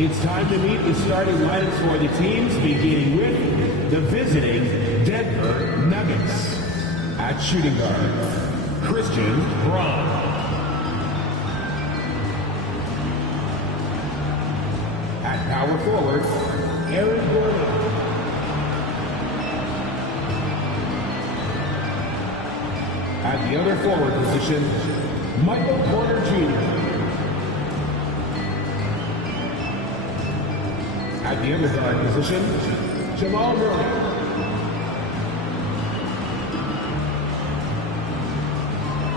It's time to meet the starting lineups for the teams, beginning with the visiting Denver Nuggets. At shooting guard, Christian Braun. At power forward, Aaron Gordon. At the other forward position, Michael Porter Jr. At the other guard position, Jamal Murray.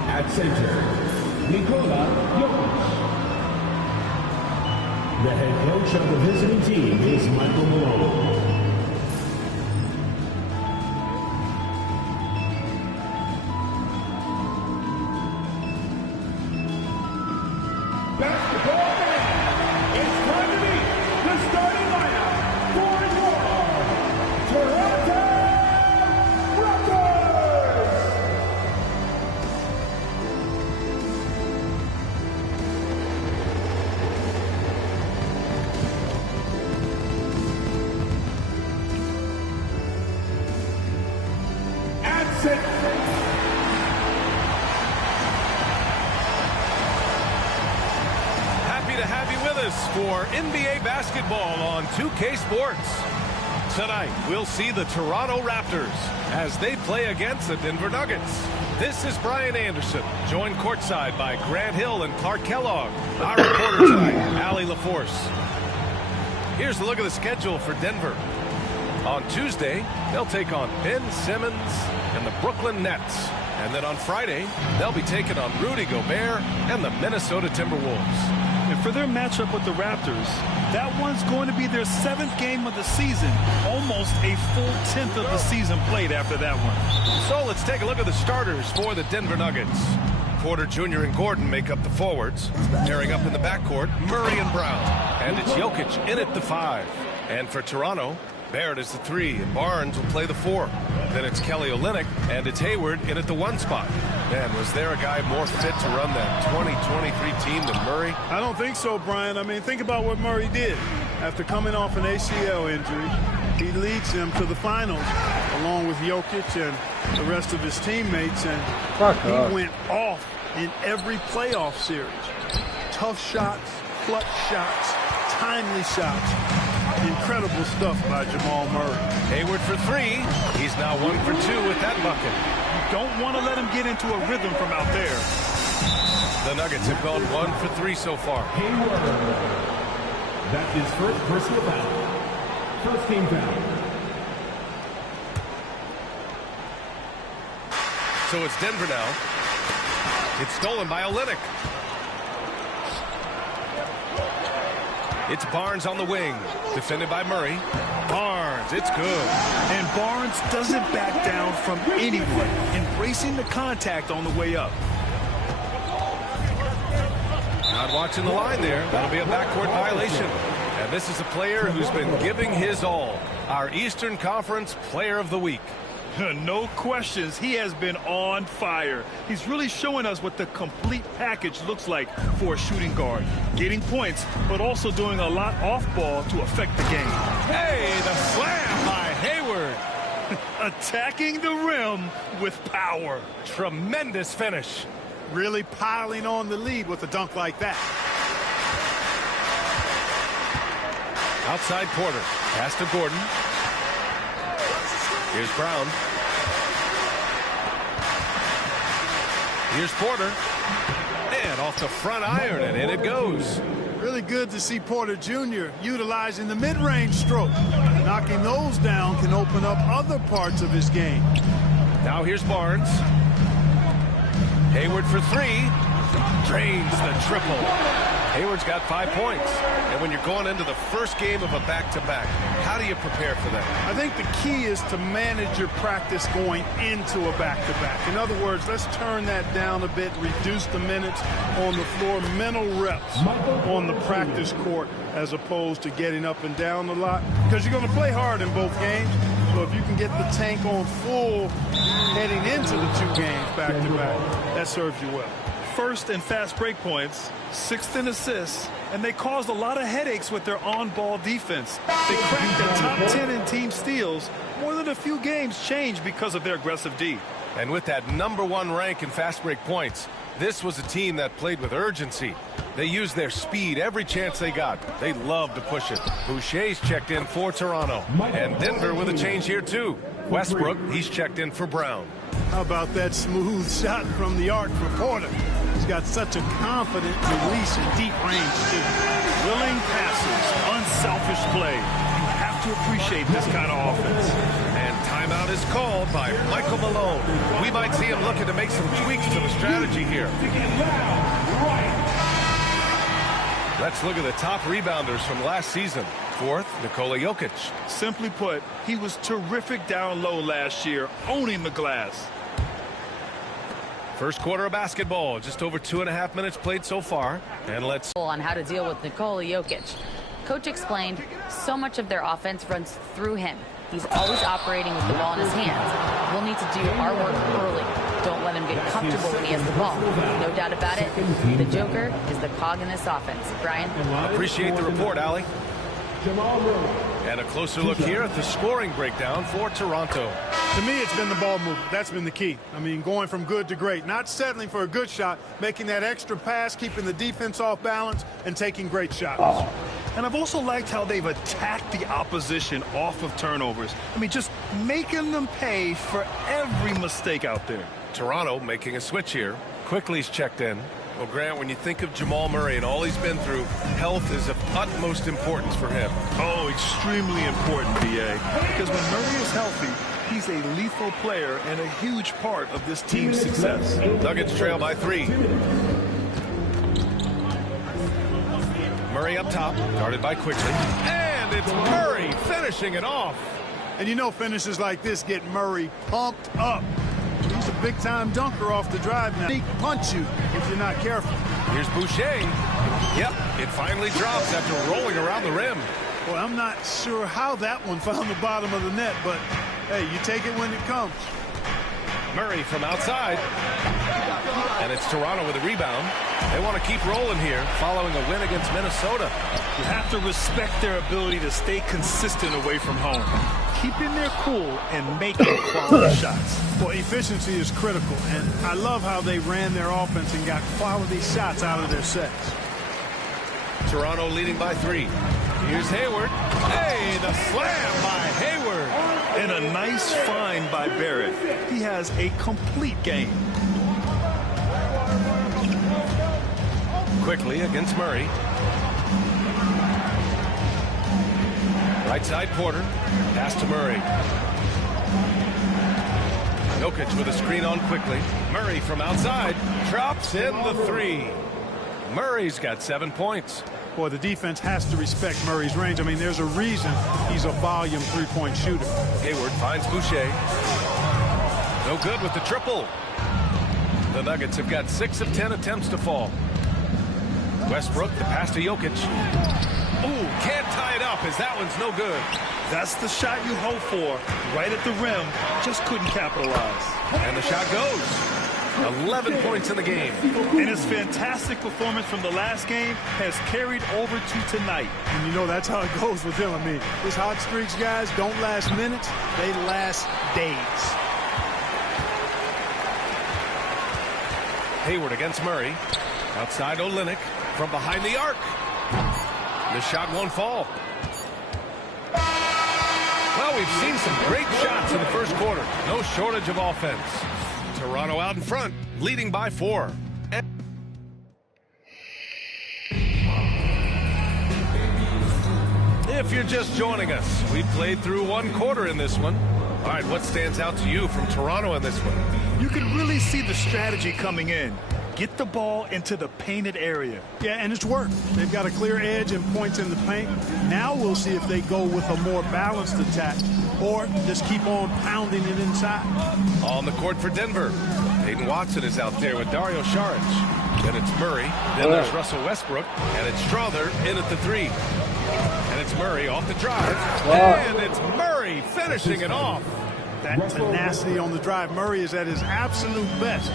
At center, Nikola Jokic. The head coach of the visiting team is Michael Malone. Basketball fan, it's time to meet the starting lineup for your Toronto Raptors. At center, to have you with us for NBA basketball on 2K Sports. Tonight, we'll see the Toronto Raptors as they play against the Denver Nuggets. This is Brian Anderson, joined courtside by Grant Hill and Clark Kellogg. Our reporter tonight, Allie LaForce. Here's a look at the schedule for Denver. On Tuesday, they'll take on Ben Simmons and the Brooklyn Nets. And then on Friday, they'll be taking on Rudy Gobert and the Minnesota Timberwolves. And for their matchup with the Raptors, that one's going to be their 7th game of the season. Almost a full 10th of the season played after that one. So let's take a look at the starters for the Denver Nuggets. Porter Jr. and Gordon make up the forwards. Pairing up in the backcourt, Murray and Brown. And it's Jokic in at the 5. And for Toronto, Barrett is the 3, and Barnes will play the 4. Then it's Kelly Olynyk, and it's Hayward in at the 1 spot. Man, was there a guy more fit to run that 2023 team than Murray? I don't think so, Brian. I mean, think about what Murray did. After coming off an ACL injury, he leads them to the finals, along with Jokic and the rest of his teammates, and he went off in every playoff series. Tough shots, clutch shots, timely shots. Incredible stuff by Jamal Murray. Hayward for 3. He's now 1 for 2 with that bucket. You don't want to let him get into a rhythm from out there. The Nuggets have gone 1 for 3 so far. Hayward. That's his first personal foul. First team foul. So it's Denver now. It's stolen by Olynyk. It's Barnes on the wing, defended by Murray. Barnes, it's good. And Barnes doesn't back down from anyone, embracing the contact on the way up. Not watching the line there. That'll be a backcourt violation. And this is a player who's been giving his all. Our Eastern Conference Player of the Week. No questions. He has been on fire. He's really showing us what the complete package looks like for a shooting guard. Getting points, but also doing a lot off ball to affect the game. Hey, the slam by Hayward. Attacking the rim with power. Tremendous finish. Really piling on the lead with a dunk like that. Outside Porter. Pass to Gordon. Here's Brown. Here's Porter. And off the front iron, and in it goes. Really good to see Porter Jr. utilizing the mid-range stroke. Knocking those down can open up other parts of his game. Now here's Barnes. Hayward for 3. Drains the triple. Hayward's got 5 points. And when you're going into the first game of a back-to-back, how do you prepare for that? I think the key is to manage your practice going into a back-to-back. In other words, let's turn that down a bit, reduce the minutes on the floor, mental reps on the practice court as opposed to getting up and down a lot, because you're going to play hard in both games. So if you can get the tank on full heading into the 2 games back-to-back, that serves you well. First in fast break points, 6th in assists, And they caused a lot of headaches with their on-ball defense. They cracked the top 10 in team steals. More than a few games changed because of their aggressive D. And with that #1 rank in fast break points, this was a team that played with urgency. They used their speed every chance they got. They loved to push it. Boucher's checked in for Toronto. And Denver with a change here too. Westbrook, he's checked in for Brown. How about that smooth shot from the arc for Porter? He's got such a confident release in deep range too. Willing passes, unselfish play. You have to appreciate this kind of offense. And timeout is called by Michael Malone. We might see him looking to make some tweaks to the strategy here. Let's look at the top rebounders from last season. Fourth, Nikola Jokic. Simply put, he was terrific down low last year, owning the glass. First quarter of basketball, just over 2.5 minutes played so far. And let's on how to deal with Nikola Jokic. Coach explained so much of their offense runs through him. He's always operating with the ball in his hands. We'll need to do our work early. Don't let him get comfortable when he has the ball. No doubt about it, the Joker is the cog in this offense. Brian? Appreciate the report, Allie. And a closer look here at the scoring breakdown for Toronto. To me, it's been the ball movement. That's been the key. I mean, going from good to great. Not settling for a good shot, making that extra pass, keeping the defense off balance, and taking great shots. And I've also liked how they've attacked the opposition off of turnovers. I mean, just making them pay for every mistake out there. Toronto making a switch here. Quickly's checked in. Well, Grant, when you think of Jamal Murray and all he's been through, health is of utmost importance for him. Oh, extremely important, B.A. Because when Murray is healthy, he's a lethal player and a huge part of this team's success. Nuggets trail by 3. Murray up top, guarded by Quickly. And it's Murray finishing it off. And you know finishes like this get Murray pumped up. He's a big-time dunker off the drive now. He can punch you if you're not careful. Here's Boucher. Yep, it finally drops after rolling around the rim. Well, I'm not sure how that one found the bottom of the net, but, hey, you take it when it comes. Murray from outside. And it's Toronto with a rebound. They want to keep rolling here following a win against Minnesota. You have to respect their ability to stay consistent away from home. Keeping their cool and making quality shots. Well, efficiency is critical, and I love how they ran their offense and got quality shots out of their sets. Toronto leading by 3. Here's Hayward. Hey, the slam by Hayward. And a nice find by Barrett. He has a complete game. Quickly against Murray. Right side Porter. Pass to Murray. Jokic with a screen on Quickly. Murray from outside. Drops in the 3. Murray's got 7 points. Boy, the defense has to respect Murray's range. I mean, there's a reason he's a volume three-point shooter. Hayward finds Boucher. No good with the triple. The Nuggets have got 6 of 10 attempts to fall. Westbrook, the pass to Jokic. Ooh, can't tie it up as that one's no good. That's the shot you hope for. Right at the rim. Just couldn't capitalize. And the shot goes. 11 points in the game. And his fantastic performance from the last game has carried over to tonight. And you know that's how it goes with him. I mean, his hot streaks, guys, don't last minutes. They last days. Hayward against Murray. Outside Olynyk from behind the arc. The shot won't fall. Well, we've seen some great shots in the first quarter. No shortage of offense. Toronto out in front, leading by 4. If you're just joining us, we played through 1 quarter in this one. All right, what stands out to you from Toronto in this one? You can really see the strategy coming in. Get the ball into the painted area. Yeah, and it's worked. They've got a clear edge and points in the paint. Now we'll see if they go with a more balanced attack or just keep on pounding it inside. On the court for Denver, Peyton Watson is out there with Dario Saric. Then it's Murray. Then there's Russell Westbrook. And it's Strother in at the 3. And it's Murray off the drive. And it's Murray finishing it off. that tenacity on the drive. Murray is at his absolute best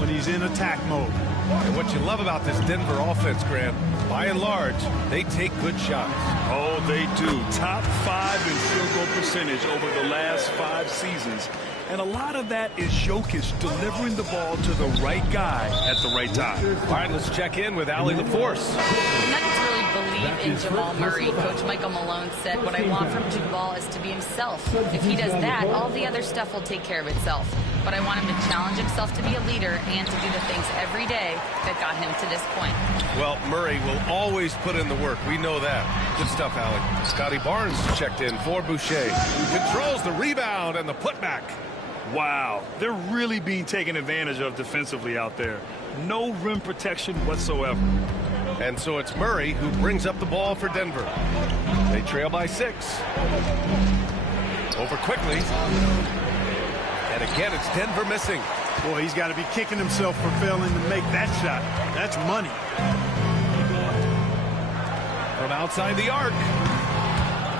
when he's in attack mode. And what you love about this Denver offense, Grant, by and large, they take good shots. Oh, they do. Top 5 in field goal percentage over the last 5 seasons. And a lot of that is Jokic delivering the ball to the right guy at the right time. All right, let's check in with Allie LaForce. The Nuggets really believe in Jamal Murray. Coach Michael Malone said, what I want from Jamal is to be himself. If he does that, all the other stuff will take care of itself. But I want him to challenge himself to be a leader and to do the things every day that got him to this point. Well, Murray will always put in the work. We know that. Good stuff, Allie. Scotty Barnes checked in for Boucher, who controls the rebound and the putback. Wow, they're really being taken advantage of defensively out there. No rim protection whatsoever. And so it's Murray who brings up the ball for Denver. They trail by 6. Over quickly. And again, it's Denver missing. Boy, he's got to be kicking himself for failing to make that shot. That's money. From outside the arc.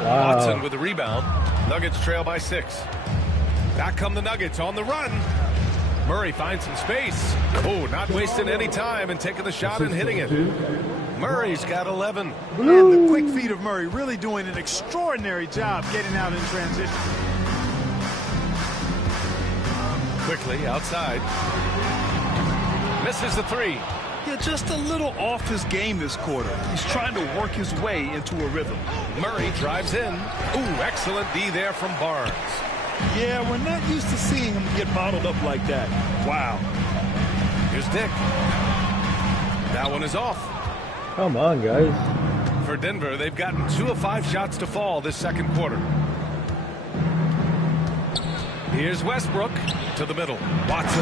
Wow. Watson with the rebound. Nuggets trail by 6. Back come the Nuggets on the run. Murray finds some space. Oh, not wasting any time and taking the shot and hitting it. Murray's got 11. And the quick feet of Murray really doing an extraordinary job getting out in transition. Quickly outside. Misses the 3. Yeah, just a little off his game this quarter. He's trying to work his way into a rhythm. Murray drives in. Ooh, excellent D there from Barnes. Yeah, we're not used to seeing him get bottled up like that. Wow. Here's Dick. That one is off. Come on, guys. For Denver, they've gotten 2 of 5 shots to fall this second quarter. Here's Westbrook to the middle. Watson.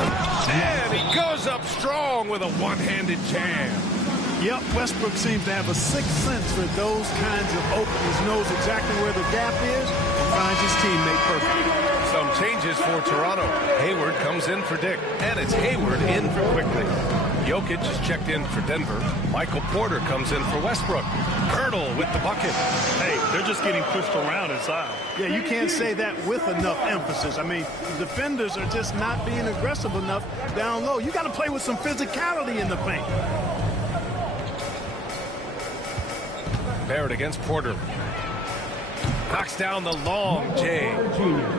And he goes up strong with a one-handed jam. Yep, Westbrook seems to have a sixth sense for those kinds of openings. Knows exactly where the gap is and finds his teammate perfect. Some changes for Toronto. Hayward comes in for Dick. And it's Hayward in for Quickly. Jokic is checked in for Denver. Michael Porter comes in for Westbrook. Hurdle with the bucket. Hey, they're just getting pushed around inside. Yeah, you can't say that with enough emphasis. I mean, the defenders are just not being aggressive enough down low. You got to play with some physicality in the paint. Barrett against Porter. Knocks down the long J.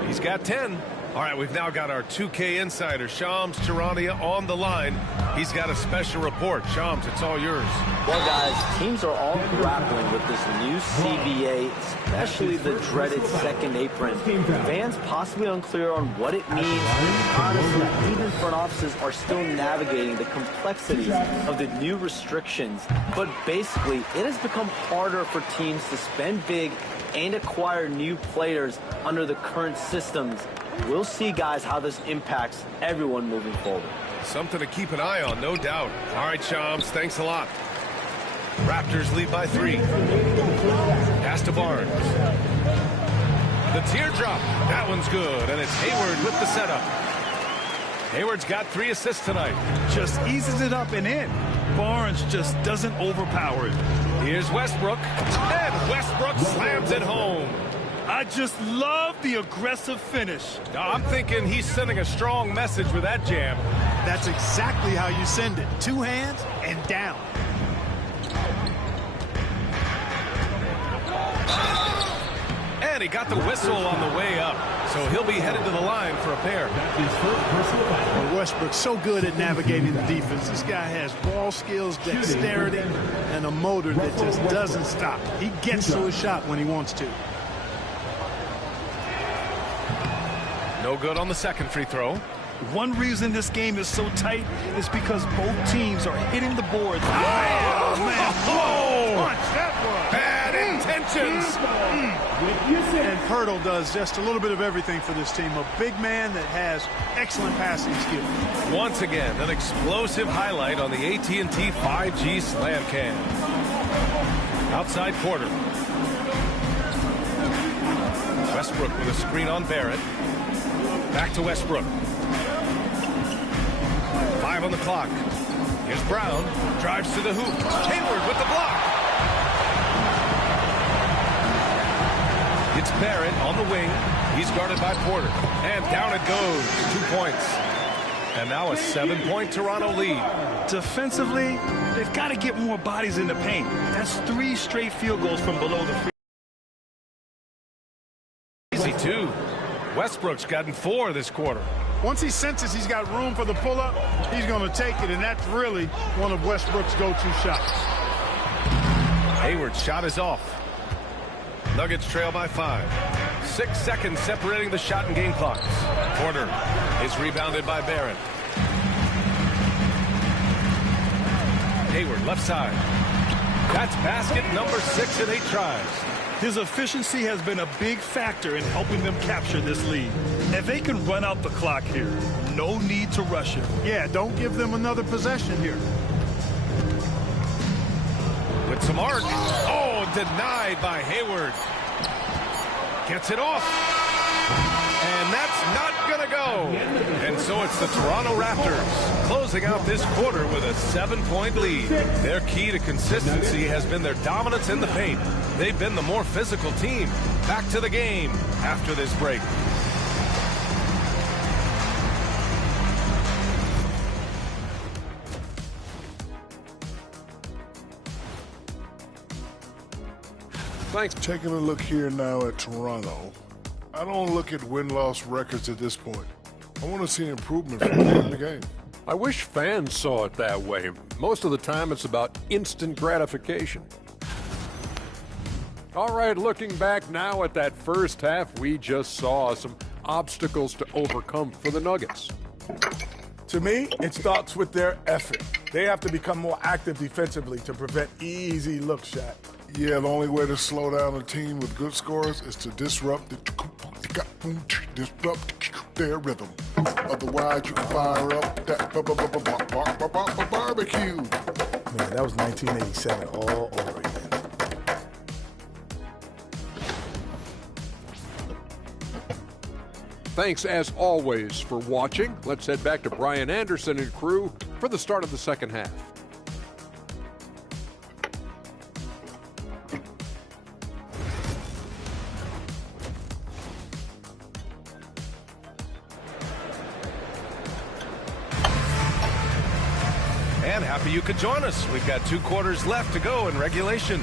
He's got 10. All right, we've now got our 2K insider, Shams Charania, on the line. He's got a special report. Shams, it's all yours. Well, guys, teams are all grappling with this new CBA, especially the dreaded second apron. Fans possibly unclear on what it means. Honestly, even front offices are still navigating the complexities of the new restrictions. But basically, it has become harder for teams to spend big and acquire new players under the current systems. We'll see, guys, how this impacts everyone moving forward. Something to keep an eye on, no doubt. All right, Shams, thanks a lot. Raptors lead by 3. Pass to Barnes. The teardrop. That one's good, and it's Hayward with the setup. Hayward's got 3 assists tonight. Just eases it up and in. Barnes just doesn't overpower it. Here's Westbrook, and Westbrook slams it home. I just love the aggressive finish. I'm thinking he's sending a strong message with that jam. That's exactly how you send it. 2 hands and down. And he got the whistle on the way up, so he'll be headed to the line for a pair. Well, Westbrook's so good at navigating the defense. This guy has ball skills, dexterity, and a motor that just doesn't stop. He gets to his shot when he wants to. No good on the second free throw. One reason this game is so tight is because both teams are hitting the boards. Oh, man. Whoa! Punch, that was. Bad intentions. And Hurdle does just a little bit of everything for this team. A big man that has excellent passing skill. Once again, an explosive highlight on the AT&T 5G Slam Cam. Outside Porter. Westbrook with a screen on Barrett. Back to Westbrook. 5 on the clock. Here's Brown. Drives to the hoop. Hayward with the block. It's Barrett on the wing. He's guarded by Porter. And down it goes. 2 points. And now a 7-point Toronto lead. Defensively, they've got to get more bodies in the paint. That's 3 straight field goals from below the free. Easy 2. Westbrook's gotten 4 this quarter. Once he senses he's got room for the pull-up, he's going to take it, and that's really one of Westbrook's go-to shots. Hayward's shot is off. Nuggets trail by 5. 6 seconds separating the shot and game clocks. Porter is rebounded by Barron. Hayward left side. That's basket number 6 in 8 tries. His efficiency has been a big factor in helping them capture this lead. If they can run out the clock here, no need to rush it. Yeah, don't give them another possession here. With some arc. Oh, denied by Hayward. Gets it off. And that's not going to go. And so it's the Toronto Raptors closing out this quarter with a 7-point lead. Their key to consistency has been their dominance in the paint. They've been the more physical team. Back to the game after this break. Thanks. Taking a look here now at Toronto, I don't look at win-loss records at this point. I want to see improvement from game to game. I wish fans saw it that way. Most of the time it's about instant gratification. All right, looking back now at that first half, we just saw some obstacles to overcome for the Nuggets. To me, it starts with their effort. They have to become more active defensively to prevent easy look shots. Yeah, the only way to slow down a team with good scores is to disrupt their rhythm. Otherwise, you can fire up that barbecue. Man, that was 1987 all over again. Thanks, as always, for watching. Let's head back to Brian Anderson and crew for the start of the second half. And happy you could join us. We've got 2 quarters left to go in regulation.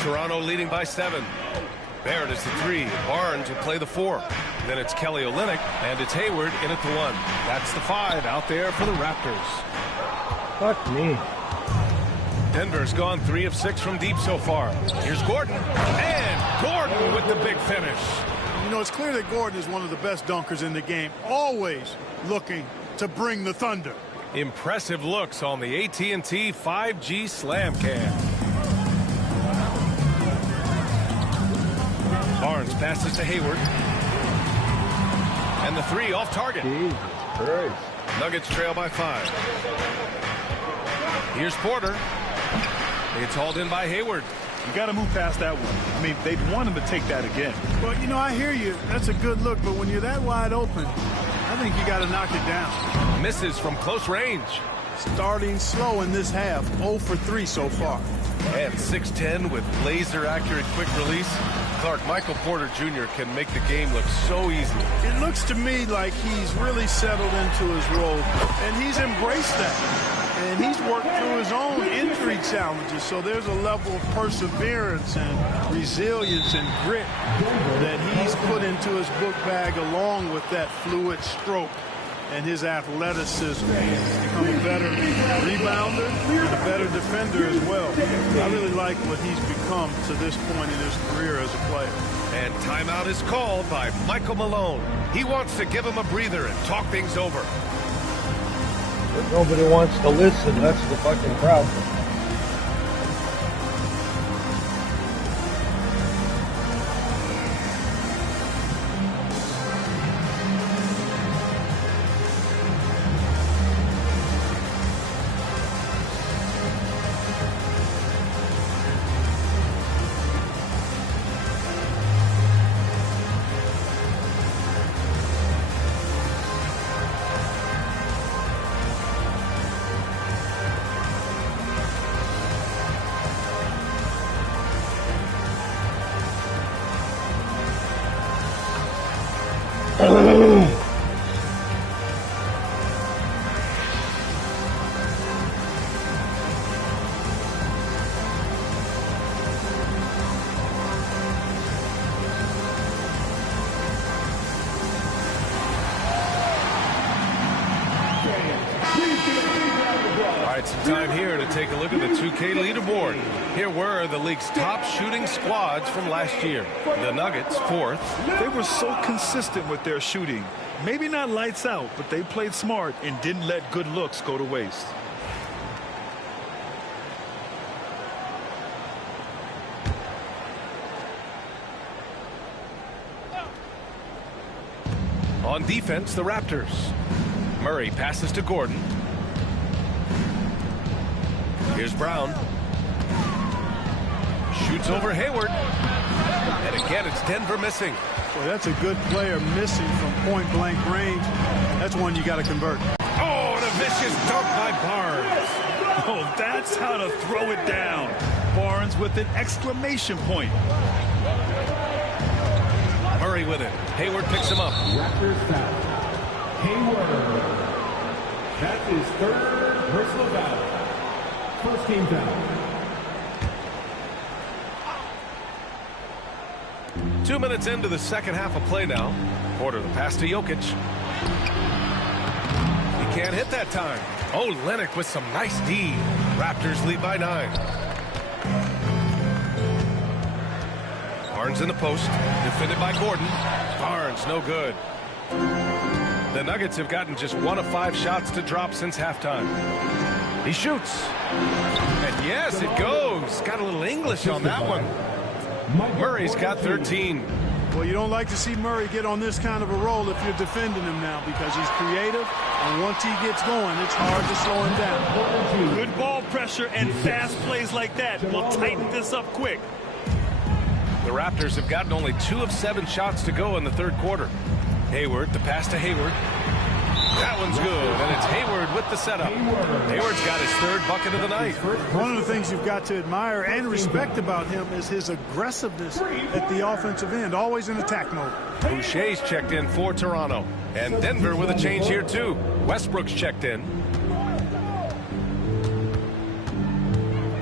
Toronto leading by 7. Barrett is the 3. Barnes will play the 4. Then it's Kelly Olynyk, and it's Hayward in at the 1. That's the 5 out there for the Raptors. Fuck me. Denver's gone 3 of 6 from deep so far. Here's Gordon. And Gordon with the big finish. You know, it's clear that Gordon is one of the best dunkers in the game, always looking to bring the thunder. Impressive looks on the AT&T 5G Slam Cam. Barnes passes to Hayward. And the 3 off target. Jesus Christ. Nuggets trail by 5. Here's Porter. It's hauled in by Hayward. You got to move past that one. I mean, they'd want him to take that again. Well, you know, I hear you. That's a good look, but when you're that wide open, I think you got to knock it down. Misses from close range. Starting slow in this half, 0 for 3 so far. And 6'10" with laser-accurate quick release. Clark, Michael Porter Jr. can make the game look so easy. It looks to me like he's really settled into his role, and he's embraced that. And he's worked through his own injury challenges, so there's a level of perseverance and resilience and grit that he's put into his book bag, along with that fluid stroke and his athleticism. He's become a better rebounder and a better defender as well. I really like what he's become to this point in his career as a player. And timeout is called by Michael Malone. He wants to give him a breather and talk things over. But nobody wants to listen. That's the fucking problem. Time here to take a look at the 2K leaderboard. Here were the league's top shooting squads from last year. The Nuggets, 4th. They were so consistent with their shooting. Maybe not lights out, but they played smart and didn't let good looks go to waste. On defense, the Raptors. Murray passes to Gordon. Here's Brown. Shoots over Hayward. And again, it's Denver missing. Well, that's a good player missing from point-blank range. That's one you got to convert. Oh, and a vicious dunk by Barnes. Oh, that's how to throw it down. Barnes with an exclamation point. Murray with it. Hayward picks him up. Raptors foul. Hayward. That's his 3rd personal foul. First team foul. 2 minutes into the second half of play now. Porter the pass to Jokic. He can't hit that time. Oh, Lennox with some nice D. Raptors lead by 9. Barnes in the post. Defended by Gordon. Barnes no good. The Nuggets have gotten just 1 of 5 shots to drop since halftime. He shoots. And yes, it goes. Got a little English on that one. Murray's got 13. Well, you don't like to see Murray get on this kind of a roll if you're defending him now because he's creative, and once he gets going, it's hard to slow him down. Good ball pressure and fast plays like that will tighten this up quick. The Raptors have gotten only 2 of 7 shots to go in the 3rd quarter. Hayward, the pass to Hayward. That one's good, and it's Hayward with the setup. Hayward's got his 3rd bucket of the night. One of the things you've got to admire and respect about him is his aggressiveness at the offensive end, always in attack mode. Boucher's checked in for Toronto, and Denver with a change here too. Westbrook's checked in.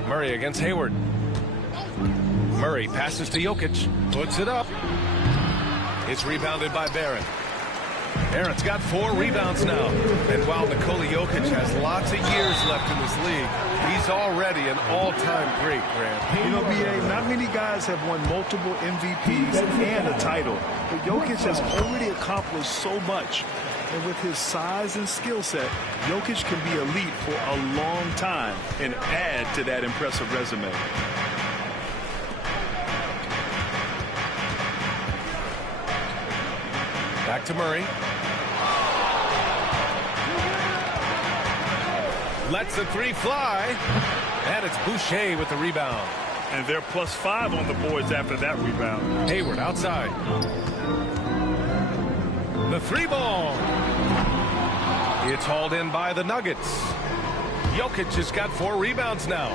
Murray against Hayward. Murray passes to Jokic, puts it up. It's rebounded by Barron. Barron's got 4 rebounds now. And while Nikola Jokic has lots of years left in this league, he's already an all-time great, Grant. You know, B.A., not many guys have won multiple MVPs and a title. But Jokic has already accomplished so much. And with his size and skill set, Jokic can be elite for a long time and add to that impressive resume. Back to Murray. Lets the 3 fly. And it's Boucher with the rebound. And they're +5 on the boards after that rebound. Hayward outside. The 3 ball. It's hauled in by the Nuggets. Jokic has got 4 rebounds now.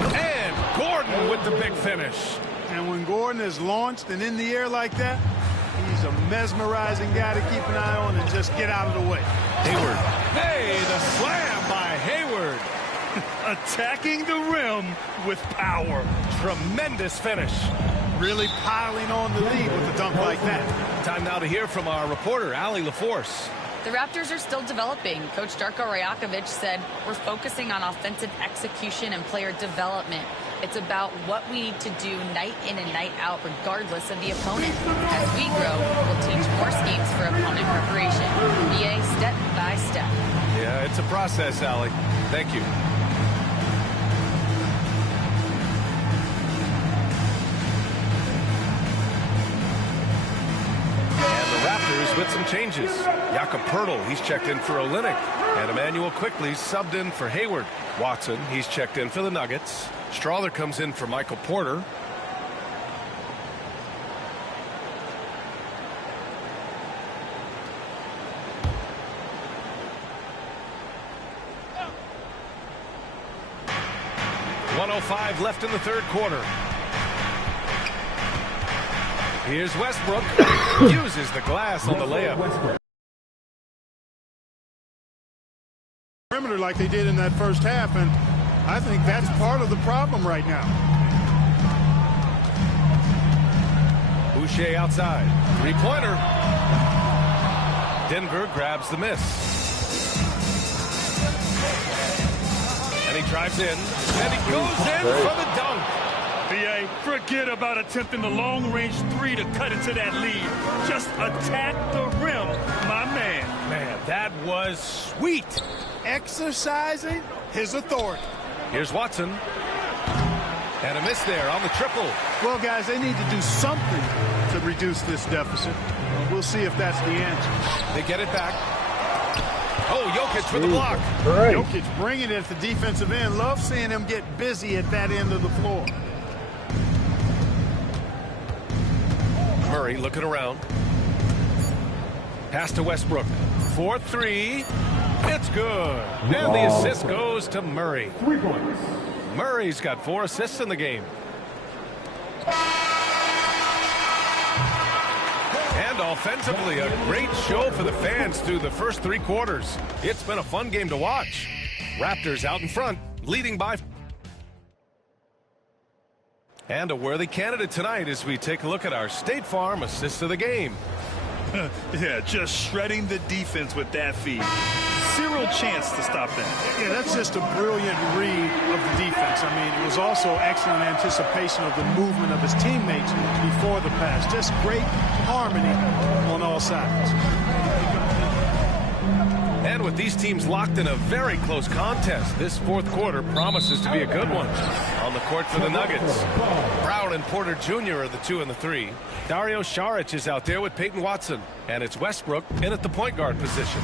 And Gordon with the big finish. And when Gordon is launched and in the air like that, he's a mesmerizing guy to keep an eye on and just get out of the way. Hayward. Hey, the slam by Hayward. Attacking the rim with power. Tremendous finish. Really piling on the lead with a dunk like that. Time now to hear from our reporter, Allie LaForce. The Raptors are still developing. Coach Darko Rajakovic said, we're focusing on offensive execution and player development. It's about what we need to do night in and night out, regardless of the opponent. As we grow, we'll teach more schemes for opponent preparation. BA step by step. Yeah, it's a process, Allie. Thank you. With some changes. Jakob Poeltl, he's checked in for Olynyk. And Emmanuel Quickley subbed in for Hayward. Watson, he's checked in for the Nuggets. Strawther comes in for Michael Porter. .105 left in the 3rd quarter. Here's Westbrook. Uses the glass on the layup. Perimeter like they did in that first half, and I think that's part of the problem right now. Boucher outside. 3-pointer. Denver grabs the miss. And he drives in, and he goes in for the dunk. BA, forget about attempting the long-range three to cut into that lead. Just attack the rim, my man. Man, that was sweet. Exercising his authority. Here's Watson. And a miss there on the triple. Well, guys, they need to do something to reduce this deficit. We'll see if that's the answer. They get it back. Oh, Jokic with the block. Right. Jokic bringing it at the defensive end. Love seeing him get busy at that end of the floor. Murray looking around. Pass to Westbrook. 4-3. It's good. And the assist goes to Murray. 3 points. Murray's got 4 assists in the game. And offensively, a great show for the fans through the first 3 quarters. It's been a fun game to watch. Raptors out in front, leading by. And a worthy candidate tonight as we take a look at our State Farm assist of the game. Yeah, just shredding the defense with that feed. Zero chance to stop that. Yeah, that's just a brilliant read of the defense. I mean, it was also excellent anticipation of the movement of his teammates before the pass. Just great harmony on all sides. And with these teams locked in a very close contest, this fourth quarter promises to be a good one. On the court for the Nuggets, Brown and Porter Jr. are the 2 and the 3. Dario Saric is out there with Peyton Watson. And it's Westbrook in at the point guard position.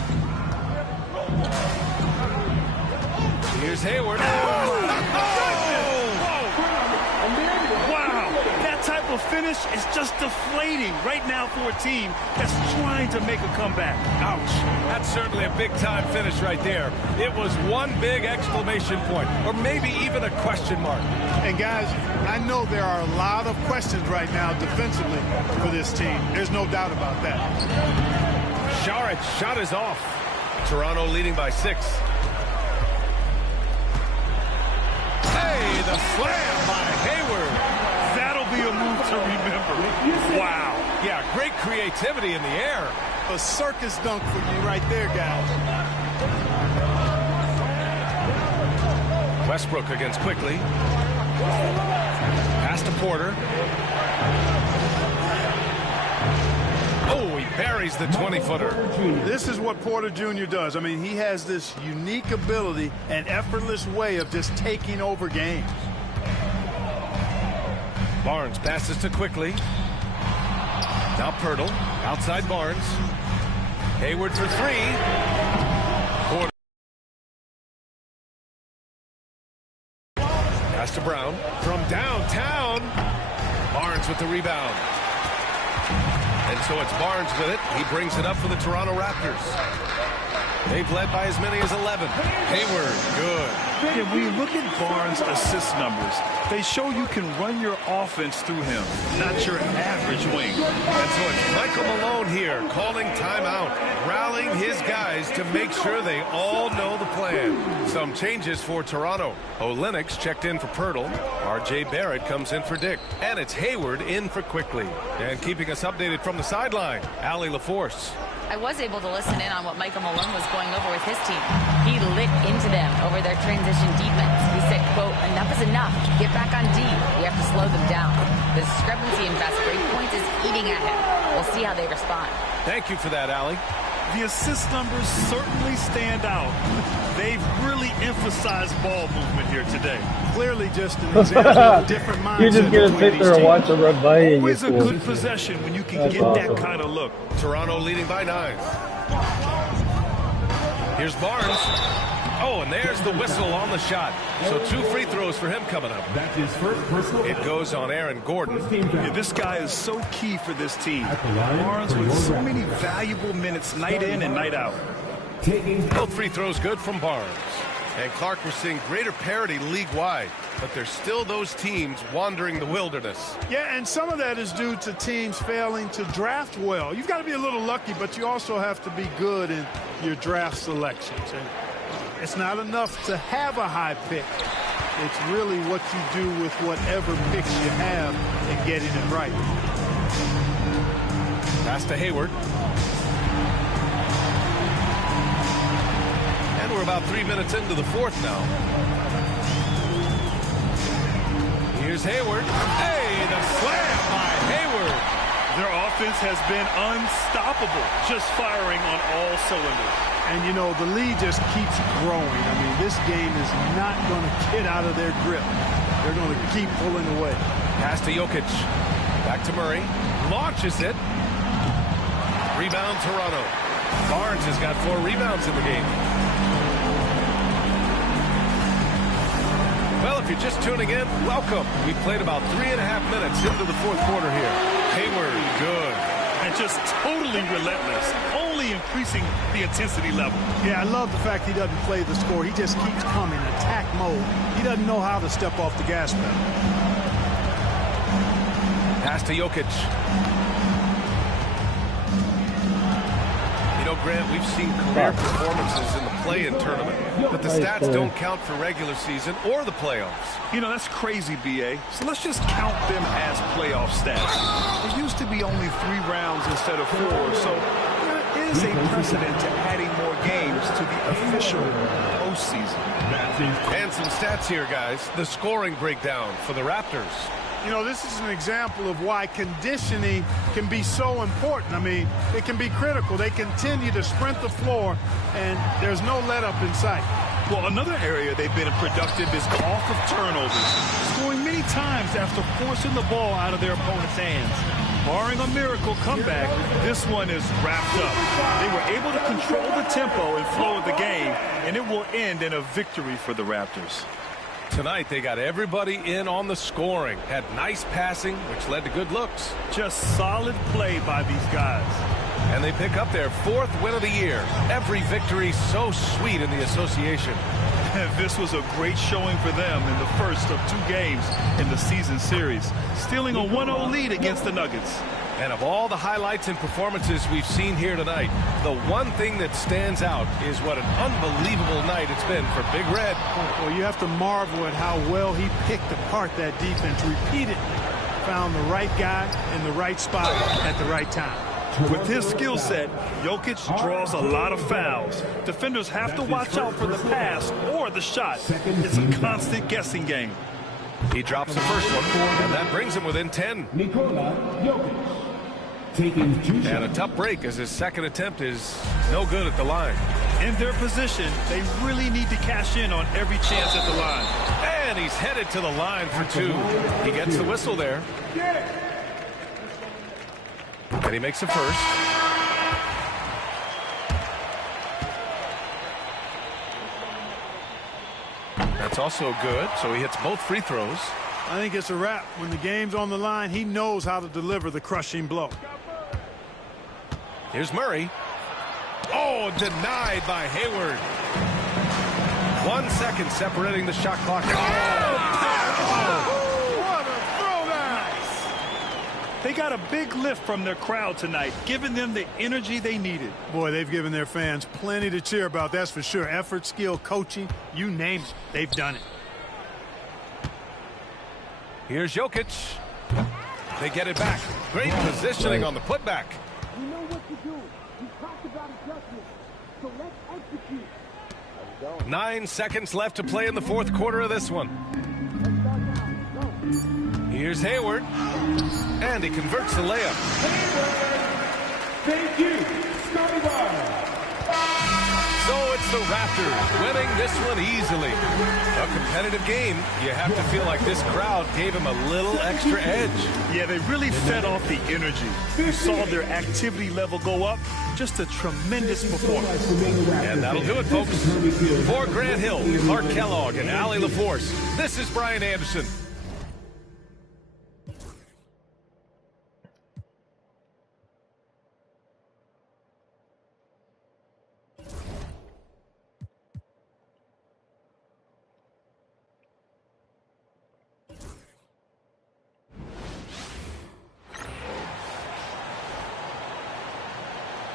Here's Hayward. Wow, that type of finish is just deflating right now for a team that's trying to make a comeback. Ouch. That's certainly a big-time finish right there. It was one big exclamation point, or maybe even a question mark. And guys, I know there are a lot of questions right now defensively for this team. There's no doubt about that. Saric shot is off. Toronto leading by 6. Hey, the slam by Hayward. That'll be a move to remember. Wow. Yeah, great creativity in the air. A circus dunk for you right there, guys. Westbrook against Quickly. Pass to Porter. Oh, he buries the 20-footer. This is what Porter Jr. does. I mean, he has this unique ability and effortless way of just taking over games. Barnes passes to Quickly. Now Pirtle. Outside Barnes. Hayward for 3. Porter. Pass to Brown. From downtown. Barnes with the rebound. And so it's Barnes with it. He brings it up for the Toronto Raptors. They've led by as many as 11. Hayward, good. Yeah, when you look at Barnes' assist numbers, they show you can run your offense through him, not your average wing. And so it's Michael Malone here calling timeout, rallying his guys to make sure they all know the plan. Some changes for Toronto. Olynyk checked in for Pirtle. R.J. Barrett comes in for Dick. And it's Hayward in for Quickly. And keeping us updated from the sideline, Allie LaForce. I was able to listen in on what Michael Malone was going over with his team. He lit into them over their transition defense. He said, quote, enough is enough. Get back on D. We have to slow them down. The discrepancy in fast break points is eating at him. We'll see how they respond. Thank you for that, Allie. The assist numbers certainly stand out. They've really emphasized ball movement here today. Clearly just an example of a different mindset. You're just going to sit there and watch them run by you. Always a good possession when you can get that kind of look. Toronto leading by 9. Here's Barnes. Oh, and there's the whistle on the shot. So 2 free throws for him coming up. That's his first personal. It goes on Aaron Gordon. Yeah, this guy is so key for this team. Barnes with so many valuable minutes night in and night out. Both free throws good from Barnes. And Clark, we're seeing greater parity league-wide, but there's still those teams wandering the wilderness. Yeah, and some of that is due to teams failing to draft well. You've got to be a little lucky, but you also have to be good in your draft selections. And it's not enough to have a high pick. It's really what you do with whatever picks you have and getting it right. Pass to Hayward. And we're about 3 minutes into the fourth now. Here's Hayward. Hey, the slam by Hayward. Their offense has been unstoppable, just firing on all cylinders. And, you know, the lead just keeps growing. I mean, this game is not going to get out of their grip. They're going to keep pulling away. Pass to Jokic. Back to Murray. Launches it. Rebound, Toronto. Barnes has got 4 rebounds in the game. Well, if you're just tuning in, welcome. We've played about 3.5 minutes into the fourth quarter here. Hayward, good. And just totally relentless, only increasing the intensity level. Yeah, I love the fact he doesn't play the score. He just keeps coming, attack mode. He doesn't know how to step off the gas pedal. Pass to Jokic. You know, Grant, we've seen career performances in the play-in tournament, but the stats don't count for regular season or the playoffs. You know, that's crazy, B.A. So let's just count them as playoff stats. There used to be only 3 rounds instead of 4, so there is a precedent to adding more games to the official postseason. And some stats here, guys. The scoring breakdown for the Raptors. You know, this is an example of why conditioning can be so important. I mean, it can be critical. They continue to sprint the floor, and there's no let-up in sight. Well, another area they've been productive is off of turnovers, scoring many times after forcing the ball out of their opponent's hands. Barring a miracle comeback, this one is wrapped up. They were able to control the tempo and flow of the game, and it will end in a victory for the Raptors. Tonight, they got everybody in on the scoring. Had nice passing, which led to good looks. Just solid play by these guys. And they pick up their 4th win of the year. Every victory so sweet in the association. This was a great showing for them in the first of 2 games in the season series, stealing a 1-0 lead against the Nuggets. And of all the highlights and performances we've seen here tonight, the one thing that stands out is what an unbelievable night it's been for Big Red. Well, you have to marvel at how well he picked apart that defense repeatedly. Found the right guy in the right spot at the right time. With his skill set, Jokic draws a lot of fouls. Defenders have to watch out for the pass or the shot. It's a constant guessing game. He drops the first one, and that brings him within 10. Nikola Jokic. Taking 2 shots. And a tough break as his second attempt is no good at the line. In their position, they really need to cash in on every chance at the line. And he's headed to the line for 2. He gets the whistle there. And he makes the first. That's also good, so he hits both free throws. I think it's a wrap. When the game's on the line, he knows how to deliver the crushing blow. Here's Murray. Oh, denied by Hayward. 1 second separating the shot clock. What a throwdown! They got a big lift from their crowd tonight, giving them the energy they needed. Boy, they've given their fans plenty to cheer about, that's for sure. Effort, skill, coaching, you name it. They've done it. Here's Jokic. They get it back. Great positioning on the putback. We know what to do. We talked about adjustments, so let's execute. 9 seconds left to play in the fourth quarter of this one. Here's Hayward. And he converts the layup. Thank you, Scotty Barnes. So it's the Raptors winning this one easily. A competitive game. You have to feel like this crowd gave him a little extra edge. Yeah, they really fed off the energy. You saw their activity level go up. Just a tremendous performance. And that'll do it, folks. For Grant Hill, Clark Kellogg, and Allie LaForce, this is Brian Anderson.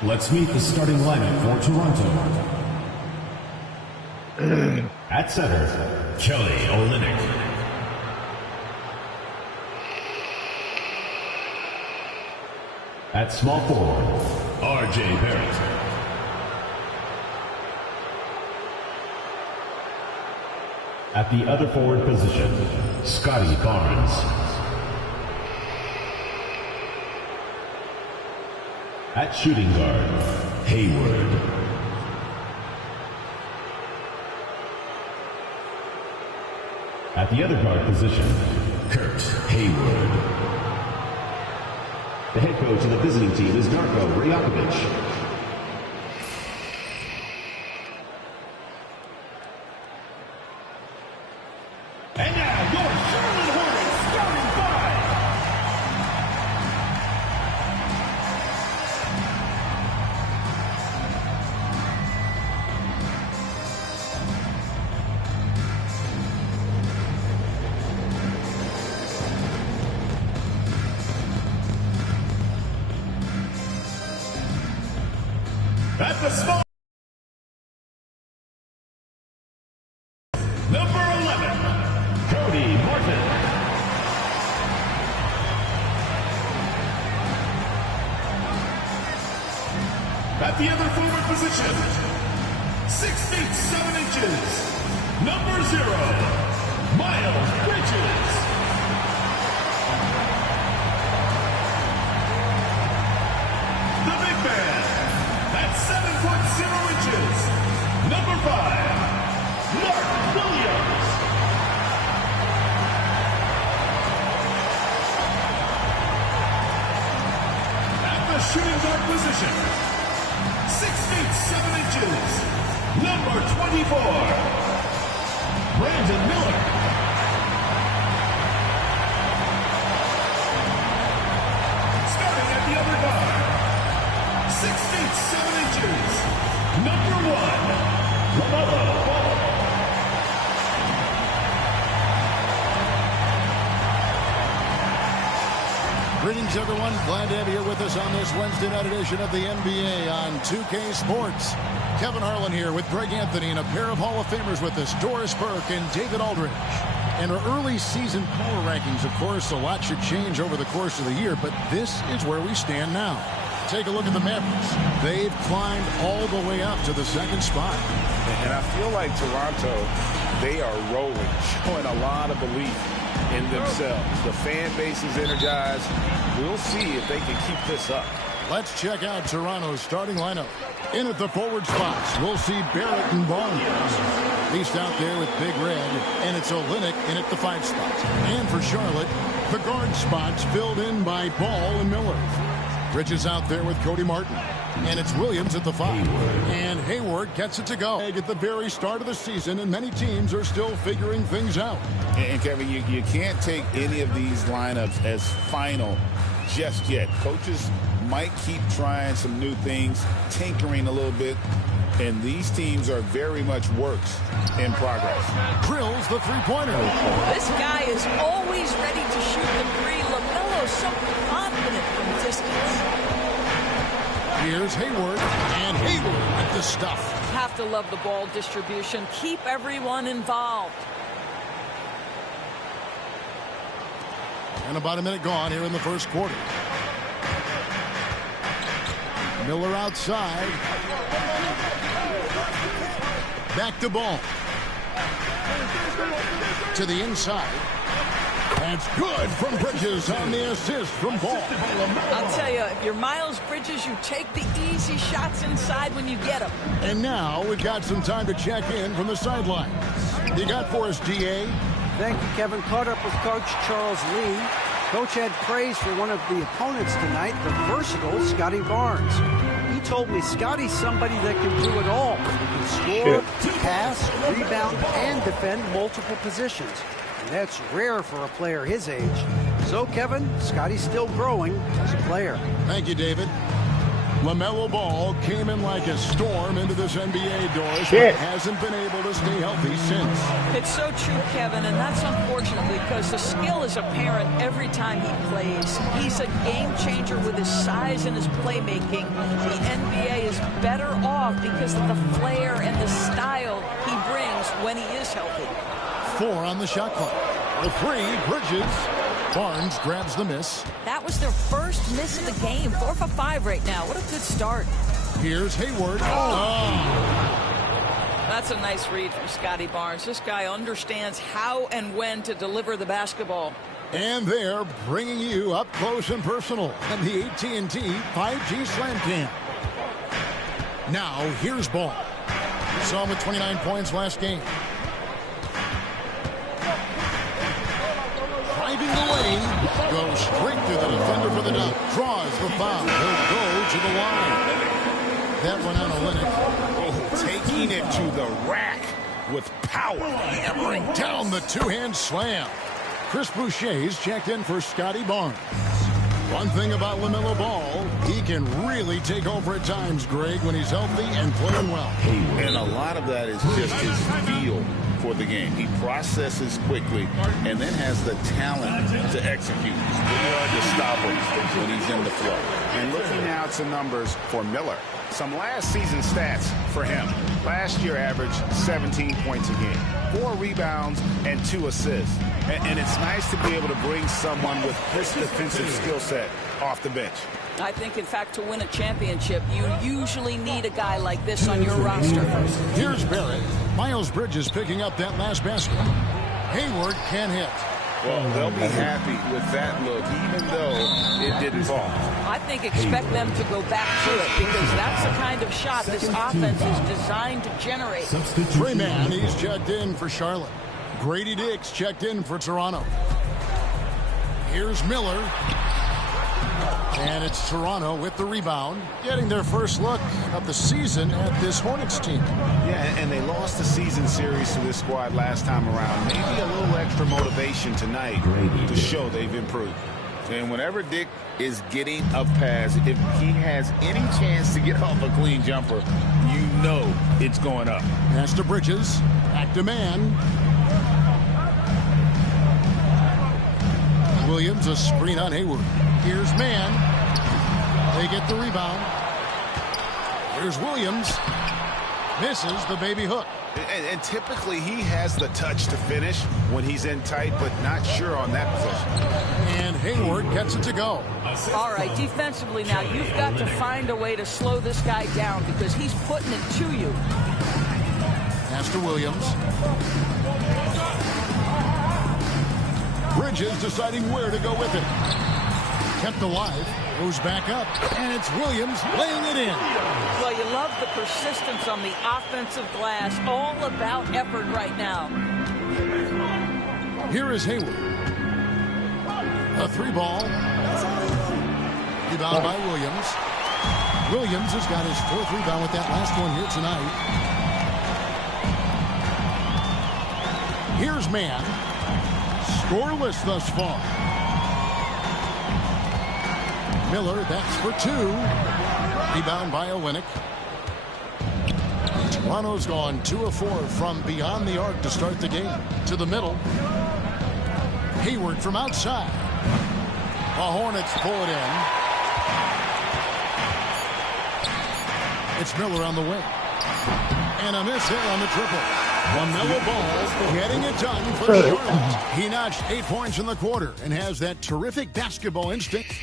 Let's meet the starting lineup for Toronto. At center, Kelly Olynyk. At small forward, R.J. Barrett. At the other forward position, Scotty Barnes. At shooting guard, Hayward. At the other guard position, Kurt Hayward. The head coach of the visiting team is Darko Rajakovic. And now, your Charlotte Hornets starting five. At the small. Number 11. Cody Martin. At the other forward position, 6 feet 7 inches, number 0, Miles Bridges. The big man, at 7 foot 0 inches, number 5, Mark Williams. Shooting guard position, 6 feet 7 inches, number 24, Brandon Miller. Starting at the other guard, 6 feet 7 inches, number 1, LaMelo Ball. Greetings, everyone. Glad to have you here with us on this Wednesday night edition of the NBA on 2K Sports. Kevin Harlan here with Greg Anthony and a pair of Hall of Famers with us, Doris Burke and David Aldridge. And our early season power rankings, of course, a lot should change over the course of the year, but this is where we stand now. Take a look at the Mavericks. They've climbed all the way up to the second spot. And I feel like Toronto, they are rolling, showing a lot of belief in themselves. The fan base is energized. We'll see if they can keep this up. Let's check out Toronto's starting lineup. In at the forward spots, we'll see Barrett and Barnes. East out there with Big Red, and it's Olynyk in at the 5 spot. And for Charlotte, the guard spots filled in by Ball and Miller. Bridges out there with Cody Martin. And it's Williams at the 5. And Hayward gets it to go at the very start of the season, and many teams are still figuring things out. And Kevin, you can't take any of these lineups as final just yet. Coaches might keep trying some new things, tinkering a little bit, and these teams are very much works in progress. Drills the three-pointer. This guy is always ready to shoot the three. LaMelo's so confident from distance. Here's Hayward, and Hayward with the stuff. Have to love the ball distribution. Keep everyone involved. And about a minute gone here in the first quarter. Miller outside. Back to Ball. To the inside. That's good from Bridges on the assist from Ball. I'll tell you, if you're Miles Bridges, you take the easy shots inside when you get them. And now we've got some time to check in from the sidelines. You got for us, DA? Thank you, Kevin. Caught up with Coach Charles Lee. Coach had praise for one of the opponents tonight, the versatile Scotty Barnes. He told me Scotty's somebody that can do it all. He can score, pass, rebound, and defend multiple positions. And that's rare for a player his age. So, Kevin, Scotty's still growing as a player. Thank you, David. LaMelo Ball came in like a storm into this NBA, Doris, but hasn't been able to stay healthy since. It's so true, Kevin, and that's unfortunate because the skill is apparent every time he plays. He's a game changer with his size and his playmaking. The NBA is better off because of the flair and the style he brings when he is healthy. 4 on the shot clock. The 3, Bridges. Barnes grabs the miss. That was their first miss of the game. 4 for 5 right now. What a good start. Here's Hayward. That's a nice read from Scotty Barnes. This guy understands how and when to deliver the basketball. And they're bringing you up close and personal on the AT&T 5G Slam Cam. Now, here's Ball. Saw him with 29 points last game. Driving the lane, goes straight through the defender for the dunk. Draws the foul. He'll go to the line. That one on Olynyk. Oh, taking it to the rack with power. Hammering down the two-hand slam. Chris Boucher's checked in for Scotty Barnes. One thing about LaMelo Ball, he can really take over at times, Greg, when he's healthy and playing well. And a lot of that is just his feel for the game. He processes quickly and then has the talent to execute. It's pretty hard to stop him when he's in the flow. And looking now at some numbers for Miller. Some last season stats for him. Last year averaged 17 points a game, 4 rebounds, and 2 assists. And it's nice to be able to bring someone with his defensive skill set off the bench. I think, in fact, to win a championship, you usually need a guy like this on your roster. Here's Barrett. Miles Bridges picking up that last basket. Hayward can hit. Well, they'll be happy with that look, even though it didn't fall. I think expect them to go back to it because that's the kind of shot this offense is designed to generate. Trey Mann, he's checked in for Charlotte. Grady Dix checked in for Toronto. Here's Miller. And it's Toronto with the rebound, getting their first look of the season at this Hornets team. Yeah, and they lost the season series to this squad last time around. Maybe a little extra motivation tonight to show they've improved. And whenever Dick is getting a pass, if he has any chance to get off a clean jumper, you know it's going up. Pass to Bridges. Back to Mann. Williams, a screen on Hayward. Here's Mann. They get the rebound. Here's Williams. Misses the baby hook. And typically he has the touch to finish when he's in tight, but not sure on that possession. And Hayward gets it to go. All right, defensively now, you've got to find a way to slow this guy down because he's putting it to you. Pass to Williams. Bridges deciding where to go with it. Kept alive, goes back up, and it's Williams laying it in. Well, you love the persistence on the offensive glass. All about effort right now. Here is Hayward. A 3-ball. Rebound by Williams. Williams has got his 4th rebound with that last one here tonight. Here's Mann. Scoreless thus far. Miller, that's for 2. Rebound by Olynyk. Toronto's gone 2 of 4 from beyond the arc to start the game. To the middle. Hayward from outside. The Hornets pull it in. It's Miller on the wing. And a miss there on the triple. LaMelo Ball getting it done for Charlotte. He notched 8 points in the quarter and has that terrific basketball instinct.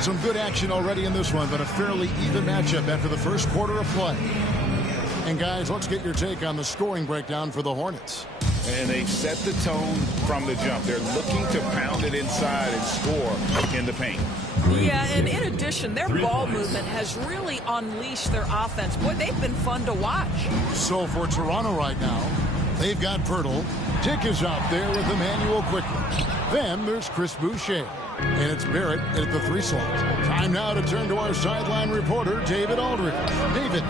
Some good action already in this one, but a fairly even matchup after the first quarter of play. And guys, let's get your take on the scoring breakdown for the Hornets. And they've set the tone from the jump. They're looking to pound it inside and score in the paint. Yeah, and in addition, their ball movement has really unleashed their offense. Boy, they've been fun to watch. So for Toronto right now, they've got Pirtle. Dick is out there with Emmanuel quickly. Then there's Chris Boucher. And it's Barrett at the 3 slot. Time now to turn to our sideline reporter, David Aldridge. David.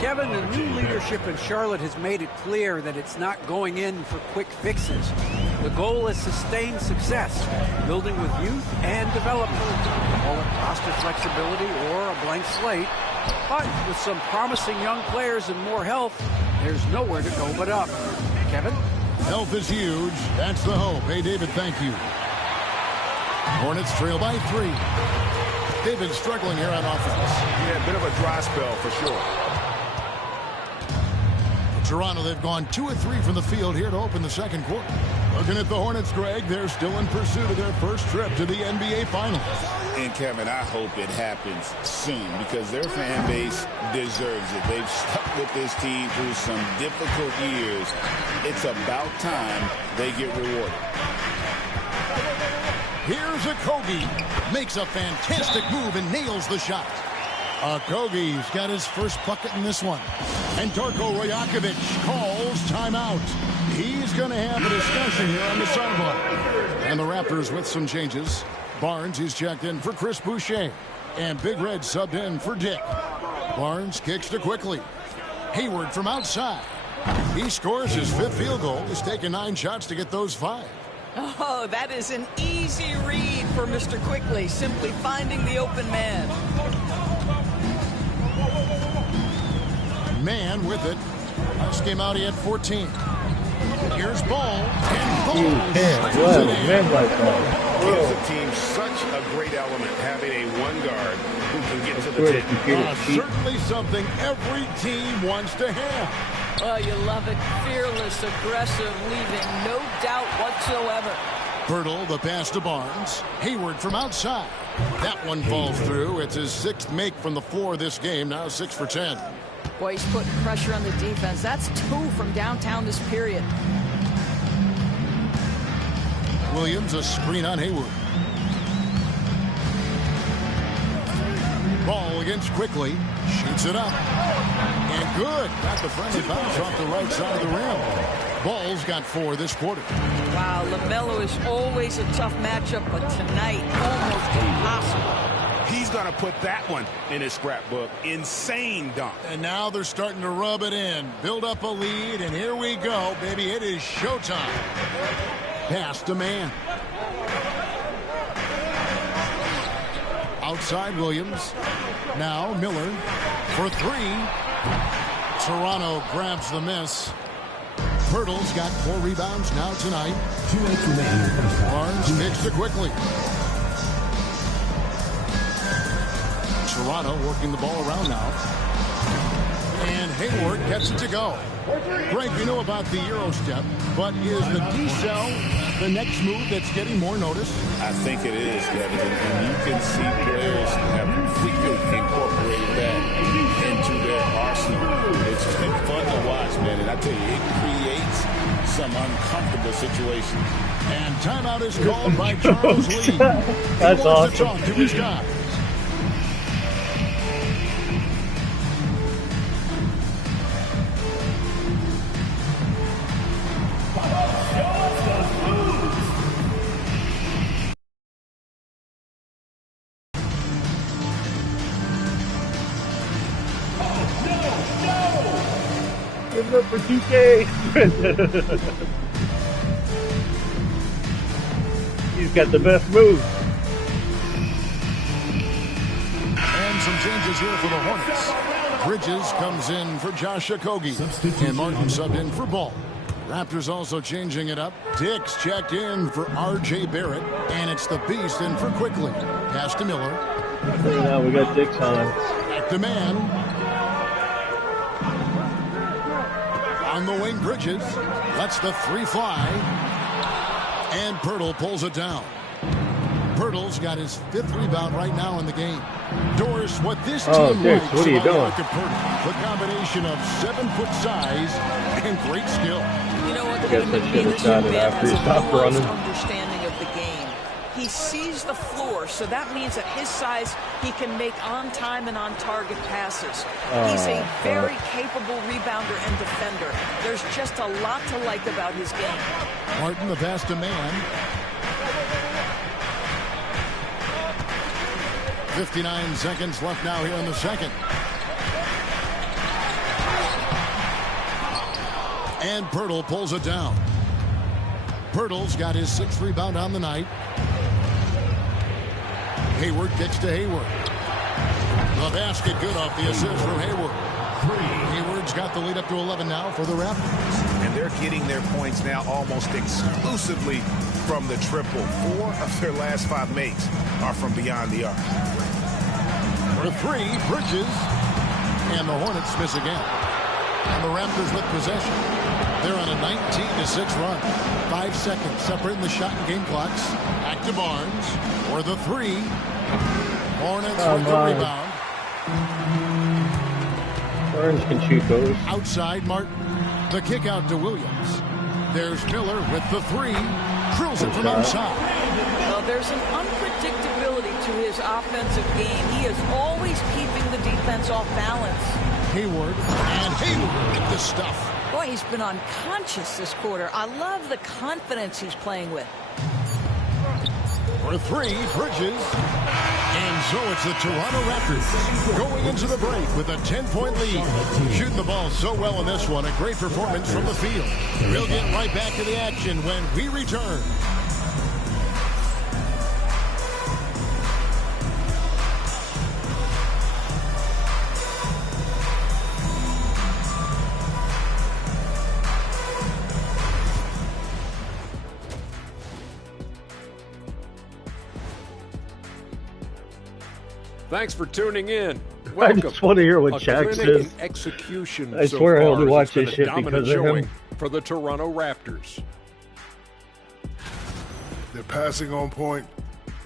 Kevin, the new leadership in Charlotte has made it clear that it's not going in for quick fixes. The goal is sustained success, building with youth and development. Call it roster flexibility or a blank slate. But with some promising young players and more health, there's nowhere to go but up. Kevin? Health is huge. That's the hope. Hey, David, thank you. Hornets trail by 3. David struggling here on offense. Yeah, a bit of a dry spell for sure. Toronto, they've gone 2 of 3 from the field here to open the second quarter. Looking at the Hornets, Greg, they're still in pursuit of their first trip to the NBA Finals. And, Kevin, I hope it happens soon because their fan base deserves it. They've stuck with this team through some difficult years. It's about time they get rewarded. Here's Okogie. Makes a fantastic move and nails the shot. Okogie's got his first bucket in this one. And Darko Rajakovic calls timeout. He's going to have a discussion here on the sideline. And the Raptors with some changes. Barnes is checked in for Chris Boucher. And Big Red subbed in for Dick. Barnes kicks to Quickly. Hayward from outside. He scores his 5th field goal. He's taken 9 shots to get those 5. Oh, that is an easy read for Mr. Quickly. Simply finding the open man. Man with it. Last game out, he had 14. Here's Ball. And Ball gives the team such a great element having a one guard who can get to the tip. Certainly something every team wants to have. Oh, you love it. Fearless, aggressive, leaving no doubt whatsoever. Pirtle, the pass to Barnes. Hayward from outside. That one falls through. It's his 6th make from the floor this game. Now 6 for 10. Boy, he's putting pressure on the defense. That's 2 from downtown this period. Williams, a screen on Hayward. Ball against Quickly. Shoots it up. And good. Got the friendly bounce off the right side of the rim. Ball's got 4 this quarter. Wow, LaMelo is always a tough matchup, but tonight, almost impossible. He's going to put that one in his scrapbook. Insane dunk. And now they're starting to rub it in. Build up a lead, and here we go, baby. It is showtime. Pass to Man. Outside Williams. Now Miller for 3. Toronto grabs the miss. Pirtle's got 4 rebounds now tonight. 2-8 remaining. Barnes kicks it quickly. Toronto working the ball around now. And Hayward gets it to go. Greg, you know about the Euro step, but is the D-cell the next move that's getting more notice? I think it is, Kevin, and you can see players have quickly incorporated that into their arsenal. It's just been fun to watch, man, and I tell you, it creates some uncomfortable situations. And timeout is called by Charles Lee. That's awesome. To talk to his guys. Give it up for 2K. He's got the best move. And some changes here for the Hornets. Bridges comes in for Josh Okogie. And Martin subbed in for Ball. Raptors also changing it up. Dix checked in for R.J. Barrett. And it's the Beast in for Quickly. Pass to Miller. Now we got Dix on. Back to Man. On the wing, Bridges lets the 3 fly. And Pirtle pulls it down. Pirtle's got his 5th rebound right now in the game. Doris, what this team Dix, likes what are you about doing? Pirtle, the combination of 7-foot size and great skill. You know what, I guess I should have done it after he stopped running. Understanding of the game. He sees the floor, so that means at his size, he can make on-time and on-target passes. He's a very capable rebounder and defender. There's just a lot to like about his game. Martin, the pass to Man. 59 seconds left now here in the second. And Pirtle pulls it down. Pirtle's got his 6th rebound on the night. Hayward kicks to Hayward. The basket good off the assist from Hayward. Hayward's got the lead up to 11 now for the Raptors. And they're getting their points now almost exclusively from the triple. 4 of their last 5 makes are from beyond the arc. For 3, Bridges. And the Hornets miss again. And the Raptors with possession. They're on a 19-6 run. 5 seconds separating the shot and game clocks. Back to Barnes for the three. Hornets with the rebound. Barnes can shoot those. Outside Martin. The kick out to Williams. There's Miller with the three. Drills it from outside. Well, there's an unpredictability to his offensive game. He is always keeping the defense off balance. Hayward, and Hayward with the stuff. Boy, he's been unconscious this quarter. I love the confidence he's playing with. For three, Bridges. And so it's the Toronto Raptors going into the break with a 10-point lead. Shooting the ball so well in this one. A great performance from the field. We'll get right back to the action when we return. Thanks for tuning in. Welcome. I just want to hear what Shaq says. Execution I swear I only watch this shit because of him. For the Toronto Raptors. They're passing on point,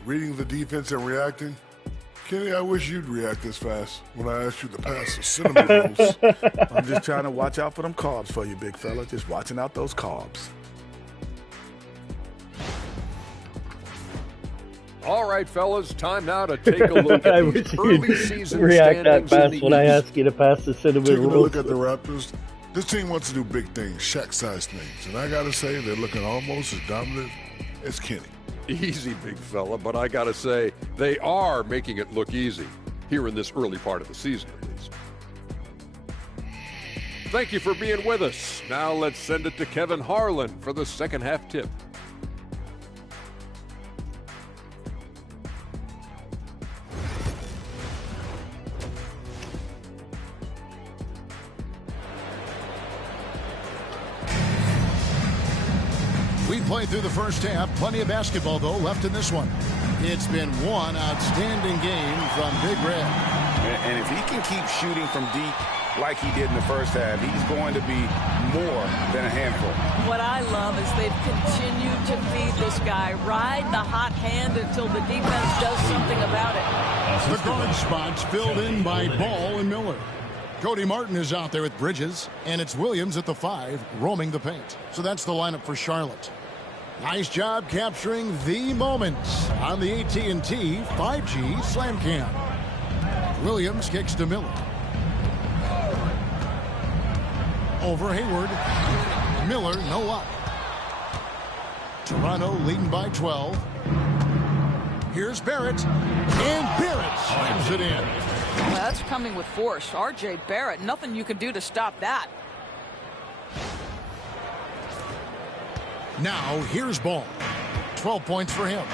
reading the defense and reacting. Kenny, I wish you'd react this fast when I asked you to pass the cinnamon rolls. I'm just trying to watch out for them carbs for you, big fella. Just watching out those carbs. All right, fellas, time now to take a look at these early season react that standings fast in the when I East. ask you to pass the cinnamon Taking a rolls. look at the Raptors, this team wants to do big things, Shaq-sized things. And I got to say, they're looking almost as dominant as Kenny. Easy, big fella, but I got to say, they are making it look easy here in this early part of the season, at least. Thank you for being with us. Now let's send it to Kevin Harlan for the second half tip. We played through the first half. Plenty of basketball, though, left in this one. It's been one outstanding game from Big Red. And if he can keep shooting from deep like he did in the first half, he's going to be more than a handful. What I love is they've continued to feed this guy. Ride the hot hand until the defense does something about it. The guard spots filled in by Ball and Miller. Cody Martin is out there with Bridges, and it's Williams at the 5, roaming the paint. So that's the lineup for Charlotte. Nice job capturing the moments on the AT&T 5G Slam Cam. Williams kicks to Miller. Over Hayward. Miller, no up. Toronto leading by 12. Here's Barrett. And Barrett slams it in. Well, that's coming with force. R.J. Barrett, nothing you can do to stop that. Now, here's Ball. 12 points for him.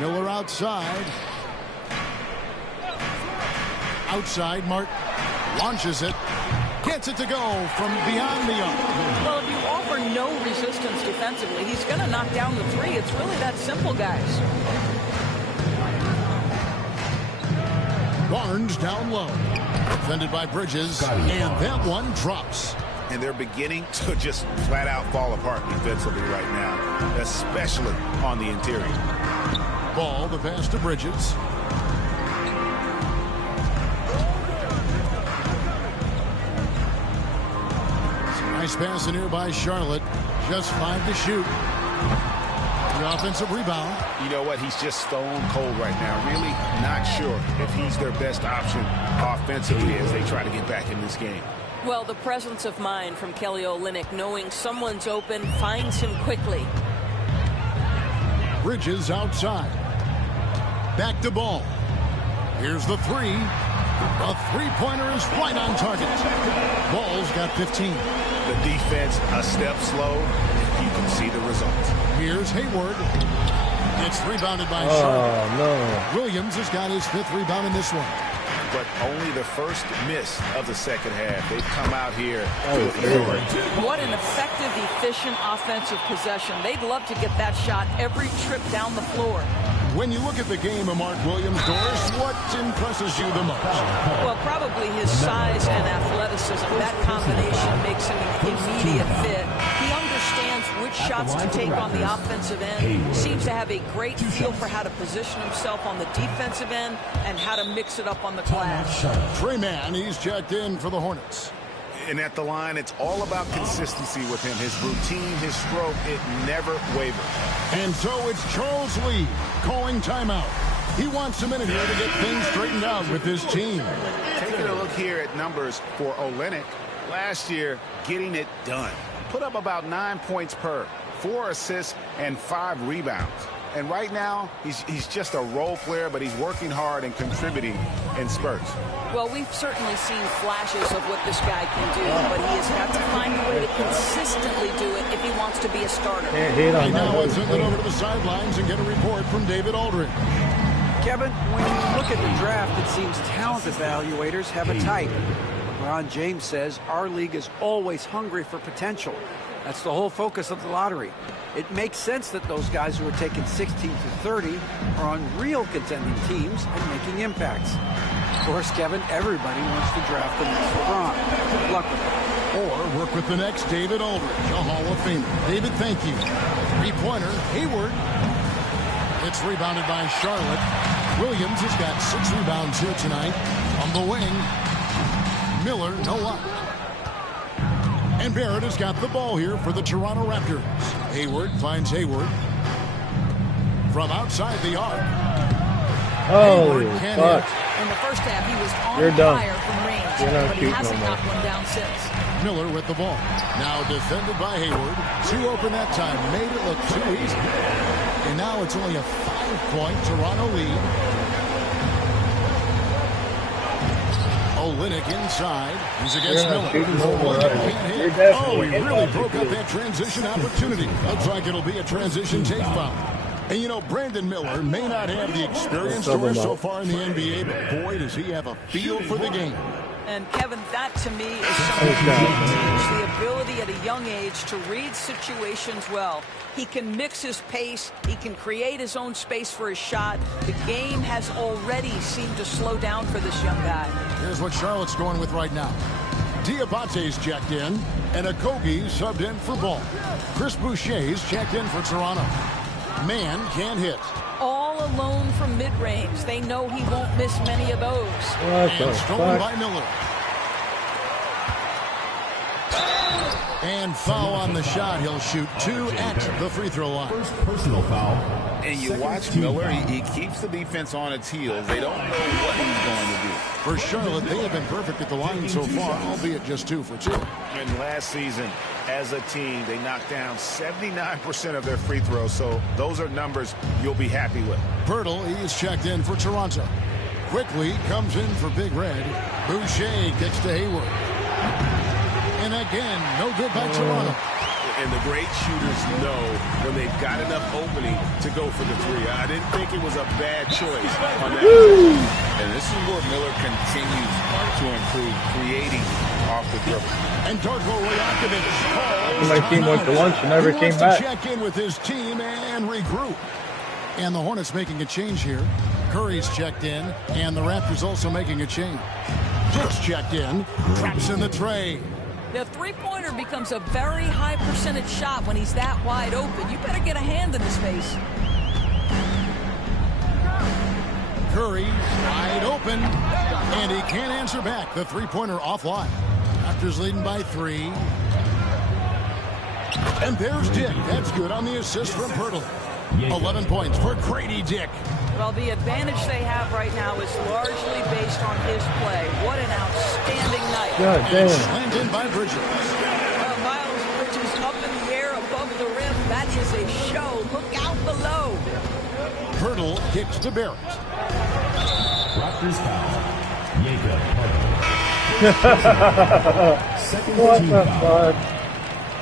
Miller outside. Outside, Martin launches it. Gets it to go from beyond the arc. Well, if you offer no resistance defensively, he's going to knock down the three. It's really that simple, guys. Barnes down low. Defended by Bridges. And that one drops. And they're beginning to just flat out fall apart defensively right now, especially on the interior. Ball, the pass to Bridges. Nice pass in here by Charlotte. Just 5 to shoot. The offensive rebound. You know what? He's just stone cold right now. Really not sure if he's their best option offensively as they try to get back in this game. Well, the presence of mind from Kelly Olynyk, knowing someone's open, finds him quickly. Bridges outside. Back to Ball. Here's the three. A three-pointer is right on target. Ball's got 15. The defense a step slow. You can see the results. Here's Hayward. It's rebounded by Oh, Charlotte. no. Williams has got his 5th rebound in this one. But only the first miss of the second half. They've come out here with What an effective, efficient offensive possession. They'd love to get that shot every trip down the floor. When you look at the game of Mark Williams, Doris, what impresses you the most? Well, probably his size and athleticism. That combination makes him an immediate fit. He understands which shots to take on the offensive end. He seems to have a great feel for how to position himself on the defensive end and how to mix it up on the glass. Trey Mann, he's checked in for the Hornets. And at the line, it's all about consistency with him. His routine, his stroke, it never wavers. And so it's Charles Lee calling timeout. He wants a minute here to get things straightened out with his team. Taking a look here at numbers for Olynyk. Last year, getting it done. Put up about 9 points per, 4 assists, and 5 rebounds. And right now, he's just a role player, but he's working hard and contributing in spurts. Well, we've certainly seen flashes of what this guy can do, but he has got to find a way to consistently do it if he wants to be a starter. And now let's send it over to the sidelines and get a report from David Aldridge. Kevin, when you look at the draft, it seems talent evaluators have a type. LeBron James says our league is always hungry for potential. That's the whole focus of the lottery. It makes sense that those guys who are taken 16 to 30 are on real contending teams and making impacts. Of course, Kevin, everybody wants to draft the next LeBron. Good luck with that. Or work with the next David Aldridge, a Hall of Famer. David, thank you. Three-pointer, Hayward. It's rebounded by Charlotte. Williams has got 6 rebounds here tonight. On the wing, Miller, no luck. And Barrett has got the ball here for the Toronto Raptors. Hayward finds Hayward. From outside the arc. Holy fuck. In the first half, he was on fire from range, but he hasn't knocked one down since. Miller with the ball. Now defended by Hayward. 2 open that time. Made it look too easy. And now it's only a 5-point Toronto lead. Olynyk inside. He's against Miller. Oh, he really broke up that transition opportunity. Looks like it'll be a transition take foul. And you know, Brandon Miller may not have the experience so far in the NBA, but boy, does he have a feel for the game. And Kevin, that to me is something he teach, the ability at a young age to read situations well. He can mix his pace. He can create his own space for his shot. The game has already seemed to slow down for this young guy. Here's what Charlotte's going with right now. Diabate's checked in, and Okogie subbed in for Ball. Chris Boucher's checked in for Toronto. Man can't hit. All alone from mid-range. They know he won't miss many of those. And stolen by Miller. And foul on the shot. He'll shoot 2 at the free throw line. First personal foul. And you watch Miller, he keeps the defense on its heels. They don't know what he's going to do. For Charlotte, they have been perfect at the line so far, albeit just 2 for 2. And last season, as a team, they knocked down 79% of their free throws, so those are numbers you'll be happy with. Pirtle, he's checked in for Toronto. Quickly comes in for Big Red. Boucher kicks to Hayward. And again, no good by Toronto. And the great shooters know when they've got enough opening to go for the 3. I didn't think it was a bad choice on that. And this is where Miller continues to improve, creating off the dribble. And Darko Rajakovic. My team went to lunch and never came back. To check in with his team and regroup. And the Hornets making a change here. Curry's checked in, and the Raptors also making a change. Dick's checked in, traps in the tray. The three-pointer becomes a very high percentage shot when he's that wide open. You better get a hand in his face. Curry wide open, and he can't answer back. The three-pointer offline. Raptors leading by 3. And there's Dick. That's good on the assist from Pirtle. 11 points for Grady Dick. Well, the advantage they have right now is largely based on his play. What an outstanding night. God damn. Slammed in by Bridges. Miles Bridges up in the air above the rim. That is a show. Look out below. Pirtle kicks to Barrett. Raptors foul. Jakob Second what team the foul. fuck?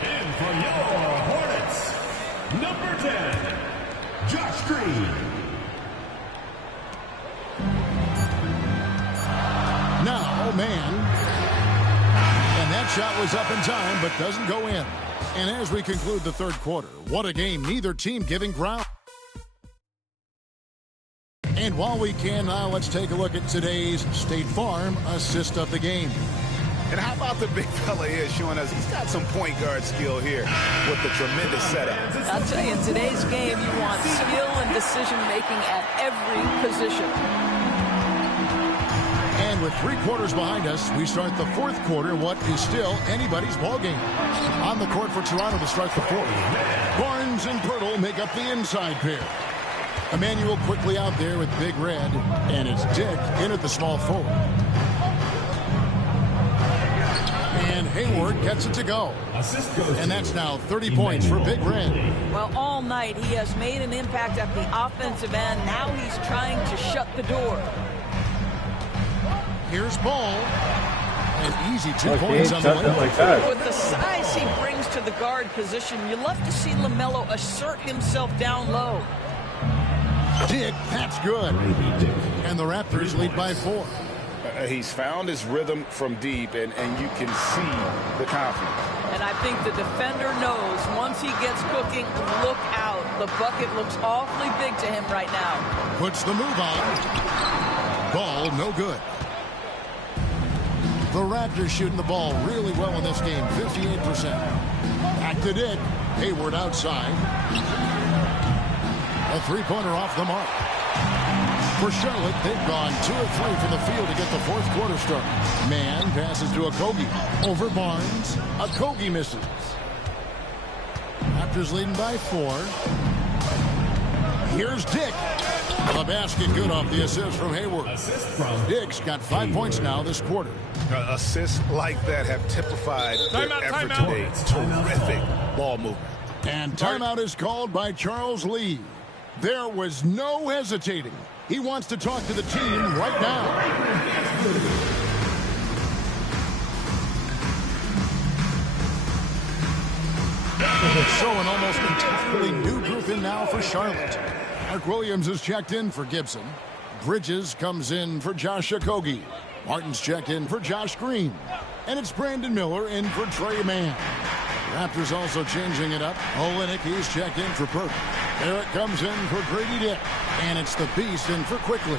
And for your Hornets, number 10, Josh Green. Now, man. And that shot was up in time, but doesn't go in. And as we conclude the third quarter, what a game. Neither team giving ground. while we can, now let's take a look at today's State Farm assist of the game. And how about the big fella here showing us he's got some point guard skill here with the tremendous setup. I'll tell you, in today's game, you want skill and decision-making at every position. And with 3 quarters behind us, we start the 4th quarter, what is still anybody's ball game. On the court for Toronto to start the 4th. Barnes and Pirtle make up the inside pair. Emmanuel quickly out there with Big Red, and it's Dick in at the small forward. And Hayward gets it to go. And that's now 30 points for Big Red. Well, all night he has made an impact at the offensive end. Now he's trying to shut the door. Here's Ball. An easy 2 points on the way. Like With the size he brings to the guard position, you love to see LaMelo assert himself down low. Dick, that's good. And the Raptors lead by 4. He's found his rhythm from deep, and you can see the confidence. And I think the defender knows once he gets cooking, look out. The bucket looks awfully big to him right now. Puts the move on. Ball, no good. The Raptors shooting the ball really well in this game, 58%. Back to Dick. Hayward outside. A 3-pointer off the mark. For Charlotte, they've gone 2 of 3 from the field to get the 4th quarter started. Man passes to Okogie. Over Barnes. Okogie misses. Raptors leading by 4. Here's Dick. The basket good off the assist from Hayward. Dick's got 5 points now this quarter. Assists like that have typified their effort today. Terrific ball movement. And timeout is called by Charles Lee. There was no hesitating. He wants to talk to the team right now. So an almost entirely new group in now for Charlotte. Mark Williams is checked in for Gibson. Bridges comes in for Josh Okogie. Martin's checked in for Josh Green. And it's Brandon Miller in for Trey Mann. Raptors also changing it up. Olynyk, he's checked in for Perk. Barrett comes in for Grady Dick. And it's the Beast in for Quickly.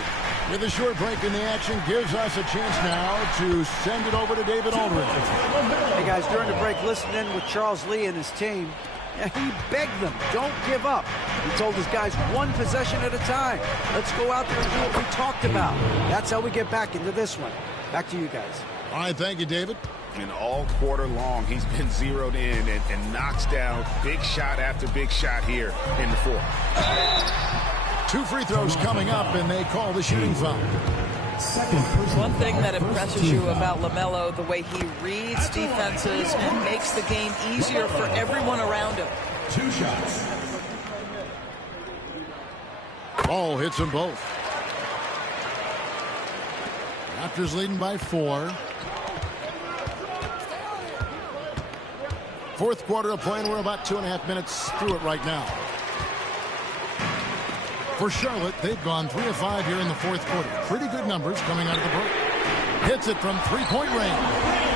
With a short break in the action, gives us a chance now to send it over to David Aldridge. Hey, guys, during the break, listen in with Charles Lee and his team. He begged them, don't give up. He told his guys 1 possession at a time. Let's go out there and do what we talked about. That's how we get back into this one. Back to you guys. All right, thank you, David. And all quarter long, he's been zeroed in and knocks down big shot after big shot here in the 4th. 2 free throws coming up, and they call the shooting foul. One thing that impresses you about LaMelo, the way he reads defenses and makes the game easier for everyone around him. 2 shots. Ball hits them both. Raptors leading by 4. 4th quarter of play, and we're about 2.5 minutes through it right now. For Charlotte, they've gone 3 of 5 here in the 4th quarter. Pretty good numbers coming out of the break. Hits it from 3-point range.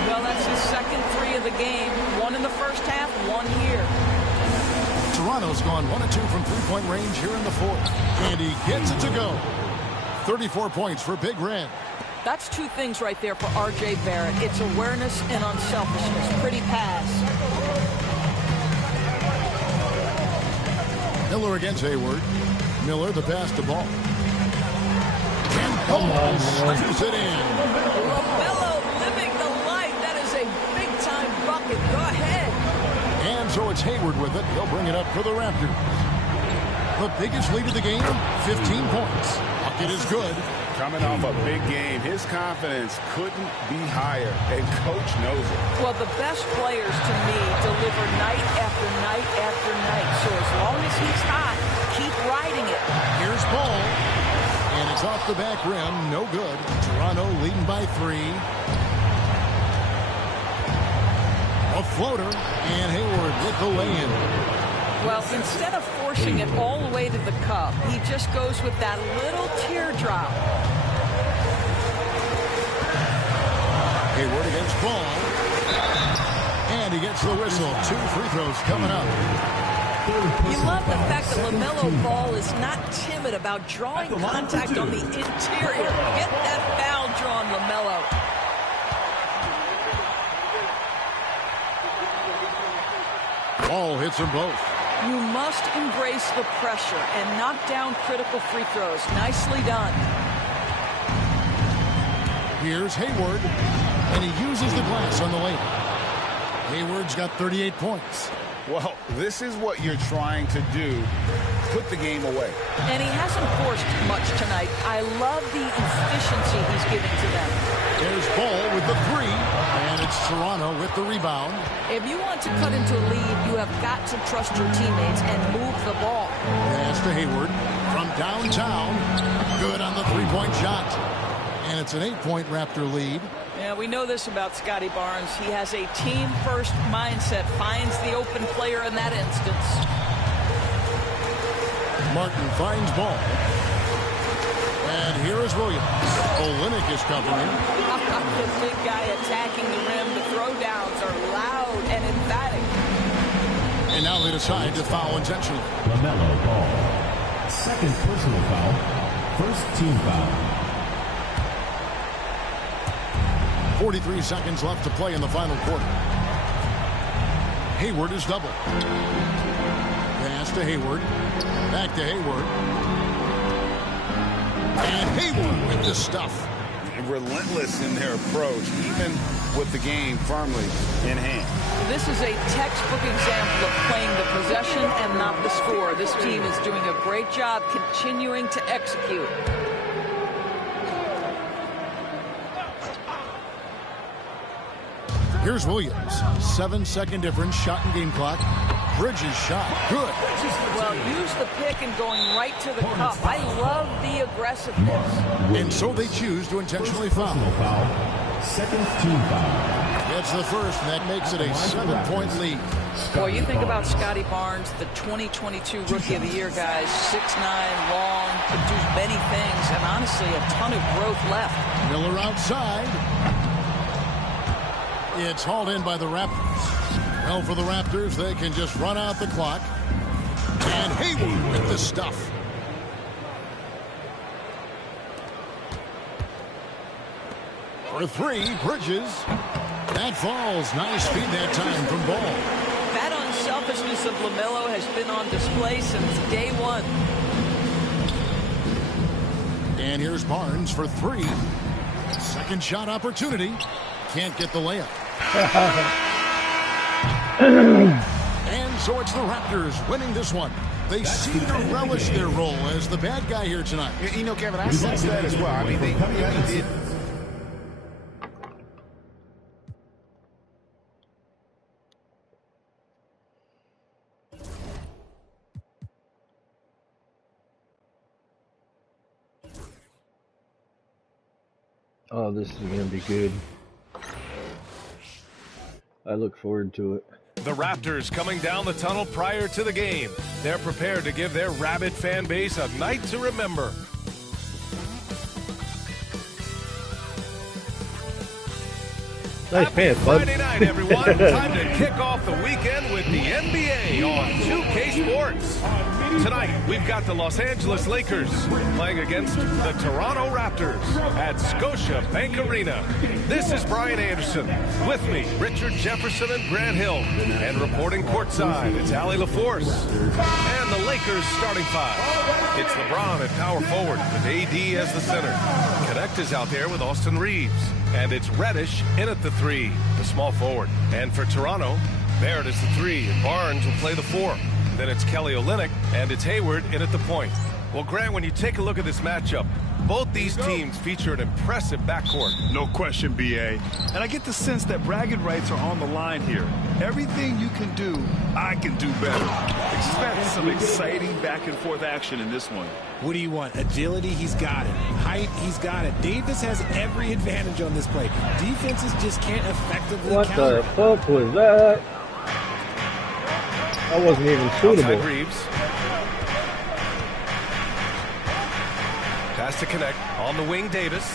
Well, that's his second 3 of the game. 1 in the first half, 1 here. Toronto's gone 1 of 2 from 3-point range here in the 4th. And he gets it to go. 34 points for Big Red. That's 2 things right there for R.J. Barrett. It's awareness and unselfishness. Pretty pass. Miller against Hayward. Miller, the pass to Ball. And Ball slams it in. LaMelo living the life. That is a big-time bucket. Go ahead. And so it's Hayward with it. He'll bring it up for the Raptors. The biggest lead of the game, 15 points. Bucket is good. Coming off a big game, his confidence couldn't be higher, and Coach knows it. Well, the best players, to me, deliver night after night after night. So as long as he's hot, keep riding it. Here's Ball. And it's off the back rim. No good. Toronto leading by 3. A floater. And Hayward with the lay-in. Well, instead of forcing it all the way to the cup, he just goes with that little teardrop. Hayward against Ball. And he gets the whistle. 2 free throws coming up. You love the fact that LaMelo Ball is not timid about drawing contact on the interior. Get that foul drawn, LaMelo. Ball hits them both. You must embrace the pressure and knock down critical free throws. Nicely done. Here's Hayward, and he uses the glass on the layup. Hayward's got 38 points. Well, this is what you're trying to do. Put the game away. And he hasn't forced much tonight. I love the efficiency he's giving to them. There's Ball with the three, and it's Toronto with the rebound. If you want to cut into a lead, you have got to trust your teammates and move the ball. Pass to Hayward from downtown. Good on the three-point shot. And it's an 8-point Raptor lead. Yeah, we know this about Scotty Barnes. He has a team-first mindset, finds the open player in that instance. Martin finds Ball. And here is Williams. Olynyk is covering. The big guy attacking the rim. The throwdowns are loud and emphatic. And now they decide to foul intentionally. LaMelo Ball. Second personal foul. First team foul. 43 seconds left to play in the final quarter. Hayward is doubled. Pass to Hayward. Back to Hayward. And Hayward with the stuff. Relentless in their approach, even with the game firmly in hand. This is a textbook example of playing the possession and not the score. This team is doing a great job continuing to execute. Here's Williams. 7-second difference, shot and game clock. Bridges shot. Good. Well, use the pick and going right to the cup. I love the aggressiveness. And so they choose to intentionally foul. Second team foul. That's the first, and that makes it a 7-point lead. Boy, you think about Scotty Barnes, the 2022 Rookie of the Year, guys. 6'9", long, could do many things, and honestly, a ton of growth left. Miller outside. It's hauled in by the Raptors. Well, for the Raptors, they can just run out the clock. And Hayward with the stuff. For three, Bridges. That falls. Nice feed that time from Ball. That unselfishness of LaMelo has been on display since day one. And here's Barnes for three. Second shot opportunity. Can't get the layup. And so it's the Raptors winning this one. They seem to relish their role as the bad guy here tonight. You know, Kevin, I sense that as well. I mean, they really did. Oh, this is going to be good. I look forward to it. The Raptors coming down the tunnel prior to the game. They're prepared to give their rabid fan base a night to remember. Nice pants, bud. Friday night, everyone. Time to kick off the weekend with the NBA on 2K Sports. Tonight, we've got the Los Angeles Lakers playing against the Toronto Raptors at Scotia Bank Arena. This is Brian Anderson. With me, Richard Jefferson and Grant Hill. And reporting courtside, it's Allie LaForce. And the Lakers starting five. It's LeBron at power forward with AD as the center. Connect is out there with Austin Reeves. And it's Reddish in at the three, the small forward. And for Toronto, Barrett is the three, and Barnes will play the four. Then it's Kelly Olynyk, and it's Hayward in at the point. Well, Grant, when you take a look at this matchup, both these teams feature an impressive backcourt. No question, B.A. And I get the sense that bragging rights are on the line here. Everything you can do, I can do better. Expect some exciting back-and-forth action in this one. What do you want? Agility, he's got it. Height, he's got it. Davis has every advantage on this play. Defenses just can't effectively What counter. the fuck was that? That wasn't even suitable. Outside Reeves. Pass to connect. On the wing, Davis.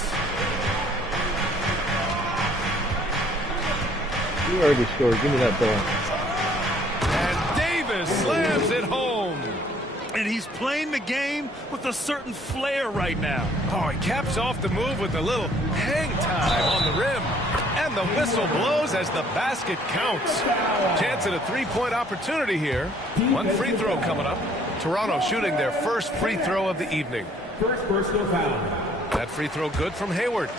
You already scored. Give me that ball. And Davis slams slams it home. And he's playing the game with a certain flair right now. Oh, he caps off the move with a little hang time on the rim. And the whistle blows as the basket counts. Chance at a three-point opportunity here. One free throw coming up. Toronto shooting their first free throw of the evening. First personal foul. That free throw good from Hayward.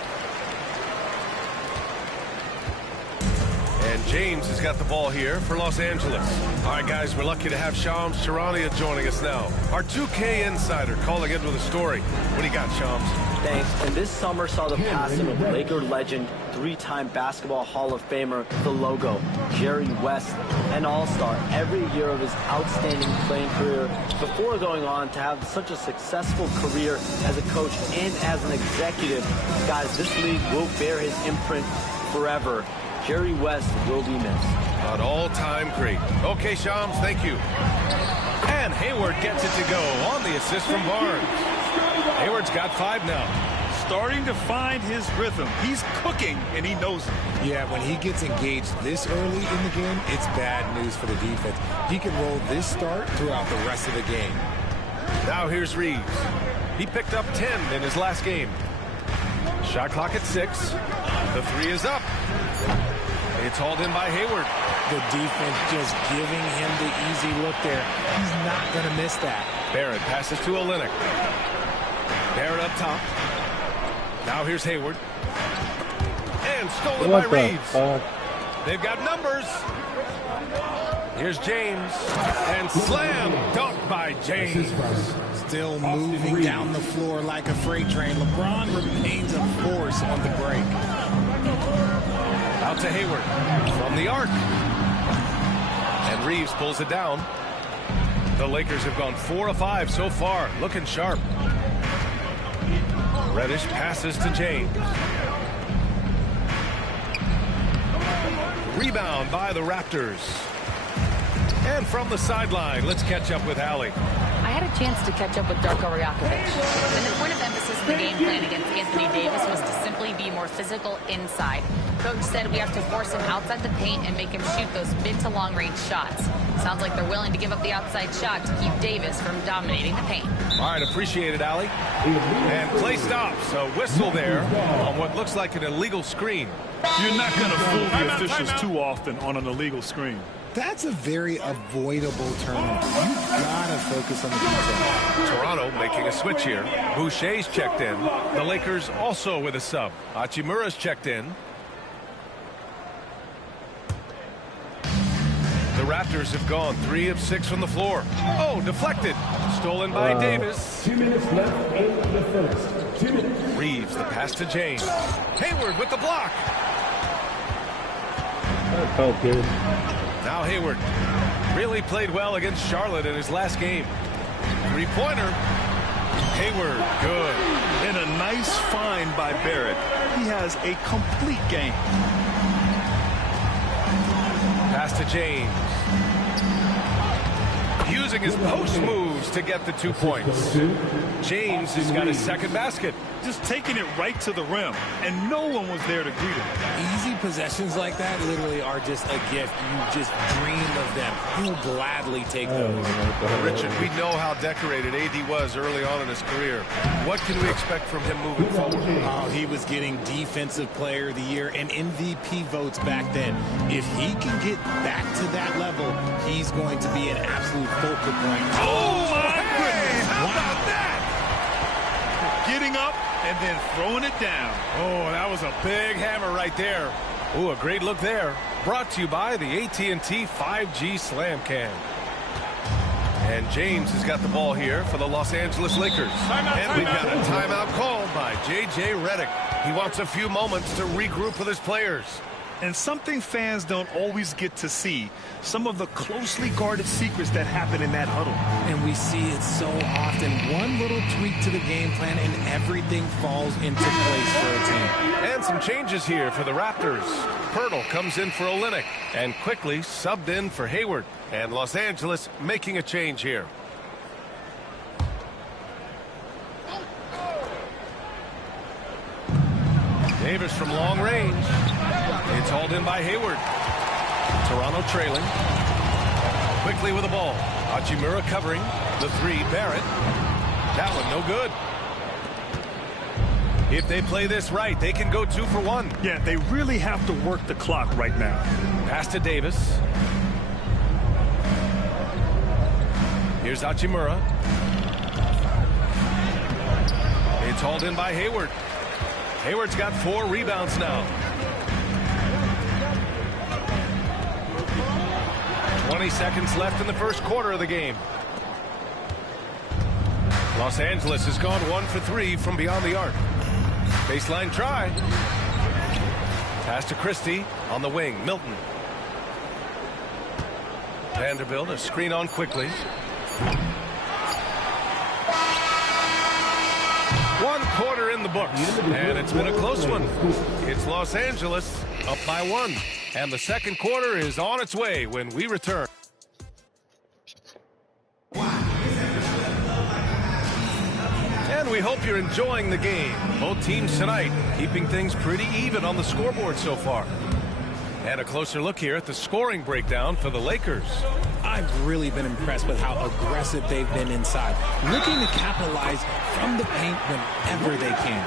And James has got the ball here for Los Angeles. All right, guys, we're lucky to have Shams Charania joining us now. Our 2K insider calling in with a story. What do you got, Shams? Thanks. And this summer saw the passing of Laker legend, three-time Basketball Hall of Famer, the logo, Jerry West, an all-star every year of his outstanding playing career before going on to have such a successful career as a coach and as an executive. Guys, this league will bear his imprint forever. Jerry West will be missed. An all-time great. Okay, Shams, thank you. And Hayward gets it to go on the assist from Barnes. Hayward's got 5 now. Starting to find his rhythm. He's cooking, and he knows it. Yeah, when he gets engaged this early in the game, it's bad news for the defense. He can roll this start throughout the rest of the game. Now here's Reeves. He picked up 10 in his last game. Shot clock at 6. The 3 is up. It's hauled in by Hayward. The defense just giving him the easy look there. He's not going to miss that. Barrett passes to Olynyk. Barrett up top. Now here's Hayward. And stolen by Reeves. They've got numbers. Here's James. And slam dunk by James. Still moving down the floor like a freight train. LeBron remains a force on the break. Out to Hayward from the arc. And Reeves pulls it down. The Lakers have gone 4 of 5 so far. Looking sharp. Reddish passes to James. Rebound by the Raptors. And from the sideline, let's catch up with Allie. I had a chance to catch up with Darko Rajakovic, and the point of emphasis in the game plan against Anthony Davis was to simply be more physical inside. Coach said we have to force him outside the paint and make him shoot those mid to long range shots. Sounds like they're willing to give up the outside shot to keep Davis from dominating the paint. All right, appreciate it, Allie. And play stops. A whistle there on what looks like an illegal screen. You're not going to fool the officials too often on an illegal screen. That's a very avoidable turnover. You've got to focus on the detail. Toronto making a switch here. Boucher's checked in. The Lakers also with a sub. Hachimura's checked in. The Raptors have gone 3 of 6 from the floor. Oh, deflected. Stolen by Davis. 2 minutes left in the first. 2 minutes. Reeves, the pass to James. Hayward with the block. That felt good. Now Hayward really played well against Charlotte in his last game. Three-pointer. Hayward, good. And a nice find by Barrett. He has a complete game. Pass to James. Using his post moves to get the 2 points. James has got his second basket. Just taking it right to the rim, and no one was there to greet him. Easy possessions like that literally are just a gift. You just dream of them. He'll gladly take those. Richard, we know how decorated AD was early on in his career. What can we expect from him moving forward? Oh, he was getting Defensive Player of the Year and MVP votes back then. If he can get back to that level, he's going to be an absolute focal point. Oh, my goodness. How about that? Getting up and then throwing it down. Oh, that was a big hammer right there. Oh, a great look there. Brought to you by the AT&T 5G Slam Cam. And James has got the ball here for the Los Angeles Lakers. And we've got a timeout called by J.J. Redick. He wants a few moments to regroup with his players. And something fans don't always get to see, some of the closely guarded secrets that happen in that huddle. And we see it so often. One little tweak to the game plan and everything falls into place for a team. And some changes here for the Raptors. Pirtle comes in for Olynyk and quickly subbed in for Hayward. And Los Angeles making a change here. Davis from long range. It's hauled in by Hayward. Toronto trailing. Quickly with the ball. Hachimura covering the three. Barrett. That one no good. If they play this right, they can go 2 for 1. Yeah, they really have to work the clock right now. Pass to Davis. Here's Hachimura. It's hauled in by Hayward. Hayward's got 4 rebounds now. 20 seconds left in the first quarter of the game. Los Angeles has gone 1 for 3 from beyond the arc. Baseline try. Pass to Christie on the wing. Milton. Vanderbilt, a screen on quickly. 1 quarter in the books, and it's been a close one. It's Los Angeles up by 1, and the second quarter is on its way when we return. And we hope you're enjoying the game. Both teams tonight keeping things pretty even on the scoreboard so far. And a closer look here at the scoring breakdown for the Lakers. I've really been impressed with how aggressive they've been inside, looking to capitalize from the paint whenever they can.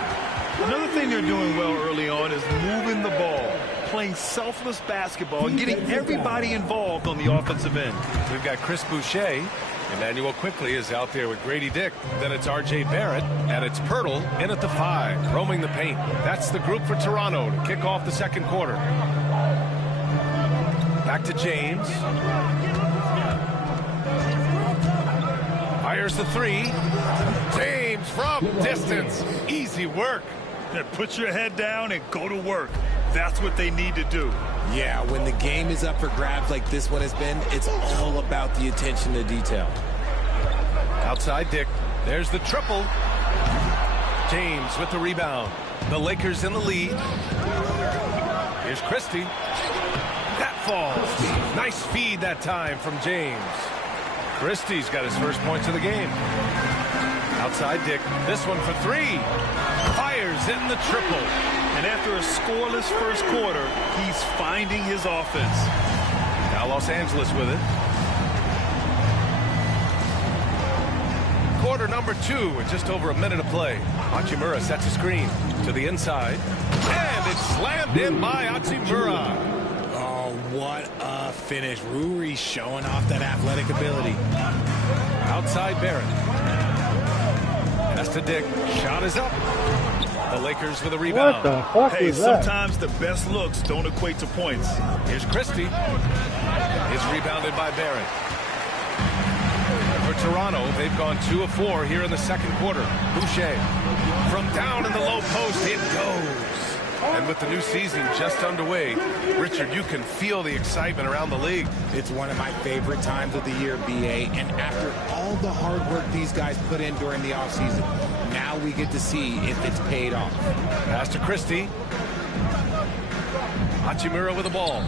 Another thing they're doing well early on is moving the ball, playing selfless basketball, and getting everybody involved on the offensive end. We've got Chris Boucher. Emmanuel Quickly is out there with Grady Dick. Then it's R.J. Barrett, and it's Pirtle in at the 5, roaming the paint. That's the group for Toronto to kick off the second quarter. Back to James. Fires the 3. James from distance. Easy work. Put your head down and go to work. That's what they need to do. Yeah, when the game is up for grabs like this one has been, it's all about the attention to detail. Outside Dick. There's the triple. James with the rebound. The Lakers in the lead. Here's Christie. That falls. Nice feed that time from James. Christie's got his first points of the game. Outside Dick. This one for 3. Fires in the triple. And after a scoreless first quarter, he's finding his offense. Now Los Angeles with it. Quarter number 2 with just over a minute of play. Hachimura sets a screen to the inside. And it's slammed in by Hachimura. Oh, what a finish. Ruri showing off that athletic ability. Outside Barrett. Pass to Dick. Shot is up. The Lakers with a rebound. What the fuck hey, is that? Sometimes the best looks don't equate to points. Here's Christie. It's rebounded by Barrett. For Toronto, they've gone 2 of 4 here in the second quarter. Boucher. From down in the low post, it goes. And with the new season just underway, Richard, you can feel the excitement around the league. It's one of my favorite times of the year, BA. And after all the hard work these guys put in during the offseason, now we get to see if it's paid off. Pass to Christie. Hachimura with the ball.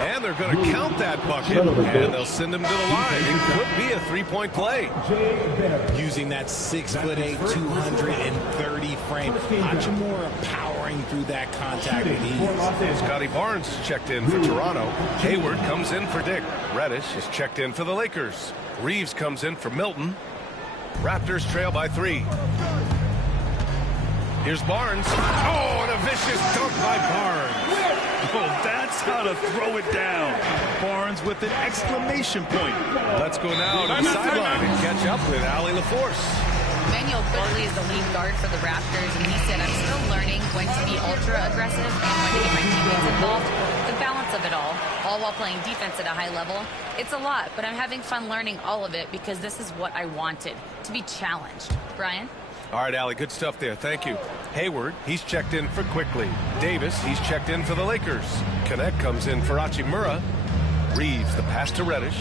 And they're going to count that bucket, and they'll send him to the line. It could be a 3-point play. Using that 6'8", 230 frame, Hachimura powering through that contact with ease. Scotty Barnes checked in for Toronto. Hayward comes in for Dick. Reddish is checked in for the Lakers. Reeves comes in for Milton. Raptors trail by 3. Here's Barnes. Oh, and a vicious dunk by Barnes. Oh, that's how to throw it down. Barnes with an exclamation point. Let's go now to the sideline and catch up with Allie LaForce. Emmanuel Quickly is the lead guard for the Raptors, and he said, I'm still learning when to be ultra aggressive and when to get my teammates involved. The balance of it all while playing defense at a high level. It's a lot, but I'm having fun learning all of it because this is what I wanted, to be challenged. Brian? All right, Allie, good stuff there. Thank you. Hayward, he's checked in for Quickly. Davis, he's checked in for the Lakers. Connect comes in for Hachimura. Reeves, the pass to Reddish.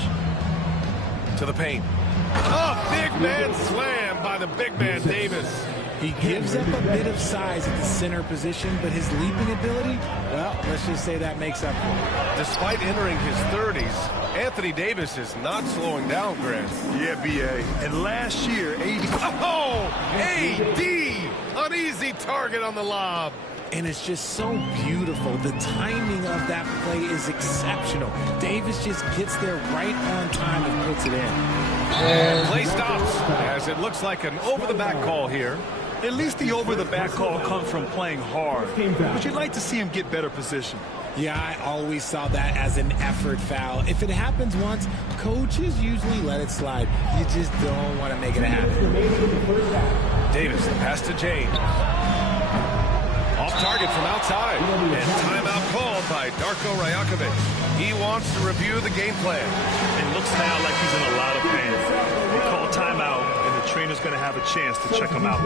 To the paint. Oh, big man slam by the big man Davis. He gives up a bit of size at the center position, but his leaping ability, well, let's just say that makes up for it. Despite entering his 30s, Anthony Davis is not slowing down, Grant. Yeah, B.A. And last year, AD... Oh, AD! An easy target on the lob. and it's just so beautiful. The timing of that play is exceptional. Davis just gets there right on time and puts it in. And play stops as it looks like an over-the-back call here. At least the over-the-back call comes from playing hard, but you'd like to see him get better position. Yeah, I always saw that as an effort foul. If it happens once, coaches usually let it slide. You just don't want to make it happen. Davis, pass to James. Off target from outside. And timeout called by Darko Rajakovic. He wants to review the game plan. It looks now like he's in a lot of pain. They call timeout, and the trainer's going to have a chance to check him out.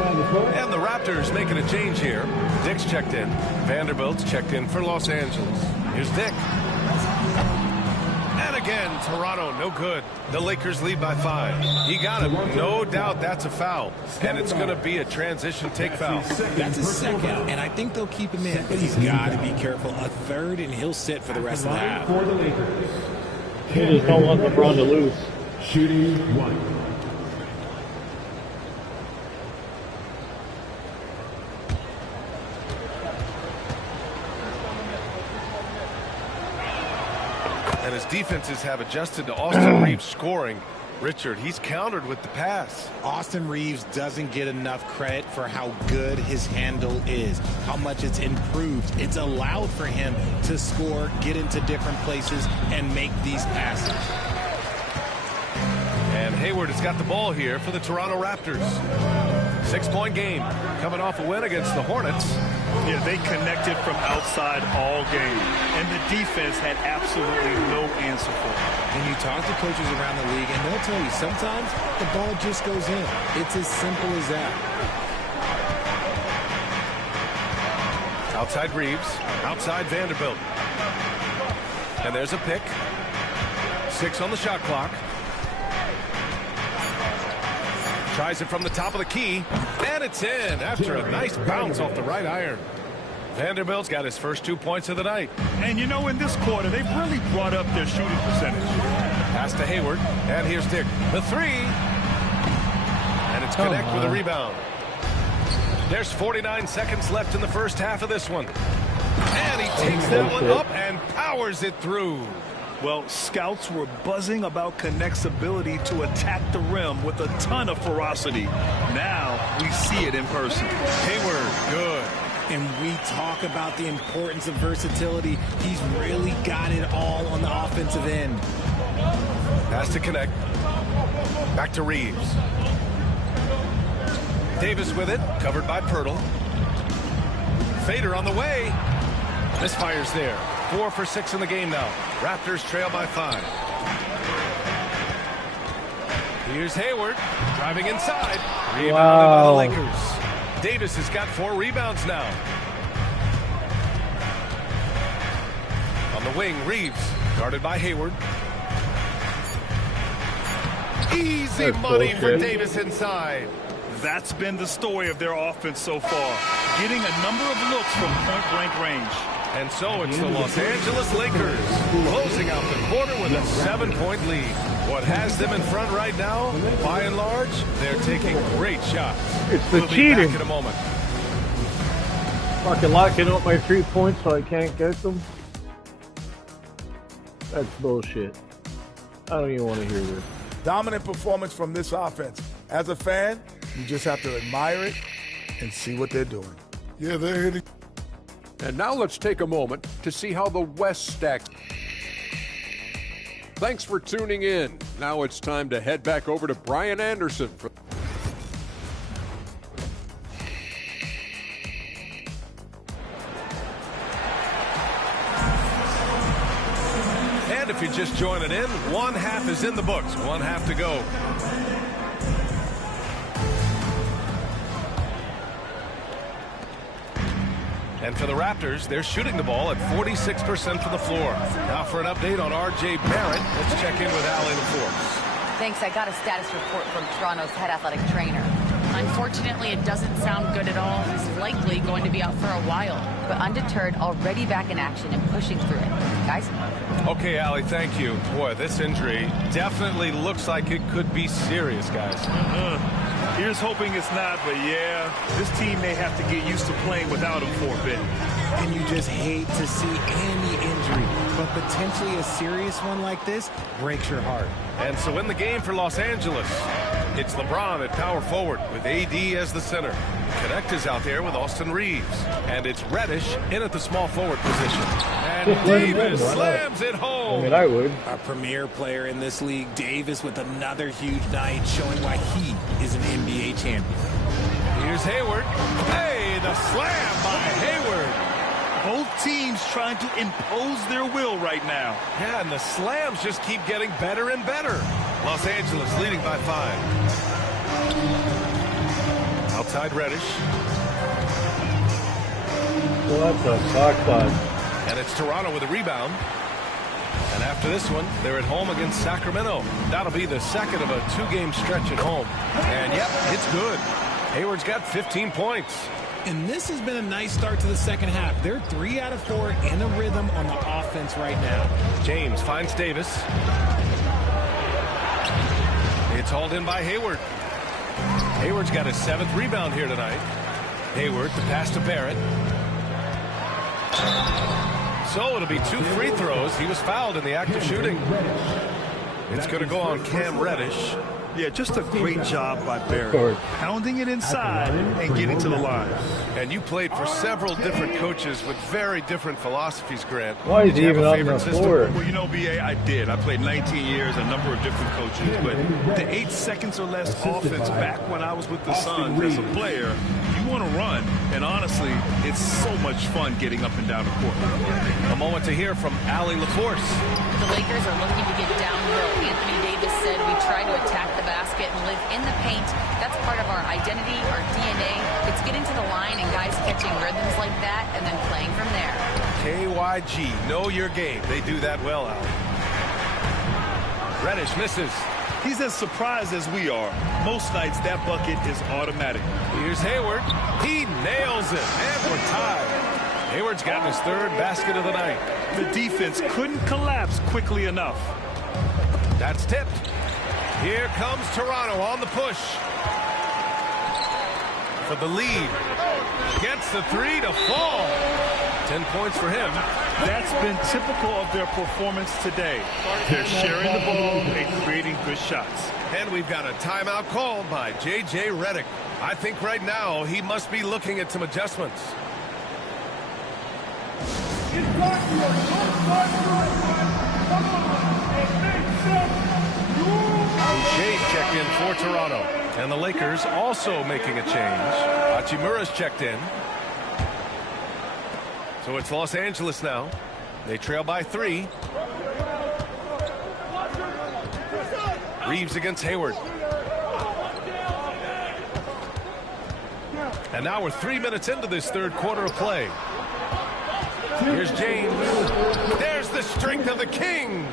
And the Raptors making a change here. Dick's checked in. Vanderbilt's checked in for Los Angeles. Here's Dick. And again, Toronto, no good. The Lakers lead by 5. He got him. No doubt that's a foul. And it's going to be a transition take foul. That's a second, and I think they'll keep him in. But he's got to be careful. A third, and he'll sit for the rest of the half. You just don't want LeBron to lose. Shooting 1. And his defenses have adjusted to Austin Reeves scoring. Richard, he's countered with the pass. Austin Reeves doesn't get enough credit for how good his handle is, how much it's improved. It's allowed for him to score, get into different places, and make these passes. And Hayward has got the ball here for the Toronto Raptors. 6-point game, coming off a win against the Hornets. Yeah, they connected from outside all game, and the defense had absolutely no answer for it. When you talk to coaches around the league, and they'll tell you sometimes the ball just goes in. It's as simple as that. Outside Reeves, outside Vanderbilt. And there's a pick. 6 on the shot clock. Tries it from the top of the key, and it's in after a nice bounce off the right iron. Vanderbilt's got his first 2 points of the night. And you know, in this quarter, they've really brought up their shooting percentage. Pass to Hayward, and here's Dick. The 3. And it's Connect with a rebound. There's 49 seconds left in the first half of this one. And he takes that one up and powers it through. Well, scouts were buzzing about Connect's ability to attack the rim with a ton of ferocity. Now we see it in person. Hayward, good. And we talk about the importance of versatility. He's really got it all on the offensive end. Pass to Connect. Back to Reeves. Davis with it, covered by Pirtle. Fader on the way. Misfires there. 4 for 6 in the game now. Raptors trail by 5. Here's Hayward driving inside. Rebounded by the Lakers. Davis has got 4 rebounds now. On the wing, Reeves guarded by Hayward. Easy money for Davis inside. That's been the story of their offense so far, getting a number of looks from point-blank range. And so it's the Los Angeles Lakers closing out the quarter with a 7-point lead. What has them in front right now, by and large, they're taking great shots. It's the we'll cheating. Be back in a moment. Fucking locking up my 3 points so I can't get them. That's bullshit. I don't even want to hear this. Dominant performance from this offense. As a fan, you just have to admire it and see what they're doing. Yeah, they're hitting. And now let's take a moment to see how the West stacks. Thanks for tuning in. Now it's time to head back over to Brian Anderson. And if you're just joining in, 1 half is in the books. 1 half to go. And for the Raptors, they're shooting the ball at 46% from the floor. Now for an update on R.J. Barrett, let's check in with Allie LaForce. Thanks. I got a status report from Toronto's head athletic trainer. Unfortunately, it doesn't sound good at all. He's likely going to be out for a while, but undeterred, already back in action and pushing through it. Guys? Okay, Allie, thank you. Boy, this injury definitely looks like it could be serious, guys. Here's hoping it's not, but yeah, this team may have to get used to playing without him for a bit. And you just hate to see any injury, but potentially a serious one like this breaks your heart. And so in the game for Los Angeles, it's LeBron at power forward with AD as the center. Connect is out there with Austin Reeves. And it's Reddish in at the small forward position. And Davis slams it home. I mean, I would. A premier player in this league, Davis, with another huge night, showing why he is an NBA champion. Here's Hayward. Hey, the slam by Hayward. Both teams trying to impose their will right now. Yeah, and the slams just keep getting better and better. Los Angeles leading by 5. Outside Reddish. What the fuck, bud? And it's Toronto with a rebound. And after this one, they're at home against Sacramento. That'll be the second of a 2-game stretch at home. And yep, it's good. Hayward's got 15 points. And this has been a nice start to the second half. They're 3 out of 4 in a rhythm on the offense right now. James finds Davis. It's hauled in by Hayward. Hayward's got his 7th rebound here tonight. Hayward, the pass to Barrett. So it'll be 2 free throws. He was fouled in the act of shooting. It's going to go on Cam Reddish. Yeah, just a great job by Barrett. Pounding it inside and getting to the line. And you played for several different coaches with very different philosophies, Grant. Why is he even on the floor? Well, you know, BA, I did. I played 19 years, a number of different coaches. But the 8 seconds or less offense back when I was with the Suns as a player, you want to run. And honestly, it's so much fun getting up and down the court. A moment to hear from Allie LaForce. The Lakers are looking to get downhill. Anthony Davis said we try to attack the basket and live in the paint. That's part of our identity, our DNA. It's getting to the line and guys catching rhythms like that and then playing from there. KYG, know your game. They do that well, Al. Reddish misses. He's as surprised as we are. Most nights, that bucket is automatic. Here's Hayward. He nails it, and we're tied. Hayward's gotten his 3rd basket of the night. The defense couldn't collapse quickly enough. That's tipped. Here comes Toronto on the push. For the lead. Gets the 3 to fall. 10 points for him. That's been typical of their performance today. They're sharing the ball and creating good shots. And we've got a timeout called by J.J. Redick. I think right now he must be looking at some adjustments. Boucher's checked in for Toronto. And the Lakers also making a change. Hachimura's checked in. So it's Los Angeles now. They trail by 3. Reeves against Hayward. And now we're 3 minutes into this 3rd quarter of play. Here's James. There's the strength of the king.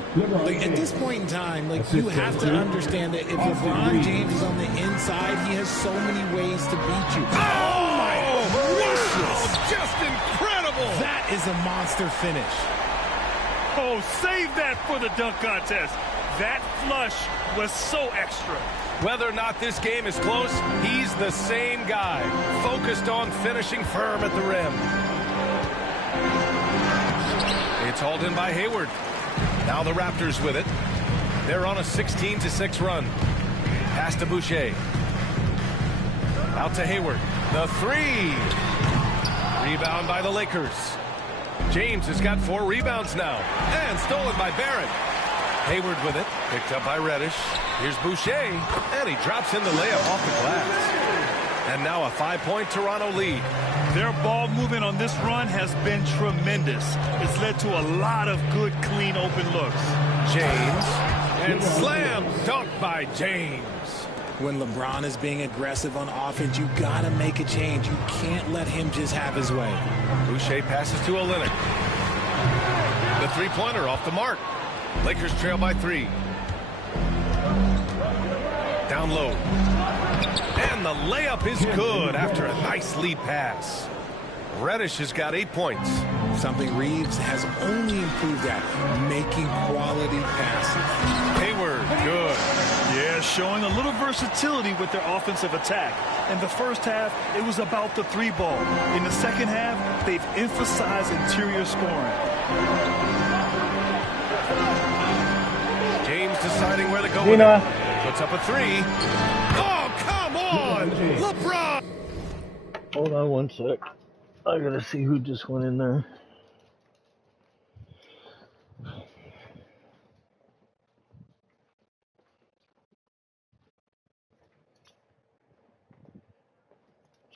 Like, at this point in time, like, you have to understand that if LeBron James is on the inside, he has so many ways to beat you. Oh my gracious! Just incredible! That is a monster finish. Oh, save that for the dunk contest. That flush was so extra. Whether or not this game is close, he's the same guy, focused on finishing firm at the rim. It's hauled in by Hayward. Now the Raptors with it. They're on a 16-6 run. Pass to Boucher. Out to Hayward. The 3. Rebound by the Lakers. James has got 4 rebounds now. And stolen by Barrett. Hayward with it. Picked up by Reddish. Here's Boucher. And he drops in the layup off the glass. And now a 5-point Toronto lead. Their ball movement on this run has been tremendous. It's led to a lot of good, clean, open looks. James. And slam dunk by James. When LeBron is being aggressive on offense, you got to make a change. You can't let him just have his way. Boucher passes to Olynyk. The 3-pointer off the mark. Lakers trail by 3. Down low. And the layup is good after a nice lead pass. Reddish has got 8 points. Something Reeves has only improved at, making quality passes. Hayward, good. Yeah, showing a little versatility with their offensive attack. In the first half, it was about the three ball. In the second half, they've emphasized interior scoring. James deciding where to go with it. Puts up a three. Oh, come on! LeBron! Hold on one sec. I gotta see who just went in there.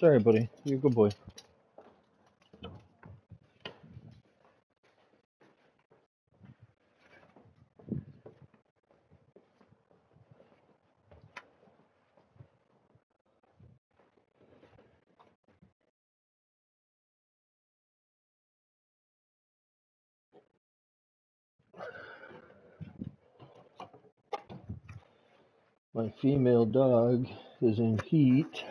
Sorry, buddy. You're a good boy. My female dog is in heat.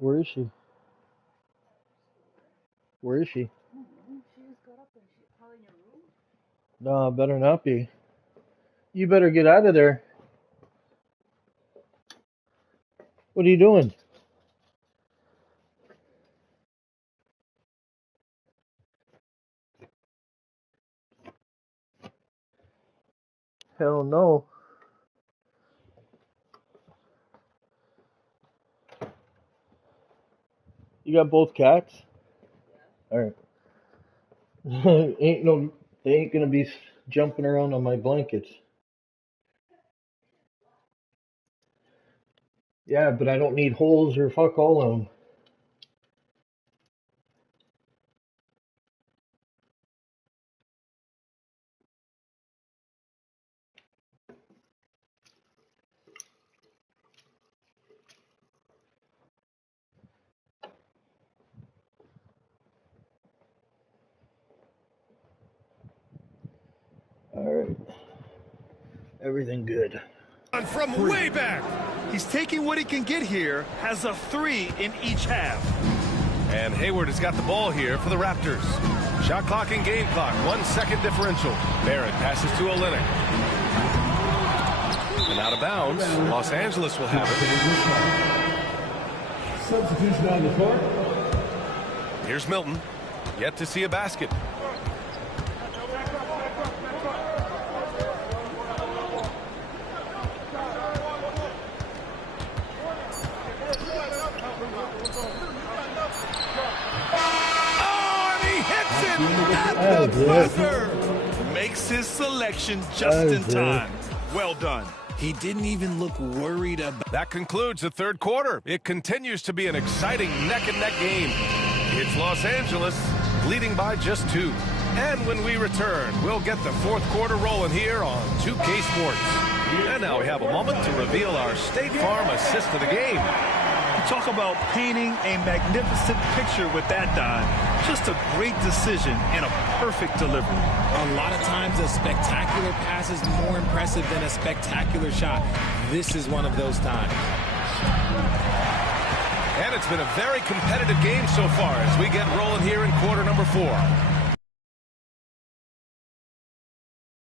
Where is she? Where is she? No, better not be. You better get out of there. What are you doing? Hell no. You got both cats? Alright. They ain't gonna be jumping around on my blankets. Yeah, but I don't need holes or fuck all of them. Alright. Everything good. From way back. He's taking what he can get here, has a three in each half. And Hayward has got the ball here for the Raptors. Shot clock and game clock, 1 second differential. Barrett passes to Olynyk. And out of bounds, Los Angeles will have it. Substitution on the court. Here's Milton, yet to see a basket. At the buzzer. Makes his selection just in time. Well done. He didn't even look worried about. That concludes the third quarter. It continues to be an exciting neck-and-neck game. It's Los Angeles leading by just 2. And when we return, we'll get the fourth quarter rolling here on 2K Sports. And now we have a moment to reveal our State Farm assist of the game. Talk about painting a magnificent picture with that dime. Just a great decision and a perfect delivery. A lot of times a spectacular pass is more impressive than a spectacular shot. This is one of those times. And it's been a very competitive game so far as we get rolling here in quarter number 4.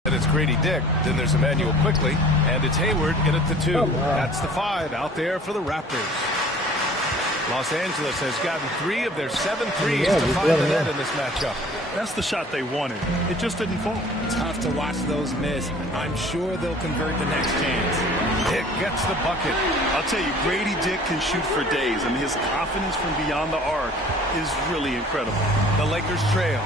And it's Grady Dick, then there's Emmanuel Quickly, and it's Hayward in at the 2. That's the 5 out there for the Raptors. Los Angeles has gotten 3 of their 7 threes to find the net in this matchup. That's the shot they wanted. It just didn't fall. Tough to watch those miss. I'm sure they'll convert the next chance. Dick gets the bucket. I'll tell you, Grady Dick can shoot for days. I mean, his confidence from beyond the arc is really incredible. The Lakers trail.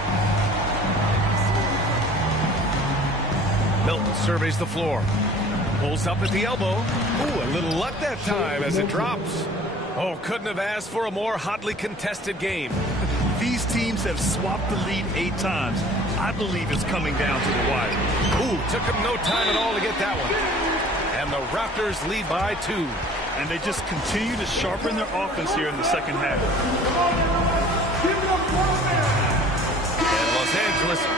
Milton surveys the floor. Pulls up at the elbow. Ooh, a little luck that time as it drops. Oh, couldn't have asked for a more hotly contested game. These teams have swapped the lead 8 times. I believe it's coming down to the wire. Ooh, took them no time at all to get that one. And the Raptors lead by 2. And they just continue to sharpen their offense here in the second half. And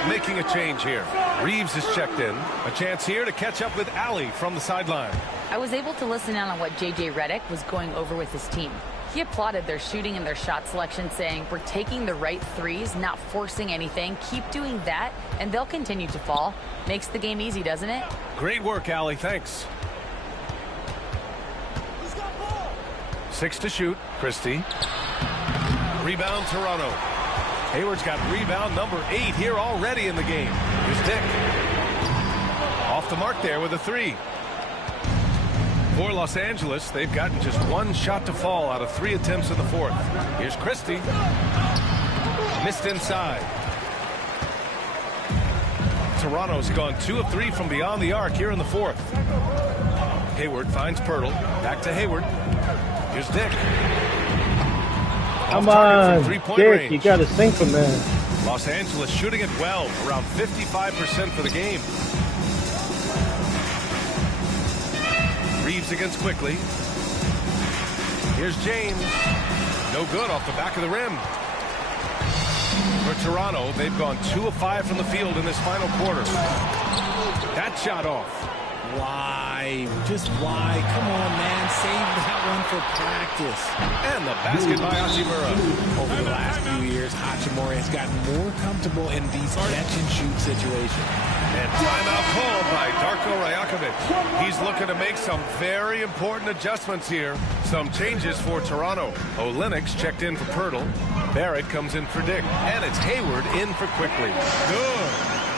making a change here. Reeves is checked in. A chance here to catch up with Allie from the sideline. I was able to listen in on what J.J. Redick was going over with his team. He applauded their shooting and their shot selection, saying, "We're taking the right threes, not forcing anything. Keep doing that, and they'll continue to fall." Makes the game easy, doesn't it? Great work, Allie. Thanks. 6 to shoot. Christie. Rebound, Toronto. Hayward's got rebound number 8 here already in the game. Here's Dick. Off the mark there with a 3. For Los Angeles, they've gotten just 1 shot to fall out of 3 attempts in the 4th. Here's Christie. Missed inside. Toronto's gone 2 of 3 from beyond the arc here in the 4th. Hayward finds Pirtle. Back to Hayward. Here's Dick. Come on, Dick, you got to sink them in. Los Angeles shooting it well, around 55% for the game. Reeves against Quickly. Here's James. No good off the back of the rim. For Toronto, they've gone 2 of 5 from the field in this final quarter. That shot off. Why? Just why? Come on, man. Save that one for practice. And the basket by Hachimura. Over the last few years, Hachimura has gotten more comfortable in these catch-and-shoot situations. And timeout called by Darko Rajakovic. He's looking to make some very important adjustments here. Some changes for Toronto. Olenek's checked in for Pirtle. Barrett comes in for Dick. And it's Hayward in for Quickly. Good.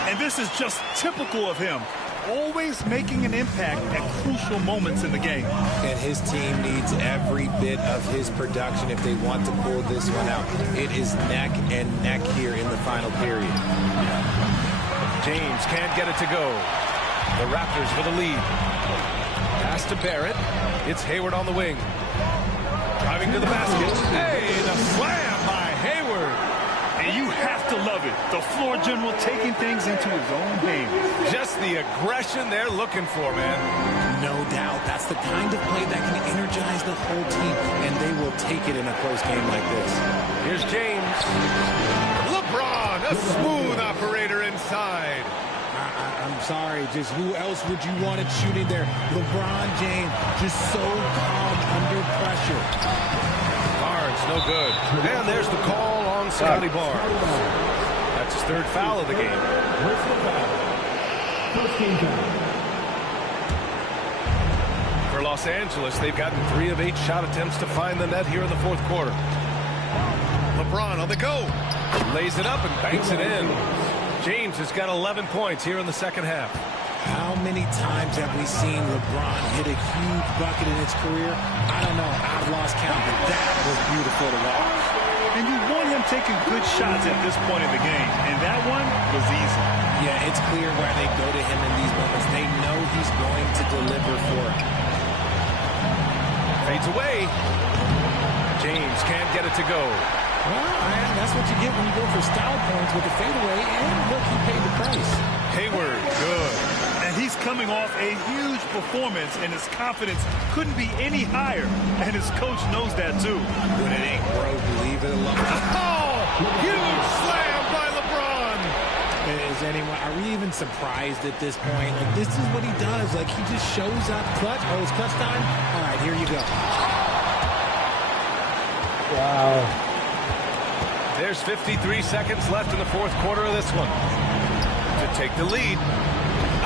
And this is just typical of him. Always making an impact at crucial moments in the game. And his team needs every bit of his production if they want to pull this one out. It is neck and neck here in the final period. James can't get it to go. The Raptors with a lead. Pass to Barrett. It's Hayward on the wing. Driving to the basket. Hey, the slam by Hayward. And you have to love it. The floor general taking things into his own hands. Just the aggression they're looking for, man. No doubt. That's the kind of play that can energize the whole team, and they will take it in a close game like this. Here's James. LeBron, a smooth operator inside. I'm sorry, just who else would you want it shooting there? LeBron James, just so calm under pressure. Barnes, no good. And there's the call on Scotty Barnes. That's his 3rd foul of the game. First team foul. For Los Angeles, they've gotten 3 of 8 shot attempts to find the net here in the 4th quarter. LeBron on the go. Lays it up and banks it in. James has got 11 points here in the 2nd half. How many times have we seen LeBron hit a huge bucket in his career? I don't know. I've lost count, but that was beautiful to watch. And you want him taking good shots at this point in the game, and that one was easy. Yeah, it's clear why they go to him in these moments. They know he's going to deliver for him. Fades away. James can't get it to go. Well, that's what you get when you go for style points with the fadeaway, and look, he paid the price. Hayward, good. And he's coming off a huge performance, and his confidence couldn't be any higher. And his coach knows that, too. When it ain't broke, believe it or love it. Oh, huge slam by LeBron. Are we even surprised at this point? Like, this is what he does. Like, he just shows up clutch. Oh, it's clutch time? All right, here you go. Wow. There's 53 seconds left in the 4th quarter of this one. To take the lead.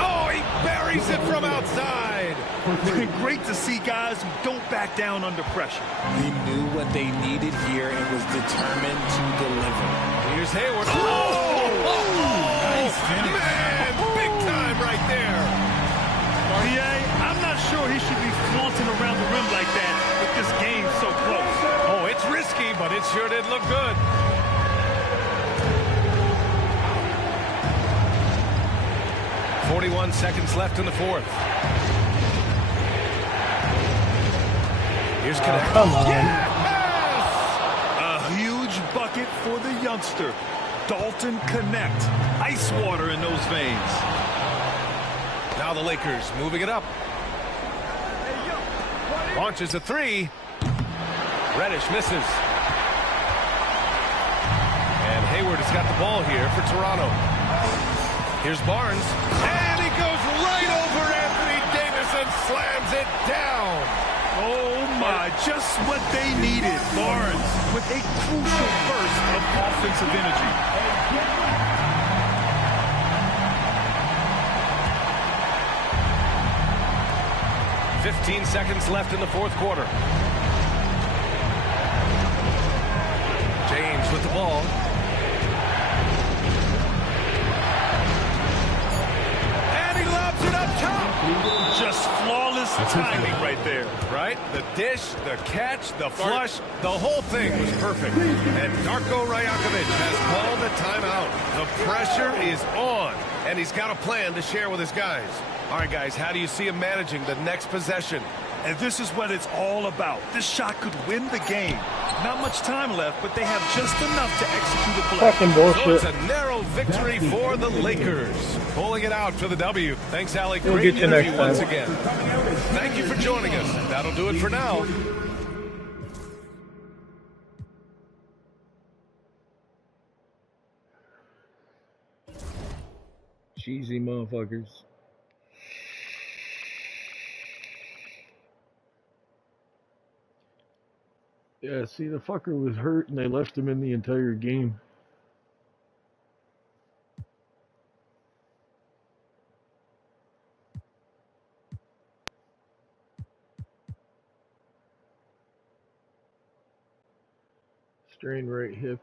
Oh, he buries it from outside. Great to see guys who don't back down under pressure. He knew what they needed here and was determined to deliver. Here's Hayward. Nice finish. Man, big time right there. I'm not sure he should be flaunting around the rim like that with this game so close. Oh, it's risky, but it sure did look good. .41 seconds left in the 4th. Here's Connect. Come on. Yes! A huge bucket for the youngster. Dalton Connect. Ice water in those veins. Now the Lakers moving it up. Launches a 3. Reddish misses. And Hayward has got the ball here for Toronto. Here's Barnes. And he goes right over Anthony Davis and slams it down. Oh, my. Just what they needed. Barnes with a crucial burst of offensive energy. 15 seconds left in the fourth quarter. James with the ball. And he lobs it up top. Just flawless timing right there. Right? The dish, the catch, the flush, the whole thing was perfect. And Darko Rajakovic has called a timeout. The pressure is on, and he's got a plan to share with his guys. All right, guys, how do you see him managing the next possession? And this is what it's all about. This shot could win the game. Not much time left, but they have just enough to execute a play. Fucking bullshit. So it's a narrow victory for the Lakers. Pulling it out for the W. Thanks, Alec. We'll Great get you interview next time. once again. Thank you for joining us. That'll do it for now. Cheesy motherfuckers. Yeah, see, the fucker was hurt and they left him in the entire game. Strained right hip.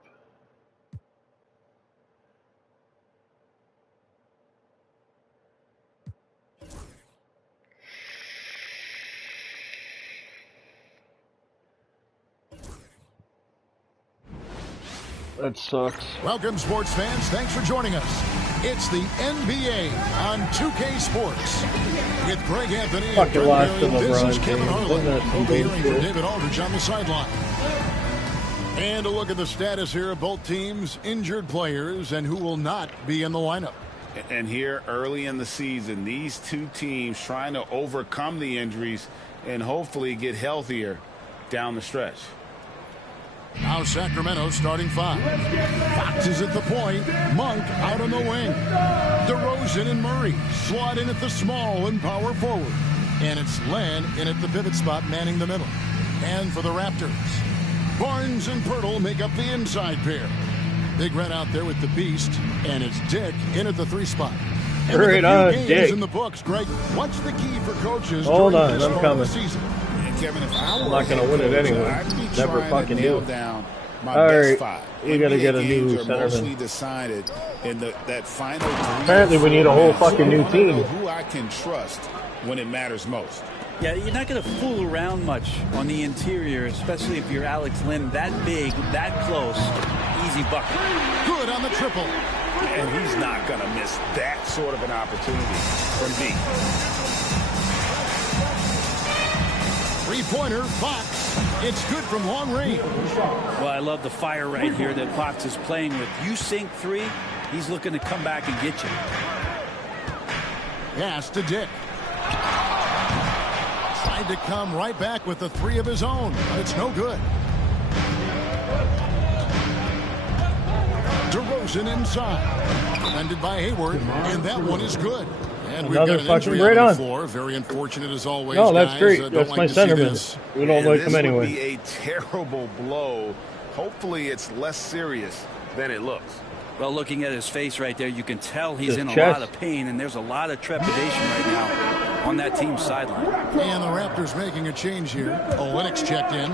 That sucks. Welcome, sports fans. Thanks for joining us. It's the NBA on 2K Sports. With Greg Anthony and Fucking lost to This is LeBron Kevin James. Harlan. Wasn't that some We'll be hearing from bullshit? David Aldridge on the sideline. And a look at the status here of both teams' injured players and who will not be in the lineup. And here early in the season, these two teams trying to overcome the injuries and hopefully get healthier down the stretch. Now Sacramento starting five. Fox is at the point. Monk out on the wing. DeRozan and Murray slot in at the small and power forward. And it's Len in at the pivot spot manning the middle. And for the Raptors, Barnes and Pirtle make up the inside pair. Big Red out there with the Beast. And it's Dick in at the three spot. And Right with a on, few games Dick. in the books, Greg, what's the key for coaches Hold during on, this I'm part coming. of the season? Kevin, if I I'm were not gonna a win it coach, anyway. I'd be Never trying fucking to do nail it. down my All best right, five. we gotta NBA get a new games are mostly centerman. decided in that final. Apparently we need a whole fucking new team. Who I can trust when it matters most. Yeah, you're not going to fool around much on the interior, especially if you're Alex Len, that big, that close. Easy bucket. Good on the triple. And he's not going to miss that sort of an opportunity from deep. Three-pointer, Fox. It's good from long range. Well, I love the fire right here that Fox is playing with. You sink three, he's looking to come back and get you. Pass to Dick. Tried to come right back with the three of his own, but it's no good. DeRozan inside. Defended by Hayward, and that one is good. And we've Another got an fucking injury great on the on. floor. Very unfortunate as always. No, that's guys. great. Don't That's like my to see centerman. this. We don't like him This anyway. would be a terrible blow. Hopefully it's less serious than it looks. Well, looking at his face right there, you can tell he's His in a chest. lot of pain, and there's a lot of trepidation right now on that team's sideline. And the Raptors making a change here. Olenek's checked in.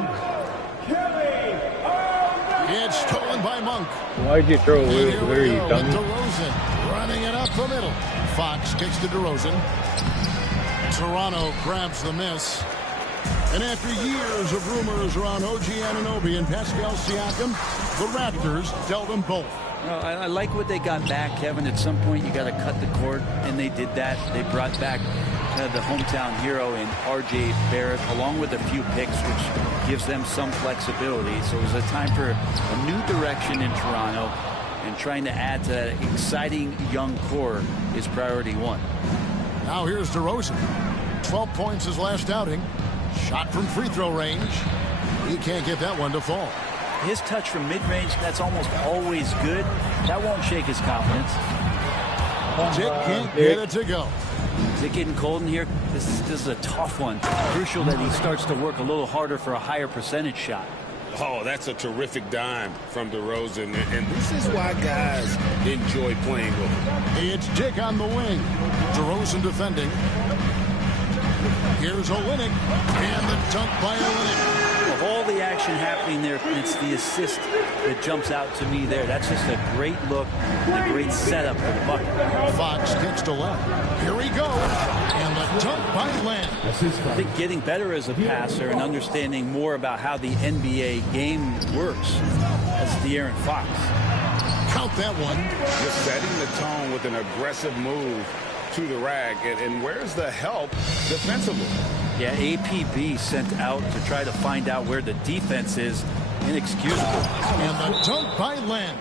It's stolen by Monk. Why'd you throw it And here there, we you go with dummy? DeRozan running it up the middle. Fox kicks to DeRozan. Toronto grabs the miss. And after years of rumors around OG Anunoby and Pascal Siakam, the Raptors dealt them both. No, I like what they got back, Kevin. At some point, you got to cut the cord, and they did that. They brought back the hometown hero in R.J. Barrett, along with a few picks, which gives them some flexibility. So it was a time for a new direction in Toronto, and trying to add to that exciting young core is priority one. Now here's DeRozan. 12 points his last outing. Shot from free throw range. He can't get that one to fall. His touch from mid-range, that's almost always good. That won't shake his confidence. Dick can't get it to go. Is it getting cold in here? This is a tough one. Crucial that he starts to work a little harder for a higher percentage shot. Oh, that's a terrific dime from DeRozan, and this is why guys enjoy playing with him. It's Dick on the wing. DeRozan defending. Here's Olynyk, and the dunk by Olynyk. Of all the action happening there, it's the assist that jumps out to me there. That's just a great look and a great setup for the bucket. Fox kicks to left. Here he goes, and the dunk by Lamb. I think getting better as a passer and understanding more about how the NBA game works as De'Aaron Fox. Count that one. Just setting the tone with an aggressive move to the rack, and where's the help defensively? Yeah, APB sent out to try to find out where the defense is. Inexcusable. And the dunk by Lamb.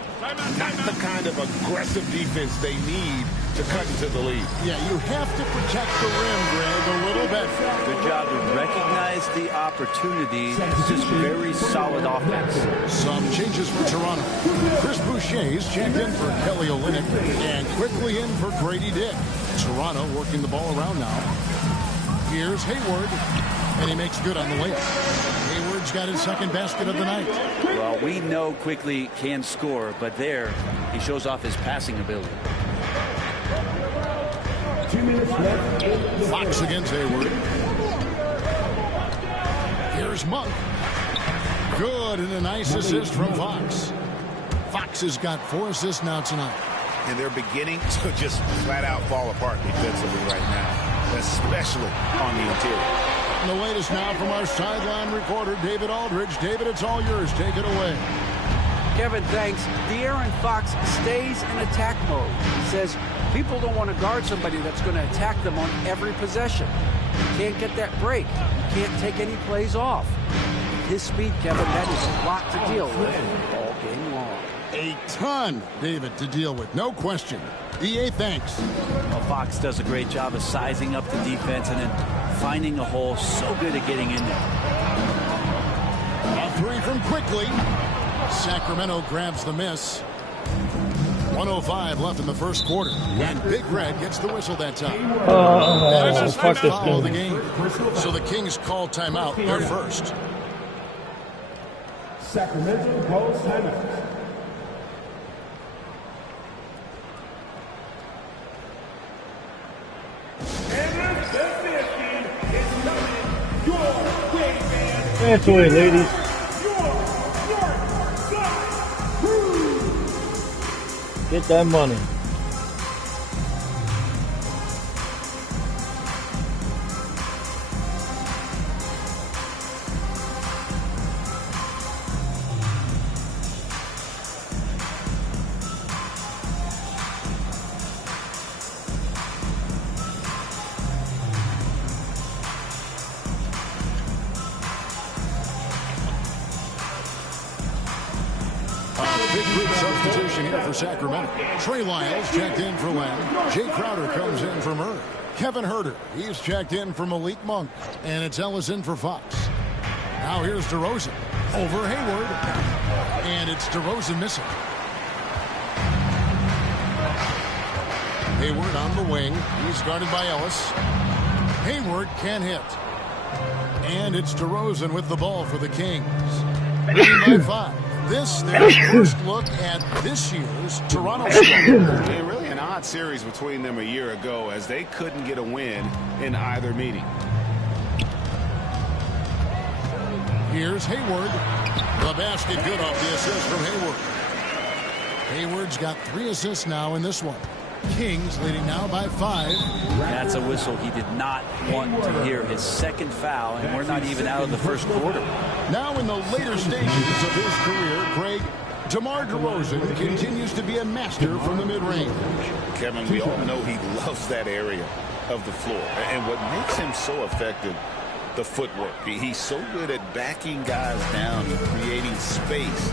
Not the kind of aggressive defense they need to cut into the lead. Yeah, you have to protect the rim, Greg, a little bit. Good job to recognize the opportunity. It's just very solid offense. Some changes for Toronto. Chris Boucher's checked in for Kelly Olynyk and quickly in for Grady Dick. Toronto working the ball around now. Here's Hayward, and he makes good on the layup. Hayward's got his second basket of the night. Well, we know Quickly can score, but there he shows off his passing ability. 2 minutes left. Fox against Hayward. Here's Monk. Good, and a nice assist from Fox. Fox has got 4 assists now tonight. And they're beginning to just flat out fall apart defensively right now, especially on the interior. And the latest now from our sideline reporter, David Aldridge. David, it's all yours. Take it away. Kevin, thanks. De'Aaron Fox stays in attack mode. He says people don't want to guard somebody that's going to attack them on every possession. You can't get that break. You can't take any plays off. His speed, Kevin, that is a lot to deal with all game long. A ton, David, to deal with. No question. DA, thanks. Well, Fox does a great job of sizing up the defense and then finding a hole. So good at getting in there. A 3 from Quickly. Sacramento grabs the miss. 1:05 left in the first quarter. And Big Red gets the whistle that time. That is his first foul of the game. So the Kings call timeout. They're first. Sacramento calls timeout. Dance away, ladies. Get that money. Big group substitution here for Sacramento. Trey Lyles checked in for Lamb. Jay Crowder comes in for Murray. Kevin Huerter, he's checked in for Malik Monk. And it's Ellis in for Fox. Now here's DeRozan. Over Hayward. And it's DeRozan missing. Hayward on the wing. He's guarded by Ellis. Hayward can hit. And it's DeRozan with the ball for the Kings. Leading by 5. This, their first look at this year's Toronto squad. Really an odd series between them a year ago as they couldn't get a win in either meeting. Here's Hayward. The basket good off the assist from Hayward. Hayward's got 3 assists now in this one. Kings leading now by 5. That's a whistle he did not want to hear. His second foul, and we're not even out of the first quarter. Now in the later stages of his career, Craig, DeMar DeRozan continues to be a master from the mid-range. Kevin, we all know he loves that area of the floor. And what makes him so effective, the footwork. He's so good at backing guys down and creating space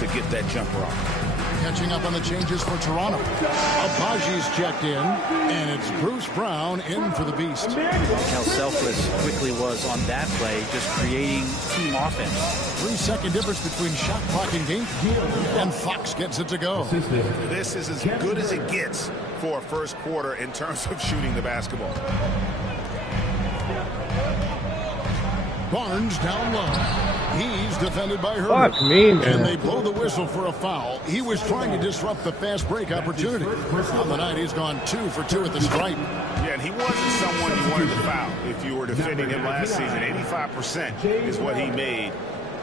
to get that jumper off. Catching up on the changes for Toronto. Abaji's checked in, and it's Bruce Brown in for the Beast. Look how selfless Quickly was on that play, just creating team offense. 3-second difference between shot clock and game. And Fox gets it to go. This is as good as it gets for a first quarter in terms of shooting the basketball. Barnes down low. He's defended by Herbert. Fuck me, man. And they blow the whistle for a foul. He was trying to disrupt the fast break opportunity. On the night, he's gone 2 for 2 at the stripe. Yeah, and he wasn't someone you wanted to foul if you were defending him last season. 85% is what he made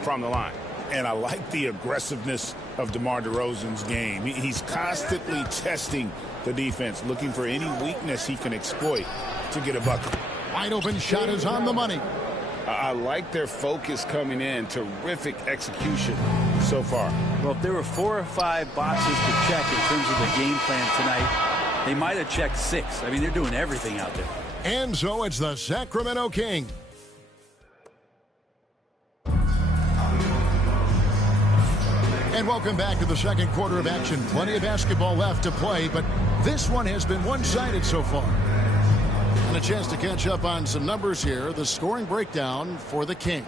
from the line. And I like the aggressiveness of DeMar DeRozan's game. He's constantly testing the defense, looking for any weakness he can exploit to get a bucket. Wide open shot is on the money. I like their focus coming in. Terrific execution so far. Well, if there were 4 or 5 boxes to check in terms of the game plan tonight, they might have checked 6. I mean, they're doing everything out there. And so it's the Sacramento Kings. And welcome back to the second quarter of action. Plenty of basketball left to play, but this one has been one-sided so far. And a chance to catch up on some numbers here. The scoring breakdown for the Kings.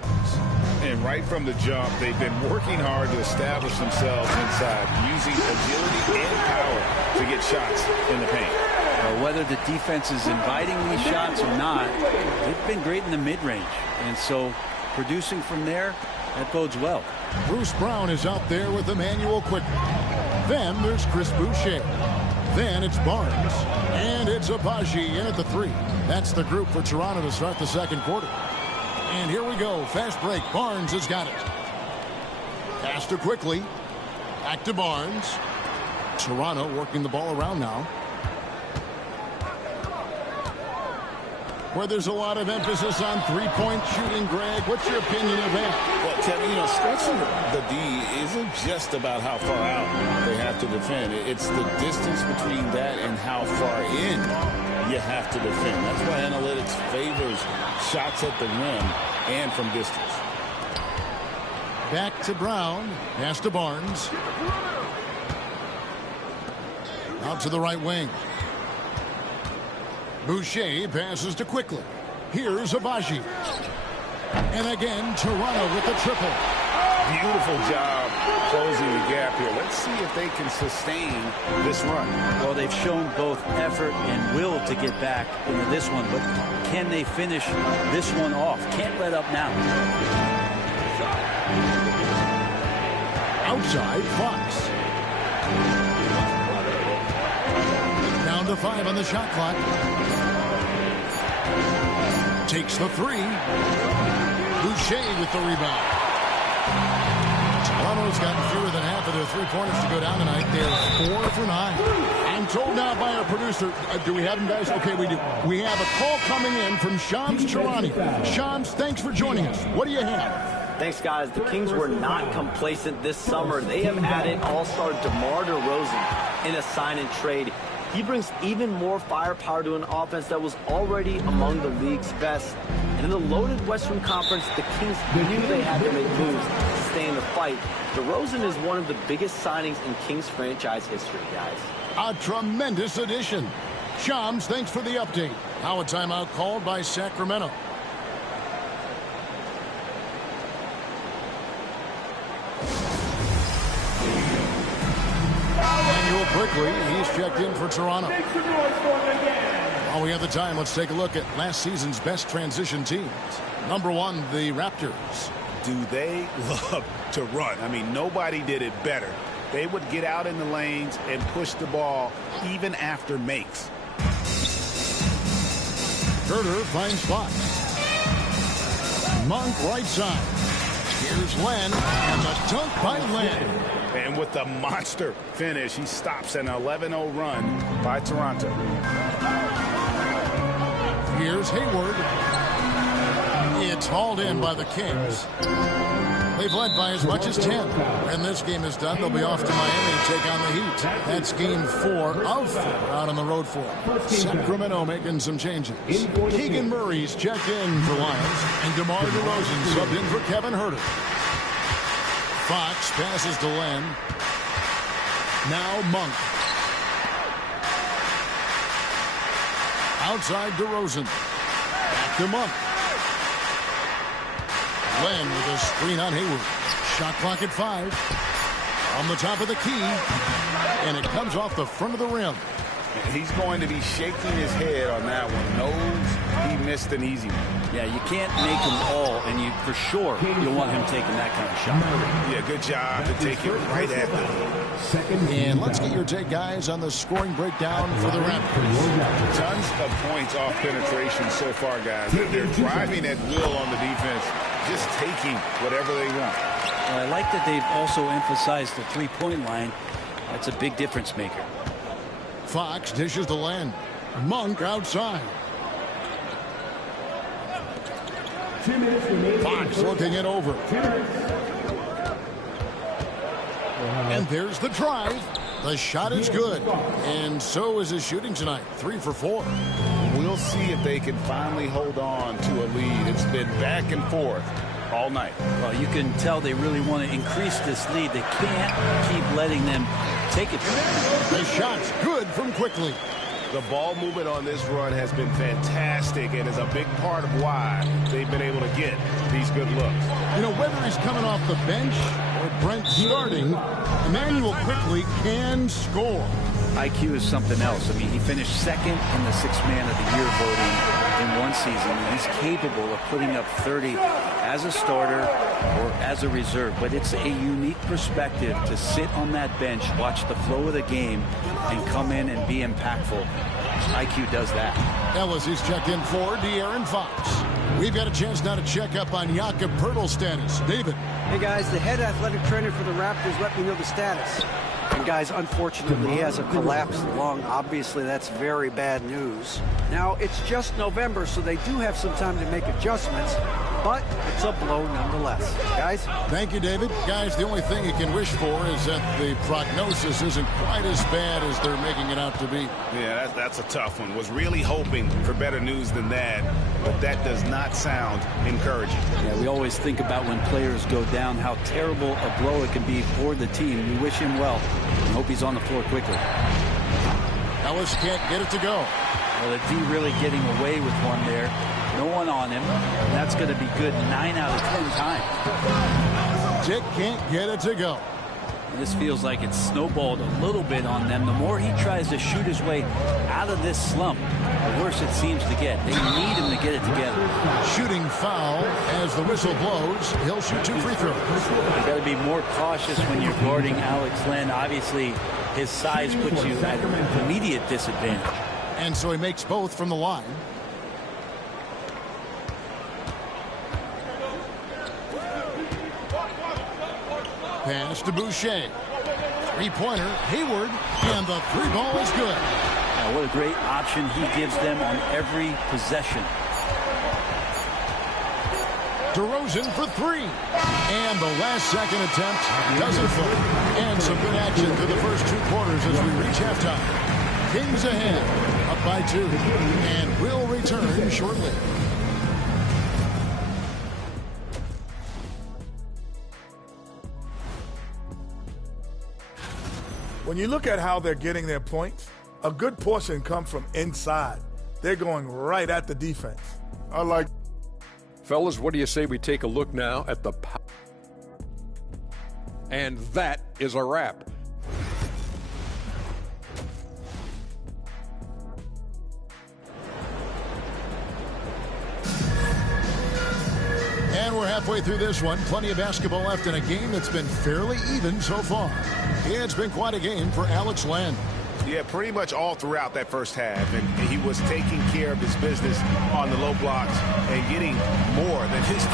And right from the jump, they've been working hard to establish themselves inside, using agility and power to get shots in the paint. Well, whether the defense is inviting these shots or not, they've been great in the mid-range. And so producing from there, that bodes well. Bruce Brown is out there with Emmanuel Quickly. Then there's Chris Boucher. Then it's Barnes. And it's Abaji in at the 3. That's the group for Toronto to start the second quarter. And here we go. Fast break. Barnes has got it. Pass to Quickly. Back to Barnes. Toronto working the ball around now. Where there's a lot of emphasis on three-point shooting, Greg. What's your opinion of that? Well, Kevin, stretching the D isn't just about how far out they have to defend. It's the distance between that and how far in you have to defend. That's why analytics favors shots at the rim and from distance. Back to Brown. Pass to Barnes. Out to the right wing. Boucher passes to Quickly. Here's Abaji. And again, Toronto with the triple. Beautiful job closing the gap here. Let's see if they can sustain this run. Well, they've shown both effort and will to get back into this one, but can they finish this one off? Can't let up now. Outside, Fox. Down to 5 on the shot clock. Takes the 3. Boucher with the rebound. Toronto's gotten fewer than half of their three-pointers to go down tonight. They're 4 for 9. I'm told now by our producer, do we have him, guys? Okay, we do. We have a call coming in from Shams Charani. Shams, thanks for joining us. What do you have? Thanks, guys. The Kings were not complacent this summer. They have added all-star DeMar DeRozan in a sign-and-trade. He brings even more firepower to an offense that was already among the league's best. And in the loaded Western Conference, the Kings knew they had to make moves to stay in the fight. DeRozan is one of the biggest signings in Kings franchise history, guys. A tremendous addition. Shams, thanks for the update. Now a timeout called by Sacramento. Quickly, he's checked in for Toronto. While we have the time, let's take a look at last season's best transition teams. Number 1, the Raptors. Do they love to run? I mean, nobody did it better. They would get out in the lanes and push the ball even after makes. Herter finds Fox. Monk right side. Here's Len, and the dunk by Len. And with the monster finish, he stops an 11-0 run by Toronto. Here's Hayward. It's hauled in by the Kings. They've led by as much as 10. When this game is done, they'll be off to Miami to take on the Heat. That's game 4 of 4 out on the road for Sacramento making some changes. Keegan Murray's checked in for Lions, and DeMar DeRozan subbed in for Kevin Herter. Fox passes to Len. Now Monk. Outside DeRozan. Back to Monk. Len with a screen on Hayward. Shot clock at 5. On the top of the key. And it comes off the front of the rim. He's going to be shaking his head on that one. Knows he missed an easy one. Yeah, you can't make them all, and you for sure you'll want him taking that kind of shot. Yeah, good job to take it right at them. And let's get your take, guys, on the scoring breakdown for the Raptors. Tons of points off penetration so far, guys. They're driving at will on the defense, just taking whatever they want. Well, I like that they've also emphasized the three-point line. That's a big difference maker. Fox dishes to Len. Monk outside. Fox looking it over. And there's the drive. The shot is good. And so is his shooting tonight. 3 for 4. We'll see if they can finally hold on to a lead. It's been back and forth all night. Well, you can tell they really want to increase this lead. They can't keep letting them take it. The shot's good from Quickly. The ball movement on this run has been fantastic and is a big part of why they've been able to get these good looks. You know, whether he's coming off the bench or Brent starting, Emmanuel Quickly can score. IQ is something else. I mean, he finished second in the Sixth Man of the Year voting in one season. He's capable of putting up 30 as a starter or as a reserve. But it's a unique perspective to sit on that bench, watch the flow of the game, and come in and be impactful. IQ does that. Ellis is checked in for De'Aaron Fox. We've got a chance now to check up on Jakob Poeltl's status. David. Hey, guys, the head athletic trainer for the Raptors let me know the status. And, guys, unfortunately, he has a collapsed lung. Obviously, that's very bad news. Now, it's just November, so they do have some time to make adjustments, but it's a blow nonetheless. Guys? Thank you, David. Guys, the only thing you can wish for is that the prognosis isn't quite as bad as they're making it out to be. Yeah, that's a tough one. Was really hoping for better news than that, but that does not sound encouraging. Yeah, we always think about when players go down, how terrible a blow it can be for the team. We wish him well and hope he's on the floor quickly. Ellis can't get it to go. Well, the D really getting away with one there. No one on him. And that's going to be good 9 out of 10 times. Dick can't get it to go. And this feels like it's snowballed a little bit on them. The more he tries to shoot his way out of this slump, the worse it seems to get. They need him to get it together. Shooting foul as the whistle blows. He'll shoot 2 free throws. You got to be more cautious when you're guarding Alex Len. Obviously, his size puts you at an immediate disadvantage. And so he makes both from the line. Pass to Boucher. Three-pointer, Hayward, and the 3-ball is good. Now, what a great option he gives them on every possession. DeRozan for 3. And the last-second attempt doesn't fall. And some good action through the first 2 quarters as we reach halftime. Kings ahead, up by 2, and will return shortly. When you look at how they're getting their points, a good portion comes from inside. They're going right at the defense. I like. Fellas, what do you say we take a look now at the power? And that is a wrap. And we're halfway through this one. Plenty of basketball left in a game that's been fairly even so far. Yeah, it's been quite a game for Alex Len. Yeah, pretty much all throughout that first half. And he was taking care of his business on the low blocks and getting more than his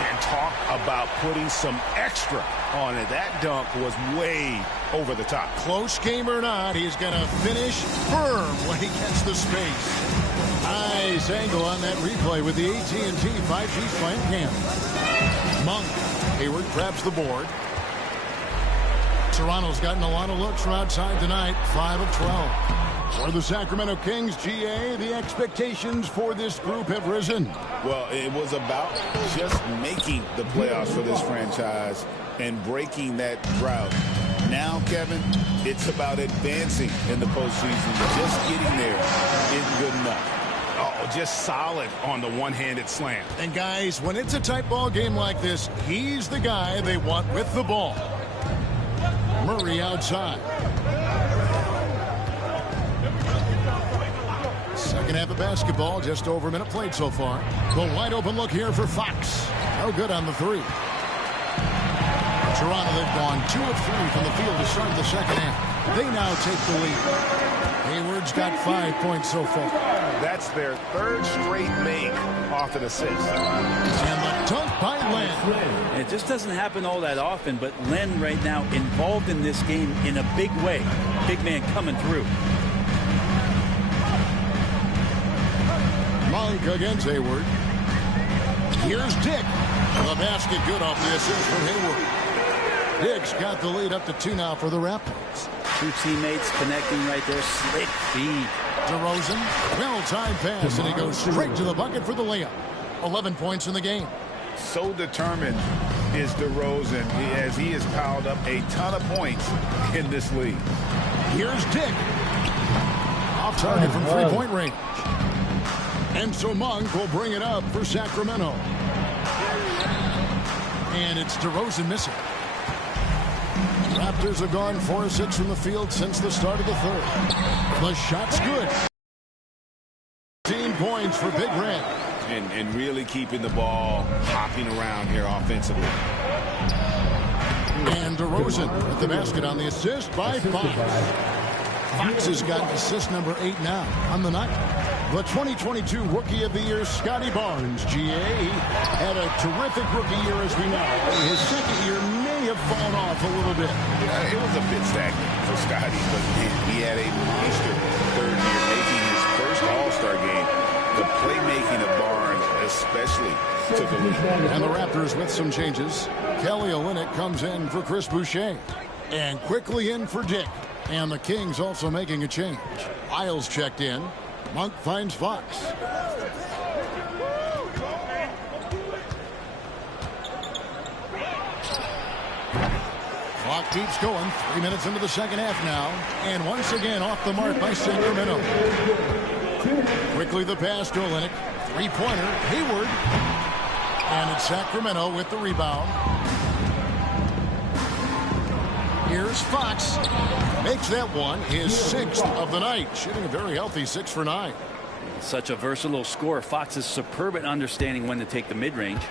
And talk about putting some extra on it. That dunk was way over the top. Close game or not, he's going to finish firm when he gets the space. Nice angle on that replay with the AT&T 5G Slant Cam. Monk. Hayward grabs the board. Toronto's gotten a lot of looks from outside tonight. 5 of 12. For the Sacramento Kings, GA, the expectations for this group have risen. Well, it was about just making the playoffs for this franchise and breaking that drought. Now, Kevin, it's about advancing in the postseason. Just getting there isn't good enough. Oh, just solid on the one-handed slam. And, guys, when it's a tight ball game like this, he's the guy they want with the ball. Murray outside. Second half of basketball, just over a minute played so far. The wide open look here for Fox. No good on the three. Toronto, they've gone 2 of 3 from the field to start the second half. They now take the lead. Hayward's got 5 points so far. That's their 3rd straight make off an assist. And the dunk by Len. It just doesn't happen all that often, but Len right now involved in this game in a big way. Big man coming through. Monk against Hayward. Here's Dick. The basket good off the assist from Hayward. Dick's got the lead up to 2 now for the Raptors. 2 teammates connecting right there. Slick feed. DeRozan, well-timed pass, and he goes straight to the bucket for the layup. 11 points in the game. So determined is DeRozan as he has piled up a ton of points in this league. Here's Dick. Off target from 3-point range. And so Monk will bring it up for Sacramento. And it's DeRozan missing. Raptors have gone 4 of 6 from the field since the start of the third. The shot's good. 15 points for Big Red. And really keeping the ball hopping around here offensively. And DeRozan with the basket on the assist by Fox. Fox has got assist number 8 now on the night. The 2022 Rookie of the Year, Scotty Barnes, GA, had a terrific rookie year as we know. His second year may have fallen off a little bit. It was a bit stagnant for Scotty, but he had a monster third year, making his first All-Star game. The playmaking of Barnes especially took a lead. And the Raptors with some changes. Kelly Olynyk comes in for Chris Boucher. And quickly in for Dick. And the Kings also making a change. Isles checked in. Monk finds Fox. Clock keeps going. 3 minutes into the second half now. And once again off the mark by Sacramento. Quickly the pass to Olynyk. 3-pointer. Hayward. And it's Sacramento with the rebound. Here's Fox. Makes that one his 6th of the night. Shooting a very healthy 6 for 9. Such a versatile scorer. Fox is superb at understanding when to take the mid-range.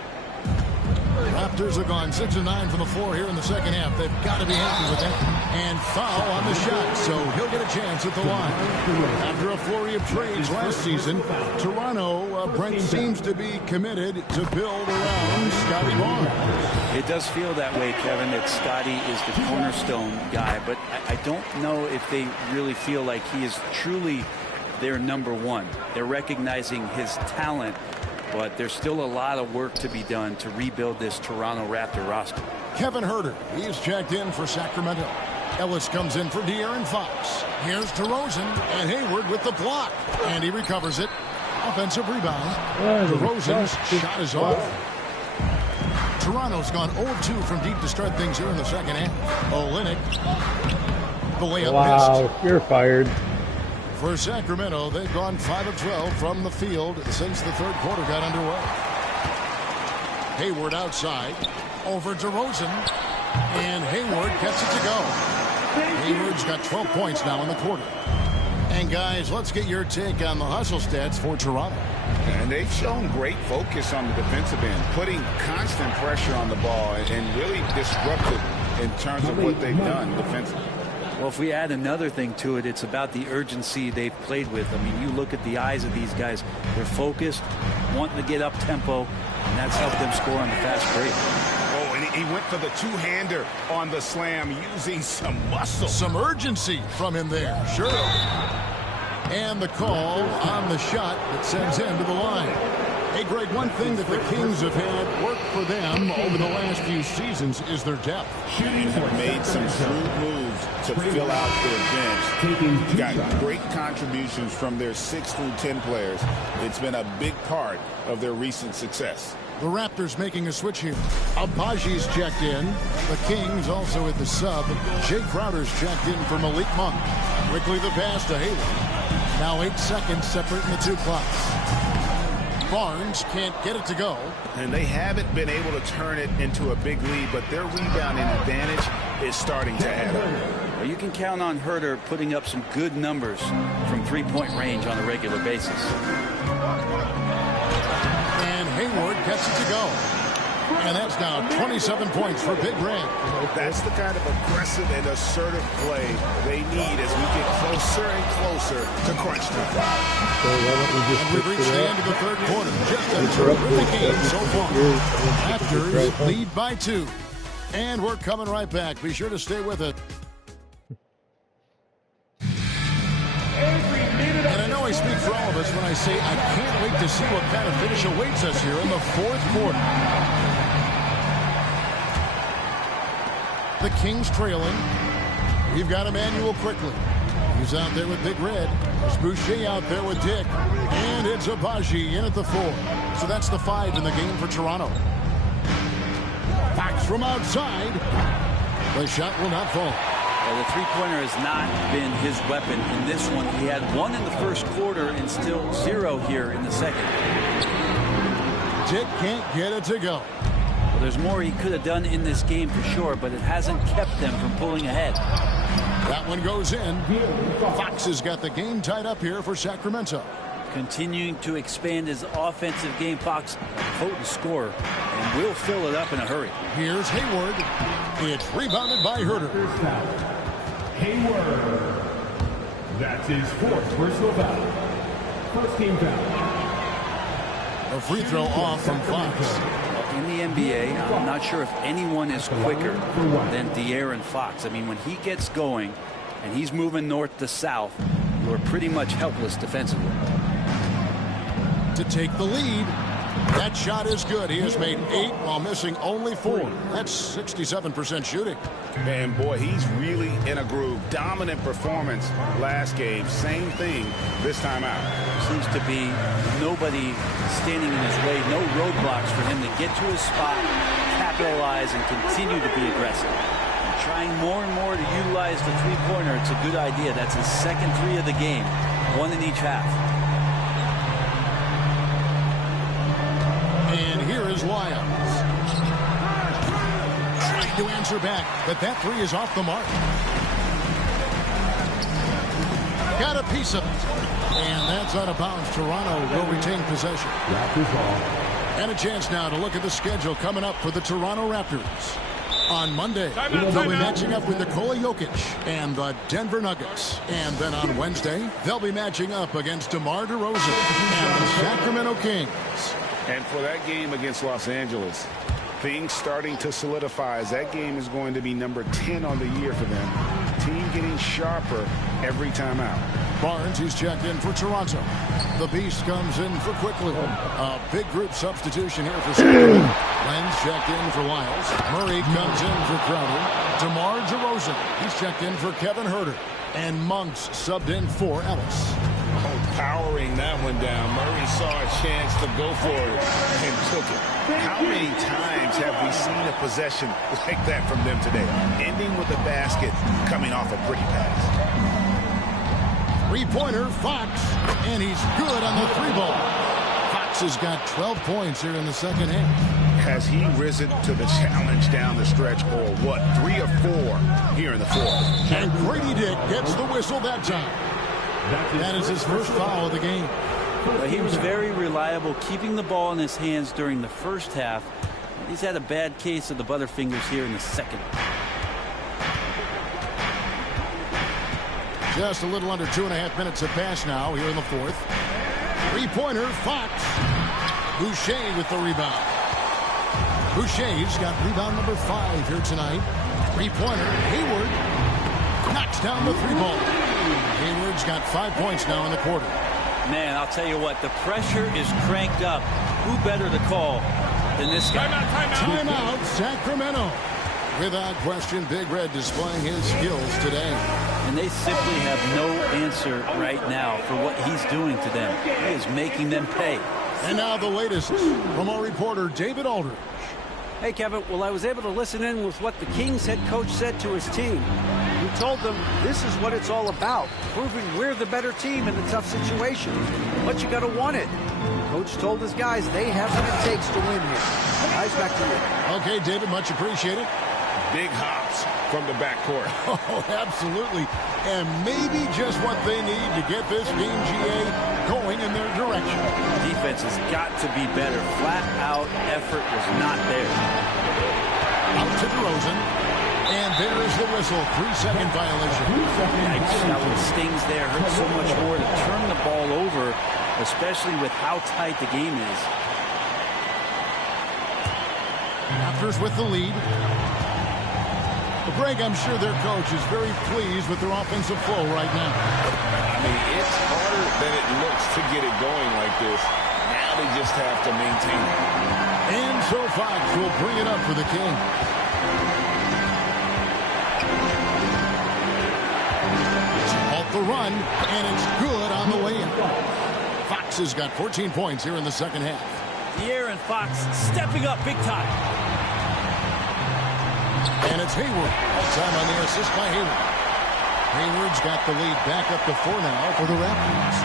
Raptors have gone 6 of 9 from the floor here in the second half. They've got to be happy with that. And foul on the shot, so he'll get a chance at the line. After a flurry of trades last season, Toronto, Brent seems to be committed to build around Scotty Barnes. It does feel that way, Kevin, that Scotty is the cornerstone guy, but I don't know if they really feel like he is truly their number one. They're recognizing his talent, but there's still a lot of work to be done to rebuild this Toronto Raptor roster. Kevin Huerter, he's checked in for Sacramento. Ellis comes in for De'Aaron Fox. Here's DeRozan, and Hayward with the block. And he recovers it. Offensive rebound. DeRozan's shot is off. Toronto's gone 0-2 from deep to start things here in the second half. Olynyk. The layup missed. You're fired. For Sacramento, they've gone 5 of 12 from the field since the third quarter got underway. Hayward outside. Over DeRozan. And Hayward gets it to go. Hayward's got 12 points now in the quarter. And guys, let's get your take on the hustle stats for Toronto. And they've shown great focus on the defensive end, putting constant pressure on the ball and really disruptive in terms of what they've done defensively. Well, if we add another thing to it, it's about the urgency they've played with. I mean, you look at the eyes of these guys. They're focused, wanting to get up tempo, and that's helped them score on the fast break. Oh, and he went for the two-hander on the slam, using some muscle. Some urgency from him there, sure. And the call on the shot that sends him to the line. Hey, Greg, one thing that the Kings have had work for them over the last few seasons is their depth. And have made some shrewd moves to fill out their bench. Got great contributions from their 6 through 10 players. It's been a big part of their recent success. The Raptors making a switch here. Abaji's checked in. The Kings also at the sub. Jay Crowder's checked in for Malik Monk. Quickly the pass to Hayward. Now 8 seconds separating the two clocks. Barnes can't get it to go. And they haven't been able to turn it into a big lead, but their rebounding advantage is starting to add up. Well, you can count on Herter putting up some good numbers from three-point range on a regular basis. And Hayward gets it to go. And that's now 27 points for Big Red. That's the kind of aggressive and assertive play they need as we get closer and closer to crunch time. And we've reached the end of the third quarter. Just a terrific game so far. Raptors lead by 2. And we're coming right back. Be sure to stay with it. And I know I speak for all of us when I say I can't wait to see what kind of finish awaits us here in the fourth quarter. The Kings trailing. We've got Emmanuel quickly. He's out there with Big Red. There's Boucher out there with Dick. And it's Abaji in at the 4. So that's the 5 in the game for Toronto. Fox from outside. The shot will not fall. Well, the three-pointer has not been his weapon in this one. He had 1 in the first quarter and still 0 here in the second. Dick can't get it to go. Well, there's more he could have done in this game for sure, but it hasn't kept them from pulling ahead. That one goes in. Fox has got the game tied up here for Sacramento. Continuing to expand his offensive game. Fox, a potent scorer, and will fill it up in a hurry. Here's Hayward. It's rebounded by Herter. Hayward. That's his 4th personal foul. First team foul. A free throw off from Fox. In the NBA, I'm not sure if anyone is quicker than De'Aaron Fox. I mean, when he gets going and he's moving north to south, you're pretty much helpless defensively. To take the lead. That shot is good. He has made 8 while missing only 4. That's 67% shooting. Man, boy, he's really in a groove. Dominant performance last game. Same thing this time out. Seems to be nobody standing in his way. No roadblocks for him to get to his spot, capitalize, and continue to be aggressive. And trying more and more to utilize the three-pointer. It's a good idea. That's his second 3 of the game. 1 in each half. And here is Lyons. Trying to answer back, but that 3 is off the mark. Got a piece of it. And that's out of bounds. Toronto will retain possession. And a chance now to look at the schedule coming up for the Toronto Raptors. On Monday, they'll be matching up with Nikola Jokic and the Denver Nuggets. And then on Wednesday, they'll be matching up against DeMar DeRozan and the Sacramento Kings. And for that game against Los Angeles, things starting to solidify as that game is going to be number 10 on the year for them. Team getting sharper every time out. Barnes, he's checked in for Toronto. The Beast comes in for Quickly. A big group substitution here for Sacramento. Lenz checked in for Lyles. Murray comes in for Crowder. DeMar DeRozan, he's checked in for Kevin Herter. And Monks subbed in for Ellis. Powering that one down. Murray saw a chance to go for it and took it. How many times have we seen a possession like that from them today? Ending with a basket, coming off a pretty pass. Three-pointer, Fox, and he's good on the 3-ball. Fox has got 12 points here in the second half. Has he risen to the challenge down the stretch, or what? 3 of 4 here in the fourth. And Grady Dick gets the whistle that time. That is his first foul of the game. Well, he was very reliable, keeping the ball in his hands during the first half. He's had a bad case of the butterfingers here in the second. Just a little under 2.5 minutes have passed now here in the fourth. Three-pointer, Fox. Boucher with the rebound. Boucher's got rebound number 5 here tonight. Three-pointer, Hayward knocks down the 3-ball. Hayward's got 5 points now in the quarter. Man, I'll tell you what, the pressure is cranked up. Who better to call than this guy? Timeout, Sacramento. Without question, Big Red displaying his skills today. And they simply have no answer right now for what he's doing to them. He is making them pay. And now the latest from our reporter, David Aldridge. Hey, Kevin. Well, I was able to listen in with what the Kings head coach said to his team. He told them this is what it's all about, proving we're the better team in the tough situations. But you got to want it. Coach told his guys they have what it takes to win here. Guys, back to you. Okay, David, much appreciated. Big hops from the backcourt. Oh, absolutely. And maybe just what they need to get this game, GA, going in their direction. Defense has got to be better. Flat out effort was not there. Out to DeRozan. And there is the whistle. 3-second violation. That one stings there. Hurts so much more to turn the ball over, especially with how tight the game is. Raptors with the lead. But Greg, I'm sure their coach is very pleased with their offensive flow right now. I mean, it's harder than it looks to get it going like this. Now they just have to maintain it. And so Fox will bring it up for the King. Off the run, and it's good on the way in. Fox has got 14 points here in the second half. De'Aaron Fox stepping up big time. And it's Hayward. All time on the assist by Hayward. Hayward's got the lead back up to 4 now for the Raptors.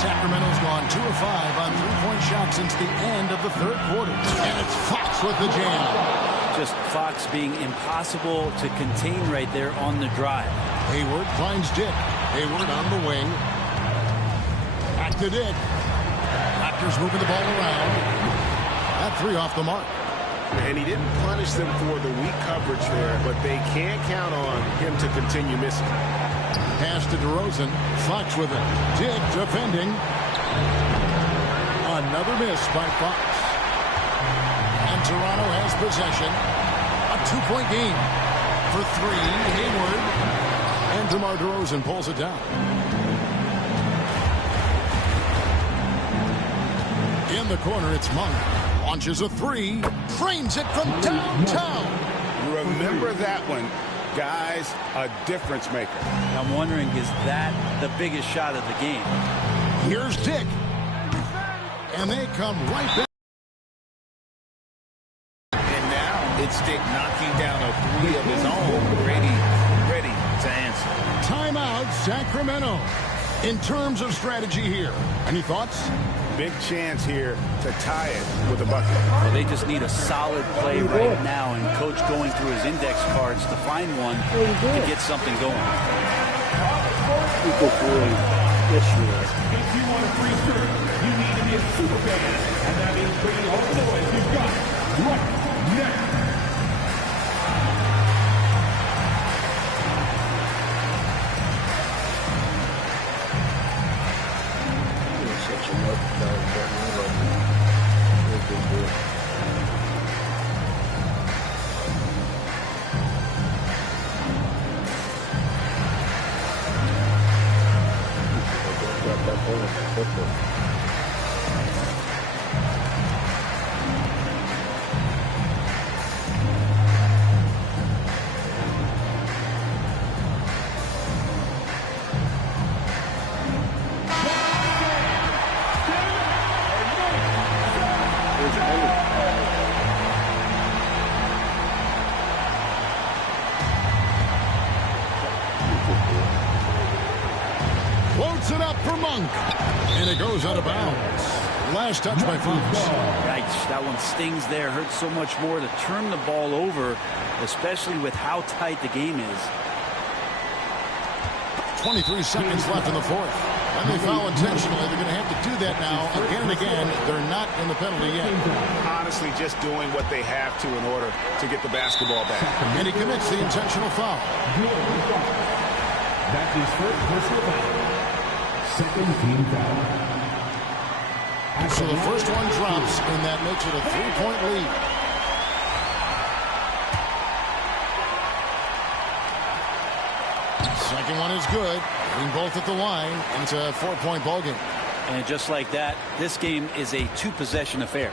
Sacramento's gone 2 of 5 on three-point shots since the end of the third quarter. And it's Fox with the jam. Just Fox being impossible to contain right there on the drive. Hayward finds Dick. Hayward on the wing. Back to Dick. Raptors moving the ball around. That 3 off the mark. And he didn't punish them for the weak coverage there, but they can't count on him to continue missing. Pass to DeRozan. Fox with it. Dick defending. Another miss by Fox. And Toronto has possession. A 2-point game. For 3, Hayward. And DeMar DeRozan pulls it down. In the corner, it's Monk. Launches a 3. Frames it from downtown. Remember that one. Guys, a difference maker. I'm wondering, is that the biggest shot of the game? Here's Dick. And they come right back. And now it's Dick knocking down a 3 of his own. Ready to answer. Timeout, Sacramento. In terms of strategy here, any thoughts? Big chance here to tie it with a bucket. Well, they just need a solid play right now, and Coach going through his index cards to find one to get something going. If you want a free shirt, you need to be a super fan, and that means bringing all the boys you've got right now. Floats it up for Monk. And it goes out of bounds. Last touch by Fox. Right, that one stings there. Hurts so much more to turn the ball over, especially with how tight the game is. 23 seconds left in the fourth. When they foul intentionally, they're going to have to do that now again and again. They're not in the penalty yet. Honestly, just doing what they have to in order to get the basketball back. And he commits the intentional foul. That's his first personal foul. Second team foul. So the first one drops, and that makes it a 3-point lead. Second one is good. Being both at the line, and it's a 4-point ball game. And just like that, this game is a 2-possession affair.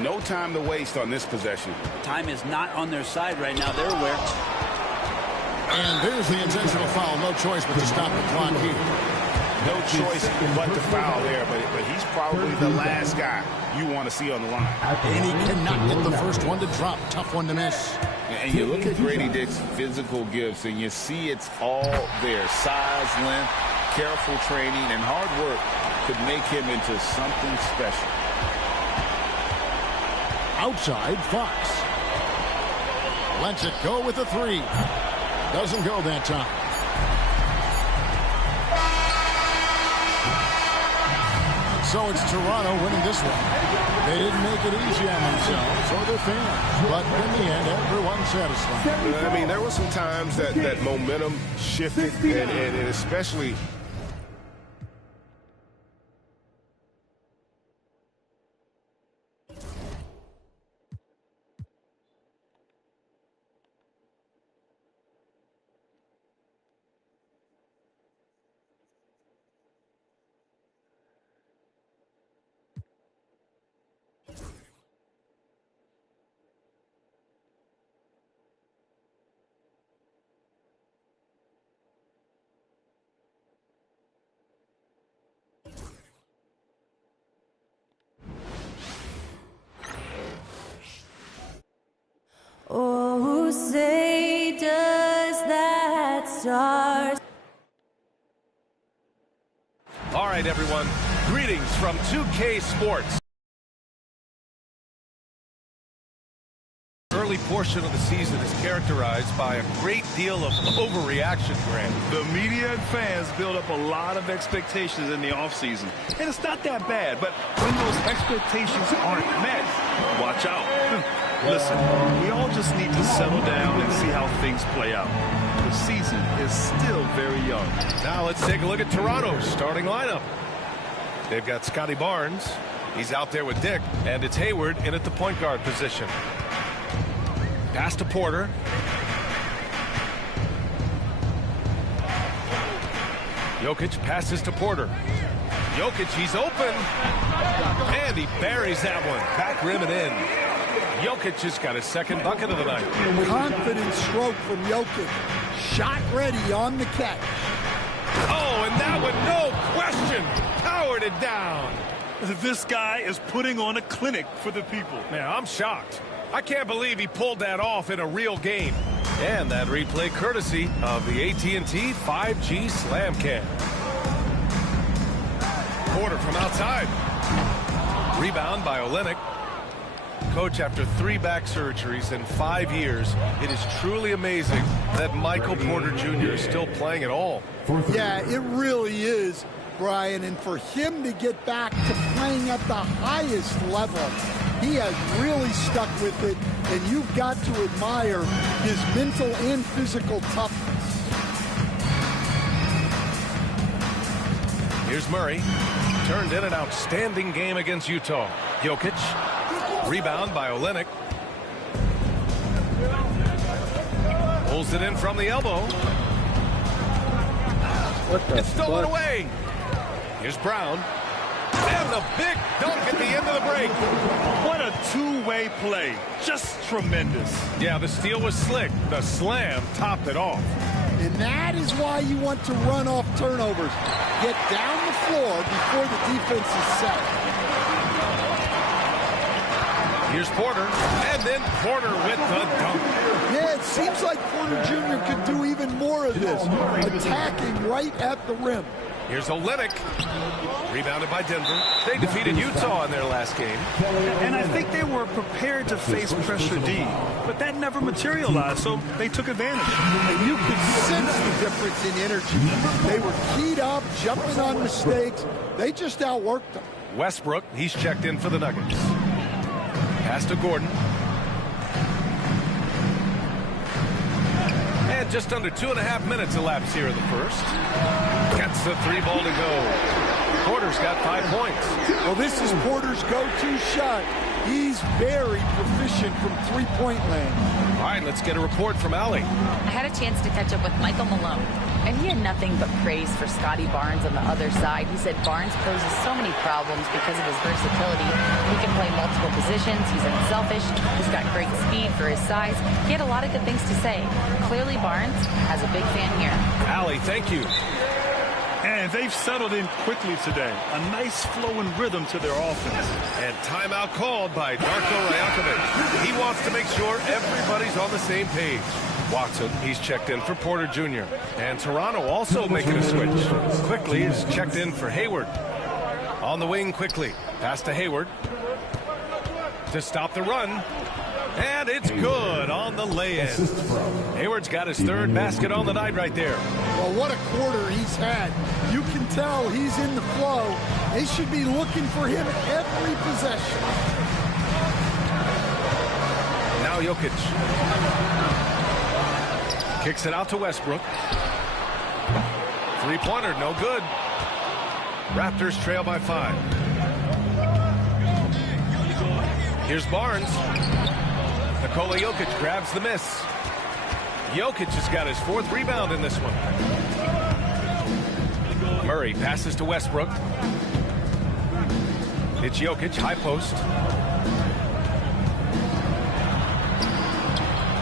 No time to waste on this possession. Time is not on their side right now. They're aware. And there's the intentional foul. No choice but to stop the clock here. No choice but to foul there, but he's probably the last guy you want to see on the line. And he cannot get the first one to drop. Tough one to miss. And you look at Grady Dick's physical gifts, and you see it's all there. Size, length, careful training, and hard work could make him into something special. Outside, Fox. Lets it go with a three. Doesn't go that time. So it's Toronto winning this one. They didn't make it easy on themselves or their fans, but in the end, everyone's satisfied. I mean, there were some times that momentum shifted, and especially. Oh, say does that star... All right, everyone. Greetings from 2K Sports. Early portion of the season is characterized by a great deal of overreaction, Grant. The media and fans build up a lot of expectations in the offseason. And it's not that bad, but when those expectations aren't met, watch out. Listen, we all just need to settle down and see how things play out. The season is still very young. Now let's take a look at Toronto's starting lineup. They've got Scotty Barnes. He's out there with Dick. And it's Hayward in at the point guard position. Pass to Porter. Jokic passes to Porter. Jokic, he's open. And he buries that one. Back rim and in. Jokic has got his second bucket of the night. Confident stroke from Jokic. Shot ready on the catch. Oh, and that one, no question, powered it down. This guy is putting on a clinic for the people. Man, I'm shocked. I can't believe he pulled that off in a real game. And that replay courtesy of the AT&T 5G Slam Cam. Porter from outside. Rebound by Olynyk. Coach, after 3 back surgeries in 5 years, it is truly amazing that Michael Porter Jr. is still playing at all. Yeah, it really is, Brian. And for him to get back to playing at the highest level, he has really stuck with it. And you've got to admire his mental and physical toughness. Here's Murray. Turned in an outstanding game against Utah. Jokic. Rebound by Olynyk. Pulls it in from the elbow. It's stolen away. Here's Brown. And the big dunk at the end of the break. What a two-way play. Just tremendous. Yeah, the steal was slick. The slam topped it off. And that is why you want to run off turnovers. Get down the floor before the defense is set. Here's Porter, and then Porter with the dunk. Yeah, it seems like Porter Jr. could do even more of this, attacking right at the rim. Here's Olynyk, rebounded by Denver. They defeated Utah in their last game. And I think they were prepared to face pressure D, but that never materialized, so they took advantage. And you could sense the difference in energy. They were keyed up, jumping on mistakes. They just outworked them. Westbrook, he's checked in for the Nuggets. Pass to Gordon. And just under 2.5 minutes elapsed here in the first. Gets the 3-ball to go. Porter's got 5 points. Well, this is Porter's go-to shot. He's very proficient from three-point land. All right, let's get a report from Allie. I had a chance to catch up with Michael Malone, and he had nothing but praise for Scotty Barnes on the other side. He said Barnes poses so many problems because of his versatility. He can play multiple positions. He's unselfish. He's got great speed for his size. He had a lot of good things to say. Clearly, Barnes has a big fan here. Allie, thank you. And they've settled in quickly today. A nice flowing rhythm to their offense. And timeout called by Darko Rajakovic. He wants to make sure everybody's on the same page. Watson, he's checked in for Porter Jr. And Toronto also making a switch. Quickly is checked in for Hayward. On the wing quickly. Pass to Hayward. To stop the run. And it's good on the lay-in. Hayward's got his third basket on the night right there. Well, what a quarter he's had. You can tell he's in the flow. They should be looking for him every possession. Now Jokic. Kicks it out to Westbrook. Three-pointer, no good. Raptors trail by 5. Here's Barnes. Nikola Jokic grabs the miss. Jokic has got his 4th rebound in this one. Murray passes to Westbrook. It's Jokic, high post.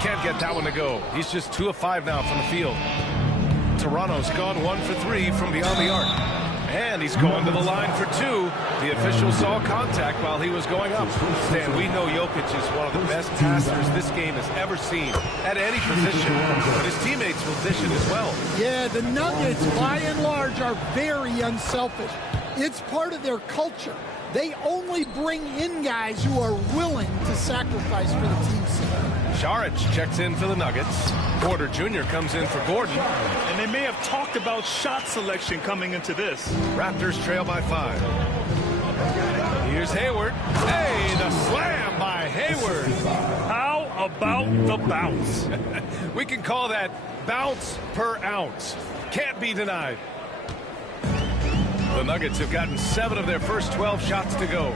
Can't get that one to go. He's just 2 of 5 now from the field. Toronto's gone 1 for 3 from beyond the arc. And he's going to the line for 2. The official saw contact while he was going up. Stan, we know Jokic is one of the best passers this game has ever seen at any position. But his teammates will dish it as well. Yeah, the Nuggets, by and large, are very unselfish. It's part of their culture. They only bring in guys who are willing to sacrifice for the team's sake. Saric checks in for the Nuggets. Porter Jr. comes in for Gordon. And they may have talked about shot selection coming into this. Raptors trail by 5. Here's Hayward. Hey, the slam by Hayward. How about the bounce? We can call that bounce per ounce. Can't be denied. The Nuggets have gotten 7 of their first 12 shots to go.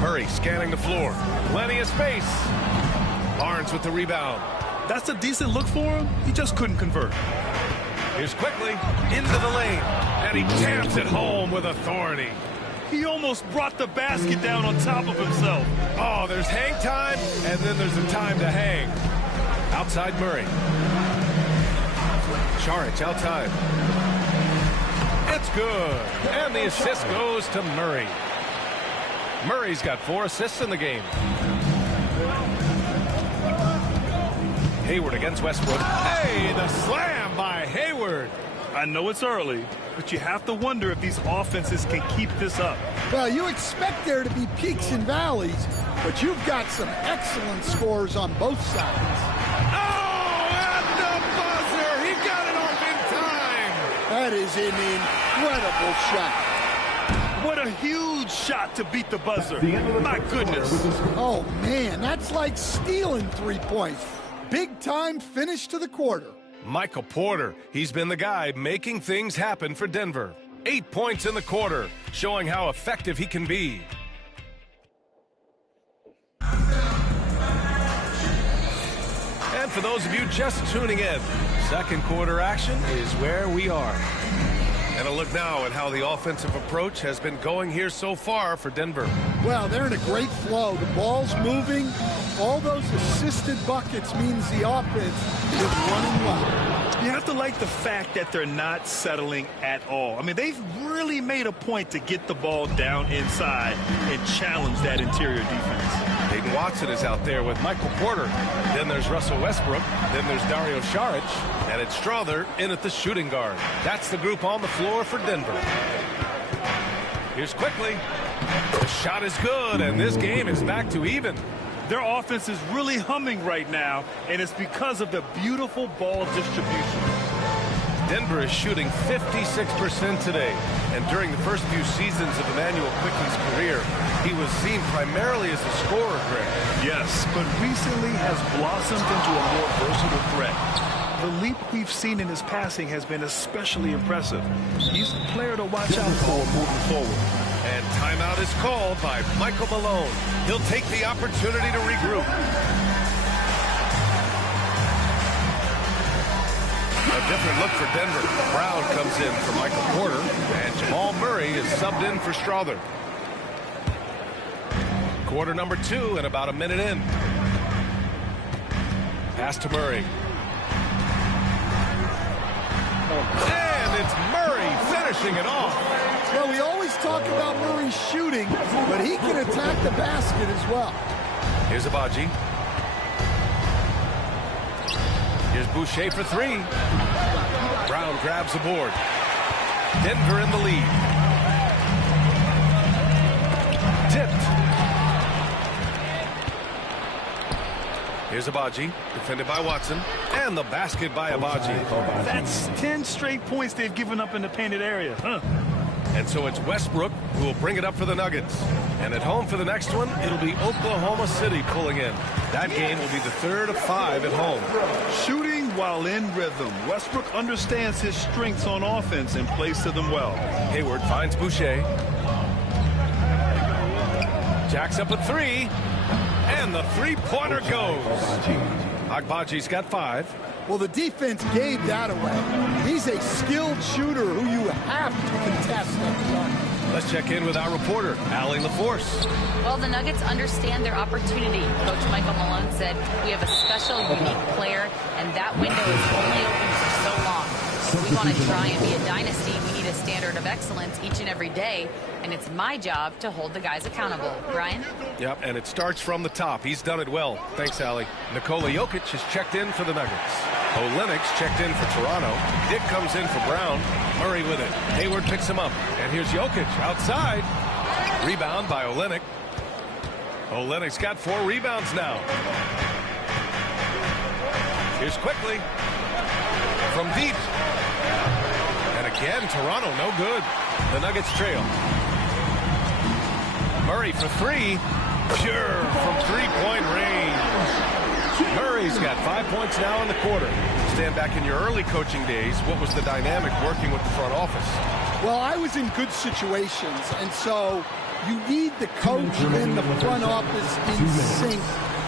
Murray scanning the floor. Plenty of space. Barnes with the rebound. That's a decent look for him. He just couldn't convert. Here's quickly into the lane. And he jams it home with authority. He almost brought the basket down on top of himself. Oh, there's hang time, and then there's a time to hang. Outside Murray. Saric outside. It's good. And the assist goes to Murray. Murray's got 4 assists in the game. Hayward against Westbrook. Hey, the slam by Hayward. I know it's early, but you have to wonder if these offenses can keep this up. Well, you expect there to be peaks and valleys, but you've got some excellent scores on both sides. Oh, at the buzzer. He got it off in time. That is an incredible shot. What a huge shot to beat the buzzer. My goodness. Oh, man, that's like stealing 3 points. Big time finish to the quarter. Michael Porter, he's been the guy making things happen for Denver. 8 points in the quarter, showing how effective he can be. And for those of you just tuning in, second quarter action is where we are. And a look now at how the offensive approach has been going here so far for Denver. Well, they're in a great flow. The ball's moving. All those assisted buckets means the offense is running well. You have to like the fact that they're not settling at all. I mean, they've really made a point to get the ball down inside and challenge that interior defense. Peyton Watson is out there with Michael Porter. Then there's Russell Westbrook. Then there's Dario Saric. And it's Strother in at the shooting guard. That's the group on the floor for Denver. Here's quickly. The shot is good, and this game is back to even. Their offense is really humming right now, and it's because of the beautiful ball distribution. Denver is shooting 56% today, and during the first few seasons of Emmanuel Quickly's career, he was seen primarily as a scorer, Greg. Yes, but recently has blossomed into a more versatile threat. The leap we've seen in his passing has been especially impressive. He's a player to watch out for moving forward. And timeout is called by Michael Malone. He'll take the opportunity to regroup. A different look for Denver. Brown comes in for Michael Porter, and Jamal Murray is subbed in for Strother. Quarter number 2 and about a minute in. Pass to Murray. And it's Murray finishing it off. Well, we always talk about Murray shooting, but he can attack the basket as well. Here's Abaji. Here's Boucher for 3. Brown grabs the board. Denver in the lead. Tipped. Here's Abaji, defended by Watson, and the basket by Abaji. That's 10 straight points they've given up in the painted area. Huh? And so it's Westbrook who will bring it up for the Nuggets. And at home for the next one, it'll be Oklahoma City pulling in. That game will be the third of 5 at home. Shooting while in rhythm. Westbrook understands his strengths on offense and plays to them well. Hayward finds Boucher. Jacks up a 3. And the three-pointer goes. Agbaji's got 5. Well, the defense gave that away. He's a skilled shooter who you have to contest up. Let's check in with our reporter, Allie LaForce. Well, the Nuggets understand their opportunity. Coach Michael Malone said, we have a special, unique player, and that window is only open for so long. We want to try and be a dynasty. We need a standard of excellence each and every day, and it's my job to hold the guys accountable. Brian? Yep, and it starts from the top. He's done it well. Thanks, Allie. Nikola Jokic has checked in for the Nuggets. Olenek's checked in for Toronto. Dick comes in for Brown. Murray with it. Hayward picks him up. And here's Jokic outside. Rebound by Olenek. Olenek's got 4 rebounds now. Here's quickly from deep. And again, Toronto no good. The Nuggets trail. Murray for 3. Pure from 3-point range. Murray's got 5 points now in the quarter. Stand back in your early coaching days. What was the dynamic working with the front office? Well, I was in good situations, and so you need the coach and the front office in sync,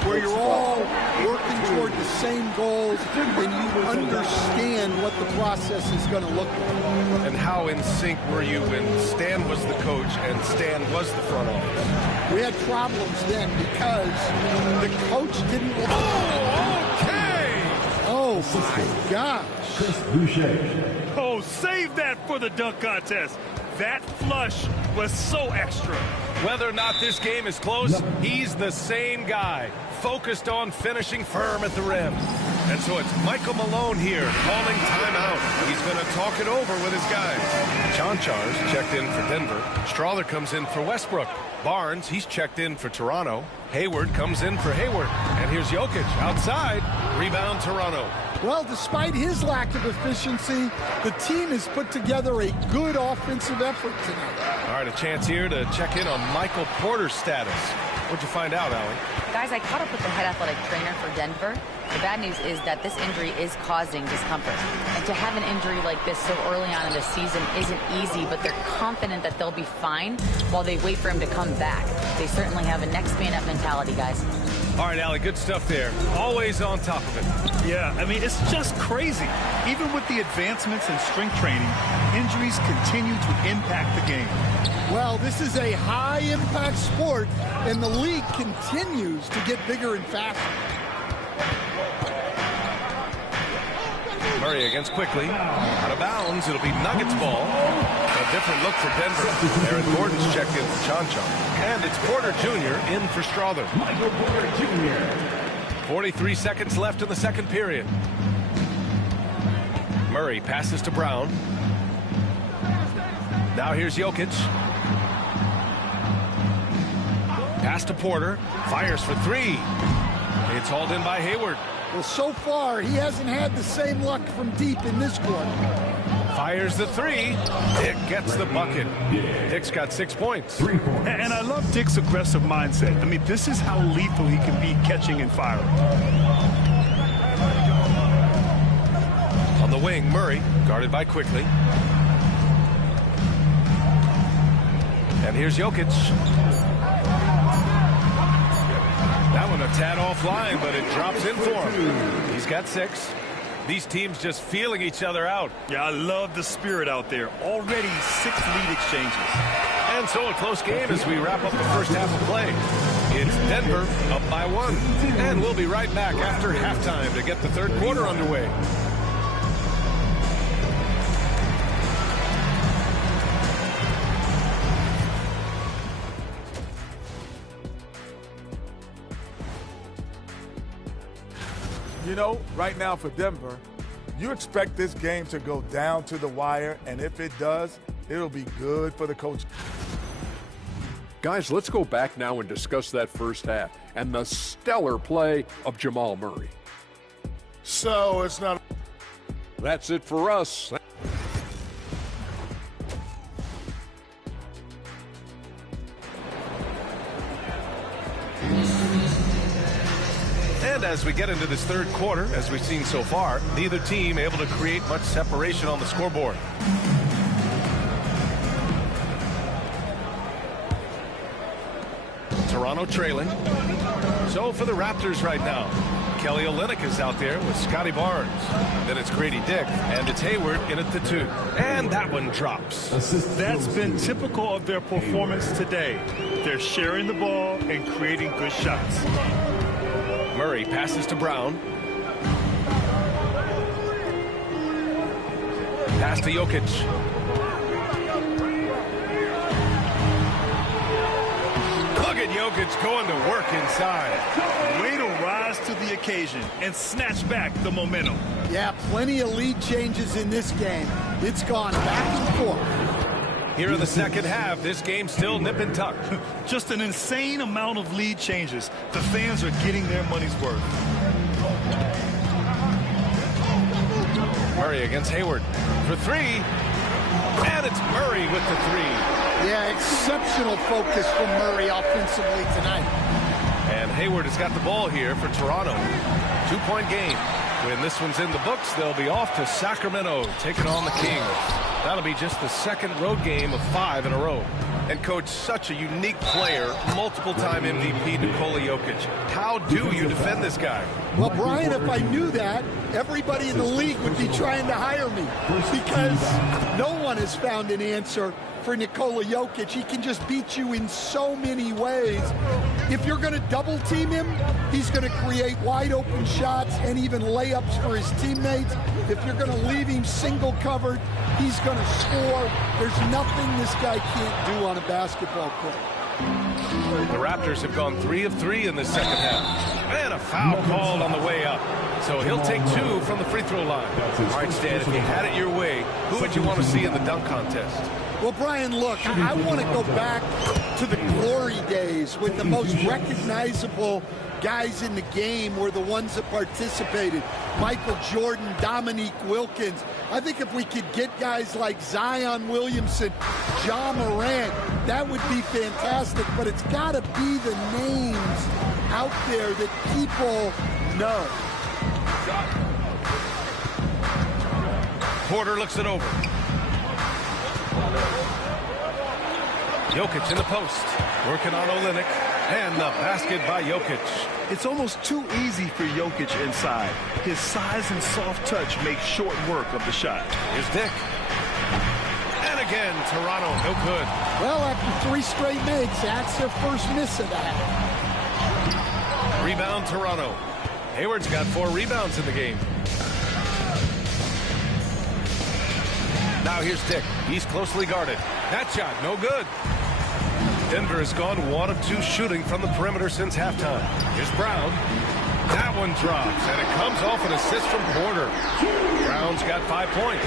where you're all working toward the same goals and you understand what the process is going to look like. And how in sync were you when Stan was the coach and Stan was the front office? We had problems then because the coach didn't... Oh, okay! Oh, my gosh. Oh, save that for the dunk contest. That flush was so extra. Whether or not this game is close, he's the same guy, focused on finishing firm at the rim. And so it's Michael Malone here calling timeout. He's going to talk it over with his guys. Chanchar's checked in for Denver. Strawther comes in for Westbrook. Barnes, he's checked in for Toronto. Hayward comes in for Hayward. And here's Jokic outside. Rebound Toronto. Well, despite his lack of efficiency, the team has put together a good offensive effort tonight. All right, a chance here to check in on Michael Porter's status. What'd you find out, Allie? Guys, I caught up with the head athletic trainer for Denver. The bad news is that this injury is causing discomfort. And to have an injury like this so early on in the season isn't easy, but they're confident that they'll be fine while they wait for him to come back. They certainly have a next man up mentality, guys. All right, Allie, good stuff there. Always on top of it. Yeah, I mean, it's just crazy. Even with the advancements in strength training, injuries continue to impact the game. Well, this is a high-impact sport, and the league continues to get bigger and faster. Murray against quickly. Out of bounds. It'll be Nuggets ball. A different look for Denver. Aaron Gordon's checked in for Chanchan. And it's Porter Jr. in for Strawther. Michael Porter Jr. 43 seconds left in the second period. Murray passes to Brown. Now here's Jokic. Pass to Porter. Fires for 3. It's hauled in by Hayward. Well, so far, he hasn't had the same luck from deep in this quarter. Fires the 3. Dick gets the bucket. Dick's got 6 points. And I love Dick's aggressive mindset. I mean, this is how lethal he can be catching and firing. On the wing, Murray, guarded by Quickly. And here's Jokic. That one a tad offline, but it drops in for him. He's got 6. These teams just feeling each other out. Yeah, I love the spirit out there. Already 6 lead exchanges. And so a close game as we wrap up the first half of play. It's Denver up by 1. And we'll be right back after halftime to get the third quarter underway. You know, right now for Denver, you expect this game to go down to the wire, and if it does, it'll be good for the coach. Guys, let's go back now and discuss that first half and the stellar play of Jamal Murray. So it's not. That's it for us. And as we get into this third quarter, as we've seen so far, neither team able to create much separation on the scoreboard. Toronto trailing. So for the Raptors right now, Kelly Olynyk is out there with Scotty Barnes. Then it's Grady Dick, and it's Hayward in at the 2. And that one drops. That's been typical of their performance today. They're sharing the ball and creating good shots. Murray passes to Brown. Pass to Jokic. Look at Jokic going to work inside. Way to rise to the occasion and snatch back the momentum. Yeah, plenty of lead changes in this game. It's gone back and forth. Here in the second half, this game still nip and tuck. Just an insane amount of lead changes. The fans are getting their money's worth. Murray against Hayward for 3. And it's Murray with the 3. Yeah, exceptional focus from Murray offensively tonight. And Hayward has got the ball here for Toronto. 2-point game. When this one's in the books, they'll be off to Sacramento, taking on the Kings. That'll be just the second road game of 5 in a row. And coach, such a unique player, multiple-time MVP Nikola Jokic. How do you defend this guy? Well, Brian, if I knew that, everybody in the league would be trying to hire me because no one has found an answer for Nikola Jokic. He can just beat you in so many ways. If you're going to double team him, he's going to create wide open shots and even layups for his teammates. If you're going to leave him single covered, he's going to score. There's nothing this guy can't do on a basketball court. The Raptors have gone 3 of 3 in this second half. And a foul called on the way up. So he'll take 2 from the free throw line. All right, Stan, if you had it your way, who would you want to see in the dunk contest? Well, Brian, look, I want to go back to the glory days when the most recognizable guys in the game were the ones that participated. Michael Jordan, Dominique Wilkins. I think if we could get guys like Zion Williamson, Ja Morant, that would be fantastic. But it's got to be the names out there that people know. Porter looks it over. Jokic in the post, working on Olynyk, and the basket by Jokic. It's almost too easy for Jokic inside. His size and soft touch make short work of the shot. Here's Dick. And again, Toronto, no good. Well, after 3 straight makes, that's their first miss of that. Rebound, Toronto. Hayward's got 4 rebounds in the game. Now here's Dick. He's closely guarded. That shot, no good. Denver has gone 1 of 2 shooting from the perimeter since halftime. Here's Brown. That one drops, and it comes off an assist from Porter. Brown's got 5 points.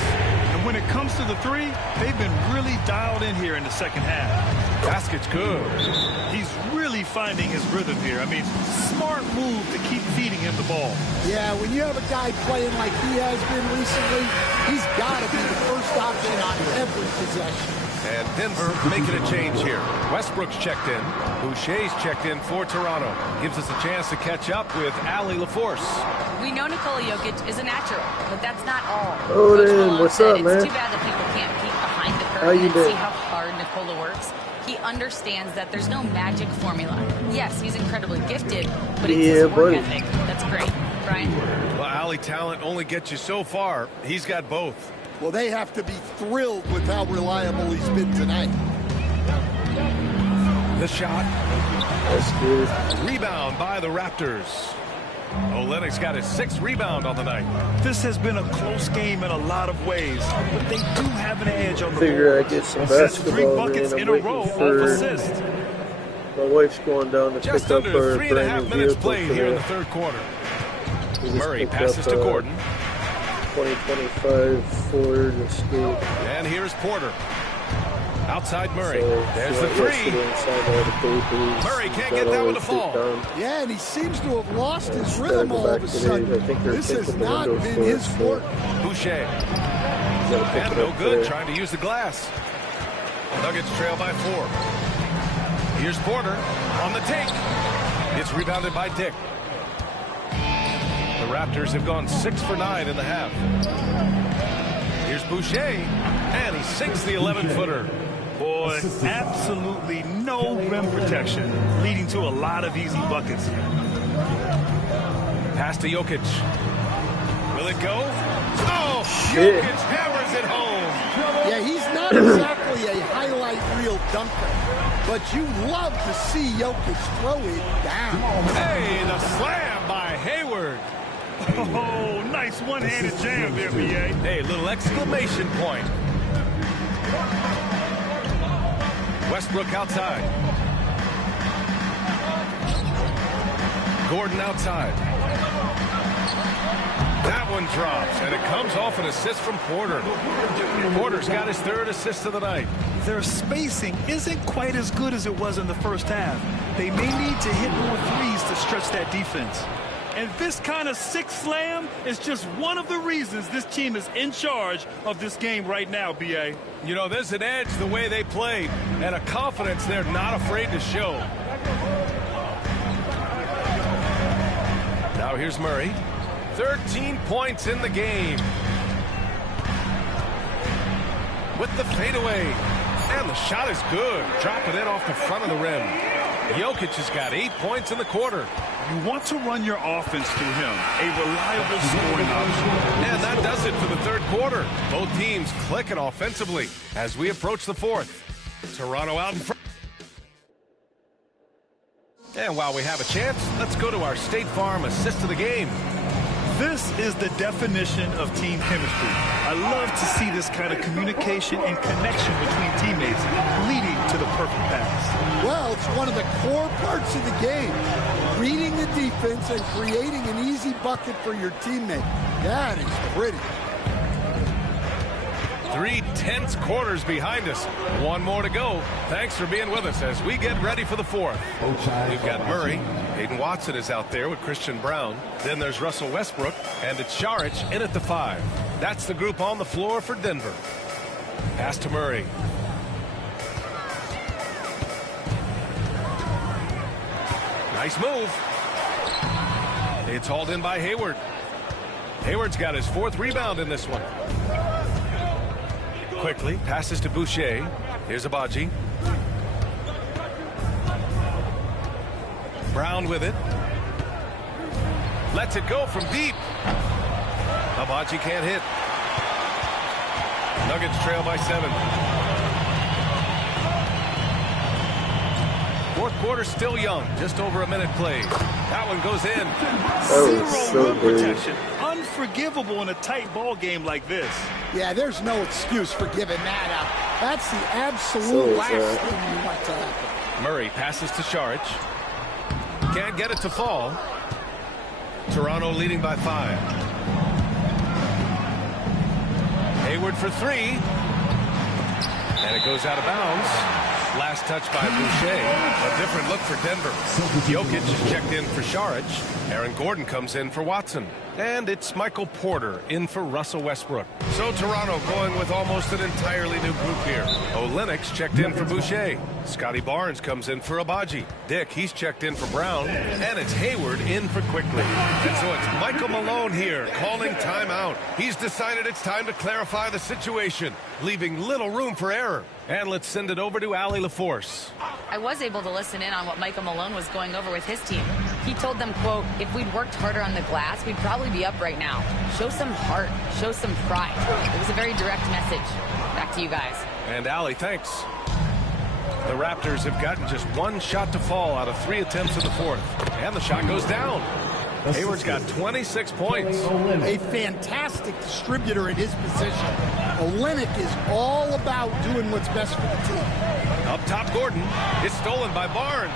And when it comes to the 3, they've been really dialed in here in the second half. Basket's good. He's really finding his rhythm here. I mean, smart move to keep feeding him the ball. Yeah, when you have a guy playing like he has been recently, he's got to be the first option on every possession. And Denver making a change here. Westbrook's checked in. Boucher's checked in for Toronto. Gives us a chance to catch up with Allie LaForce. We know Nikola Jokic is a natural, but that's not all. Oh, dude, what's up, man? It's too bad that people can't peek behind the How curtain you and doing? see how hard Nikola works. He understands that there's no magic formula. Yes, he's incredibly gifted, but it's his work ethic that's great. Brian? Well, Allie, talent only gets you so far. He's got both. Well, they have to be thrilled with how reliable he's been tonight. The shot. That's good. Rebound by the Raptors. Olynyk's got his 6th rebound on the night. This has been a close game in a lot of ways, but they do have an edge on the Figure board. I get some That's basketball, 3 buckets man. in I'm a row waiting off for assist. my wife's going down to Just pick up under her 3.5 brand new minutes vehicle played here in the today. third quarter. We just Murray picked passes up, to Gordon. 2025 Ford Escape. And here's Porter. Outside Murray. There's the three. Murray can't get that one to fall. Yeah, and he seems to have lost his rhythm all of a sudden. This has not been his forte. Boucher. And no good, trying to use the glass. Nuggets trail by 4. Here's Porter on the take. It's rebounded by Dick. The Raptors have gone 6 for 9 in the half. Here's Boucher, and he sinks the 11-footer. Boy, absolutely no rim protection, leading to a lot of easy buckets. Pass to Jokic. Will it go? Oh, Jokic hammers it home. Yeah, he's not exactly a highlight reel dunker, but you love to see Jokic throw it down. Hey, the slam by Hayward. Oh, nice one-handed jam there, B.A. Hey, little exclamation point. Westbrook outside. Gordon outside. That one drops, and it comes off an assist from Porter. Porter's got his 3rd assist of the night. Their spacing isn't quite as good as it was in the first half. They may need to hit more threes to stretch that defense. And this kind of 6 slam is just one of the reasons this team is in charge of this game right now, B.A. You know, there's an edge the way they play and a confidence they're not afraid to show. Now here's Murray. 13 points in the game. With the fadeaway. And the shot is good. Dropping it off the front of the rim. Jokic has got 8 points in the quarter. You want to run your offense through him, a reliable scoring option. And that does it for the 3rd quarter. Both teams clicking offensively as we approach the 4th. Toronto out in front. And while we have a chance, let's go to our State Farm assist of the game. This is the definition of team chemistry. I love to see this kind of communication and connection between teammates leading to the perfect pass. Well, it's one of the core parts of the game. Reading the defense and creating an easy bucket for your teammate. That is pretty. 3 tense quarters behind us. One more to go. Thanks for being with us as we get ready for the 4th. We've got Murray. Hayden Watson is out there with Christian Brown. Then there's Russell Westbrook, and it's Saric in at the 5. That's the group on the floor for Denver. Pass to Murray. Nice move. It's hauled in by Hayward. Hayward's got his 4th rebound in this one. Quickly passes to Boucher. Here's Abaji. Brown with it. Lets it go from deep. Abaji can't hit. Nuggets trail by 7. 4th quarter still young. Just over a minute played. That one goes in. Zero rim protection. Unforgivable in a tight ball game like this. Yeah, there's no excuse for giving that up. That's the absolute last thing you want to happen. Murray passes to Saric. Can't get it to fall. Toronto leading by 5. Hayward for 3. And it goes out of bounds. Last touch by Boucher. A different look for Denver. Jokic is checked in for Saric. Aaron Gordon comes in for Watson. And it's Michael Porter in for Russell Westbrook. So Toronto going with almost an entirely new group here. Olenek's checked in for Boucher. Scotty Barnes comes in for Abaji. Dick, he's checked in for Brown. And it's Hayward in for Quickly. And so it's Michael Malone here calling timeout. He's decided it's time to clarify the situation, leaving little room for error. And let's send it over to Allie LaForce. I was able to listen in on what Michael Malone was going over with his team. He told them, quote, if we'd worked harder on the glass, we'd probably be up right now. Show some heart. Show some pride. It was a very direct message. Back to you guys. And Allie, thanks. The Raptors have gotten just 1 shot to fall out of 3 attempts in the 4th. And the shot goes down. Hayward's got 26 points. A fantastic distributor in his position. Olenek is all about doing what's best for the team. Up top, Gordon. It's stolen by Barnes.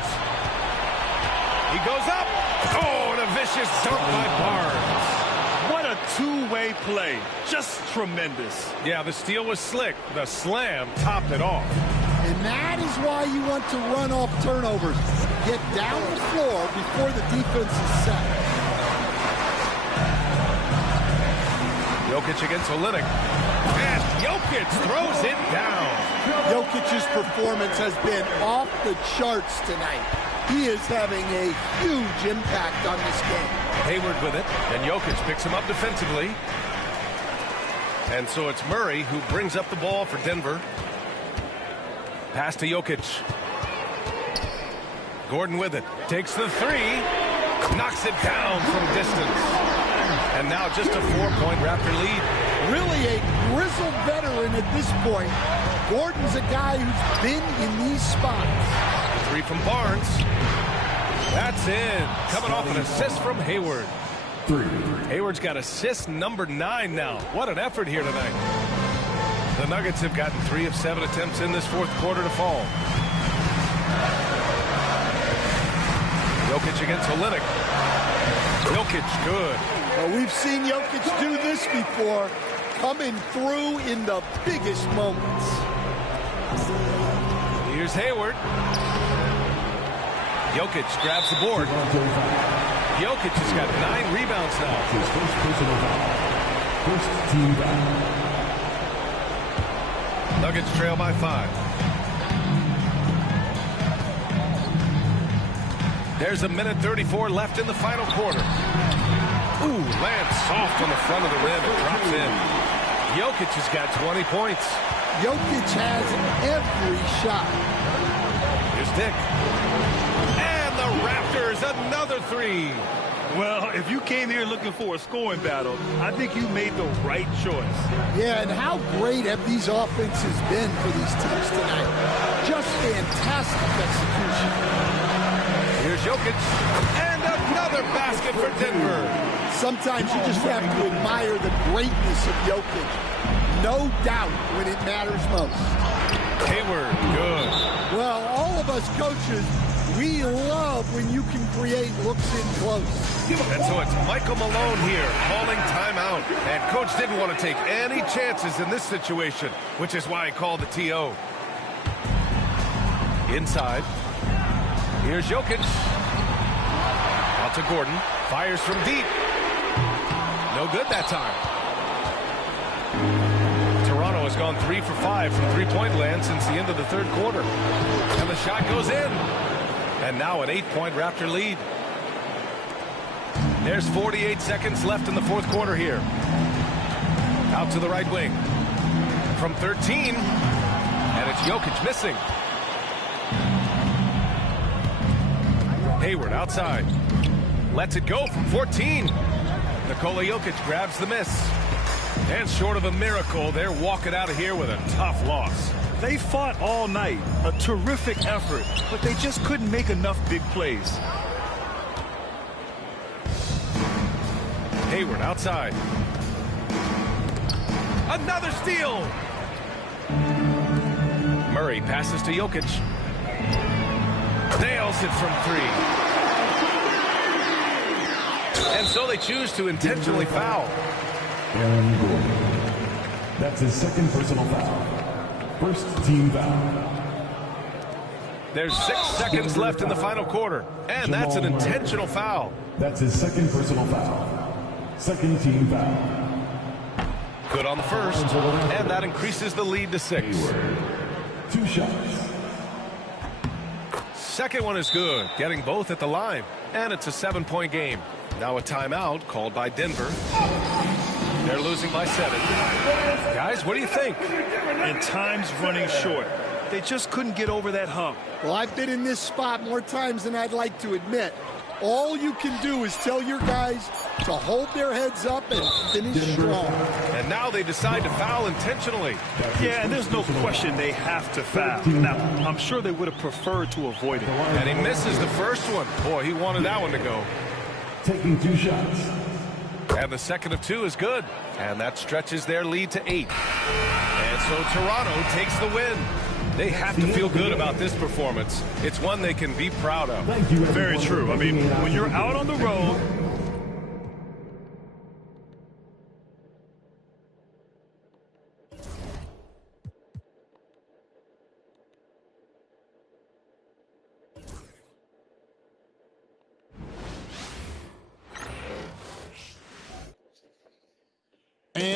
He goes up. Oh, and a vicious dunk by Barnes. What a two-way play. Just tremendous. Yeah, the steal was slick. The slam topped it off. And that is why you want to run off turnovers. Get down the floor before the defense is set. Jokic against Olynyk. And Jokic throws it down. Jokic's performance has been off the charts tonight. He is having a huge impact on this game. Hayward with it, and Jokic picks him up defensively. And so it's Murray who brings up the ball for Denver. Pass to Jokic. Gordon with it. Takes the three. Knocks it down from distance. And now just a 4-point Raptor lead. Really a grizzled veteran at this point. Gordon's a guy who's been in these spots. Three from Barnes. That's in. Coming off an assist from Hayward. Hayward's got assist number 9 now. What an effort here tonight. The Nuggets have gotten 3 of 7 attempts in this fourth quarter to fall. Jokic against Olynyk. Jokic good. Well, we've seen Jokic do this before, coming through in the biggest moments. Here's Hayward. Jokic grabs the board. Jokic has got 9 rebounds now. His first personal foul. First team foul. Nuggets trail by 5. There's a minute 34 left in the final quarter. Ooh, lands soft on the front of the rim and drops in. Jokic has got 20 points. Jokic has every shot. Here's Dick. And the Raptors, another 3. Well, if you came here looking for a scoring battle, I think you made the right choice. Yeah, and how great have these offenses been for these teams tonight? Just fantastic execution. Here's Jokic. And another basket for Denver. Sometimes you just have to admire the greatness of Jokic. No doubt when it matters most. Hayward, good. Well, all of us coaches, we love when you can create looks in close. And so it's Michael Malone here calling timeout. And coach didn't want to take any chances in this situation, which is why he called the TO. Inside. Here's Jokic. Out to Gordon. Fires from deep. No good that time. Toronto has gone 3 for 5 from three-point land since the end of the third quarter. And the shot goes in. And now an 8-point Raptor lead. There's 48 seconds left in the fourth quarter here. Out to the right wing. From 13. And it's Jokic missing. Hayward outside. Lets it go from 14. Nikola Jokic grabs the miss. And short of a miracle, they're walking out of here with a tough loss. They fought all night. A terrific effort, but they just couldn't make enough big plays. Hayward outside. Another steal. Murray passes to Jokic. Nails it from 3. And so they choose to intentionally foul. Aaron Gordon. That's his second personal foul. First team foul. There's 6 seconds left in the final quarter. And that's an intentional foul. That's his second personal foul. Second team foul. Good on the first. And that increases the lead to 6. 2 shots. Second one is good. Getting both at the line. And it's a 7-point game. Now a timeout called by Denver. They're losing by 7. Guys, what do you think? And time's running short. They just couldn't get over that hump. Well, I've been in this spot more times than I'd like to admit. All you can do is tell your guys to hold their heads up and finish strong. And now they decide to foul intentionally. Yeah, and there's no question they have to foul. Now, I'm sure they would have preferred to avoid it. And he misses the first one. Boy, he wanted that one to go. Taking 2 shots. And the second of 2 is good. And that stretches their lead to 8. And so Toronto takes the win. They have to feel good about this performance. It's one they can be proud of. Very true. I mean, when you're out on the road,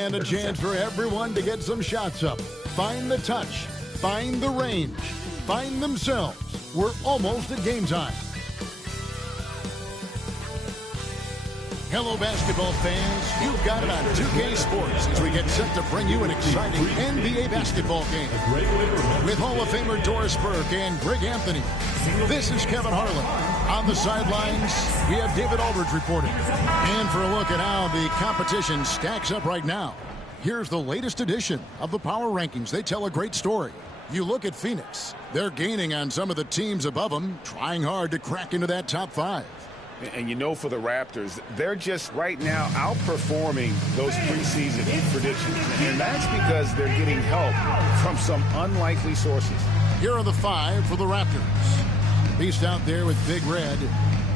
And a chance for everyone to get some shots up. Find the touch. Find the range. Find themselves. We're almost at game time. Hello, basketball fans. You've got it on 2K Sports as we get set to bring you an exciting NBA basketball game with Hall of Famer Doris Burke and Greg Anthony. This is Kevin Harlan. On the sidelines, we have David Aldridge reporting. And for a look at how the competition stacks up right now, here's the latest edition of the Power Rankings. They tell a great story. You look at Phoenix. They're gaining on some of the teams above them, trying hard to crack into that top 5. And you know, for the Raptors, they're just right now outperforming those preseason predictions. And that's because they're getting help from some unlikely sources. Here are the 5 for the Raptors. Beast out there with Big Red.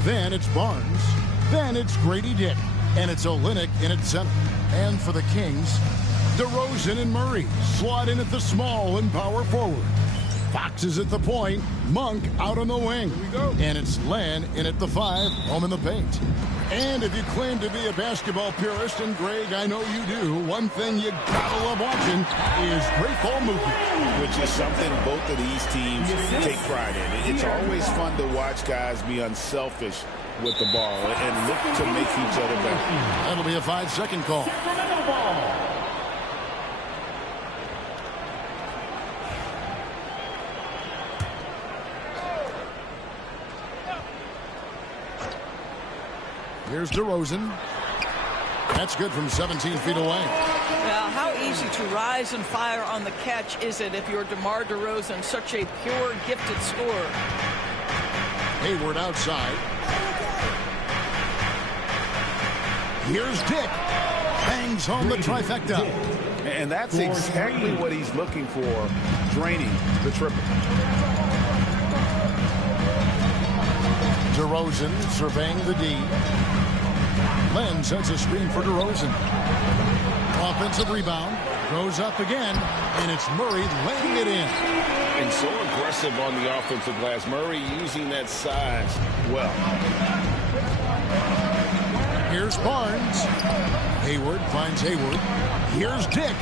Then it's Barnes. Then it's Grady Dick. And it's Olynyk in at center. And for the Kings, DeRozan and Murray slot in at the small and power forward. Fox is at the point. Monk out on the wing. And it's Len in at the 5, home in the paint. And if you claim to be a basketball purist, and Greg, I know you do, one thing you gotta love watching is great ball movement. Which is something both of these teams take pride in. It's always fun to watch guys be unselfish with the ball and look to make each other better. That'll be a 5-second call. Here's DeRozan. That's good from 17 feet away. Now, how easy to rise and fire on the catch is it if you're DeMar DeRozan, such a pure, gifted scorer? Hayward outside. Here's Dick. Bangs home the trifecta. And that's exactly what he's looking for, draining the triple. DeRozan surveying the D. Len sets a screen for DeRozan. Offensive rebound. Goes up again. And it's Murray laying it in. And so aggressive on the offensive glass. Murray using that size well. Here's Barnes. Hayward finds Hayward. Here's Dick.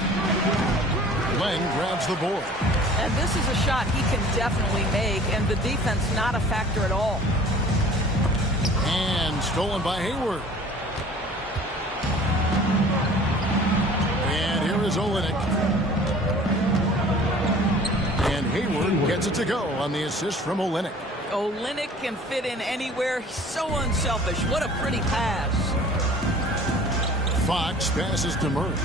Len grabs the board. And this is a shot he can definitely make, and the defense not a factor at all. And stolen by Hayward. And here is Olynyk. And Hayward gets it to go on the assist from Olynyk. Olynyk can fit in anywhere. He's so unselfish. What a pretty pass. Fox passes to Murray.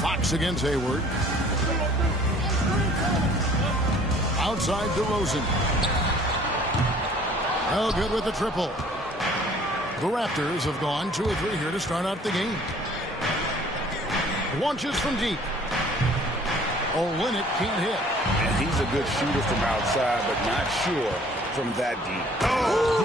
Fox against Hayward. Outside DeRozan. Oh, good with the triple. The Raptors have gone 2 of 3 here to start out the game. Launches from deep. Olynyk can't hit. And he's a good shooter from outside, but not sure from that deep. Oh!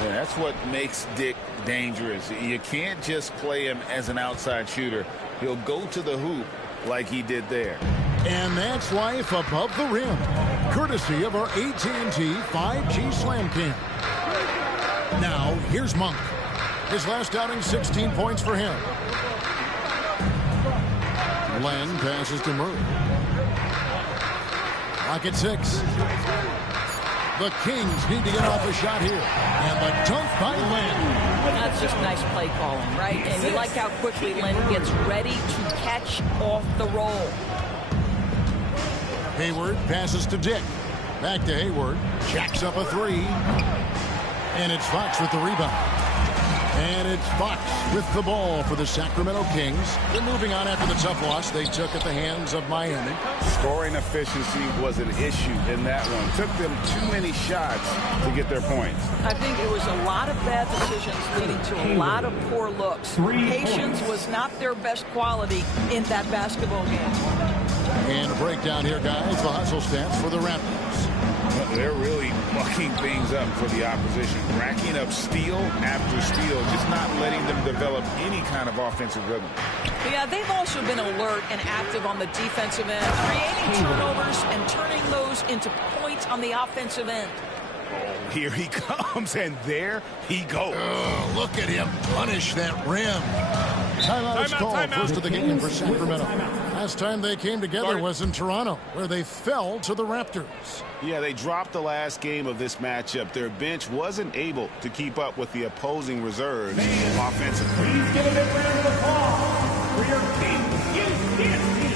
Yeah, that's what makes Dick dangerous. You can't just play him as an outside shooter. He'll go to the hoop like he did there. And that's life above the rim, courtesy of our AT&T 5G Slam Cam. Now, here's Monk. His last outing, 16 points for him. Len passes to Murray. Clock at 6. The Kings need to get off a shot here. And the dunk by Len. That's just nice play calling, right? And you like how quickly Len gets ready to catch off the roll. Hayward passes to Dick. Back to Hayward. Jacks up a 3. And it's Fox with the rebound. And it's Fox with the ball for the Sacramento Kings. They're moving on after the tough loss they took at the hands of Miami. Scoring efficiency was an issue in that one. Took them too many shots to get their points. I think it was a lot of bad decisions leading to a lot of poor looks. Patience was not their best quality in that basketball game. And a breakdown here, guys. The hustle stats for the Raptors. They're really mucking things up for the opposition. Racking up steal after steal, just not letting them develop any kind of offensive rhythm. Yeah, they've also been alert and active on the defensive end, creating turnovers and turning those into points on the offensive end. Here he comes, and there he goes. Oh, look at him punish that rim. Timeout is called. First of the game for Sacramento. Last time they came together was in Toronto, where they fell to the Raptors. Yeah, they dropped the last game of this matchup. Their bench wasn't able to keep up with the opposing reserves offensively. Please give a big round of applause for your King in team.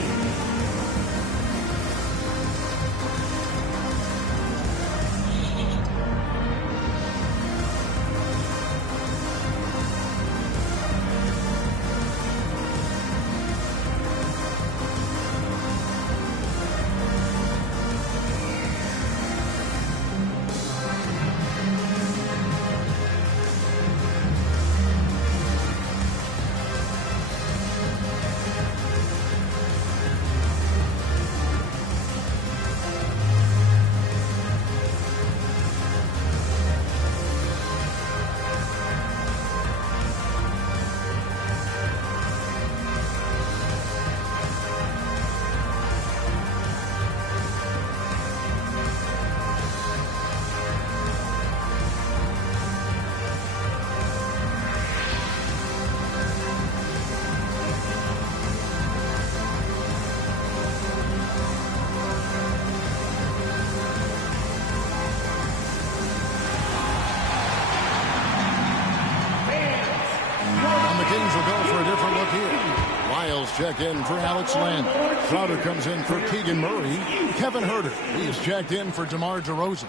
Check in for Alex Len. Crowder comes in for Keegan Murray. Kevin Huerter, he's checked in for DeMar DeRozan.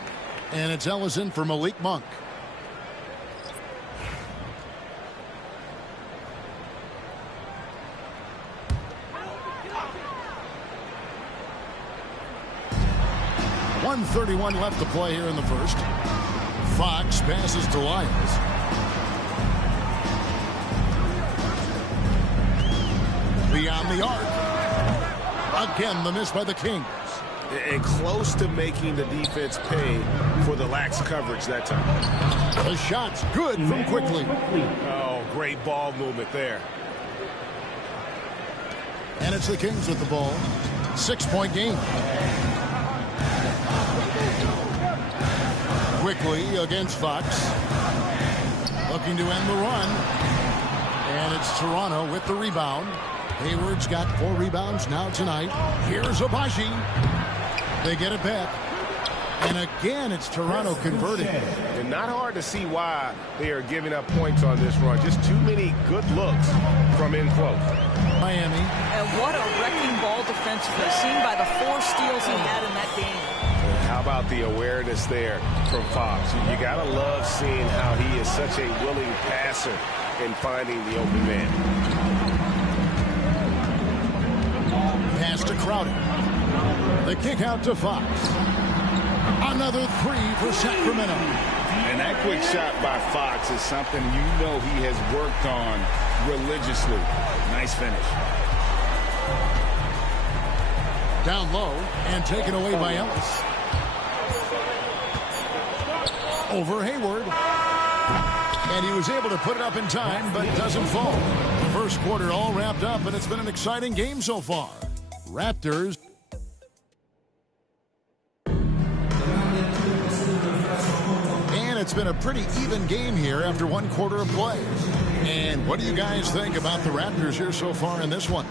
And it's Ellison for Malik Monk. .131 left to play here in the first. Fox passes to Lyles. Beyond the arc. Again, the miss by the Kings. And close to making the defense pay for the lax coverage that time. The shot's good from Quickly. Oh, great ball movement there. And it's the Kings with the ball. 6-point game. Quickly against Fox. Looking to end the run. And it's Toronto with the rebound. Hayward's got 4 rebounds now tonight. Here's Abaji. They get it back. And again, it's Toronto converting. And not hard to see why they are giving up points on this run. Just too many good looks from in close. Miami. And what a wrecking ball defensively, seen by the 4 steals he had in that game. How about the awareness there from Fox? You got to love seeing how he is such a willing passer in finding the open man. Pass to Crowder. The kick out to Fox. Another 3 for Sacramento. And that quick shot by Fox is something you know he has worked on religiously. Nice finish. Down low and taken away by Ellis. Over Hayward. And he was able to put it up in time, but doesn't fall. The first quarter all wrapped up, and it's been an exciting game so far. Raptors. And it's been a pretty even game here after 1 quarter of play. And what do you guys think about the Raptors here so far in this one?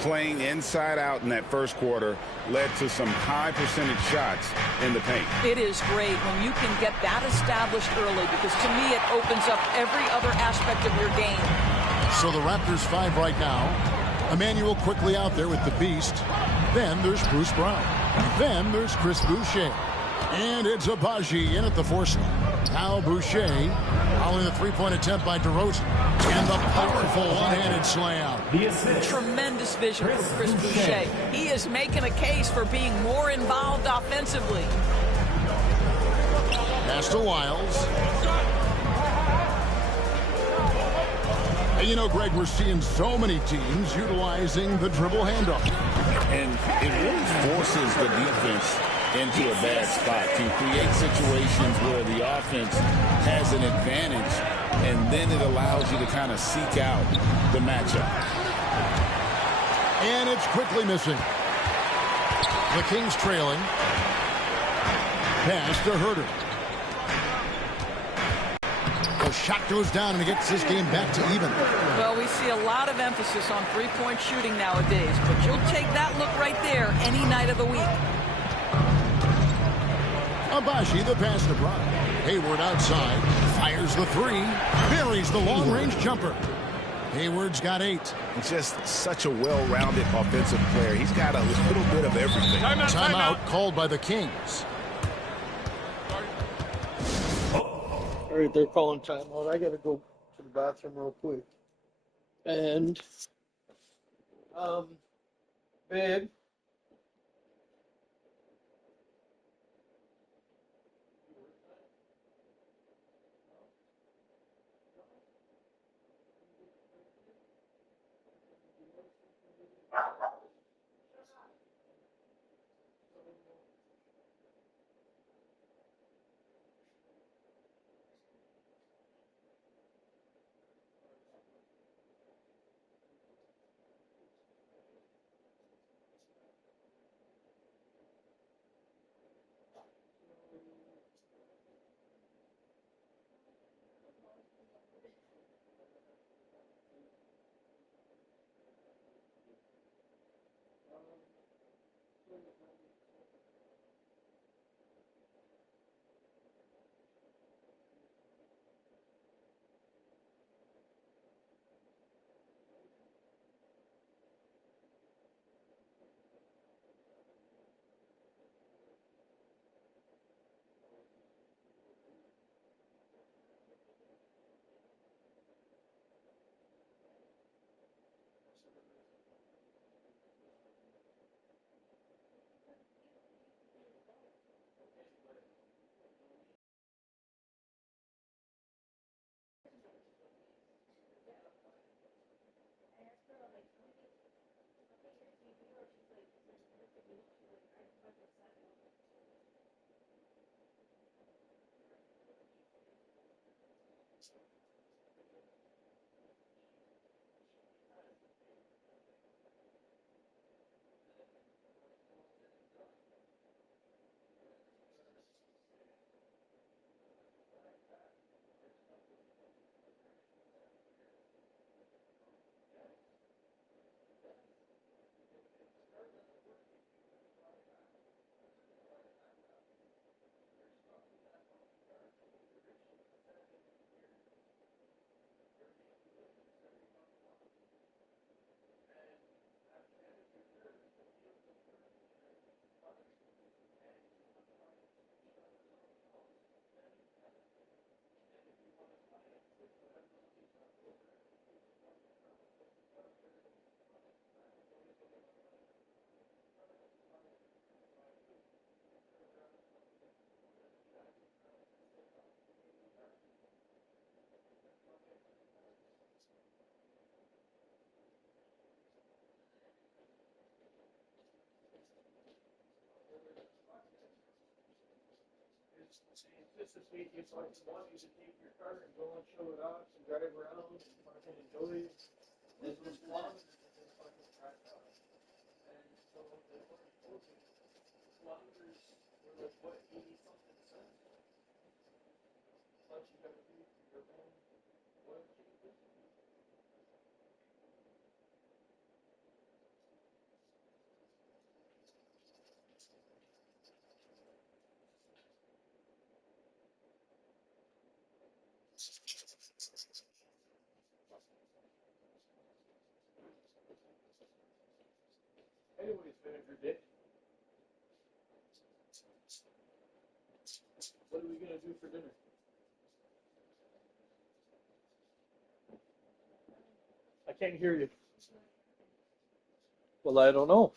Playing inside out in that first quarter led to some high percentage shots in the paint. It is great when you can get that established early, because to me it opens up every other aspect of your game. So the Raptors 5 right now. Emmanuel quickly out there with the beast. Then there's Bruce Brown. Then there's Chris Boucher. And it's Abaji in at the 4 slot. Now Boucher following the 3-point attempt by DeRozan. And the powerful one-handed slam. Tremendous vision from Chris Boucher. He is making a case for being more involved offensively. Pass to Lyles. And you know, Greg, we're seeing so many teams utilizing the dribble handoff. And it really forces the defense into a bad spot to create situations where the offense has an advantage, and then it allows you to kind of seek out the matchup. And it's quickly missing. The Kings trailing. Pass to Huerter. shot goes down, and it gets this game back to even. Well, we see a lot of emphasis on three-point shooting nowadays, but you'll take that look right there any night of the week. Abashi, the pass to Brown. Hayward outside, fires the three, buries the long-range jumper. Hayward's got 8. Just such a well-rounded offensive player. He's got a little bit of everything. Timeout called by the Kings. All right, they're calling timeout. I got to go to the bathroom real quick. And, babe. Just this week, it's like want you to take your car and go and show it off and drive around and fucking enjoy it. This was fun, and then fucking crash out. And so they weren't closing. Kilometers were like, what, 80 something cents? Plus you gotta pay for your own oil changes. Anyways, Vinegar Dick. What are we gonna do for dinner? I can't hear you. Well, I don't know.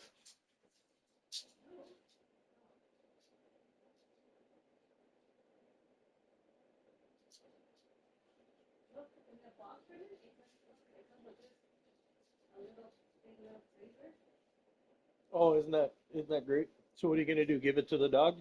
Oh, isn't that great? So what are you gonna do? Give it to the dog?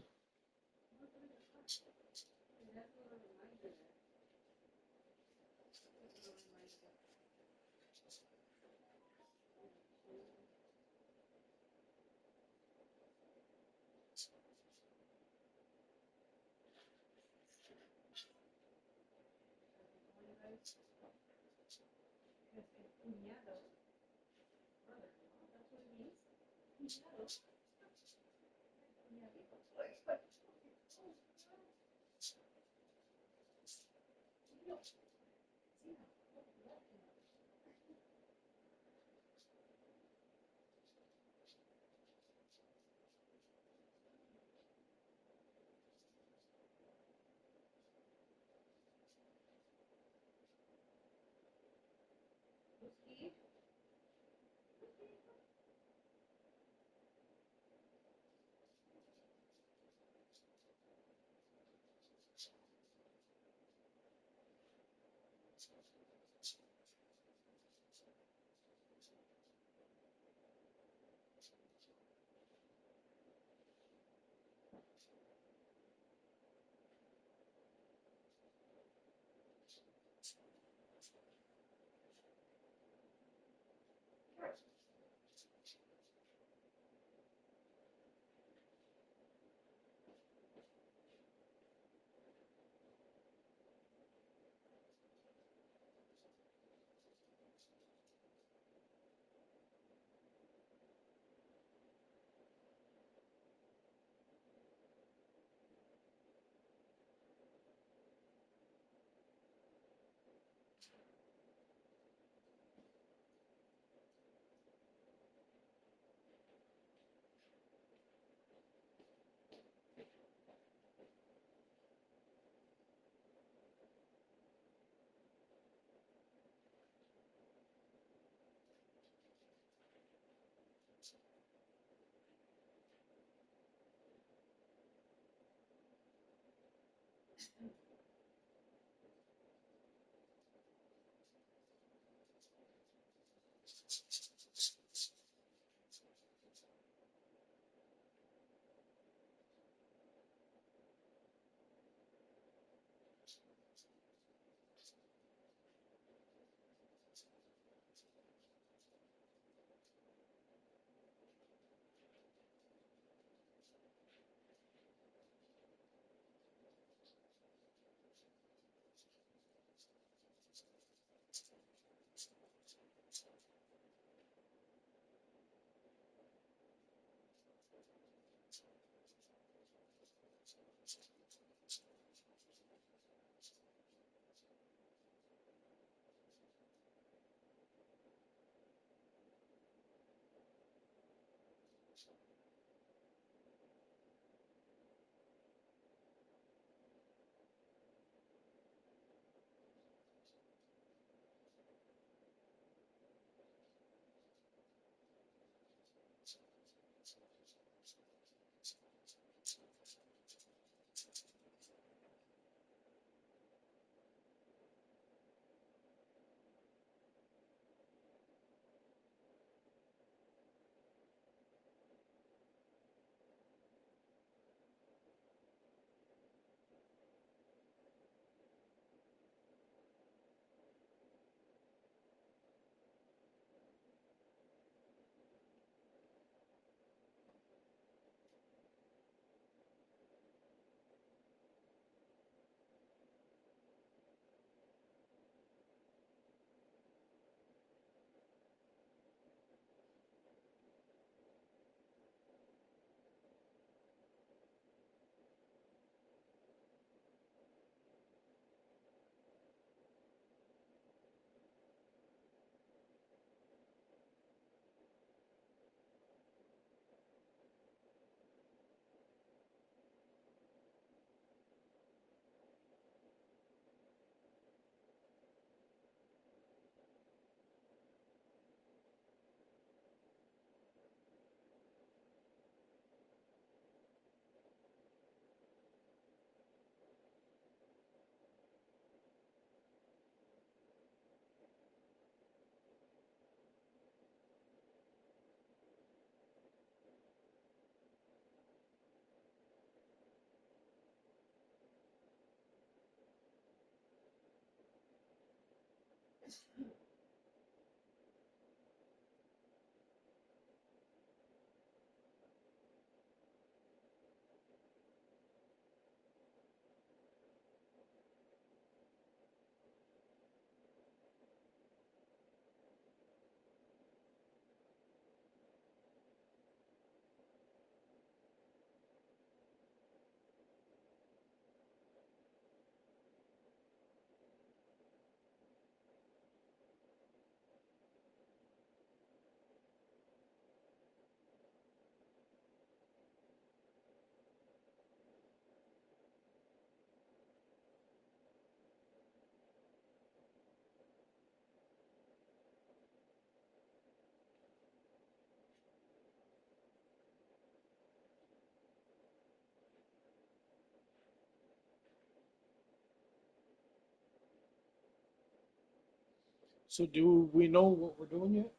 So do we know what we're doing yet?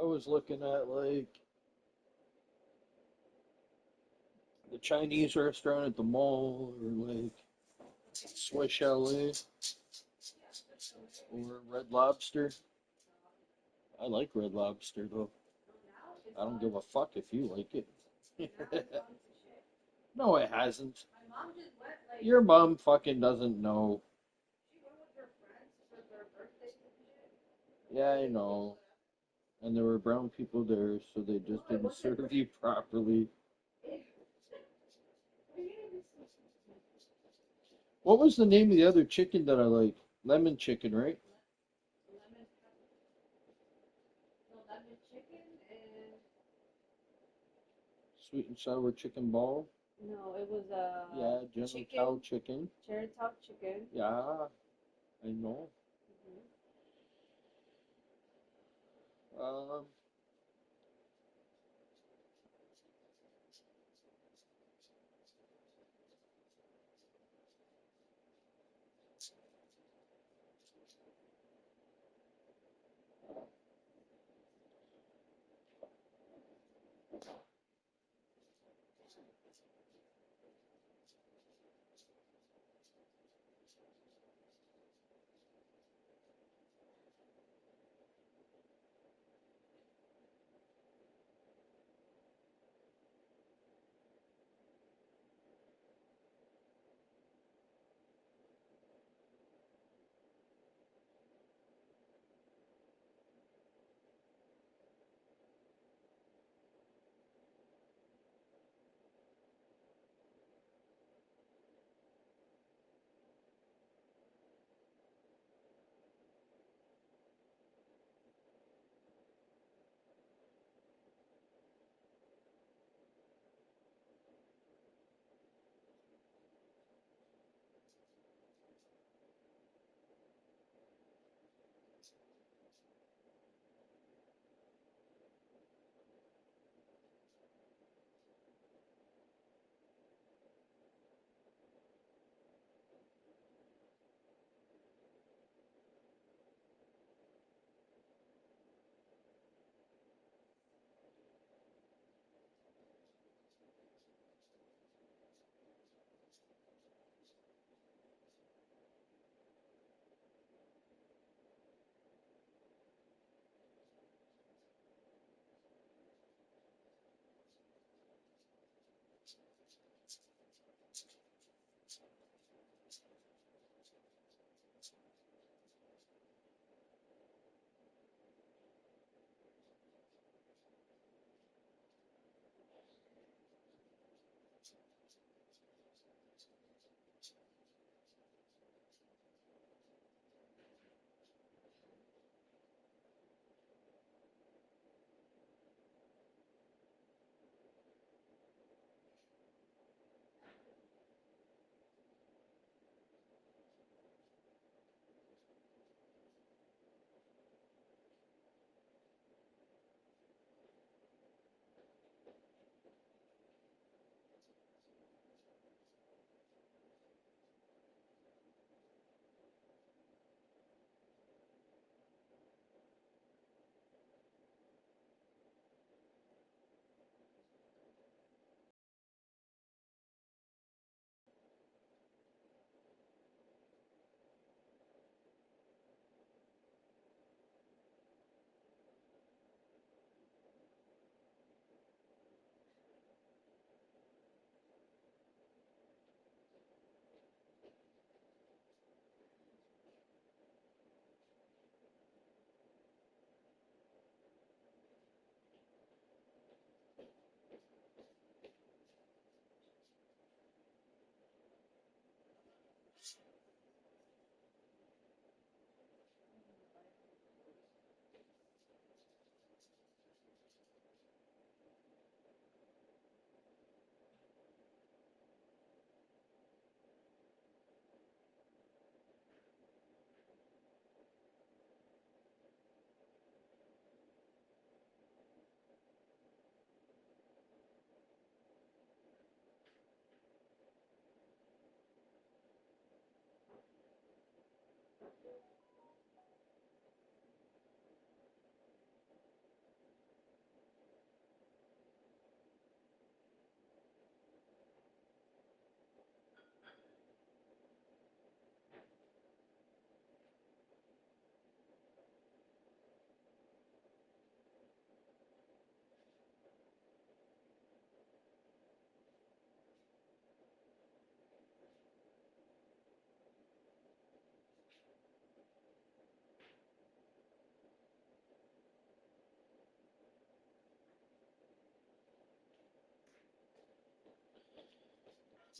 I was looking at like the Chinese restaurant at the mall, or like Swiss Chalet, or Red Lobster. I like Red Lobster though. I don't give a fuck if you like it. No, it hasn't. Your mom fucking doesn't know. Yeah, I know. And there were brown people there, so they just didn't serve you properly. What was the name of the other chicken that I like? Lemon chicken, right? Sweet and sour chicken ball. No, it was Yeah, General Cow chicken. cherry top chicken. Yeah, I know. Um,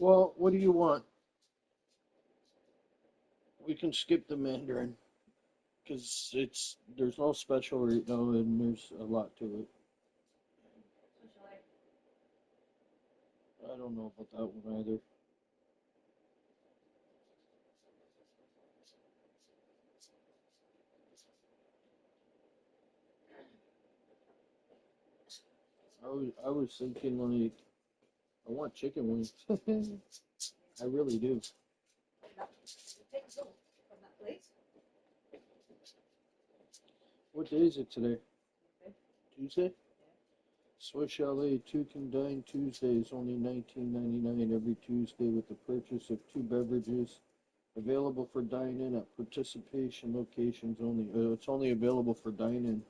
Well, what do you want? We can skip the Mandarin because there's no special right now and there's a lot to it. I don't know about that one either. I was thinking like I want chicken wings. I really do. What day is it today? Tuesday? Swiss Chalet 2 can dine Tuesdays only $19.99 every Tuesday with the purchase of 2 beverages. Available for dine-in at participation locations only. It's only available for dine-in.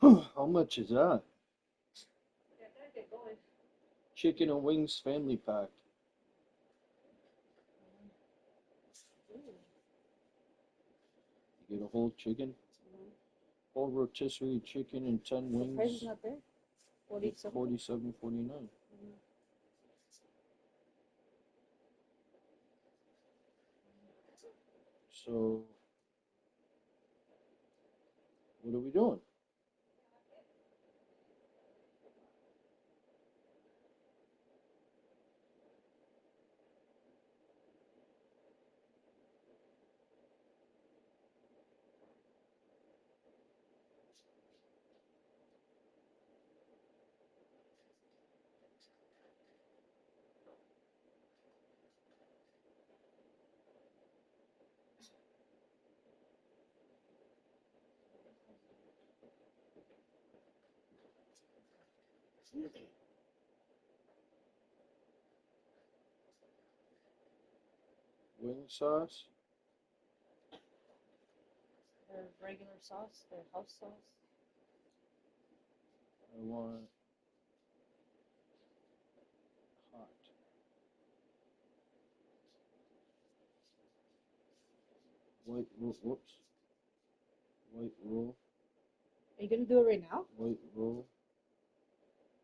How much is that? Chicken and wings family pack. You get a whole chicken, whole rotisserie chicken and 10 wings. The price is not there. 47.49. So, what are we doing? Wing sauce? Their regular sauce, their house sauce. I want hot. White roll, whoops. White roll. Are you gonna do it right now? White roll.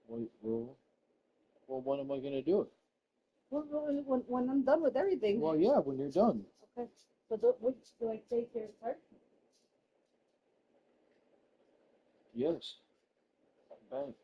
White roll. Well, when am I gonna do it? Well, when I'm done with everything. Well, yeah, when you're done. Okay. So which do I take here? Start? Yes. Bank.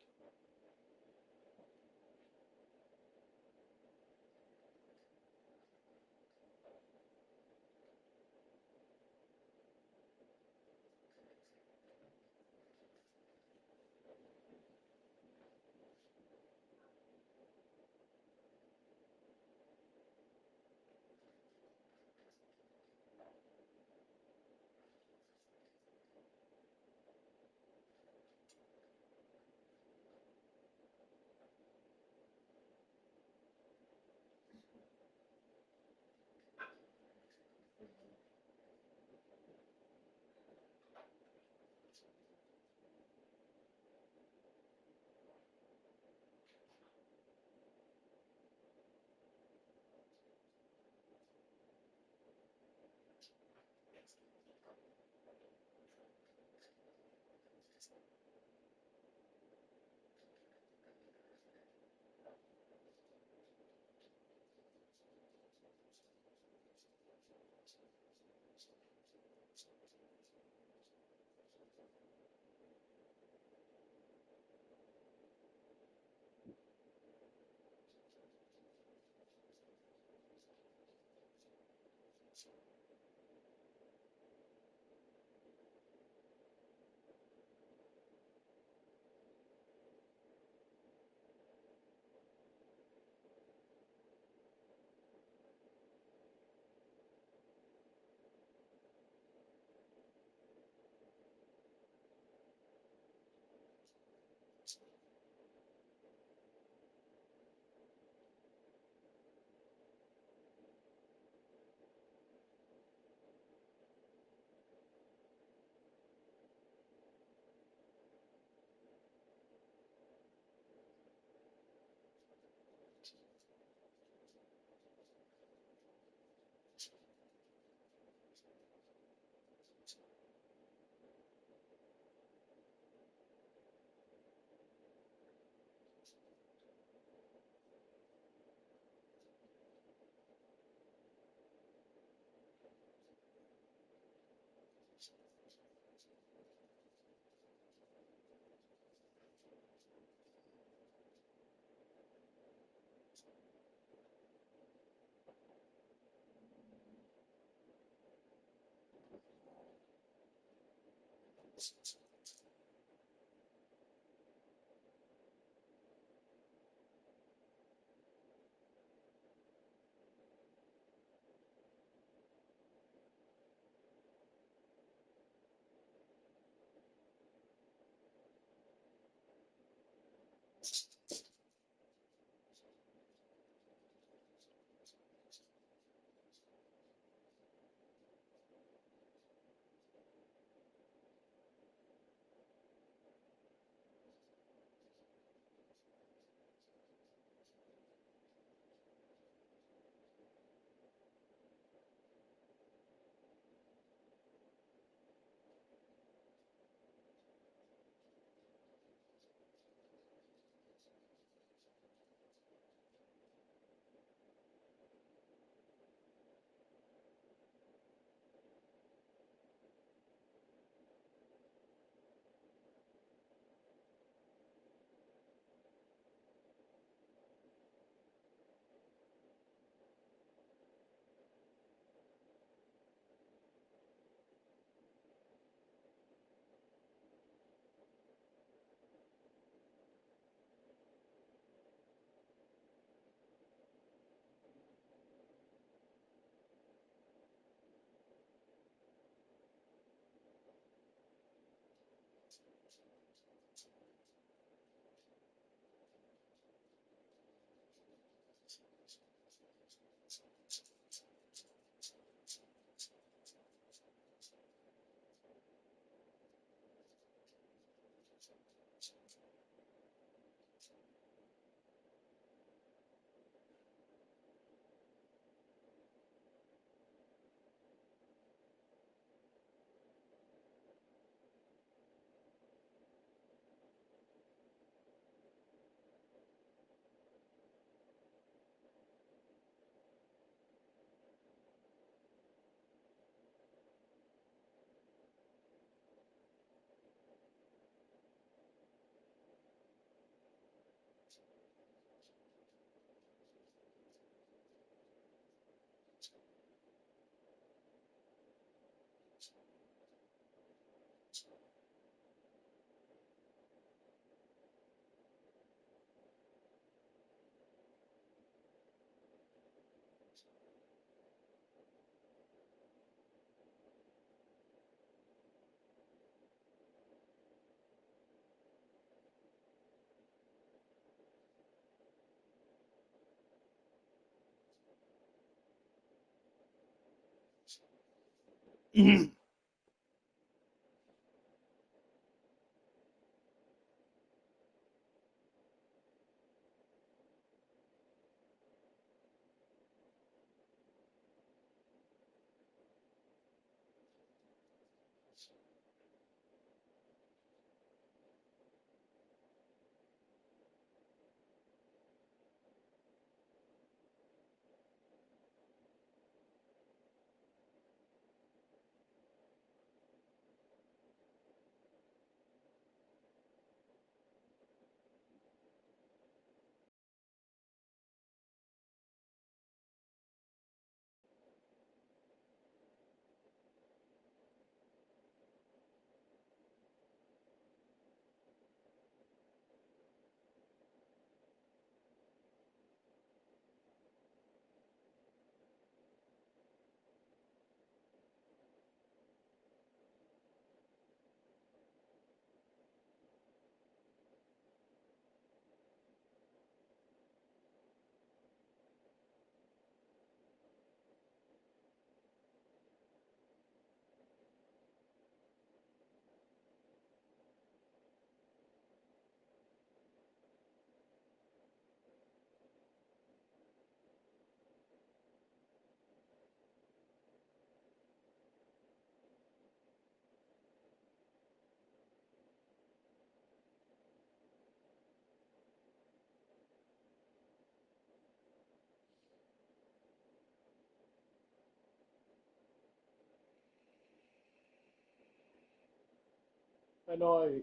I know I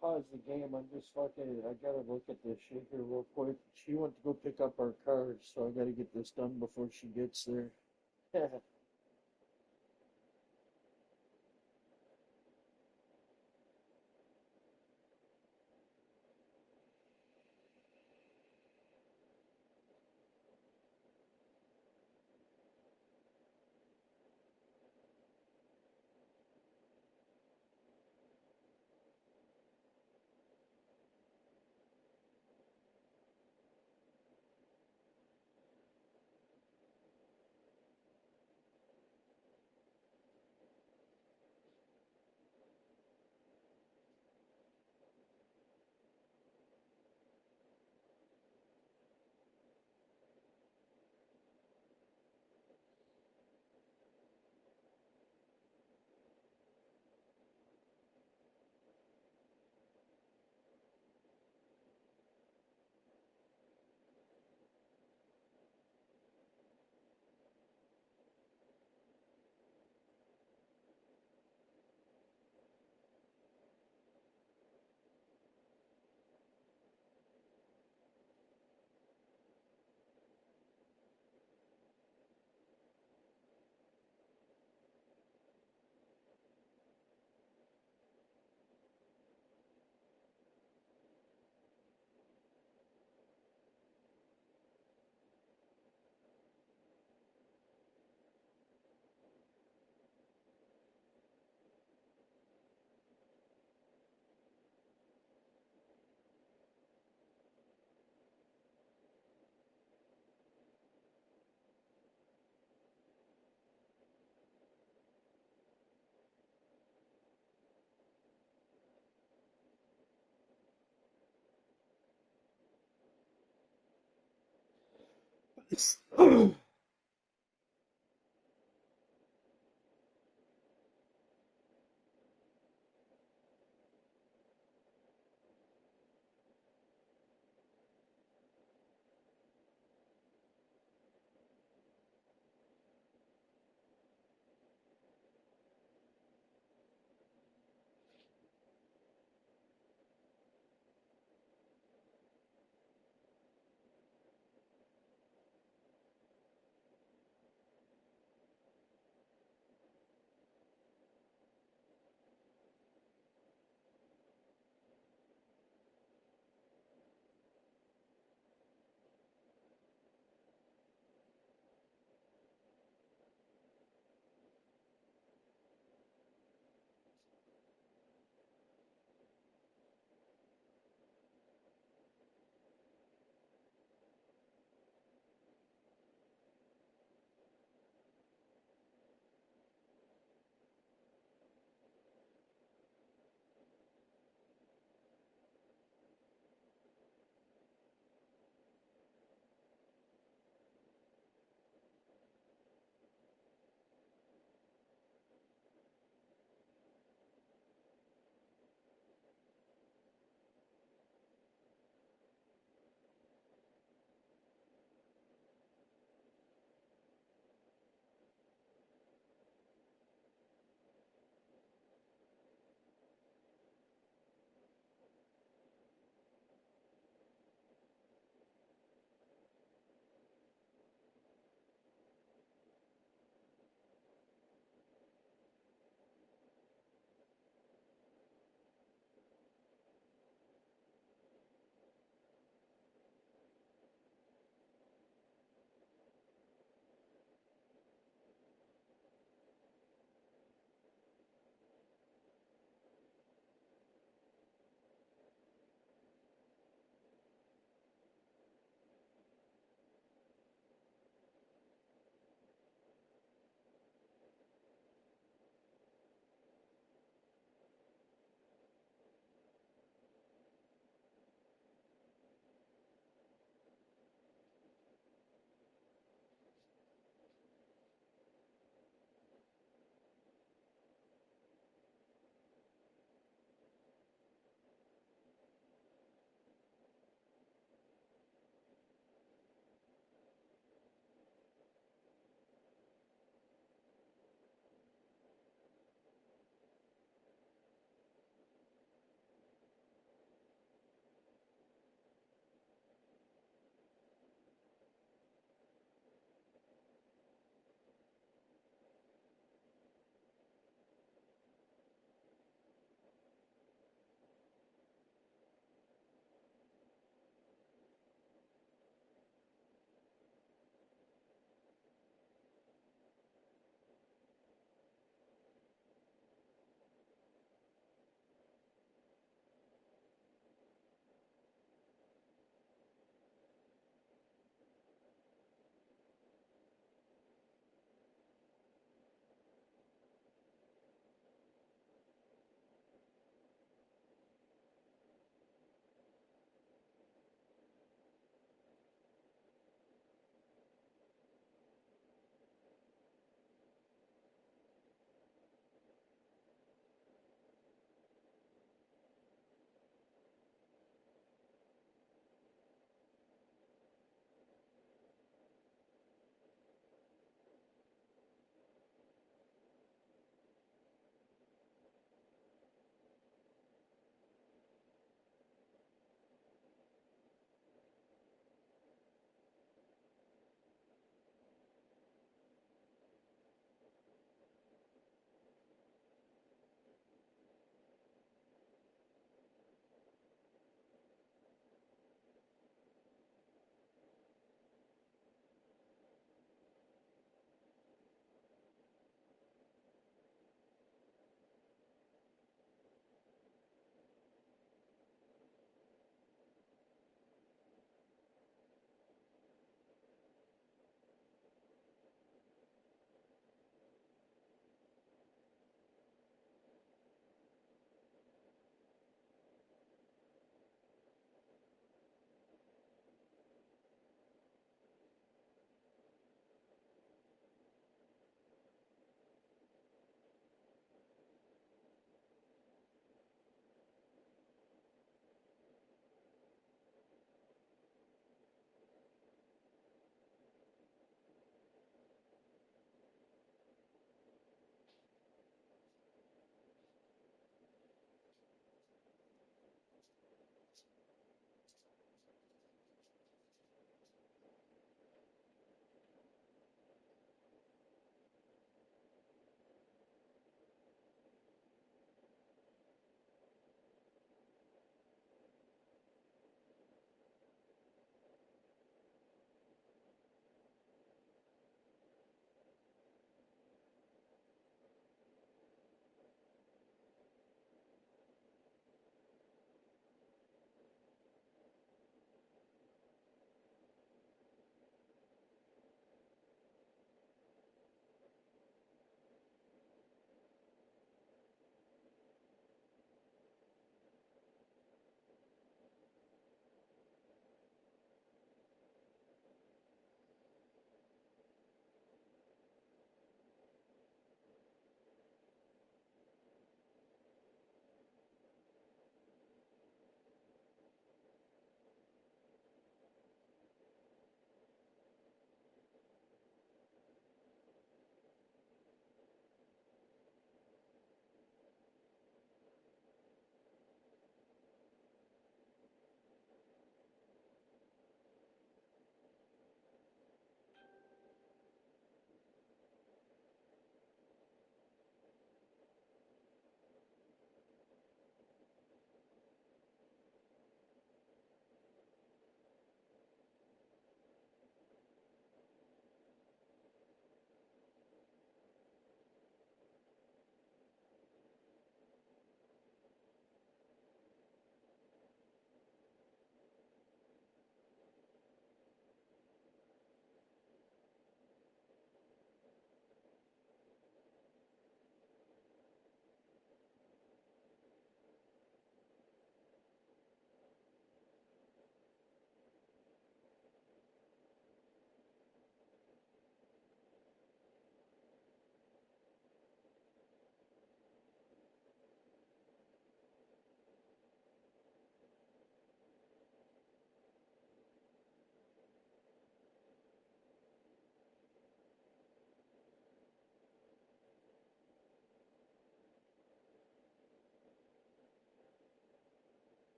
paused the game. I'm just fucking. I gotta look at this shit here real quick. She went to go pick up our cars, so I gotta get this done before she gets there.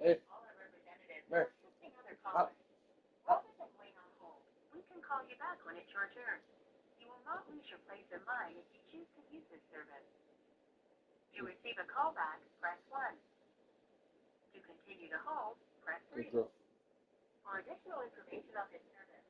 Hey. Mer. Up. Up. We can call you back when it's your turn. You will not lose your place in line if you choose to use this service. To receive a callback, press 1. To continue to hold, press 3. Good girl. For additional information on this service,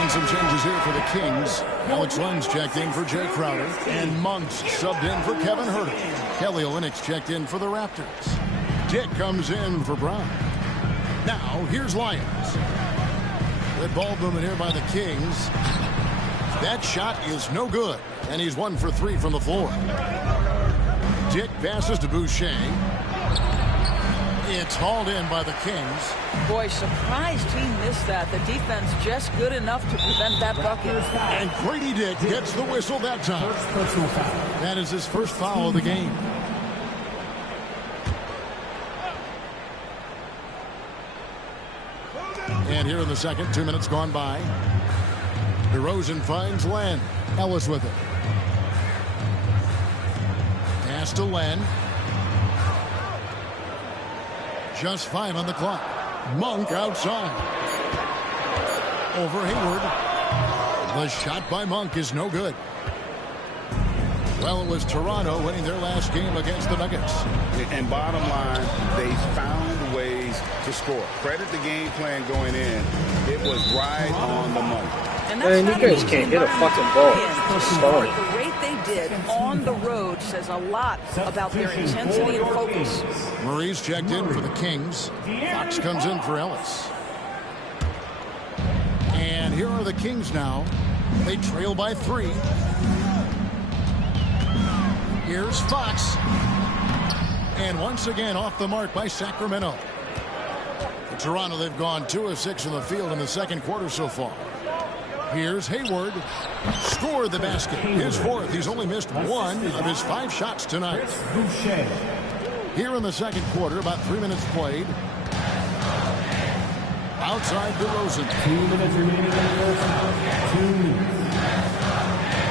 And some changes here for the Kings. Alex Len's checked in for Jay Crowder. And Monk's subbed in for Kevin Herter. Kelly Olynyk's checked in for the Raptors. Dick comes in for Brown. Now, here's Lyons. Good ball movement here by the Kings. That shot is no good. And he's 1 for 3 from the floor. Dick passes to Boucher. It's hauled in by the Kings. Boy, surprised he missed that. The defense just good enough to prevent that bucket. And Grady Dick gets the whistle that time. That is his first foul of the game. And here in the second, 2 minutes gone by. DeRozan finds Len. Ellis with it. Pass to Len. Just 5 on the clock. Monk outside. Over Hayward. The shot by Monk is no good. Well, it was Toronto winning their last game against the Nuggets. And bottom line, they found ways to score. Credit the game plan going in. It was right on the money. And that's Man, you guys can't hit a fucking ball. Sorry. The rate they did on the road says a lot about their intensity and focus. Murray's checked in for the Kings. Fox comes in for Ellis. And here are the Kings now. They trail by 3. Here's Fox. And once again off the mark by Sacramento. For Toronto, they've gone 2 of 6 in the field in the second quarter so far. Here's Hayward. Scored the basket. His 4th. He's only missed 1 of his 5 shots tonight. Here in the second quarter, about 3 minutes played. Outside DeRozan. 2 minutes remaining in the first half. 2 minutes.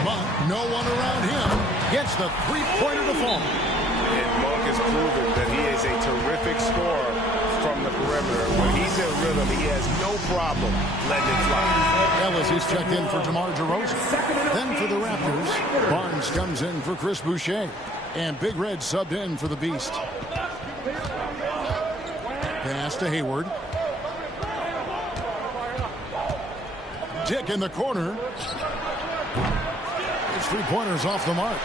Monk, no one around him. Gets the three-pointer to fall. And Monk has proven that he is a terrific scorer from the perimeter. When he's in rhythm, he has no problem letting it fly. Ellis is checked in for DeMar DeRozan. Then for the Raptors, Barnes comes in for Chris Boucher. And Big Red subbed in for the Beast. Pass to Hayward. Dick in the corner. His three-pointer's off the mark.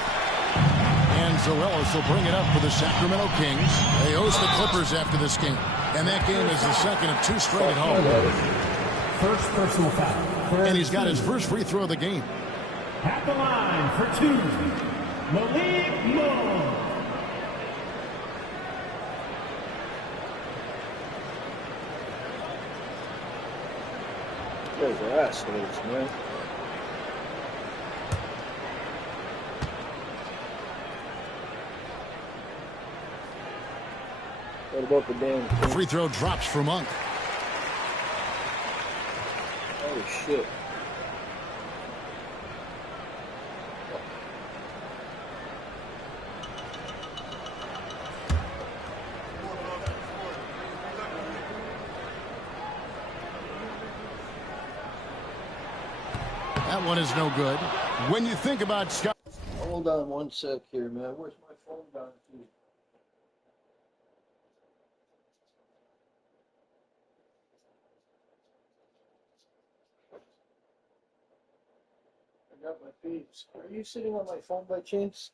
And so Ellis will bring it up for the Sacramento Kings. They host the Clippers after this game. And that game is the second of 2 straight at home. First personal foul. And he's got his first free throw of the game. At the line for 2, Malik Monk. Those are assholes, man. What about the damn thing? Free throw drops for Monk. Oh, shit. That one is no good. When you think about Scott. Hold on 1 sec here, man. Where's my phone gone to? got my peeps. Are you sitting on my phone by chance?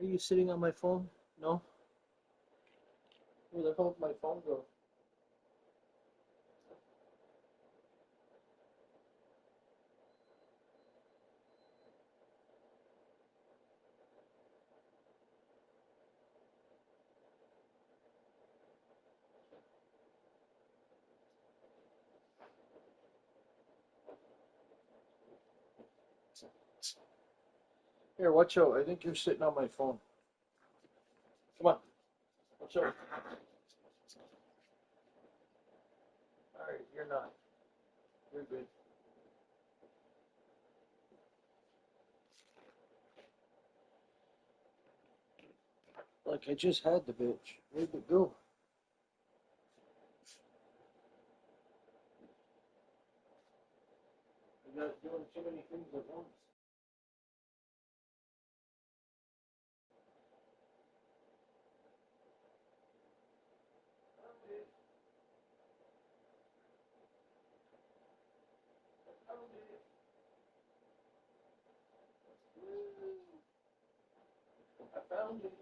Are you sitting on my phone? No? Where the hell did my phone go? Here, watch out. I think you're sitting on my phone. Come on. Watch out. Alright, you're not. You're good. Like, I just had the bitch. Where'd it go? You're not doing too many things at once. I found it.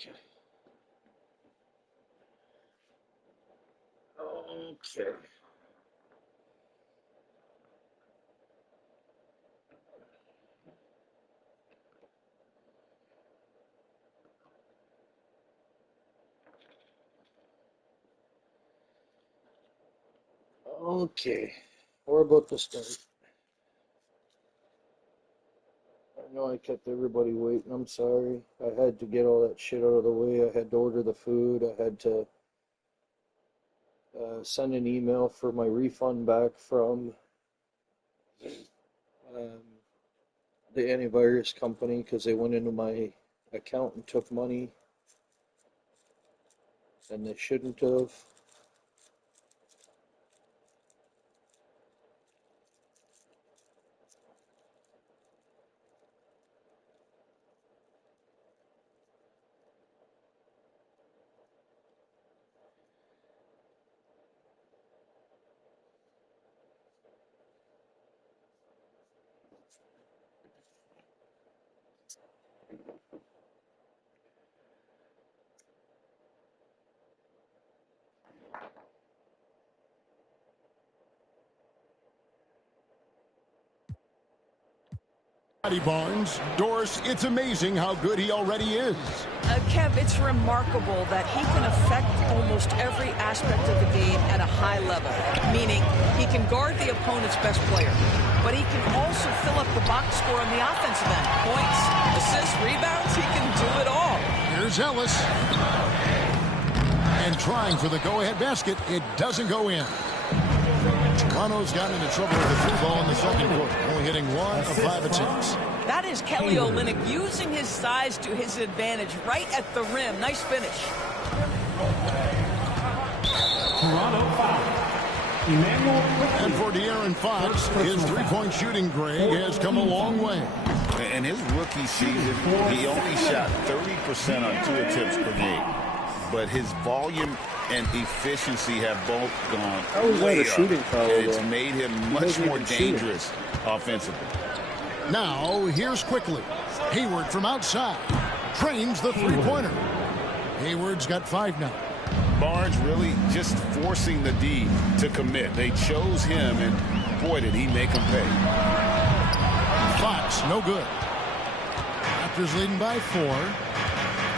Okay. Okay. Okay. We're about to start. I know I kept everybody waiting. I'm sorry. I had to get all that shit out of the way. I had to order the food. I had to send an email for my refund back from the antivirus company because they went into my account and took money and they shouldn't have. Barnes, Doris, it's amazing how good he already is. Kev, it's remarkable that he can affect almost every aspect of the game at a high level, meaning he can guard the opponent's best player, but he can also fill up the box score on the offensive end. Points, assists, rebounds, he can do it all. Here's Ellis. And trying for the go-ahead basket, it doesn't go in. Toronto's gotten into trouble with the three ball in the second quarter, only hitting 1 of 5 attempts. That is Kelly Olynyk using his size to his advantage right at the rim. Nice finish. Toronto foul. And for De'Aaron Fox, his three-point shooting, Greg, has come a long way. In his rookie season, he only shot 30% on 2 attempts per game. but his volume and efficiency have both gone How is that way a shooting up, foul, and it's though? made him He much doesn't more even shoot it. dangerous offensively. Now, here's quickly. Hayward from outside. Trains the three-pointer. Hayward's got 5 now. Barnes really just forcing the D to commit. They chose him, and boy, did he make him pay. Fox, no good. Raptors leading by 4.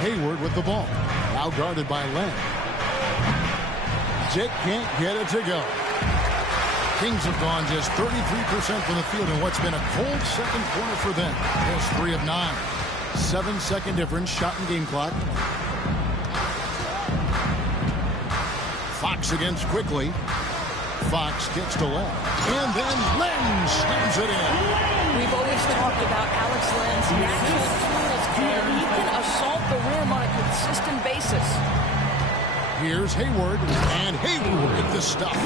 Hayward with the ball. Now guarded by Len. Zick can't get it to go. Kings have gone just 33% from the field in what's been a cold second quarter for them. Just 3 of 9. 7-second difference, shot and game clock. Fox against quickly. Fox gets to Len. And then Len slams it in. We've always talked about Alex Len's natural tools, and he can assault the rim on a consistent basis. Here's Hayward, and Hayward with the stop.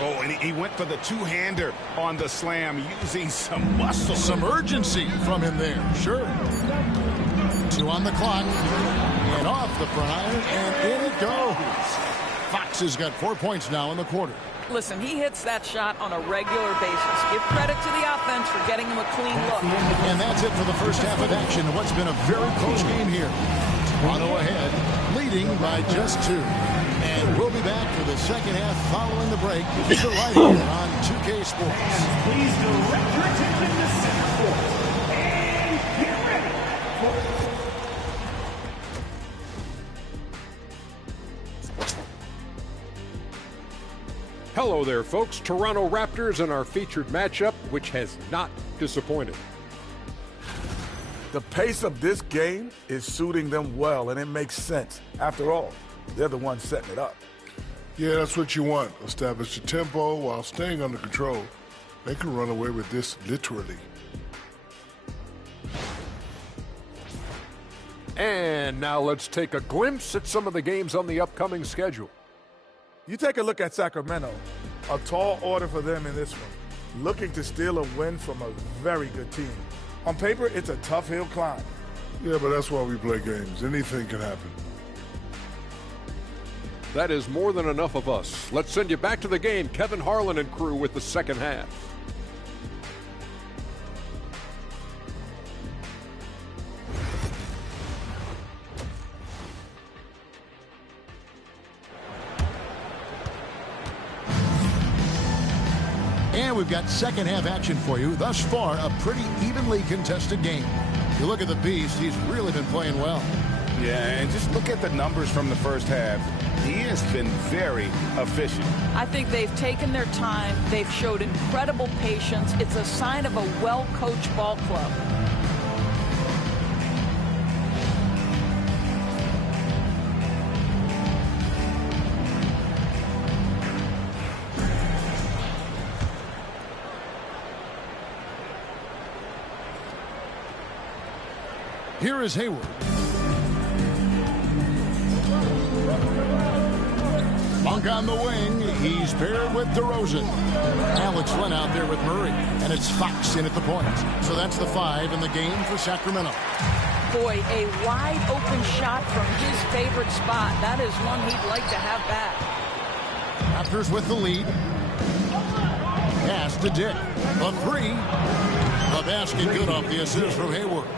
Oh, and he went for the two-hander on the slam, using some muscle. Some urgency from him there, sure. 2 on the clock, and off the front iron, and in it goes. Fox has got 4 points now in the quarter. Listen, he hits that shot on a regular basis. Give credit to the offense for getting him a clean look. And that's it for the first half of action. What's been a very close game here. Toronto ahead, leading by just 2. And we'll be back for the second half following the break. Keep it right here on 2K Sports. Please direct your attention to center court. And get ready. Hello there, folks. Toronto Raptors in our featured matchup, which has not disappointed. The pace of this game is suiting them well, and it makes sense. After all, they're the ones setting it up. Yeah, that's what you want. Establish the tempo while staying under control. They can run away with this literally. And now let's take a glimpse at some of the games on the upcoming schedule. You take a look at Sacramento, a tall order for them in this one, looking to steal a win from a very good team. On paper, it's a tough hill climb. Yeah, but that's why we play games. Anything can happen. That is more than enough of us. Let's send you back to the game. Kevin Harlan and crew with the second half. And we've got second half action for you. Thus far, a pretty evenly contested game. You look at the Beast, he's really been playing well. Yeah, and just look at the numbers from the first half. He has been very efficient. I think they've taken their time. They've showed incredible patience. It's a sign of a well-coached ball club. Here is Hayward. Monk on the wing. He's paired with DeRozan. Alex Len out there with Murray. And it's Fox in at the point. So that's the 5 in the game for Sacramento. Boy, a wide open shot from his favorite spot. That is one he'd like to have back. Raptors with the lead. Pass to Dick. A 3. The basket good off the assist from Hayward.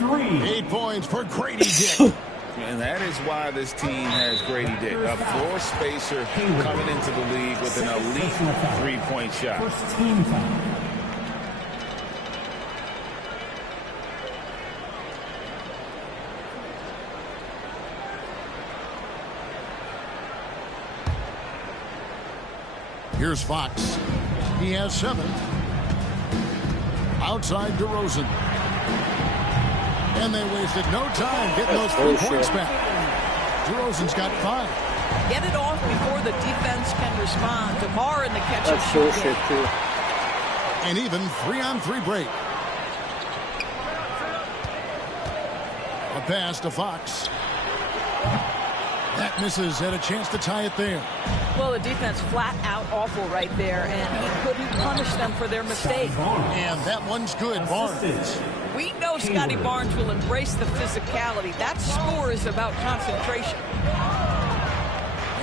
8 points for Grady Dick. And that is why this team has Grady Dick, a floor spacer coming into the league with an elite three-point shot. First team foul. Here's Fox. He has 7. Outside DeRozan. And they wasted no time getting those 3 points back. DeRozan's got 5. Get it off before the defense can respond. DeMar in the catch and That's shoot bullshit, game. too. And even 3-on-3 break. A pass to Fox. That misses. Had a chance to tie it there. Well, the defense flat out awful right there, and he couldn't punish them for their mistake. And that one's good, Barnes. We know Scotty Barnes will embrace the physicality. That score is about concentration.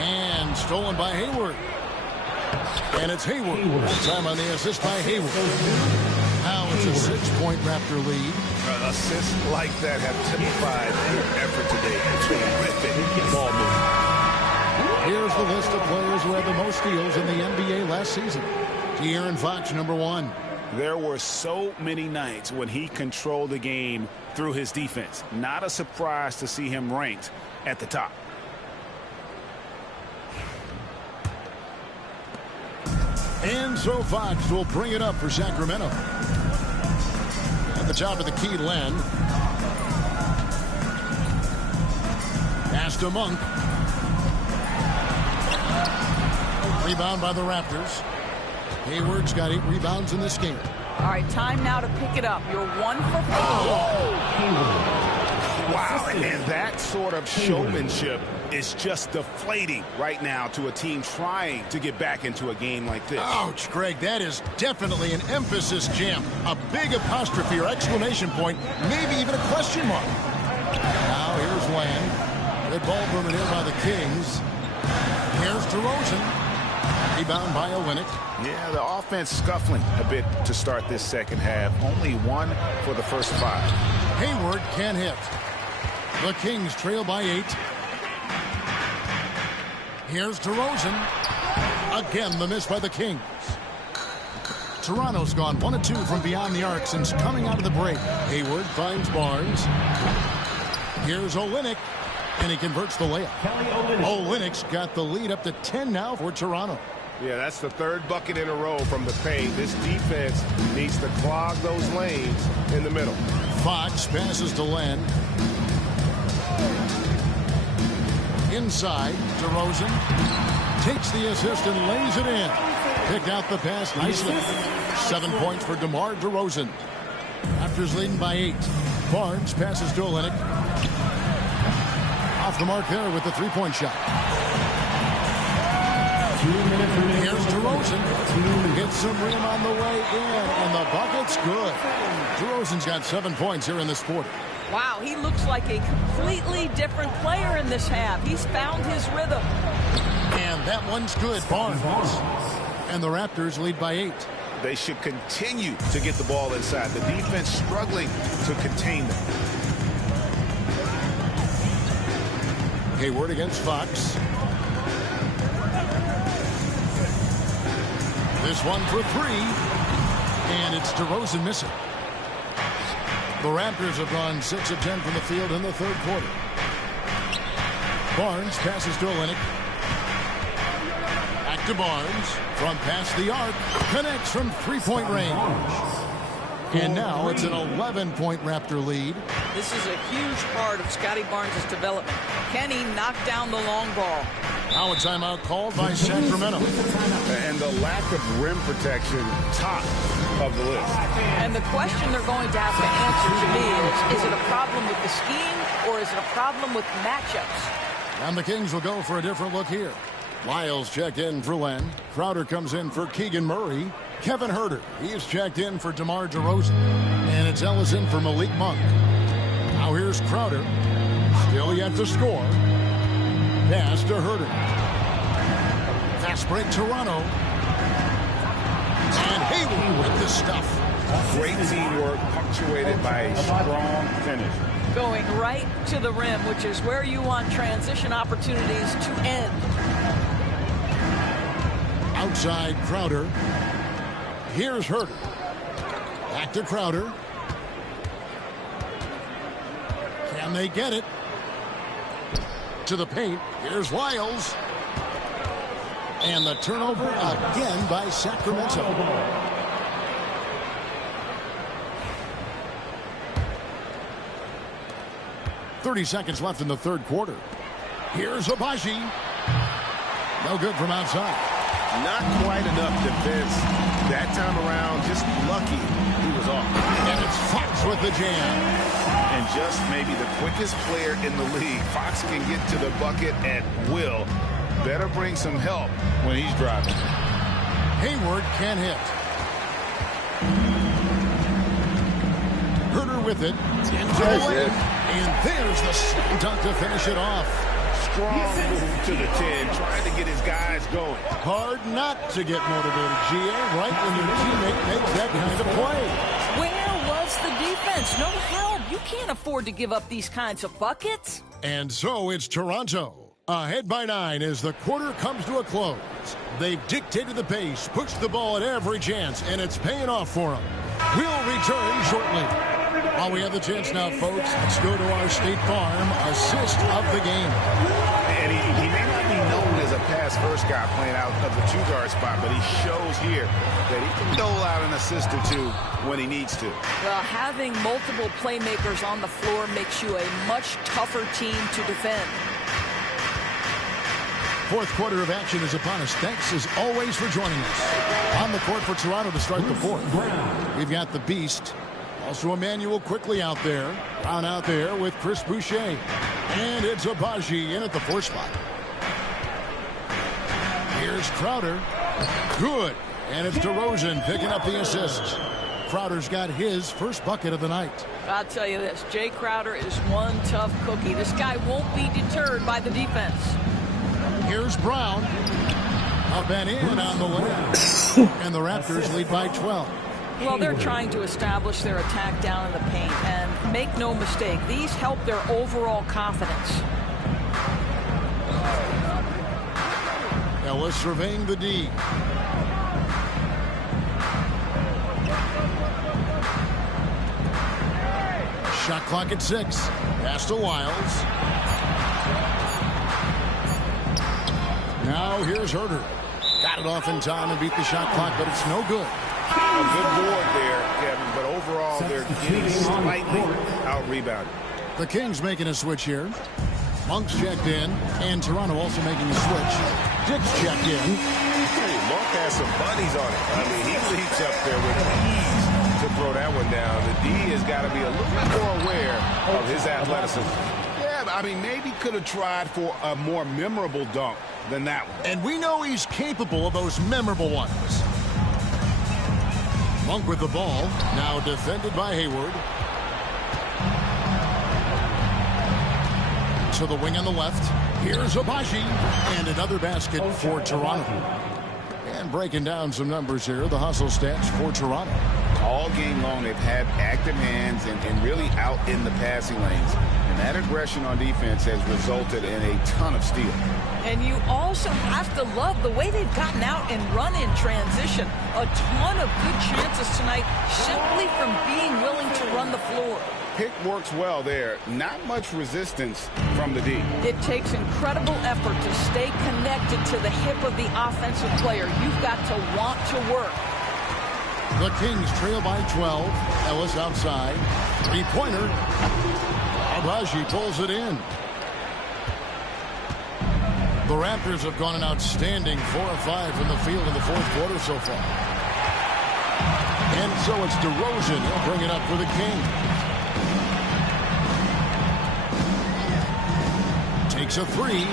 And stolen by Hayward. And it's Hayward. That time on the assist by Hayward. Now it's a 6-point Raptor lead. Assists like that have typified their effort today. Terrific ball movement. Here's the list of players who had the most steals in the NBA last season. De'Aaron Fox, number 1. There were so many nights when he controlled the game through his defense. Not a surprise to see him ranked at the top. And so Fox will bring it up for Sacramento. At the top of the key, Len. Pass to Monk. Rebound by the Raptors. Hayward's got 8 rebounds in this game. All right, time now to pick it up. You're 1 for 4. Wow, and that sort of showmanship is just deflating right now to a team trying to get back into a game like this. Ouch, Greg, that is definitely an emphasis jam. A big apostrophe or exclamation point, maybe even a question mark. Now here's Land. Good ball movement here by the Kings. Here's DeRozan. Rebound by Olynyk. Yeah, the offense scuffling a bit to start this second half. Only 1 for the first 5. Hayward can't hit. The Kings trail by 8. Here's DeRozan. Again, the miss by the Kings. Toronto's gone 1 of 2 from beyond the arc since coming out of the break. Hayward finds Barnes. Here's Olynyk. And he converts the layup. Olynyk's got the lead up to 10 now for Toronto. Yeah, that's the 3rd bucket in a row from the paint. This defense needs to clog those lanes in the middle. Fox passes to Len. Inside, DeRozan takes the assist and lays it in. Picked out the pass nicely. 7 points for DeMar DeRozan. Raptors leading by 8. Barnes passes to Olynyk. Off the mark there with the 3-point shot. Here's DeRozan. Gets some rim on the way in, and the bucket's good. DeRozan's got 7 points here in this quarter. Wow, he looks like a completely different player in this half. He's found his rhythm. And that one's good. Barnes. And the Raptors lead by 8. They should continue to get the ball inside. The defense struggling to contain them. Hayward against Fox. This one for 3. And it's DeRozan missing. The Raptors have gone 6 of 10 from the field in the 3rd quarter. Barnes passes to Olynyk. Back to Barnes. From past the arc. Connects from 3-point range. And now it's an 11-point Raptor lead. This is a huge part of Scotty Barnes' development. Can he knock down the long ball? Now a timeout called by Sacramento. And the lack of rim protection, top of the list. And the question they're going to have to answer to me is it a problem with the scheme or is it a problem with matchups? And the Kings will go for a different look here. Lyles checked in for Len. Crowder comes in for Keegan Murray. Kevin Huerter, he's checked in for DeMar DeRozan. And it's Ellis in for Malik Monk. Now here's Crowder. Still yet to score. Pass to Huerter. Fast break Toronto. And Hayward with the stuff. Great teamwork punctuated by a strong finish. Going right to the rim, which is where you want transition opportunities to end. Outside Crowder. Here's Huerter. Back to Crowder. Can they get it? To the paint. Here's Lyles. And the turnover again by Sacramento. .30 seconds left in the 3rd quarter. Here's Abaji. No good from outside. Not quite enough defense that time around. Just lucky he was off. And it's Fox with the jam. And just maybe the quickest player in the league. Fox can get to the bucket at will. Better bring some help when he's driving. Hayward can't hit. Huerter with it. And there's the slam dunk to finish it off. strong move to the 10, trying to get his guys going. Hard not to get motivated, GA, right when your teammate makes that kind of play. Where was the defense? No help. You can't afford to give up these kinds of buckets. And so it's Toronto, ahead by 9 as the quarter comes to a close. They've dictated the pace, pushed the ball at every chance, and it's paying off for them. We'll return shortly. While we have the chance now, folks, let's go to our State Farm assist of the game. And he may not be known as a pass-first guy playing out of the two-guard spot, but he shows here that he can dole out an assist or two when he needs to. Well, having multiple playmakers on the floor makes you a much tougher team to defend. Fourth quarter of action is upon us. Thanks, as always, for joining us. On the court for Toronto to start the fourth. We've got the Beast. Also Emmanuel quickly out there. Brown out there with Chris Boucher. And it's Abaji in at the 4 spot. Here's Crowder. Good. And it's DeRozan picking up the assist. Crowder's got his first bucket of the night. I'll tell you this, Jay Crowder is one tough cookie. This guy won't be deterred by the defense. Here's Brown. Up and in on the left. And the Raptors lead by 12. Well, they're trying to establish their attack down in the paint. And make no mistake, these help their overall confidence. Ellis surveying the D. Shot clock at 6. Pass to Wiles. Now here's Herter. Got it off in time and beat the shot clock, but it's no good. A good board there, Kevin, but overall they're getting slightly out-rebounded. The Kings making a switch here. Monk's checked in, and Toronto also making a switch. Dick's checked in. Hey, Monk has some buddies on it. I mean, he leaps up there with ease to throw that one down. The D has got to be a little bit more aware of his athleticism. Yeah, I mean, maybe could have tried for a more memorable dunk than that one. And we know he's capable of those memorable ones. Monk with the ball, now defended by Hayward. To the wing on the left. Here's Abaji. And another basket for Toronto. And breaking down some numbers here, the hustle stats for Toronto. All game long, they've had active hands and really out in the passing lanes. And that aggression on defense has resulted in a ton of steals. And you also have to love the way they've gotten out and run in transition. A ton of good chances tonight simply from being willing to run the floor. Pick works well there. Not much resistance from the D. It takes incredible effort to stay connected to the hip of the offensive player. You've got to want to work. The Kings trail by 12. Ellis outside. Three-pointer. Abaji pulls it in. The Raptors have gone an outstanding 4 of 5 from the field in the fourth quarter so far. And so it's DeRozan. He'll bring it up for the Kings. Takes a 3.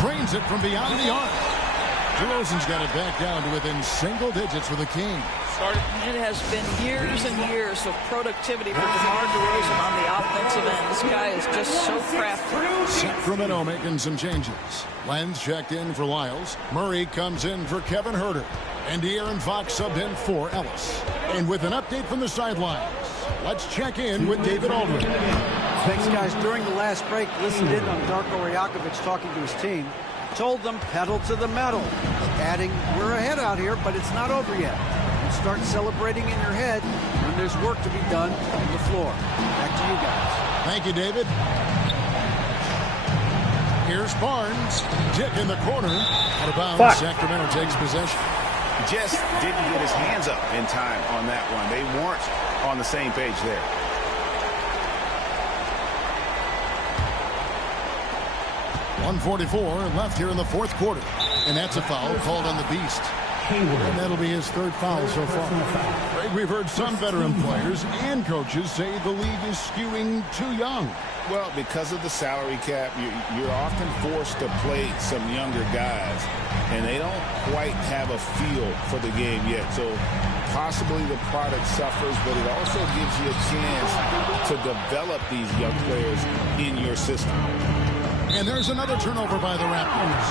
Drains it from beyond the arc. DeRozan's got it back down to within single digits for the Kings. It has been years and years of productivity for DeMar DeRozan on the offensive end. This guy is just so crafty. Sacramento making some changes. Lenz checked in for Lyles. Murray comes in for Kevin Herter. And De'Aaron Fox subbed in for Ellis. And with an update from the sidelines, let's check in with David Aldridge. Thanks, guys. During the last break, listened in on Darko Rajakovic talking to his team. Told them, pedal to the metal. Adding, we're ahead out here, but it's not over yet. And start celebrating in your head when there's work to be done on the floor. Back to you guys. Thank you, David. Here's Barnes. Dick in the corner. Out of bounds. Sacramento takes possession. Just didn't get his hands up in time on that one. They weren't on the same page there. .144 left here in the fourth quarter. And that's a foul called on the Beast. And that'll be his third foul so far. Greg, we've heard some veteran players and coaches say the league is skewing too young. Well, because of the salary cap, you're often forced to play some younger guys, and they don't quite have a feel for the game yet. So possibly the product suffers, but it also gives you a chance to develop these young players in your system. And there's another turnover by the Raptors.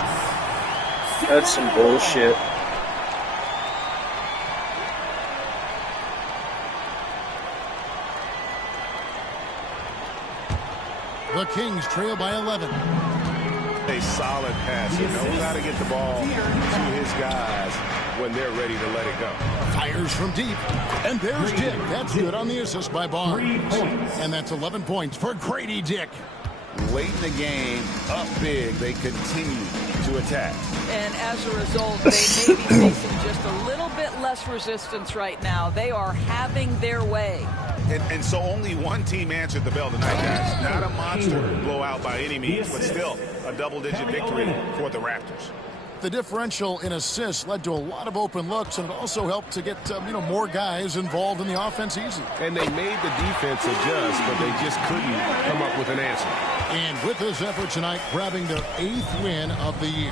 That's some bullshit. The Kings trail by 11. A solid pass. He knows how to get the ball to his guys when they're ready to let it go. Fires from deep. And there's Dick. That's good on the assist by Barnes. And that's 11 points for Grady Dick. Late in the game, up big, they continue to attack. And as a result, they may be facing just a little bit less resistance right now. They are having their way. And so only one team answered the bell tonight, guys. Not a monster blowout by any means, but still a double-digit victory for the Raptors. The differential in assists led to a lot of open looks, and it also helped to get more guys involved in the offense easy. And they made the defense adjust, but they just couldn't come up with an answer. And with this effort tonight, grabbing their 8th win of the year.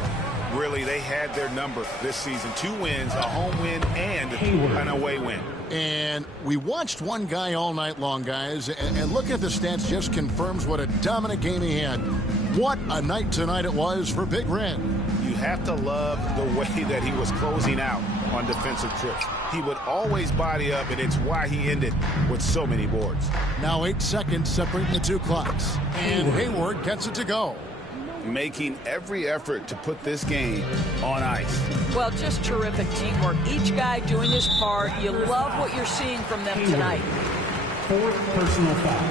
Really, they had their number this season. 2 wins, a home win, and an away win. And we watched one guy all night long, guys, and looking at the stats just confirms what a dominant game he had. What a night tonight it was for Big Red. You have to love the way that he was closing out on defensive trips. He would always body up, and it's why he ended with so many boards. Now 8 seconds separating the 2 clocks. And Hayward gets it to go. Making every effort to put this game on ice. Well, just terrific teamwork. Each guy doing his part. You love what you're seeing from them tonight. 4th personal foul.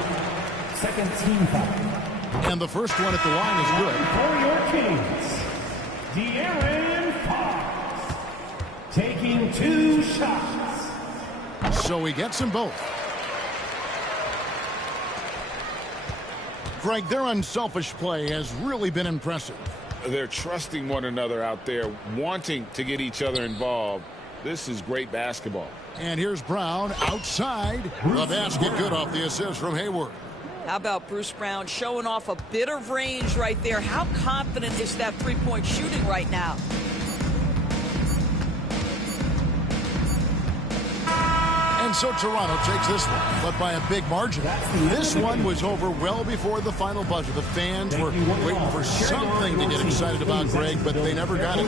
2nd team foul. And the first one at the line is good. For your Kings, De'Aaron Fox taking 2 shots. So he gets them both. Greg, their unselfish play has really been impressive. They're trusting one another out there, wanting to get each other involved. This is great basketball. And here's Brown outside. The basket good off the assist from Hayward. How about Bruce Brown showing off a bit of range right there? How confident is that three-point shooting right now? And so Toronto takes this one, but by a big margin. This one was over well before the final buzzer. The fans were waiting for something to get excited about, Greg, but they never got it.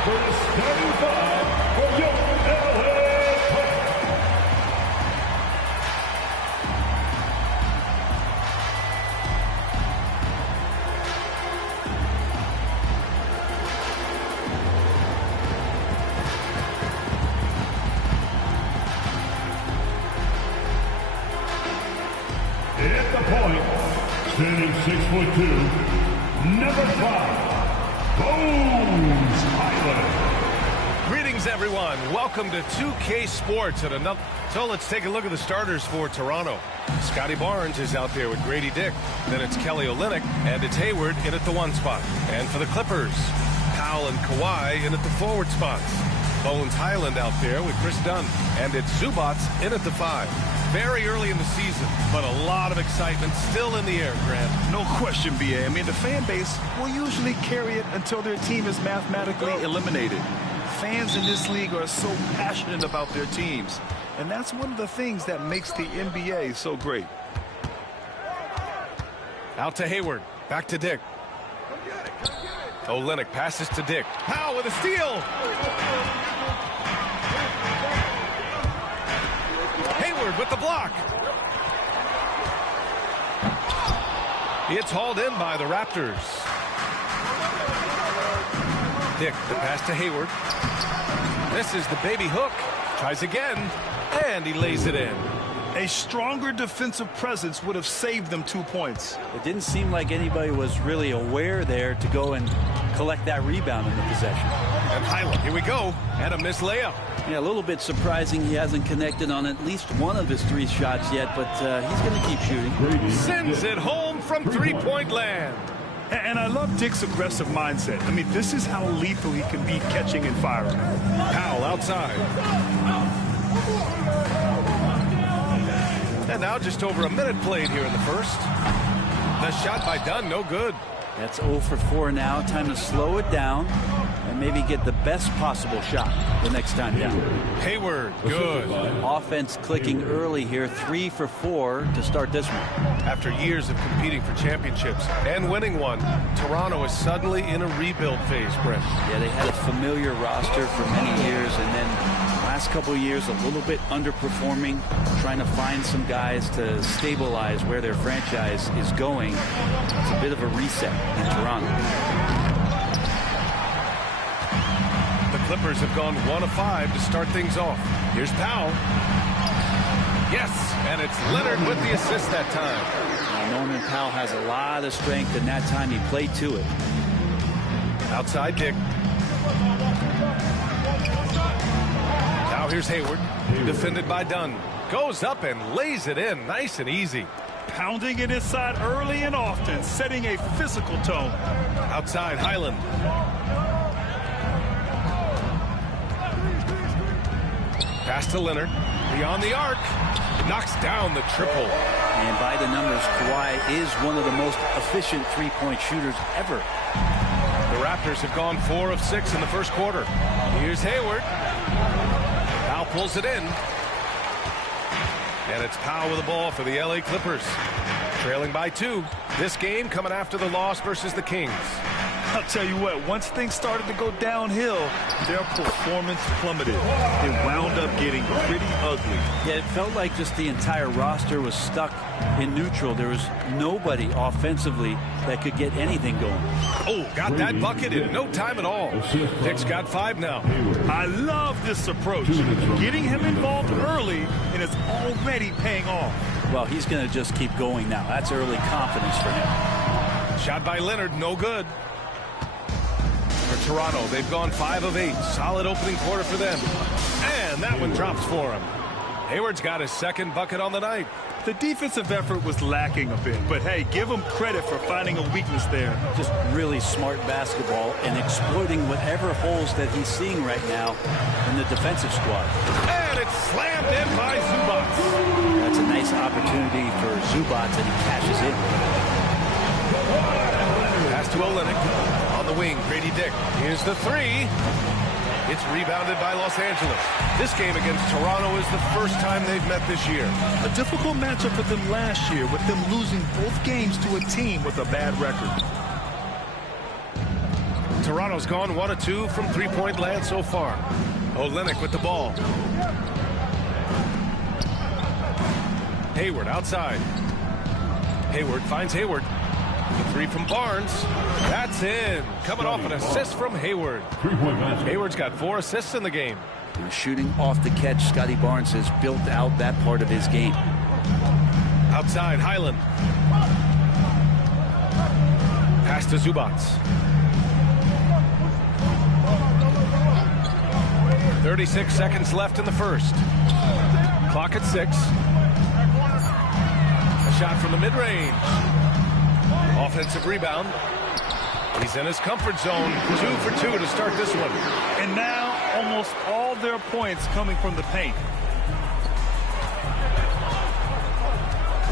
For the starting 5 for your LA Clippers. At the point, standing 6'2", number 5, Boom! everyone. Welcome to 2K Sports. So let's take a look at the starters for Toronto. Scotty Barnes is out there with Grady Dick. Then it's Kelly Olynyk, and it's Hayward in at the 1 spot. And for the Clippers, Powell and Kawhi in at the forward spots. Bones Highland out there with Chris Dunn. And it's Zubac in at the 5. Very early in the season, but a lot of excitement still in the air, Grant. No question, B.A. I mean, the fan base will usually carry it until their team is mathematically eliminated. Fans in this league are so passionate about their teams, and that's one of the things that makes the NBA so great. Out to Hayward, back to Dick. Olynyk passes to Dick. Powell with a steal. Hayward with the block. It's hauled in by the Raptors. Dick, the pass to Hayward. This is the baby hook. Tries again, and he lays it in. A stronger defensive presence would have saved them 2 points. It didn't seem like anybody was really aware there to go and collect that rebound in the possession. And Highland, here we go, and a missed layup. Yeah, a little bit surprising he hasn't connected on at least one of his 3 shots yet, but he's going to keep shooting. Sends it home from 3-point land. And I love Dick's aggressive mindset. I mean, this is how lethal he can be catching and firing. Powell outside. And now just over a minute played here in the first. The shot by Dunn, no good. That's 0 for 4 now. Time to slow it down and maybe get the best possible shot the next time down. Hayward, good. Offense clicking early here. 3 for 4 to start this one. After years of competing for championships and winning one, Toronto is suddenly in a rebuild phase, Brent. Yeah, they had a familiar roster for many years, and then last couple of years a little bit underperforming, trying to find some guys to stabilize where their franchise is going. It's a bit of a reset in Toronto. The Clippers have gone 1 of 5 to start things off. Here's Powell. Yes, and it's Leonard with the assist that time. Norman Powell has a lot of strength, and that time he played to it. Outside Dick. Now here's Hayward, defended by Dunn. Goes up and lays it in, nice and easy. Pounding it inside early and often, setting a physical tone. Outside Highland. Pass to Leonard, beyond the arc, knocks down the triple. And by the numbers, Kawhi is one of the most efficient three-point shooters ever. The Raptors have gone 4 of 6 in the first quarter. Here's Hayward. Powell pulls it in. And it's Powell with the ball for the LA Clippers. Trailing by 2. This game coming after the loss versus the Kings. I'll tell you what, once things started to go downhill, their performance plummeted. It wound up getting pretty ugly. Yeah, it felt like just the entire roster was stuck in neutral. There was nobody offensively that could get anything going. Oh, got that bucket in no time at all. Dick's got 5 now. I love this approach. Getting him involved early, and it's already paying off. Well, he's going to just keep going now. That's early confidence for him. Shot by Leonard, no good. For Toronto, they've gone 5 of 8. Solid opening quarter for them. And that one drops for him. Hayward's got his second bucket on the night. The defensive effort was lacking a bit, but hey, give him credit for finding a weakness there. Just really smart basketball and exploiting whatever holes that he's seeing right now in the defensive squad. And it's slammed in by Zubac. That's a nice opportunity for Zubac, and he cashes in. Pass to Olynyk. On the wing, Grady Dick. Here's the 3. It's rebounded by Los Angeles. This game against Toronto is the first time they've met this year. A difficult matchup for them last year, with them losing both games to a team with a bad record. Toronto's gone 1 of 2 from three-point land so far. Olynyk with the ball. Hayward outside. Hayward finds Hayward. The 3 from Barnes. That's in. Coming off an assist from Hayward. Hayward's got 4 assists in the game. Shooting off the catch, Scotty Barnes has built out that part of his game. Outside, Highland. Pass to Zubac. 36 seconds left in the first. Clock at 6. A shot from the mid-range. Offensive rebound. He's in his comfort zone. 2 for 2 to start this one. And now almost all their points coming from the paint.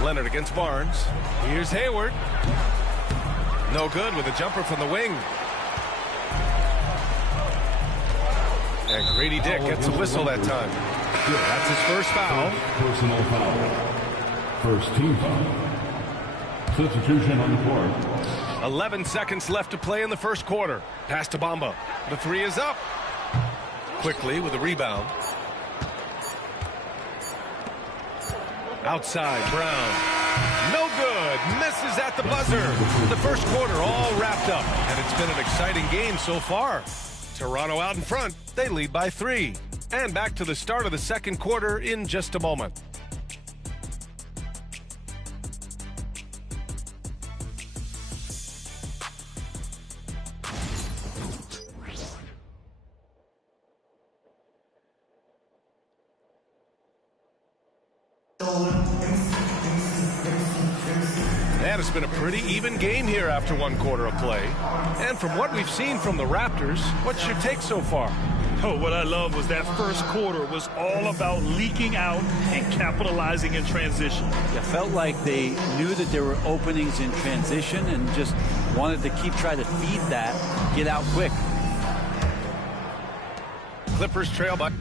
Leonard against Barnes. Here's Hayward. No good with a jumper from the wing. And Grady Dick gets a whistle that time. That's his first foul. Personal foul. First team foul. Substitution on the court. 11 seconds left to play in the first quarter. Pass to Bamba. The three is up. Quickly with a rebound. Outside, Brown. No good. Misses at the buzzer. The first quarter all wrapped up. And it's been an exciting game so far. Toronto out in front. They lead by 3. And back to the start of the second quarter in just a moment. And it's been a pretty even game here after one quarter of play. And from what we've seen from the Raptors, what's your take so far? Oh, what I love was that first quarter was all about leaking out and capitalizing in transition. It felt like they knew that there were openings in transition and just wanted to keep trying to feed that, get out quick. Clippers trail by.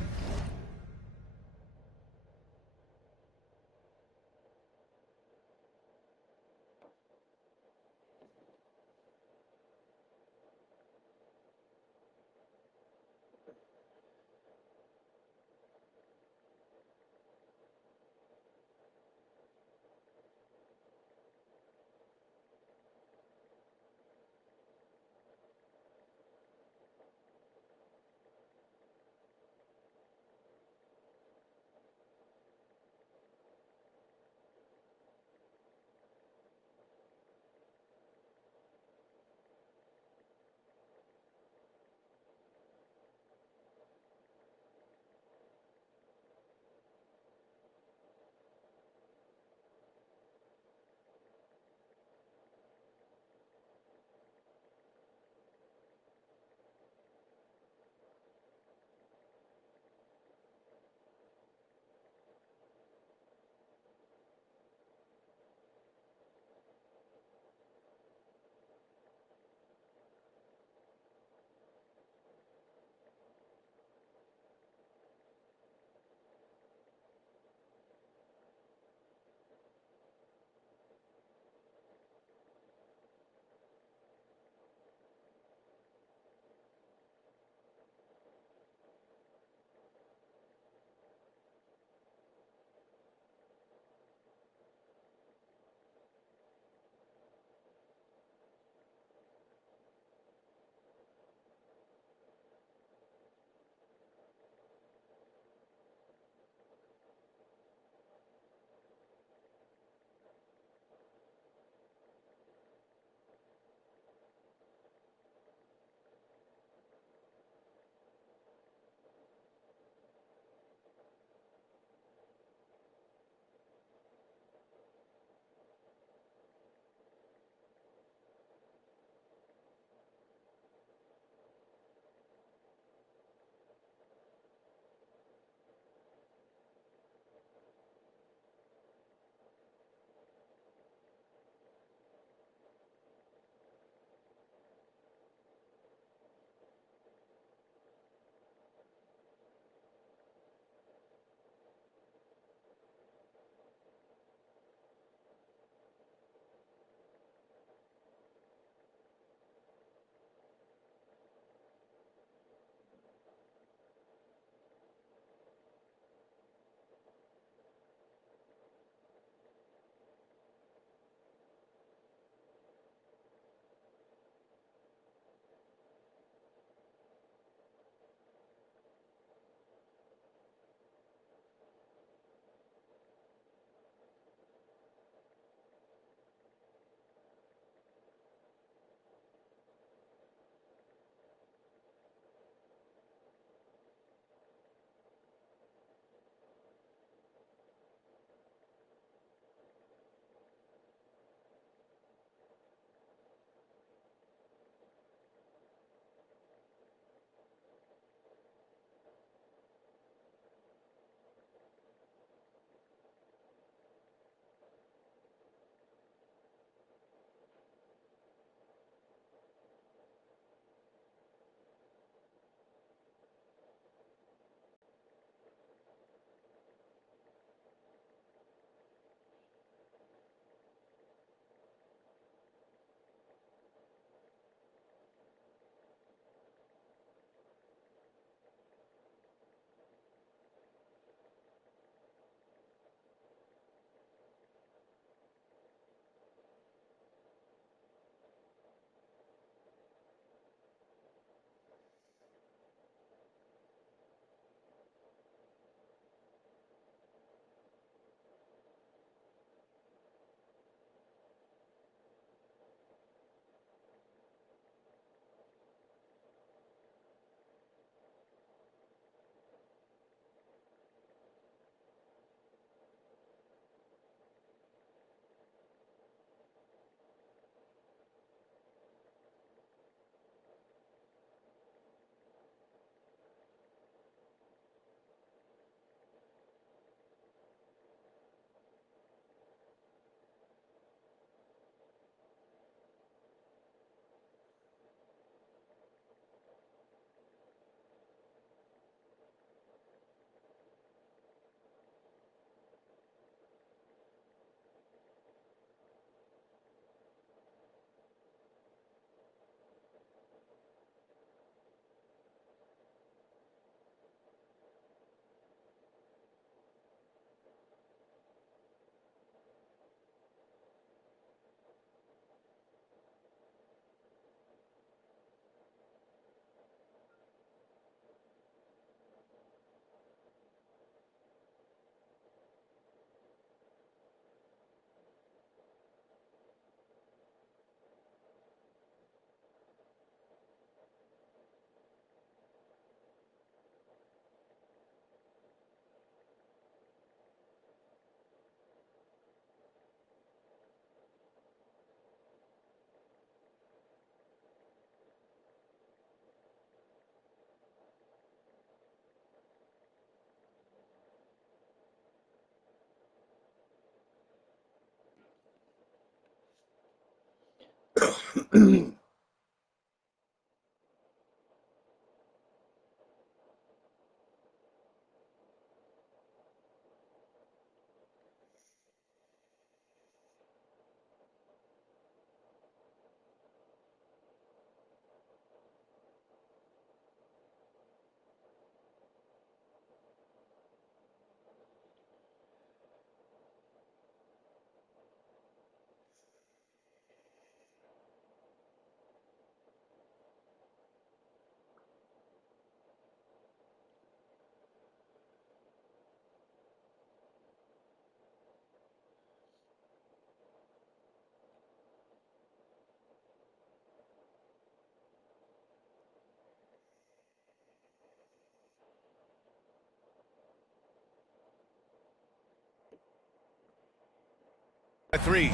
Three.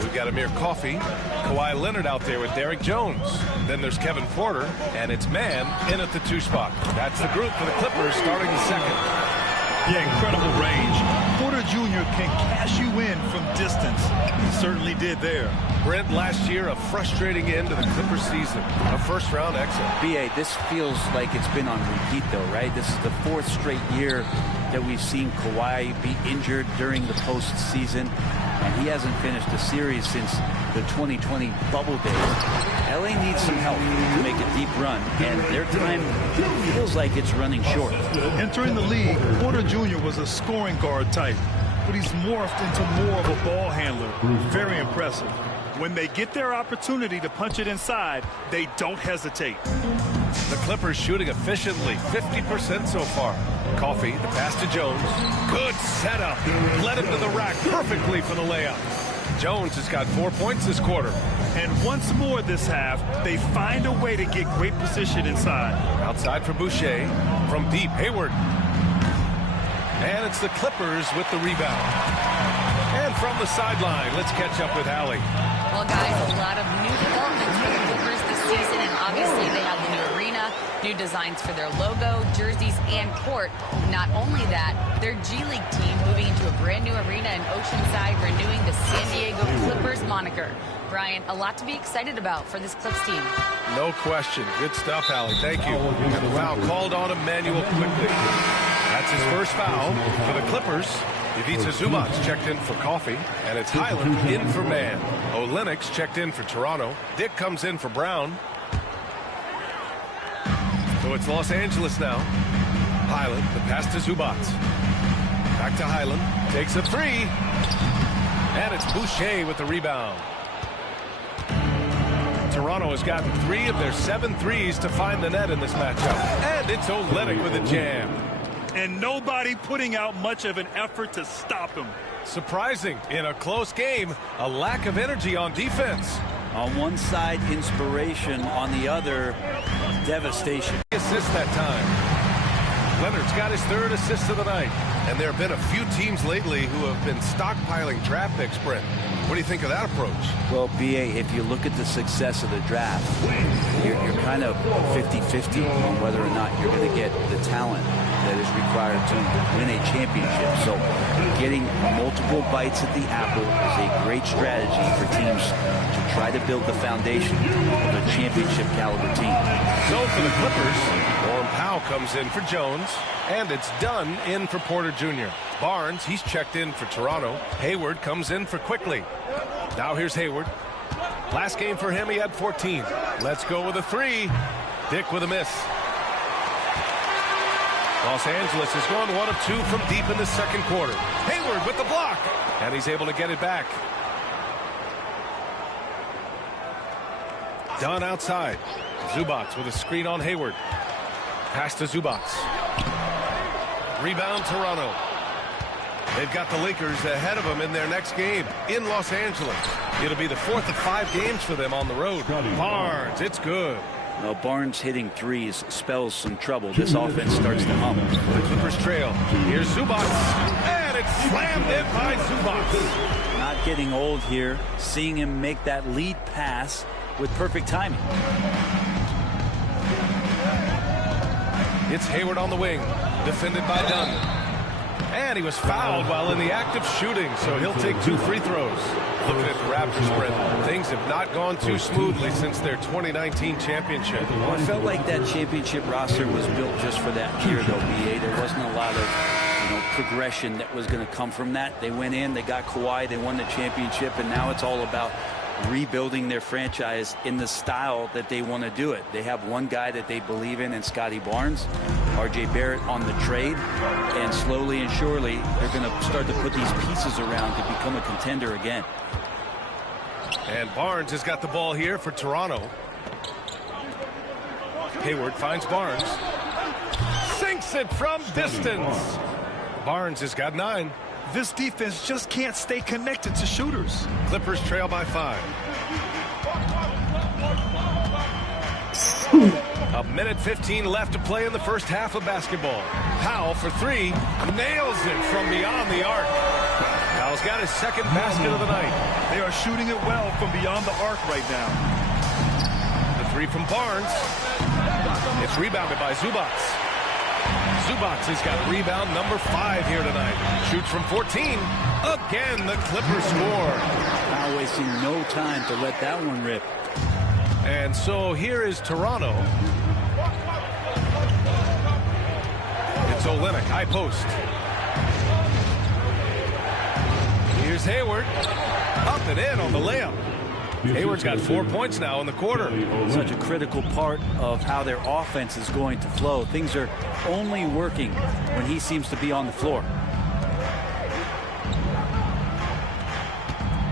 We've got Amir Coffey, Kawhi Leonard out there with Derrick Jones. Then there's Kevin Porter, and it's man in at the 2 spot. That's the group for the Clippers starting the second. Yeah, incredible range. Porter Jr. can cash you in from distance. He certainly did there. Brent, last year, a frustrating end to the Clippers season. A first-round exit. BA, this feels like it's been on repeat, though, right? This is the 4th straight year that we've seen Kawhi be injured during the postseason, and he hasn't finished a series since the 2020 bubble days. LA needs some help to make a deep run, and their time feels like it's running short. Entering the league, Porter Jr. was a scoring guard type, but he's morphed into more of a ball handler. Very impressive. When they get their opportunity to punch it inside, they don't hesitate. The Clippers shooting efficiently, 50% so far. Coffey, the pass to Jones. Good setup. Led him to the rack perfectly for the layup. Jones has got 4 points this quarter. And once more this half, they find a way to get great position inside. Outside for Boucher. From deep, Hayward. And it's the Clippers with the rebound. And from the sideline, let's catch up with Allie. Well, guys, a lot of new developments for the Clippers this season, and obviously they have the new arena, new designs for their logo, jerseys, and court. Not only that, their G League team moving into a brand new arena in Oceanside, renewing the San Diego Clippers moniker. Brian, a lot to be excited about for this Clips team. No question. Good stuff, Allie. Thank you. And the foul called on Emmanuel quickly. That's his first foul for the Clippers. Ivica Zubac checked in for Coffey, and it's Highland in for Man. Olynyk checked in for Toronto. Dick comes in for Brown. So it's Los Angeles now. Highland, the pass to Zubac. Back to Highland, takes a 3. And it's Boucher with the rebound. Toronto has gotten 3 of their 7 threes to find the net in this matchup. And it's Olynyk with a jam. And nobody putting out much of an effort to stop him. Surprising, in a close game, a lack of energy on defense. On one side, inspiration. On the other, devastation. Assist that time. Leonard's got his 3rd assist of the night. And there have been a few teams lately who have been stockpiling draft picks, Brent. What do you think of that approach? Well, BA, if you look at the success of the draft, you're kind of 50-50 on whether or not you're going to get the talent that is required to win a championship. So getting multiple bites at the apple is a great strategy for teams to try to build the foundation of a championship caliber team. So for the Clippers, Norm Powell comes in for Jones, and it's Dunn in for Porter Jr. Barnes, he's checked in for Toronto. Hayward comes in for Quickly. Now here's Hayward. Last game for him, he had 14. Let's go with a 3. Dick with a miss. Los Angeles has gone 1 of 2 from deep in the second quarter. Hayward with the block, and he's able to get it back. Dunn outside. Zubac with a screen on Hayward. Pass to Zubac. Rebound Toronto. They've got the Lakers ahead of them in their next game in Los Angeles. It'll be the 4th of 5 games for them on the road. Barnes, it's good. Well, Barnes hitting threes spells some trouble. This offense starts to hum. The Clippers trail. Here's Zubac. And it's slammed in by Zubac. Not getting old here. Seeing him make that lead pass with perfect timing. It's Hayward on the wing. Defended by Dunn. And he was fouled while in the act of shooting, so he'll take 2 free throws. Looking at the Raptors, Brent, things have not gone too smoothly since their 2019 championship. Well, it felt like that championship roster was built just for that year, though, B.A. There wasn't a lot of progression that was going to come from that. They went in, they got Kawhi, they won the championship, and now it's all about rebuilding their franchise in the style that they want to do it. They have one guy that they believe in Scotty Barnes, R.J. Barrett on the trade, and slowly and surely they're going to start to put these pieces around to become a contender again. And Barnes has got the ball here for Toronto. Hayward finds Barnes. Sinks it from distance. Barnes has got 9. This defense just can't stay connected to shooters. Clippers trail by 5. A minute 15 left to play in the first half of basketball. Powell for 3. Nails it from beyond the arc. Powell's got his second basket of the night. They are shooting it well from beyond the arc right now. The 3 from Barnes. It's rebounded by Zubac. Zubac has got rebound number 5 here tonight. Shoots from 14. Again, the Clippers score. Not wasting no time to let that one rip. And so here is Toronto. It's Olynyk, high post. Here's Hayward. Up and in on the layup. Hayward's got 4 points now in the quarter. Such a critical part of how their offense is going to flow. Things are only working when he seems to be on the floor.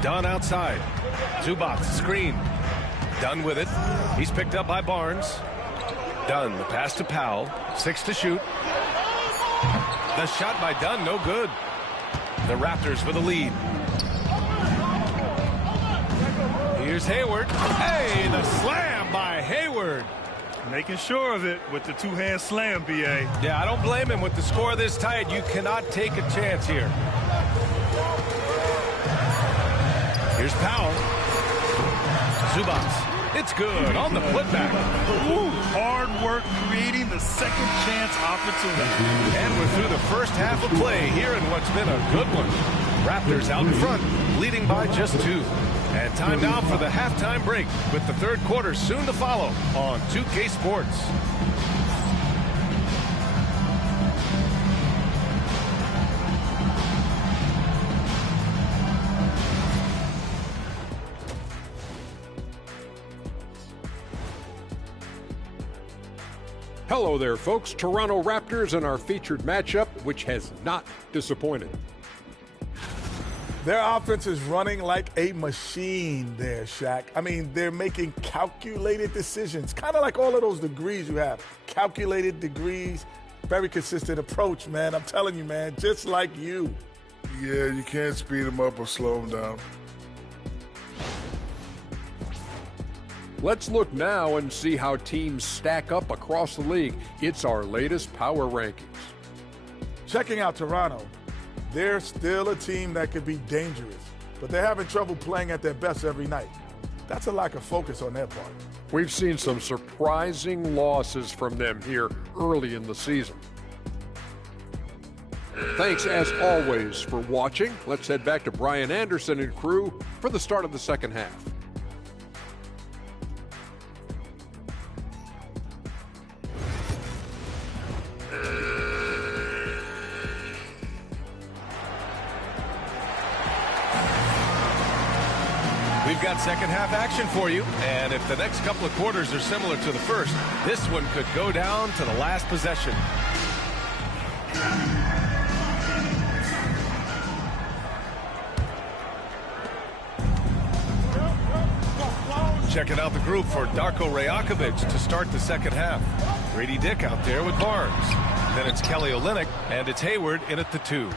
Dunn outside. Zubac screen. Dunn with it. He's picked up by Barnes. Dunn, the pass to Powell. 6 to shoot. The shot by Dunn, no good. The Raptors with the lead. Here's Hayward. Hey, the slam by Hayward. Making sure of it with the two-hand slam, B.A. Yeah, I don't blame him with the score this tight. You cannot take a chance here. Here's Powell. Zubac. It's good on the putback. Ooh, hard work creating the second chance opportunity. And we're through the first half of play here in what's been a good one. Raptors out in front, leading by just 2. And time now for the halftime break with the third quarter soon to follow on 2K Sports. Hello there, folks. Toronto Raptors in our featured matchup, which has not disappointed. Their offense is running like a machine there, Shaq. I mean, they're making calculated decisions, kind of like all of those degrees you have. Calculated degrees, very consistent approach, man. I'm telling you, man, just like you. Yeah, you can't speed them up or slow them down. Let's look now and see how teams stack up across the league. It's our latest power rankings. Checking out Toronto, they're still a team that could be dangerous, but they're having trouble playing at their best every night. That's a lack of focus on their part. We've seen some surprising losses from them here early in the season. Thanks, as always, for watching. Let's head back to Brian Anderson and crew for the start of the second half. We've got second half action for you, and if the next couple of quarters are similar to the first, this one could go down to the last possession. Checking out the group for Darko Rajakovic to start the second half. Grady Dick out there with Barnes. Then it's Kelly Olynyk, and it's Hayward in at the 2.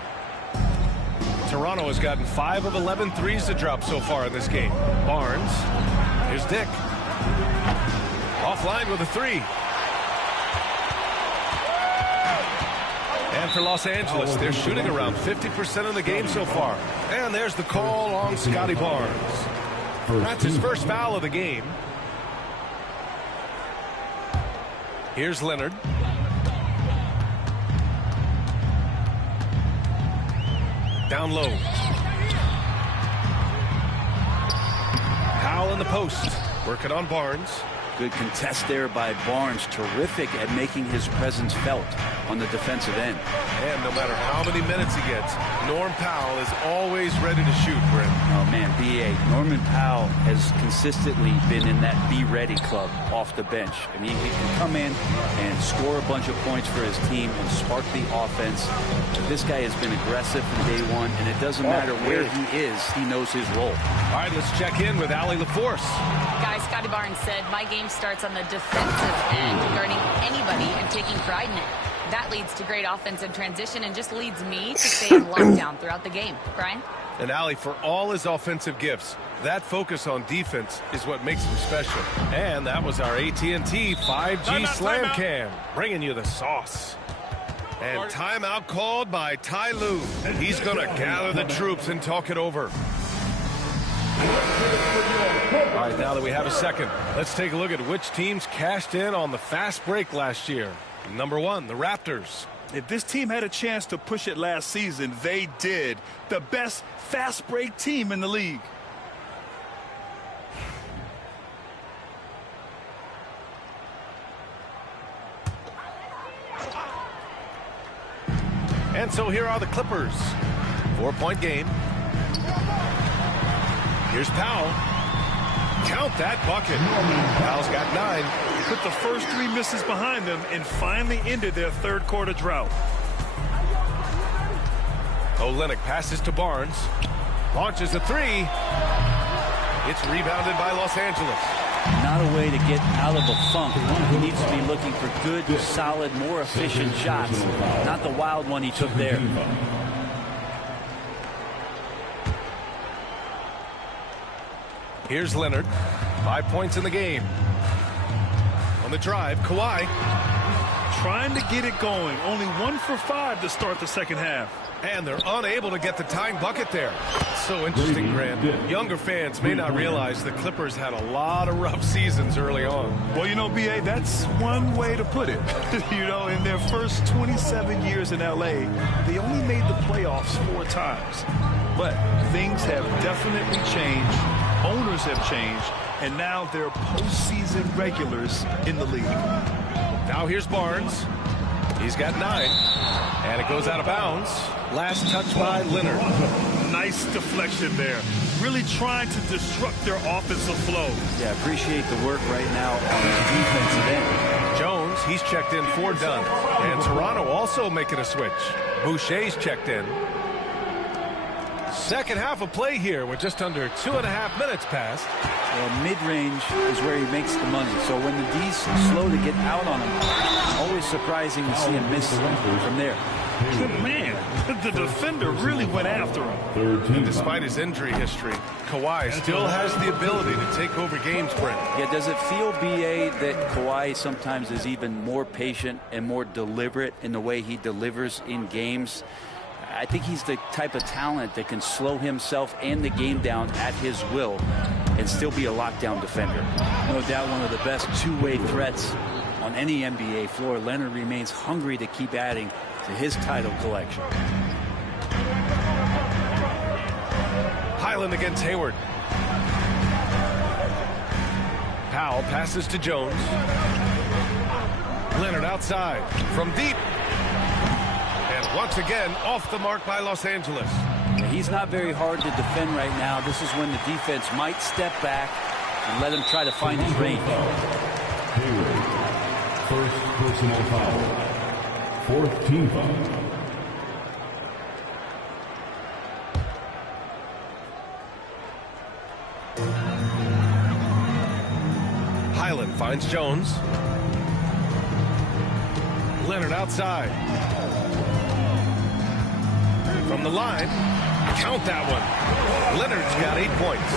Toronto has gotten 5 of 11 threes to drop so far in this game. Barnes. Here's Dick. Offline with a 3. And for Los Angeles, they're shooting around 50% of the game so far. And there's the call on Scotty Barnes. That's his first foul of the game. Here's Leonard. Down low. Powell in the post. Working on Barnes. Good contest there by Barnes. Terrific at making his presence felt on the defensive end. And no matter how many minutes he gets, Norm Powell is always ready to shoot, Brent. Oh, man, B.A. Norman Powell has consistently been in that be-ready club off the bench. I mean, he can come in and score a bunch of points for his team and spark the offense. But this guy has been aggressive from day one, and it doesn't matter where he is, he knows his role. All right, let's check in with Allie LaForce. Guys, Scotty Barnes said, my game starts on the defensive end, guarding anybody and taking pride in it. That leads to great offensive transition and just leads me to stay in lockdown throughout the game. Brian? And Allie, for all his offensive gifts, that focus on defense is what makes him special. And that was our AT&T 5G Slam Cam, bringing you the sauce. And timeout called by Ty Lue. And he's going to gather the troops and talk it over. All right, now that we have a second, let's take a look at which teams cashed in on the fast break last year. Number one, the Raptors. If this team had a chance to push it last season, they did. The best fast break team in the league. And so here are the Clippers. 4-point game. Here's Powell. Count that bucket. Powell's got 9. Put the first 3 misses behind them and finally ended their third quarter drought. Olynyk passes to Barnes. Launches a 3. It's rebounded by Los Angeles. Not a way to get out of a funk. He needs to be looking for good, solid, more efficient shots. Not the wild one he took there. Here's Leonard. 5 points in the game. On the drive, Kawhi. Trying to get it going. Only 1 for 5 to start the second half. And they're unable to get the tying bucket there. So interesting, Grant. Younger fans may not realize the Clippers had a lot of rough seasons early on. Well, you know, B.A., that's one way to put it. You know, in their first 27 years in L.A., they only made the playoffs 4 times. But things have definitely changed. Owners have changed. And now they're postseason regulars in the league. Now here's Barnes. He's got 9. And it goes out of bounds. Last touch by Leonard. Nice deflection there. Really trying to disrupt their offensive flow. Yeah, appreciate the work right now on the defensive end. Jones, he's checked in for Dunn. And Toronto also making a switch. Boucher's checked in. Second half of play here with just under 2.5 minutes passed. Well, mid-range is where he makes the money. So when the D's slow to get out on him, always surprising to see him miss from there. Man, the defender really went after him. And despite his injury history, Kawhi still has the ability to take over games, Brent. Yeah, does it feel, B.A., that Kawhi sometimes is even more patient and more deliberate in the way he delivers in games? I think he's the type of talent that can slow himself and the game down at his will and still be a lockdown defender. No doubt one of the best two-way threats on any NBA floor. Leonard remains hungry to keep adding to his title collection. Highland against Hayward. Powell passes to Jones. Leonard outside from deep. And once again, off the mark by Los Angeles. He's not very hard to defend right now. This is when the defense might step back and let him try to find his range. Hayward, first personal foul. 4th team foul. Highland finds Jones. Leonard outside. From the line, count that one. Leonard's got 8 points.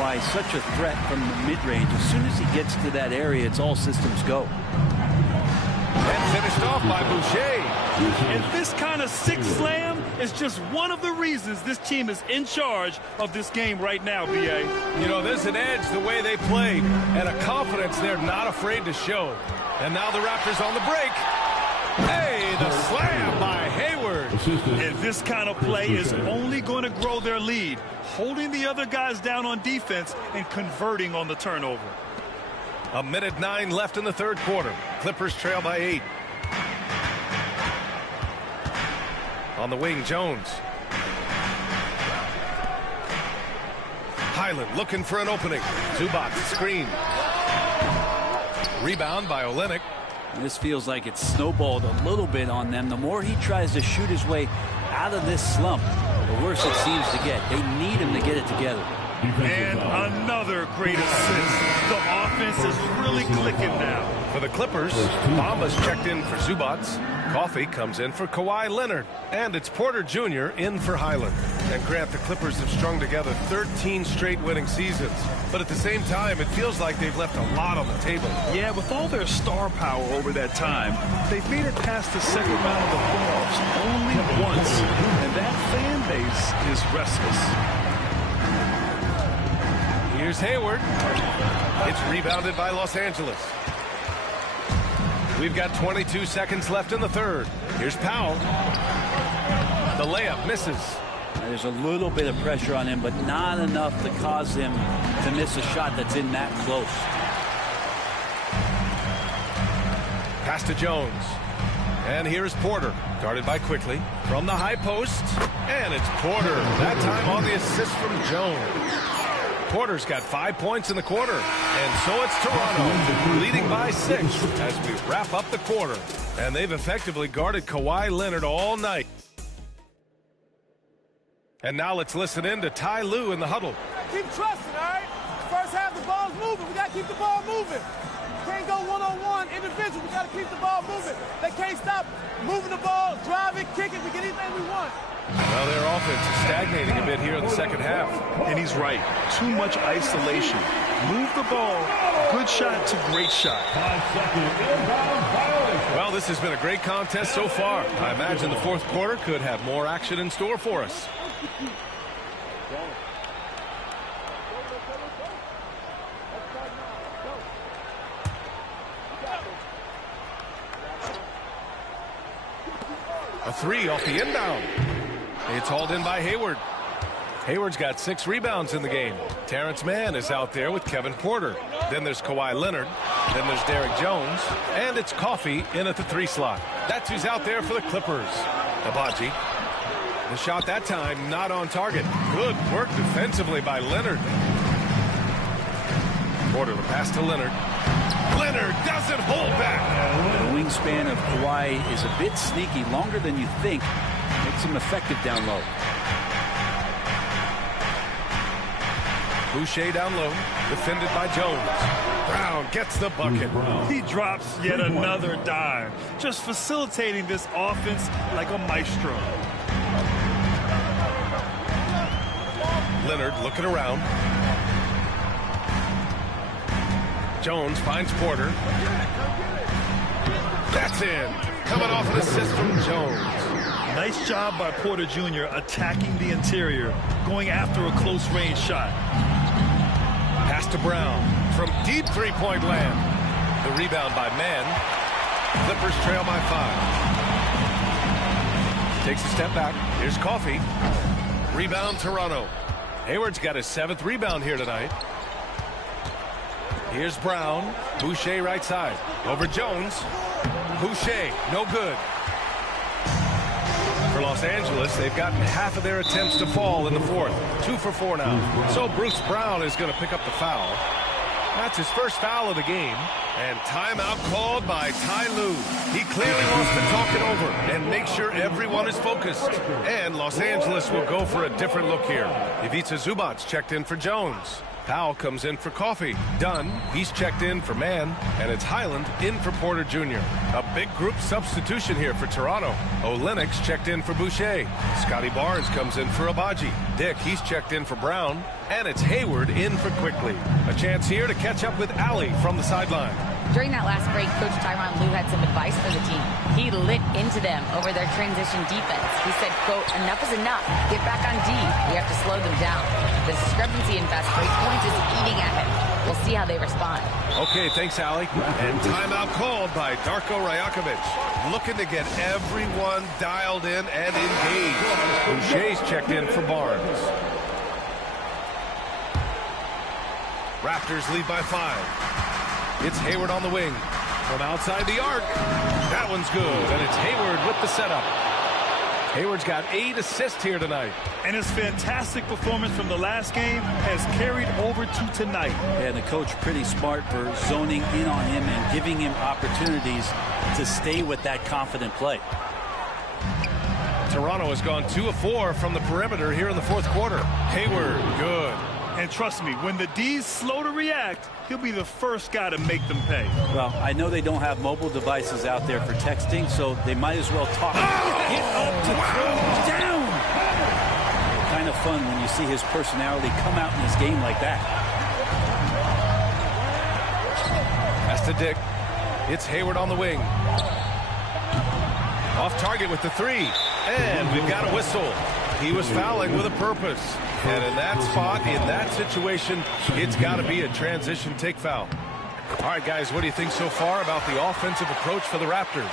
Why, such a threat from the mid-range. As soon as he gets to that area, it's all systems go. And finished off by Boucher. And this kind of sick slam is just one of the reasons this team is in charge of this game right now, B.A. You know, there's an edge the way they played and a confidence they're not afraid to show. And now the Raptors on the break. Hey, the slam by Hayward. And this kind of play is only going to grow their lead, holding the other guys down on defense and converting on the turnover. 1:09 left in the third quarter. Clippers trail by 8. On the wing, Jones. Highland looking for an opening. Zubac screen. Rebound by Olynyk. This feels like it's snowballed a little bit on them. The more he tries to shoot his way out of this slump, the worse it seems to get. They need him to get it together. And another great assist. The offense is really clicking now. For the Clippers, Bamba's checked in for Zubac. Coffee comes in for Kawhi Leonard. And it's Porter Jr. in for Highland. And Grant, the Clippers have strung together 13 straight winning seasons. But at the same time, it feels like they've left a lot on the table. Yeah, with all their star power over that time, they've made it past the second round of the playoffs only once. And that fan base is restless. Here's Hayward. It's rebounded by Los Angeles. We've got 22 seconds left in the third. Here's Powell. The layup misses. There's a little bit of pressure on him, but not enough to cause him to miss a shot that's in that close. Pass to Jones. And here's Porter. Guarded by Quickly. From the high post. And it's Porter. That time on the assist from Jones. Porter's got 5 points in the quarter. And so it's Toronto leading by 6 as we wrap up the quarter. And they've effectively guarded Kawhi Leonard all night. And now let's listen in to Ty Lue in the huddle. Keep trusting, all right? First half, the ball's moving. We got to keep the ball moving. Can't go one-on-one, individual. We got to keep the ball moving. They can't stop moving the ball, drive it, kick it. We get anything we want. Well, their offense is stagnating a bit here in the second half. And he's right. Too much isolation. Move the ball. Good shot to great shot. Well, this has been a great contest so far. I imagine the fourth quarter could have more action in store for us. A three off the inbound. It's hauled in by Hayward. Hayward's got 6 rebounds in the game. Terrence Mann is out there with Kevin Porter. Then there's Kawhi Leonard. Then there's Derrick Jones. And it's Coffee in at the 3 slot. That's who's out there for the Clippers. Abaji. The shot that time not on target. Good work defensively by Leonard. Porter the pass to Leonard. Leonard doesn't hold back. The wingspan of Kawhi is a bit sneaky, longer than you think. Makes him effective down low. Boucher down low, defended by Jones. Brown gets the bucket. He drops yet another dime, just facilitating this offense like a maestro. Leonard looking around. Jones finds Porter. That's in. Coming off an assist from Jones. Nice job by Porter Jr. attacking the interior, going after a close-range shot. Pass to Brown from deep three-point land. The rebound by Mann. Clippers trail by 5. Takes a step back. Here's Coffee. Rebound Toronto. Hayward's got his 7th rebound here tonight. Here's Brown. Boucher right side. Over Jones. Boucher, no good. For Los Angeles, they've gotten half of their attempts to fall in the fourth. 2 for 4 now. So Bruce Brown is going to pick up the foul. That's his first foul of the game. And timeout called by Ty Lue. He clearly wants to talk it over and make sure everyone is focused. And Los Angeles will go for a different look here. Ivica Zubac checked in for Jones. Powell comes in for Coffee. Dunn, he's checked in for Mann. And it's Highland in for Porter Jr. A big group substitution here for Toronto. Olynyk's checked in for Boucher. Scotty Barnes comes in for Abaji. Dick, he's checked in for Brown. And it's Hayward in for Quickly. A chance here to catch up with Allie from the sideline. During that last break, Coach Tyronn Lue had some advice for the team. He lit into them over their transition defense. He said, quote, enough is enough. Get back on D. We have to slow them down. The discrepancy in fast break points is eating at him. We'll see how they respond. Okay, thanks, Allie. And timeout called by Darko Rajakovic. Looking to get everyone dialed in and engaged. Boucher's checked in for Barnes. Raptors lead by 5. It's Hayward on the wing. From outside the arc. That one's good. And it's Hayward with the setup. Hayward's got 8 assists here tonight. And his fantastic performance from the last game has carried over to tonight. And the coach pretty smart for zoning in on him and giving him opportunities to stay with that confident play. Toronto has gone 2 of 4 from the perimeter here in the fourth quarter. Hayward, good. And trust me, when the D's slow to react, he'll be the first guy to make them pay. Well, I know they don't have mobile devices out there for texting, so they might as well talk. Get up to throw down. Kind of fun when you see his personality come out in this game like that. That's to Dick. It's Hayward on the wing. Off target with the 3. And we've got a whistle. He was fouling with a purpose. And in that spot, in that situation, it's got to be a transition take foul. All right, guys, what do you think so far about the offensive approach for the Raptors?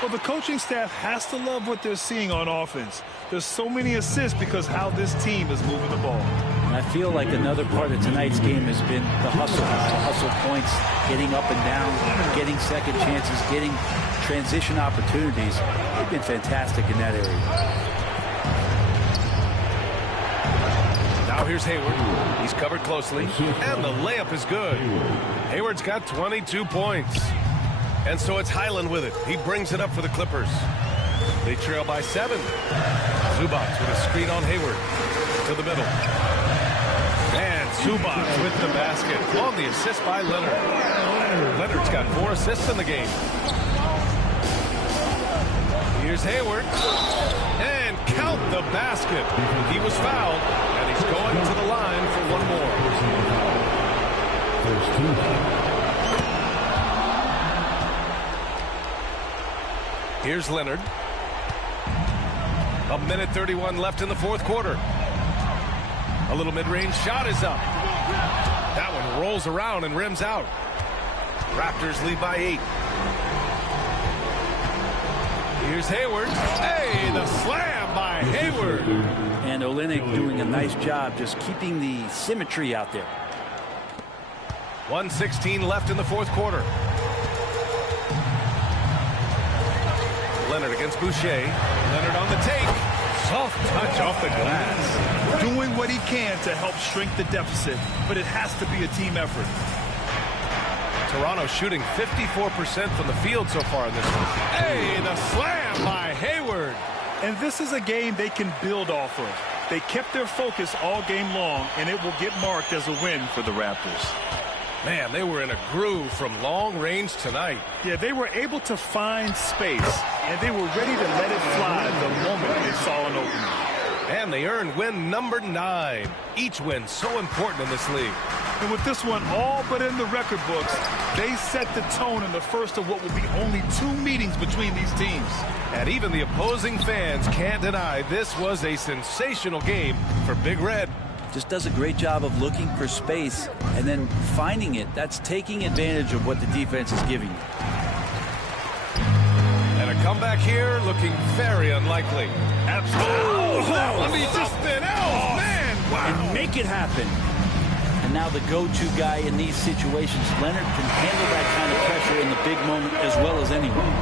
Well, the coaching staff has to love what they're seeing on offense. There's so many assists because how this team is moving the ball. And I feel like another part of tonight's game has been the hustle points, getting up and down, getting second chances, getting transition opportunities. They've been fantastic in that area. Now here's Hayward. He's covered closely, and the layup is good. Hayward's got 22 points. And so it's Highland with it. He brings it up for the Clippers. They trail by 7. Zubac with a screen on Hayward. To the middle. And Zubac with the basket. On the assist by Leonard. Leonard's got 4 assists in the game. Here's Hayward. And count the basket. He was fouled. He's going to the line for one more. Here's Leonard. 1:31 left in the fourth quarter. A little mid-range shot is up. That one rolls around and rims out. Raptors lead by 8. Here's Hayward. Hey, the slam by Hayward. And Olynyk doing a nice job just keeping the symmetry out there. 1:16 left in the fourth quarter. Leonard against Boucher. Leonard on the take. Soft touch off the glass. Doing what he can to help shrink the deficit, but it has to be a team effort. Toronto shooting 54% from the field so far in this one. Hey, the slam by Hayward. And this is a game they can build off of. They kept their focus all game long, and it will get marked as a win for the Raptors. Man, they were in a groove from long range tonight. Yeah, they were able to find space, and they were ready to let it fly the moment they saw an opening. And they earned win number 9. Each win so important in this league. And with this one all but in the record books, they set the tone in the first of what will be only 2 meetings between these teams. And even the opposing fans can't deny this was a sensational game for Big Red. Just does a great job of looking for space and then finding it. That's taking advantage of what the defense is giving you. And a comeback here looking very unlikely. Absolutely. Let me just spin out. Man, wow. And make it happen. And now the go-to guy in these situations, Leonard can handle that kind of pressure in the big moment as well as anyone.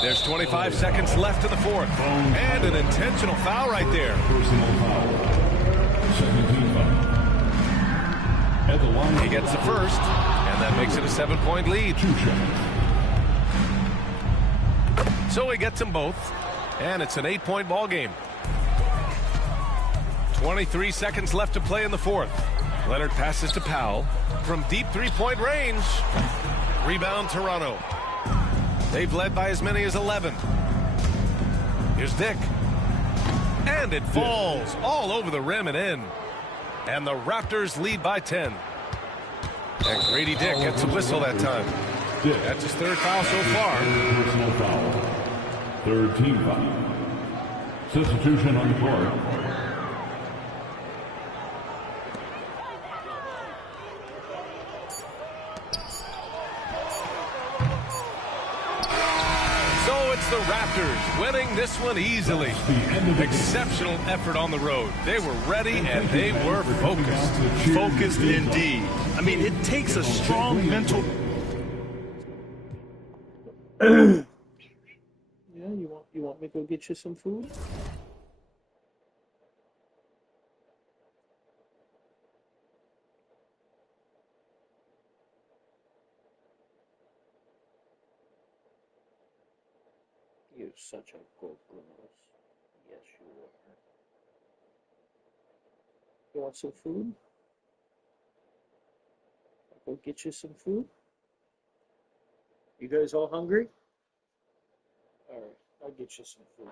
There's 25 seconds left in the fourth. And an intentional foul right there. He gets the first, and that makes it a 7-point lead. So he gets them both, and it's an 8-point ball game. 23 seconds left to play in the fourth. Leonard passes to Powell from deep 3-point range. Rebound Toronto. They've led by as many as 11. Here's Dick. And it falls all over the rim and in. And the Raptors lead by 10. And Grady Dick gets a whistle that time. That's his 3rd foul so far. Personal foul. 3rd team foul. Substitution on the court. the Raptors, winning this one easily. Exceptional effort on the road. They were ready and they were focused. Focused indeed. I mean, it takes a strong mental... Yeah, you want me to go get you some food? You're such a good goodness. Yes, you are. You want some food? I'll go get you some food. You guys all hungry? All right, I'll get you some food.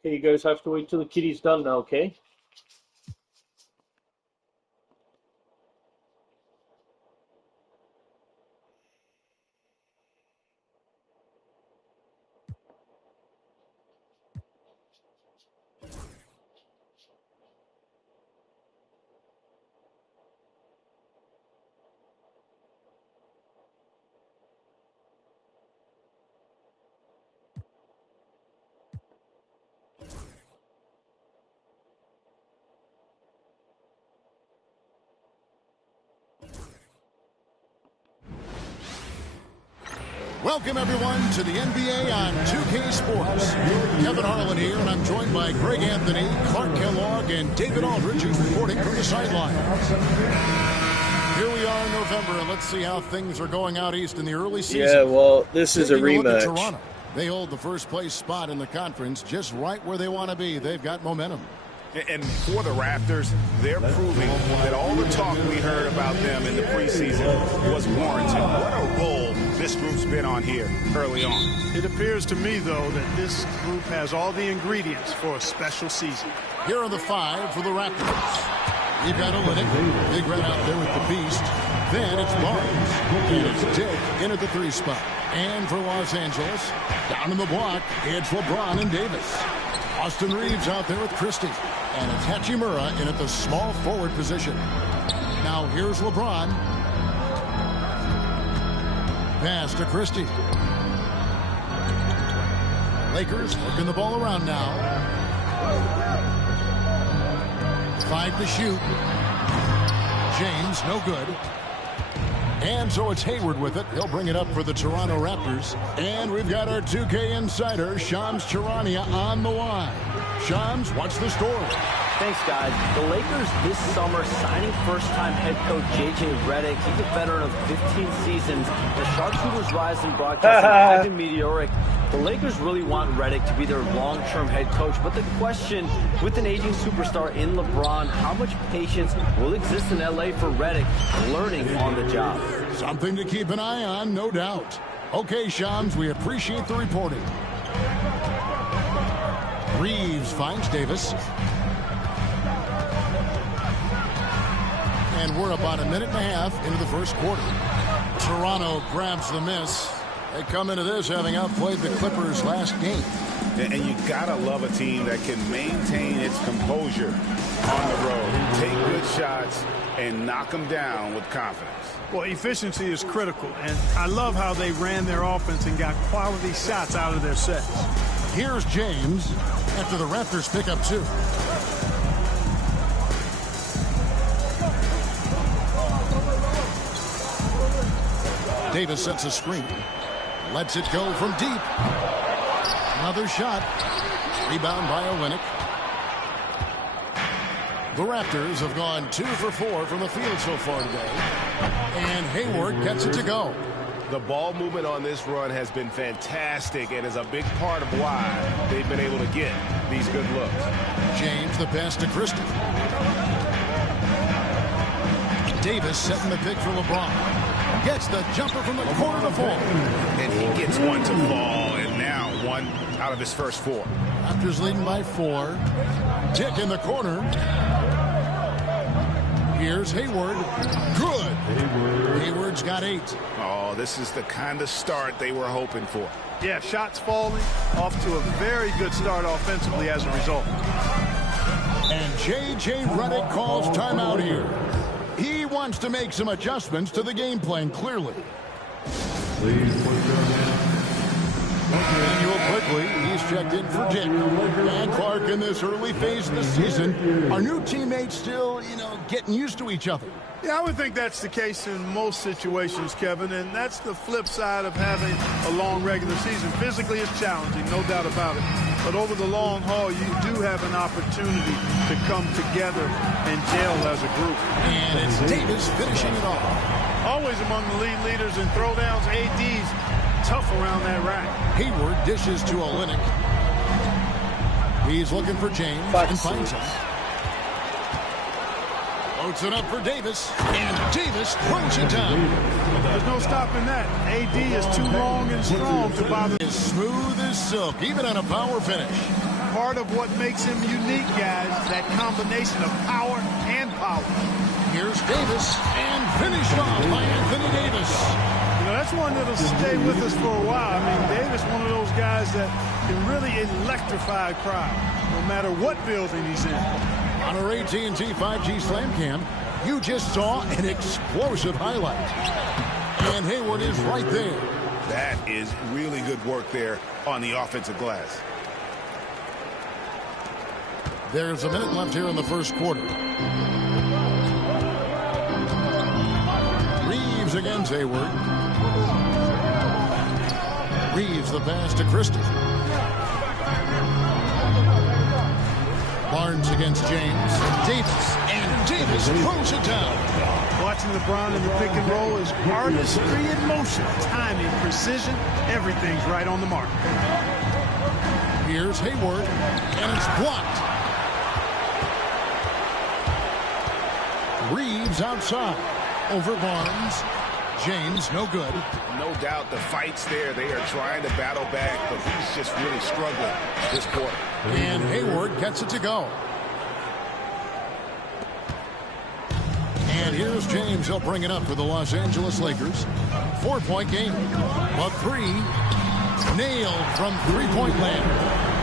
Okay, you guys have to wait till the kitty's done now, okay? Welcome, everyone, to the NBA on 2K Sports. Kevin Harlan here, and I'm joined by Greg Anthony, Clark Kellogg, and David Aldridge, who's reporting from the sideline. Here we are in November, and let's see how things are going out east in the early season. Yeah, well, this is a Taking look at rematch. Toronto. They hold the first-place spot in the conference just right where they want to be. They've got momentum. And for the Raptors, they're proving that all the talk we heard about them in the preseason was warranted. What a role this group's been on here early on. It appears to me, though, that this group has all the ingredients for a special season. Here are the five for the Raptors. You've got Olynyk, Big Red out there with the Beast. Then it's Barnes. And it's Dick in at the 3 spot. And for Los Angeles, down in the block, it's LeBron and Davis. Austin Reeves out there with Christie. And it's Hachimura in at the small forward position. Now here's LeBron. Pass to Christie. Lakers working the ball around now. 5 to shoot. James, no good. And so it's Hayward with it. He'll bring it up for the Toronto Raptors. And we've got our 2K insider, Shams Charania, on the line. Shams, what's the story? Thanks, guys. The Lakers this summer signing first-time head coach J.J. Redick. He's a veteran of 15 seasons. The sharpshooters rise in broadcasting have been meteoric. The Lakers really want Redick to be their long-term head coach, but the question, with an aging superstar in LeBron, how much patience will exist in L.A. for Redick learning on the job? Something to keep an eye on, no doubt. Okay, Shams, we appreciate the reporting. Reeves finds Davis. And we're about a minute and a half into the first quarter. Toronto grabs the miss. They come into this having outplayed the Clippers last game. And you gotta love a team that can maintain its composure on the road, take good shots, and knock them down with confidence. Well, efficiency is critical, and I love how they ran their offense and got quality shots out of their sets. Here's James after the Raptors pick up 2. Davis sets a screen. Lets it go from deep. Another shot. Rebound by Olynyk. The Raptors have gone 2 for 4 from the field so far today. And Hayward gets it to go. The ball movement on this run has been fantastic and is a big part of why they've been able to get these good looks. James, the pass to Christie. Davis setting the pick for LeBron. Gets the jumper from the corner to fall. And he gets one to fall, and now one out of his first 4. Raptors leading by 4. Tick in the corner. Here's Hayward. Good. Hayward's got 8. Oh, this is the kind of start they were hoping for. Yeah, shots falling, off to a very good start offensively as a result. And J.J. Redick calls timeout here. He wants to make some adjustments to the game plan, clearly. Please put your hands. Manuel quickly, he's checked in for Dick. And Clark in this early phase of the season. Our new teammates still, getting used to each other. Yeah, I would think that's the case in most situations, Kevin, and that's the flip side of having a long regular season. Physically, it's challenging, no doubt about it. But over the long haul, you do have an opportunity to come together and gel as a group. And it's Davis finishing it off. Always among the lead leaders in throwdowns, ADs. Tough around that rack. Hayward dishes to Olynyk. He's looking for James and finds him. Loads it up for Davis, and Davis throws it down. There's no stopping that. AD is too long and strong to bother. As smooth as silk, even on a power finish. Part of what makes him unique, guys, that combination of power and power. Here's Davis, and finished off by Anthony Davis. That's one that'll stay with us for a while. I mean, Davis, one of those guys that can really electrify a crowd, no matter what building he's in. On our AT&T 5G Slam Cam, you just saw an explosive highlight. And Hayward is right there. That is really good work there on the offensive glass. There's a minute left here in the first quarter. Reeves against Hayward. Reeves the pass to Christie. Barnes against James. Davis. And Davis throws it down. Watching LeBron in the pick and roll is artistry in motion. Timing, precision, everything's right on the mark. Here's Hayward. And it's blocked. Reeves outside. Over Barnes. James, no good. No doubt the fight's there. They are trying to battle back, but he's just really struggling this quarter. And Hayward gets it to go. And here's James. He'll bring it up for the Los Angeles Lakers. 4-point game. A 3. Nailed from three-point land.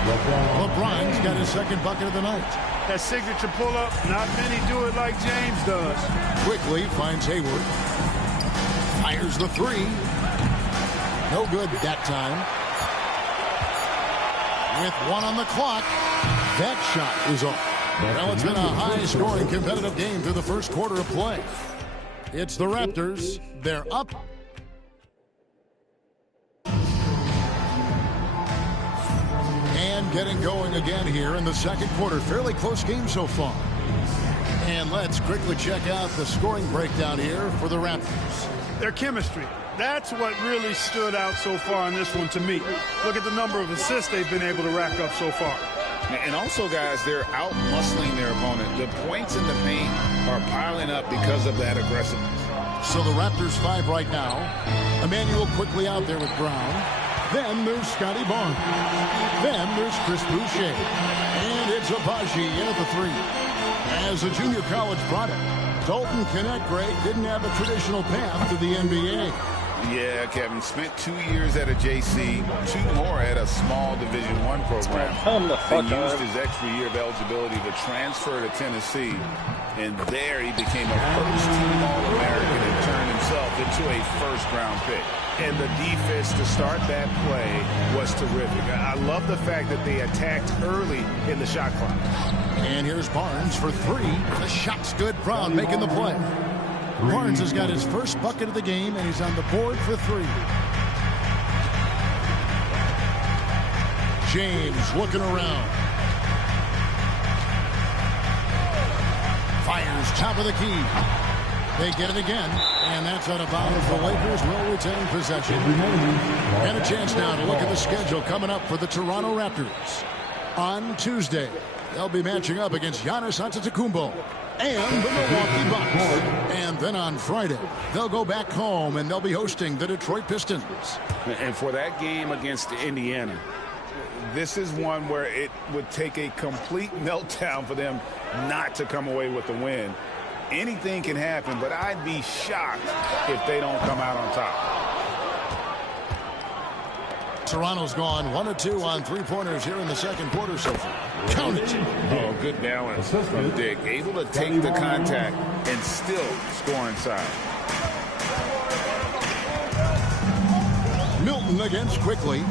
LeBron's got his second bucket of the night. That signature pull-up, not many do it like James does. Quickly finds Hayward. Fires the 3. No good that time. With 1 on the clock, that shot is off. Well, it's been a high-scoring competitive game through the first quarter of play. It's the Raptors. They're up. And getting going again here in the second quarter. Fairly close game so far. And let's quickly check out the scoring breakdown here for the Raptors. Their chemistry. That's what really stood out so far in this one to me. Look at the number of assists they've been able to rack up so far. And also, guys, they're out-muscling their opponent. The points in the paint are piling up because of that aggressiveness. So the Raptors 5 right now. Emmanuel quickly out there with Brown. Then there's Scotty Barnes. Then there's Chris Boucher. And it's Abaji in at the 3. As a junior college product, Dalton Knecht, Greg, didn't have a traditional path to the NBA. Yeah, Kevin, spent 2 years at a JC, 2 more at a small Division I program. He used his extra year of eligibility to transfer to Tennessee, and there he became a first-team All-American and turned himself into a first-round pick. And the defense to start that play was terrific. I love the fact that they attacked early in the shot clock. And here's Barnes for 3. The shot's good. Brown making the play. Barnes has got his first bucket of the game, and he's on the board for 3. James looking around. Fires top of the key. They get it again, and that's out of bounds. The Lakers will retain possession. And a chance now to look at the schedule coming up for the Toronto Raptors. On Tuesday, they'll be matching up against Giannis Antetokounmpo and the Milwaukee Bucks. And then on Friday, they'll go back home and they'll be hosting the Detroit Pistons. And for that game against Indiana, this is one where it would take a complete meltdown for them not to come away with the win. Anything can happen, but I'd be shocked if they don't come out on top. Toronto's gone 1 of 2 on three-pointers here in the second quarter so far. Count it. Oh, good balance from Dick. Able to take the contact and still score inside. Milton against quickly.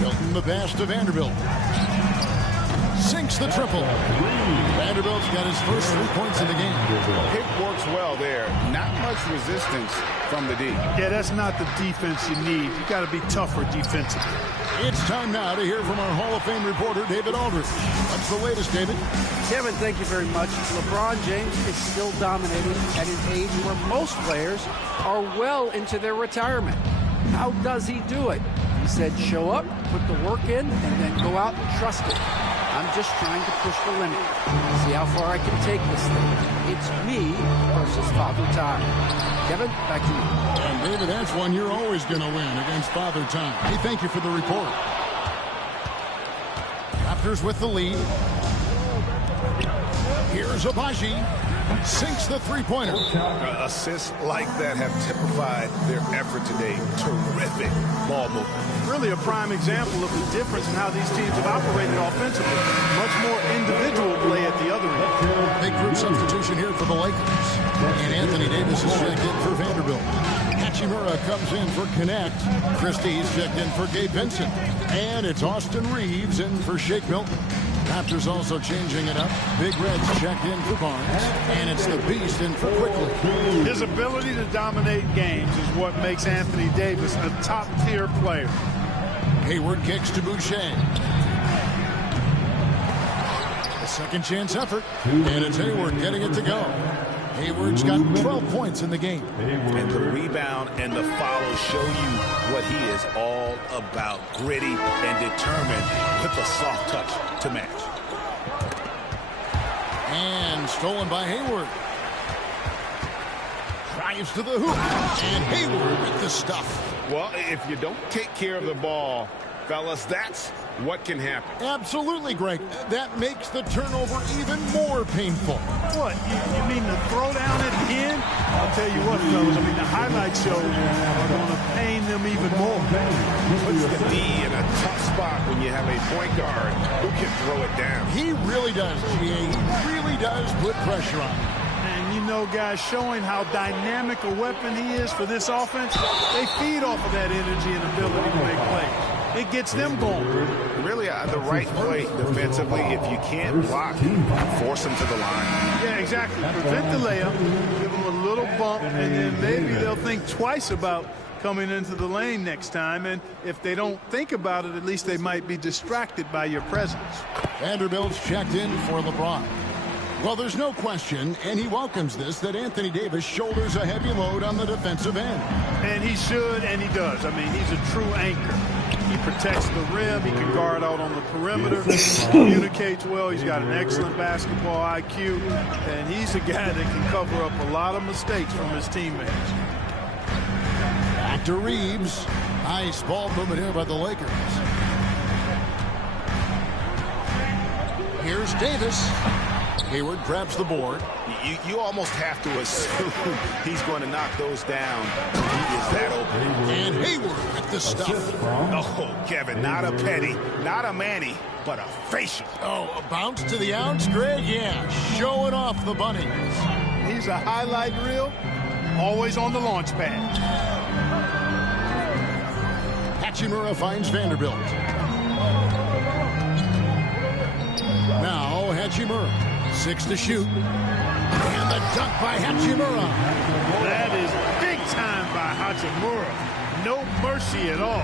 Milton the pass to Vanderbilt. Sinks the triple. Vanderbilt's got his first 3 points in the game. Pick works well there. Not much resistance from the D. Yeah, that's not the defense you need. You got to be tougher defensively. It's time now to hear from our Hall of Fame reporter, David Aldridge. What's the latest, David? Kevin, thank you very much. LeBron James is still dominating at an age where most players are well into their retirement. How does he do it? He said, show up, put the work in, and then go out and trust it. I'm just trying to push the limit. See how far I can take this thing. It's me versus Father Time. Kevin, back to you. And David, that's one you're always going to win against Father Time. Hey, thank you for the report. Raptors with the lead. Here's Abaji. Sinks the three-pointer. Assists like that have typified their effort today. Terrific ball movement. Really a prime example of the difference in how these teams have operated offensively. Much more individual play at the other end. Big group substitution here for the Lakers. And Anthony Davis is checked in for Vanderbilt. Hachimura comes in for Connect. Christie's checked in for Gabe Vincent. And it's Austin Reeves in for Shake Milton. Raptors also changing it up. Big Red's checked in for Barnes. And it's the Beast in for Quickly. His ability to dominate games is what makes Anthony Davis a top-tier player. Hayward kicks to Boucher. A second chance effort. And it's Hayward getting it to go. Hayward's got 12 points in the game. And the rebound and the follow show you what he is all about. Gritty and determined with a soft touch to match. And stolen by Hayward. Drives to the hoop. And Hayward with the stuff. Well, if you don't take care of the ball, fellas, that's what can happen. Absolutely, Greg. That makes the turnover even more painful. What? You mean the throw down at the end? I'll tell you what, fellas. I mean, the highlight shows are going to pain them even more. Puts the D in a tough spot when you have a point guard who can throw it down. He really does, GA. He really does put pressure on him. And you know, guys, showing how dynamic a weapon he is for this offense, they feed off of that energy and ability to make plays. It gets them going. Really, the right play defensively. If you can't block, force them to the line. Yeah, exactly. Prevent the layup, give them a little bump, and then maybe they'll think twice about coming into the lane next time. And if they don't think about it, at least they might be distracted by your presence. Vanderbilt's checked in for LeBron. Well, there's no question, and he welcomes this, that Anthony Davis shoulders a heavy load on the defensive end. And he should, and he does. I mean, he's a true anchor. He protects the rim. He can guard out on the perimeter. Communicates well. He's got an excellent basketball IQ. And he's a guy that can cover up a lot of mistakes from his teammates. Back to Reeves. Nice ball movement here by the Lakers. Here's Davis. Hayward grabs the board. You almost have to assume he's going to knock those down. He is that open. And Hayward with the stuff. Oh, Kevin, not a petty, not a Manny, but a facial. Oh, a bounce to the ounce, Greg? Yeah, showing off the bunnies. He's a highlight reel, always on the launch pad. Hachimura finds Vanderbilt. Now Hachimura. 6 to shoot. And the dunk by Hachimura. That is big time by Hachimura. No mercy at all.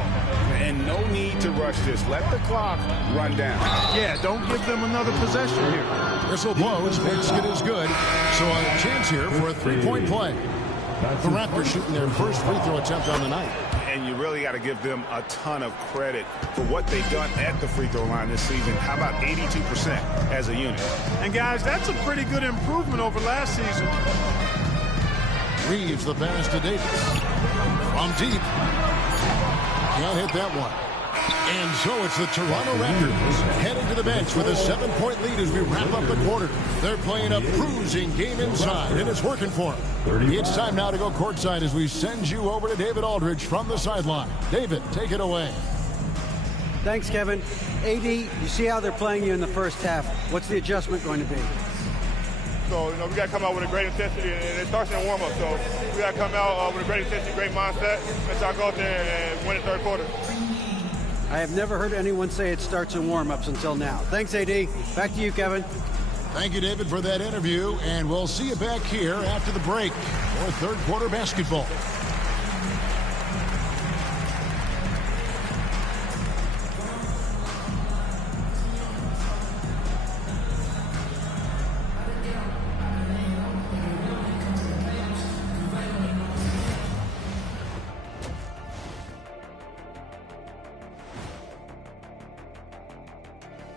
And no need to to rush this. Let the clock run down. Yeah, don't give them another possession here. Whistle blows. Basket is good. So a chance here for a three-point play. The Raptors shooting their first free throw attempt on the night. And you really got to give them a ton of credit for what they've done at the free throw line this season. How about 82% as a unit? And guys, that's a pretty good improvement over last season. Reeves the pass to Davis. From deep. Can't hit that one. And so it's the Toronto Raptors heading to the bench with a 7-point lead as we wrap up the quarter. They're playing a bruising game inside, and it's working for them. It's time now to go courtside as we send you over to David Aldridge from the sideline. David, take it away. Thanks, Kevin. AD, you see how they're playing you in the first half. What's the adjustment going to be? So, we got to come out with a great intensity, and it starts in warm-up. So we got to come out with a great intensity, great mindset, and try to go out there and win the third quarter. I have never heard anyone say it starts in warm-ups until now. Thanks, AD. Back to you, Kevin. Thank you, David, for that interview, and we'll see you back here after the break for third quarter basketball.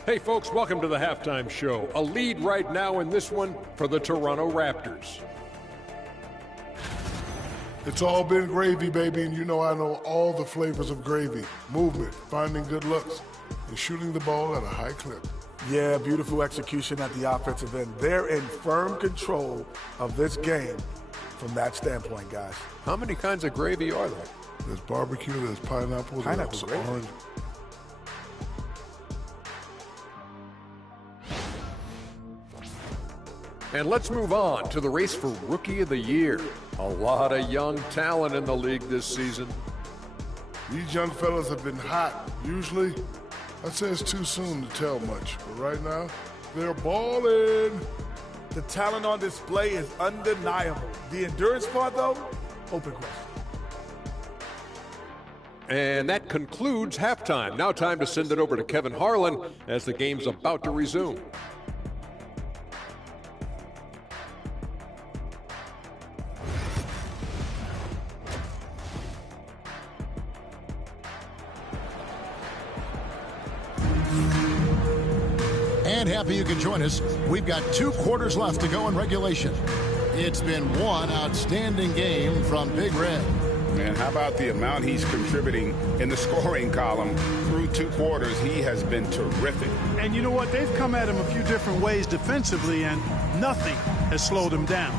Hey folks, welcome to the halftime show. A lead right now in this one for the Toronto Raptors. It's all been gravy, baby, and I know all the flavors of gravy. Movement, finding good looks, and shooting the ball at a high clip. Yeah, beautiful execution at the offensive end. They're in firm control of this game from that standpoint, guys. How many kinds of gravy are there? There's barbecue, there's pineapple, there's orange. And let's move on to the race for Rookie of the Year. A lot of young talent in the league this season. These young fellas have been hot. Usually, I'd say it's too soon to tell much. But right now, they're balling. The talent on display is undeniable. The endurance part, though, open question. And that concludes halftime. Now time to send it over to Kevin Harlan as the game's about to resume. And happy you can join us. We've got 2 quarters left to go in regulation. It's been one outstanding game from Big Red. And how about the amount he's contributing in the scoring column through 2 quarters? He has been terrific. And you know what? They've come at him a few different ways defensively, and nothing has slowed him down.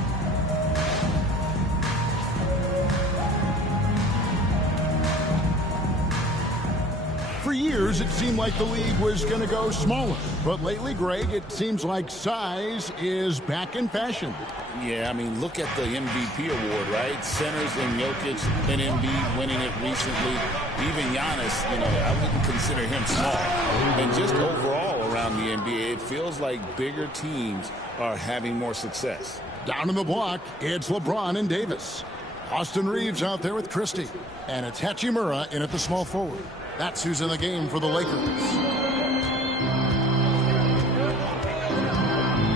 For years, it seemed like the league was going to go smaller. But lately, Greg, it seems like size is back in fashion. Yeah, look at the MVP award, right? Centers and Jokic and Embiid winning it recently. Even Giannis, I wouldn't consider him small. And just overall around the NBA, it feels like bigger teams are having more success. Down in the block, it's LeBron and Davis. Austin Reeves out there with Christie. And it's Hachimura in at the small forward. That's who's in the game for the Lakers.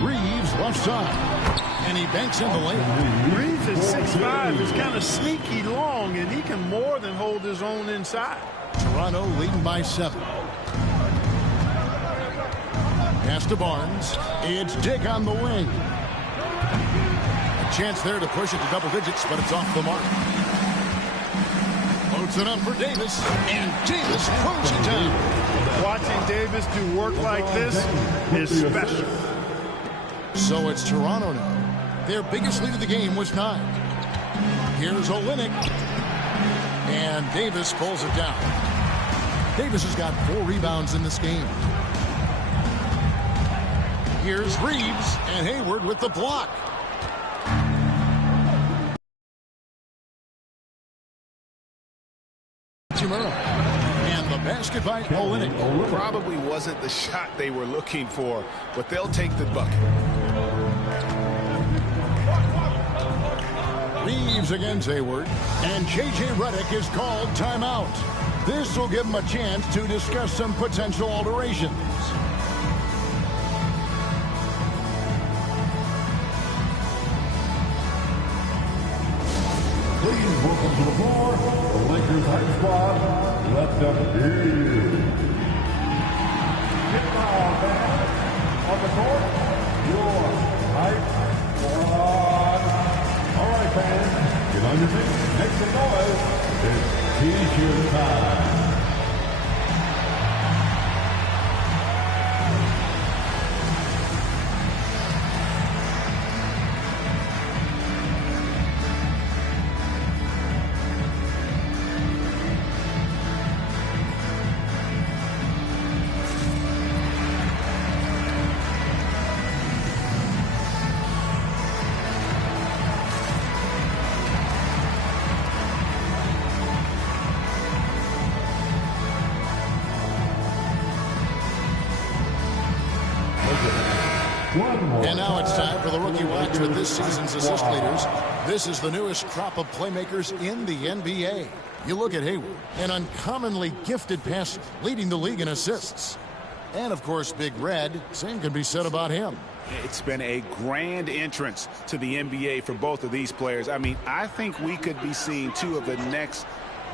Reeves left side. And he banks in the lane. Reeves at 6'5" is kind of sneaky long, and he can more than hold his own inside. Toronto leading by 7. Pass to Barnes. It's Dick on the wing. A chance there to push it to double digits, but it's off the mark. Loads it up for Davis, and Davis throws it down. Watching Davis do work like this is special. So it's Toronto now. Their biggest lead of the game was 9. Here's Olynyk. And Davis pulls it down. Davis has got 4 rebounds in this game. Here's Reeves and Hayward with the block. And the basket by Olynyk. Probably wasn't the shot they were looking for, but they'll take the bucket. Reeves against Hayward, and J.J. Redick is called timeout. This will give them a chance to discuss some potential alterations. Please welcome to the floor, the Lakers hype squad. Let them hear you. Get on the court, your hype squad. All right, fans, get on your feet, make some noise. It's T-shirt time. And now it's time for the Rookie Watch with this season's assist leaders. This is the newest crop of playmakers in the NBA. You look at Hayward, an uncommonly gifted passer, leading the league in assists. And, of course, Big Red, same can be said about him. It's been a grand entrance to the NBA for both of these players. I mean, I think we could be seeing two of the next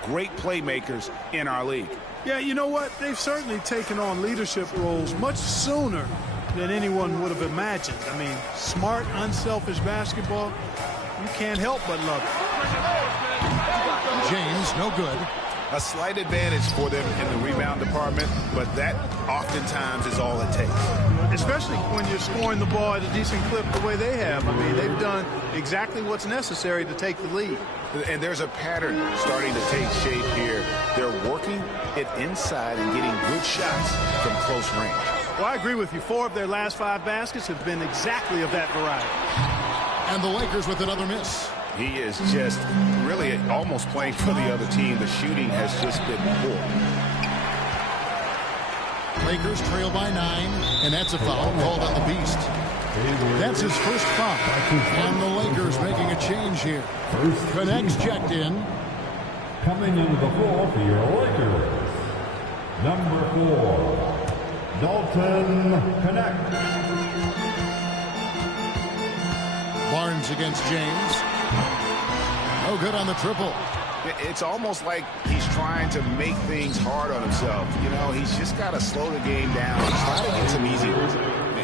great playmakers in our league. Yeah, you know what? They've certainly taken on leadership roles much sooner than anyone would have imagined. I mean, smart, unselfish basketball, you can't help but love it. James, no good. A slight advantage for them in the rebound department, but that oftentimes is all it takes. Especially when you're scoring the ball at a decent clip the way they have. I mean, they've done exactly what's necessary to take the lead. And there's a pattern starting to take shape here. They're working it inside and getting good shots from close range. Well, I agree with you. 4 of their last 5 baskets have been exactly of that variety. And the Lakers with another miss. He is just really almost playing for the other team. The shooting has just been poor. Lakers trail by 9, and that's a foul called on the Beast. That's his first foul. And the Lakers making a change here. Connects checked in. Coming into the floor for your Lakers, number 4. Dalton Connect. Barnes against James. No good on the triple. It's almost like he's trying to make things hard on himself. You know, he's just got to slow the game down. Try to get some easy ones.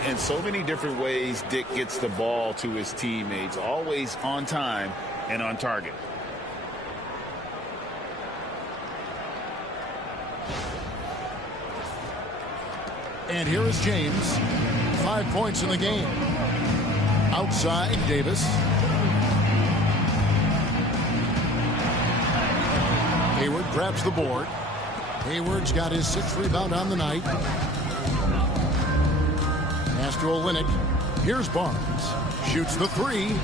In so many different ways, Dick gets the ball to his teammates. Always on time and on target. And here is James. 5 points in the game. Outside, Davis. Hayward grabs the board. Hayward's got his 6th rebound on the night. Pass to Olynyk. Here's Barnes. Shoots the 3.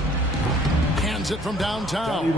Hands it from downtown.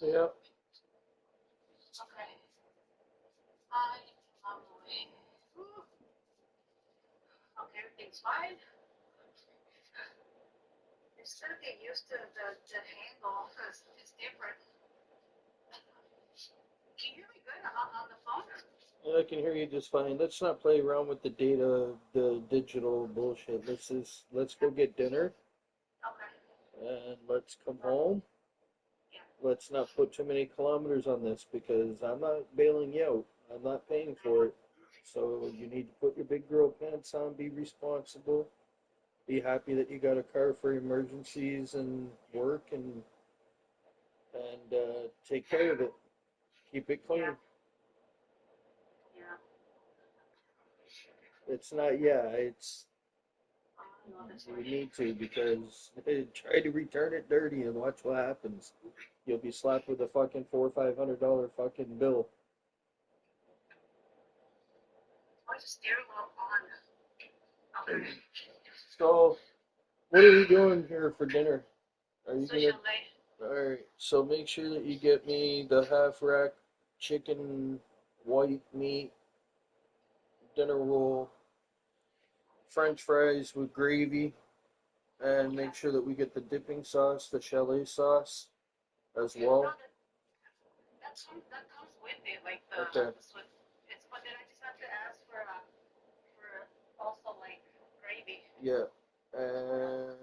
Yeah. Okay, everything's fine. You still get used to the handle because it's different. Can you hear me good on the phone? I can hear you just fine. Let's not play around with the data, the digital bullshit. Let's go get dinner. Okay. And let's come home. Let's not put too many kilometers on this because I'm not bailing you out. I'm not paying for it. So you need to put your big girl pants on, be responsible, be happy that you got a car for emergencies and work, and take care of it. Keep it clean. Yeah. It's not, it's, you need to, because try to return it dirty and watch what happens. You'll be slapped with a fucking $400 or $500 fucking bill. Why is the steering wheel on? Okay. So, what are we doing here for dinner? Are you Social gonna? All right. So make sure that you get me the half rack chicken, white meat, dinner roll, French fries with gravy, and make sure that we get the dipping sauce, the chalet sauce, as well. That comes with it, like the. Okay. It's, but then I just have to ask for also like gravy. Yeah, and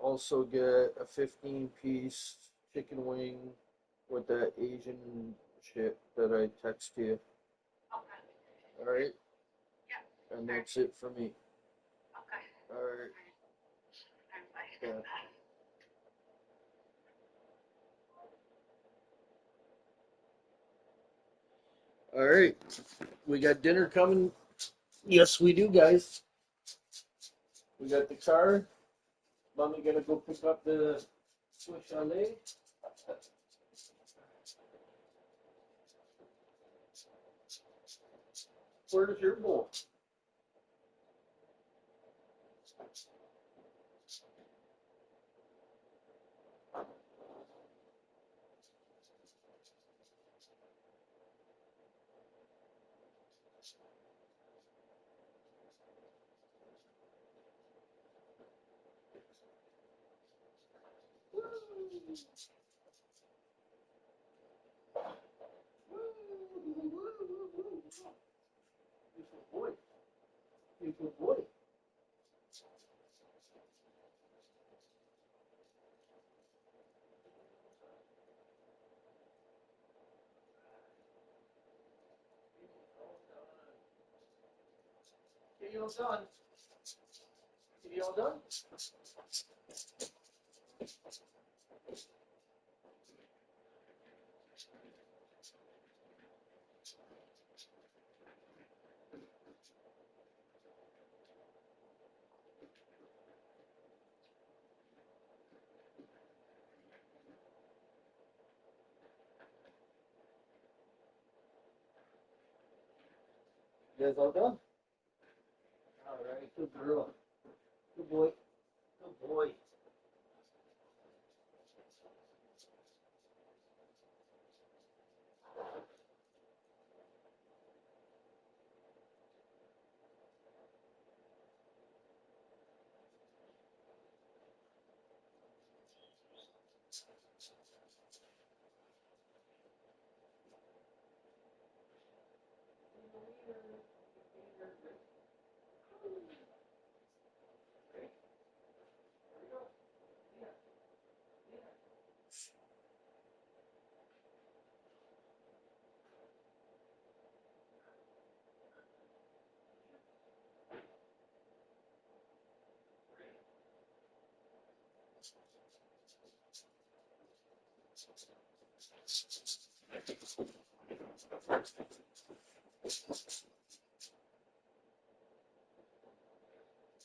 also get a 15-piece chicken wing with that Asian shit that I text you. Okay. All right. Yeah. And that's it for me. Okay. All right. Bye. Yeah. All right. We got dinner coming. Yes, we do, guys. We got the car. Mommy gonna go pick up the Swiss Chalet. Where's your bowl? Boy. Good boy. Get you all done. Get you all done? You guys all done? All right, good girl. Good boy. Good boy.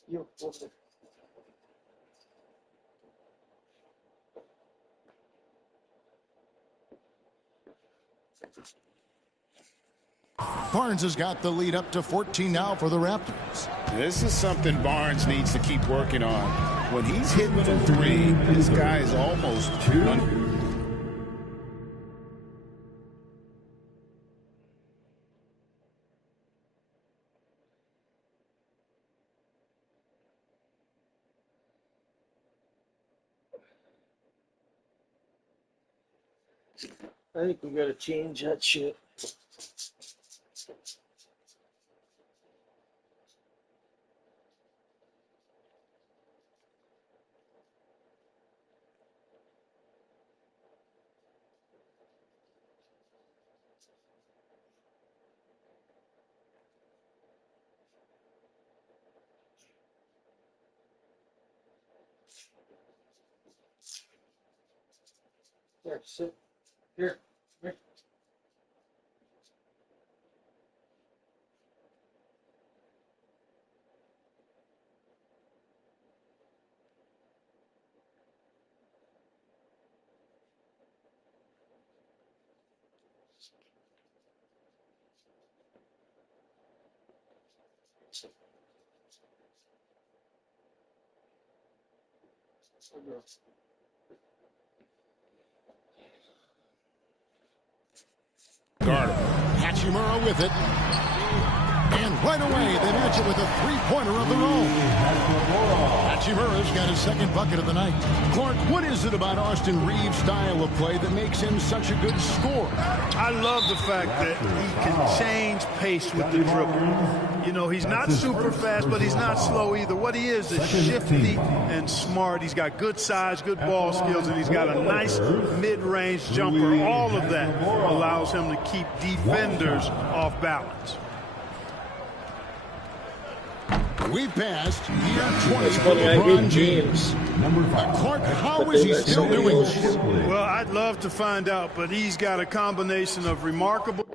You over there. Barnes has got the lead up to 14 now for the Raptors. This is something Barnes needs to keep working on. When he's hitting from three, this guy is almost I think we gotta change that shit. There, sit. Here. Here. Guard. Hachimura with it. And right away, they match it with a three-pointer of their own. Hachimura's got his second bucket of the night. Clark, what is it about Austin Reeves' style of play that makes him such a good scorer? I love the fact that he can change pace with the dribble. You know, he's not super fast, but he's not slow either. What he is shifty and smart. He's got good size, good ball skills, and he's got a nice mid-range jumper. All of that allows him to keep defenders off balance. We passed year 20 for LeBron James. Number 5. Clark, how is he still doing this? Well, I'd love to find out, but he's got a combination of remarkable...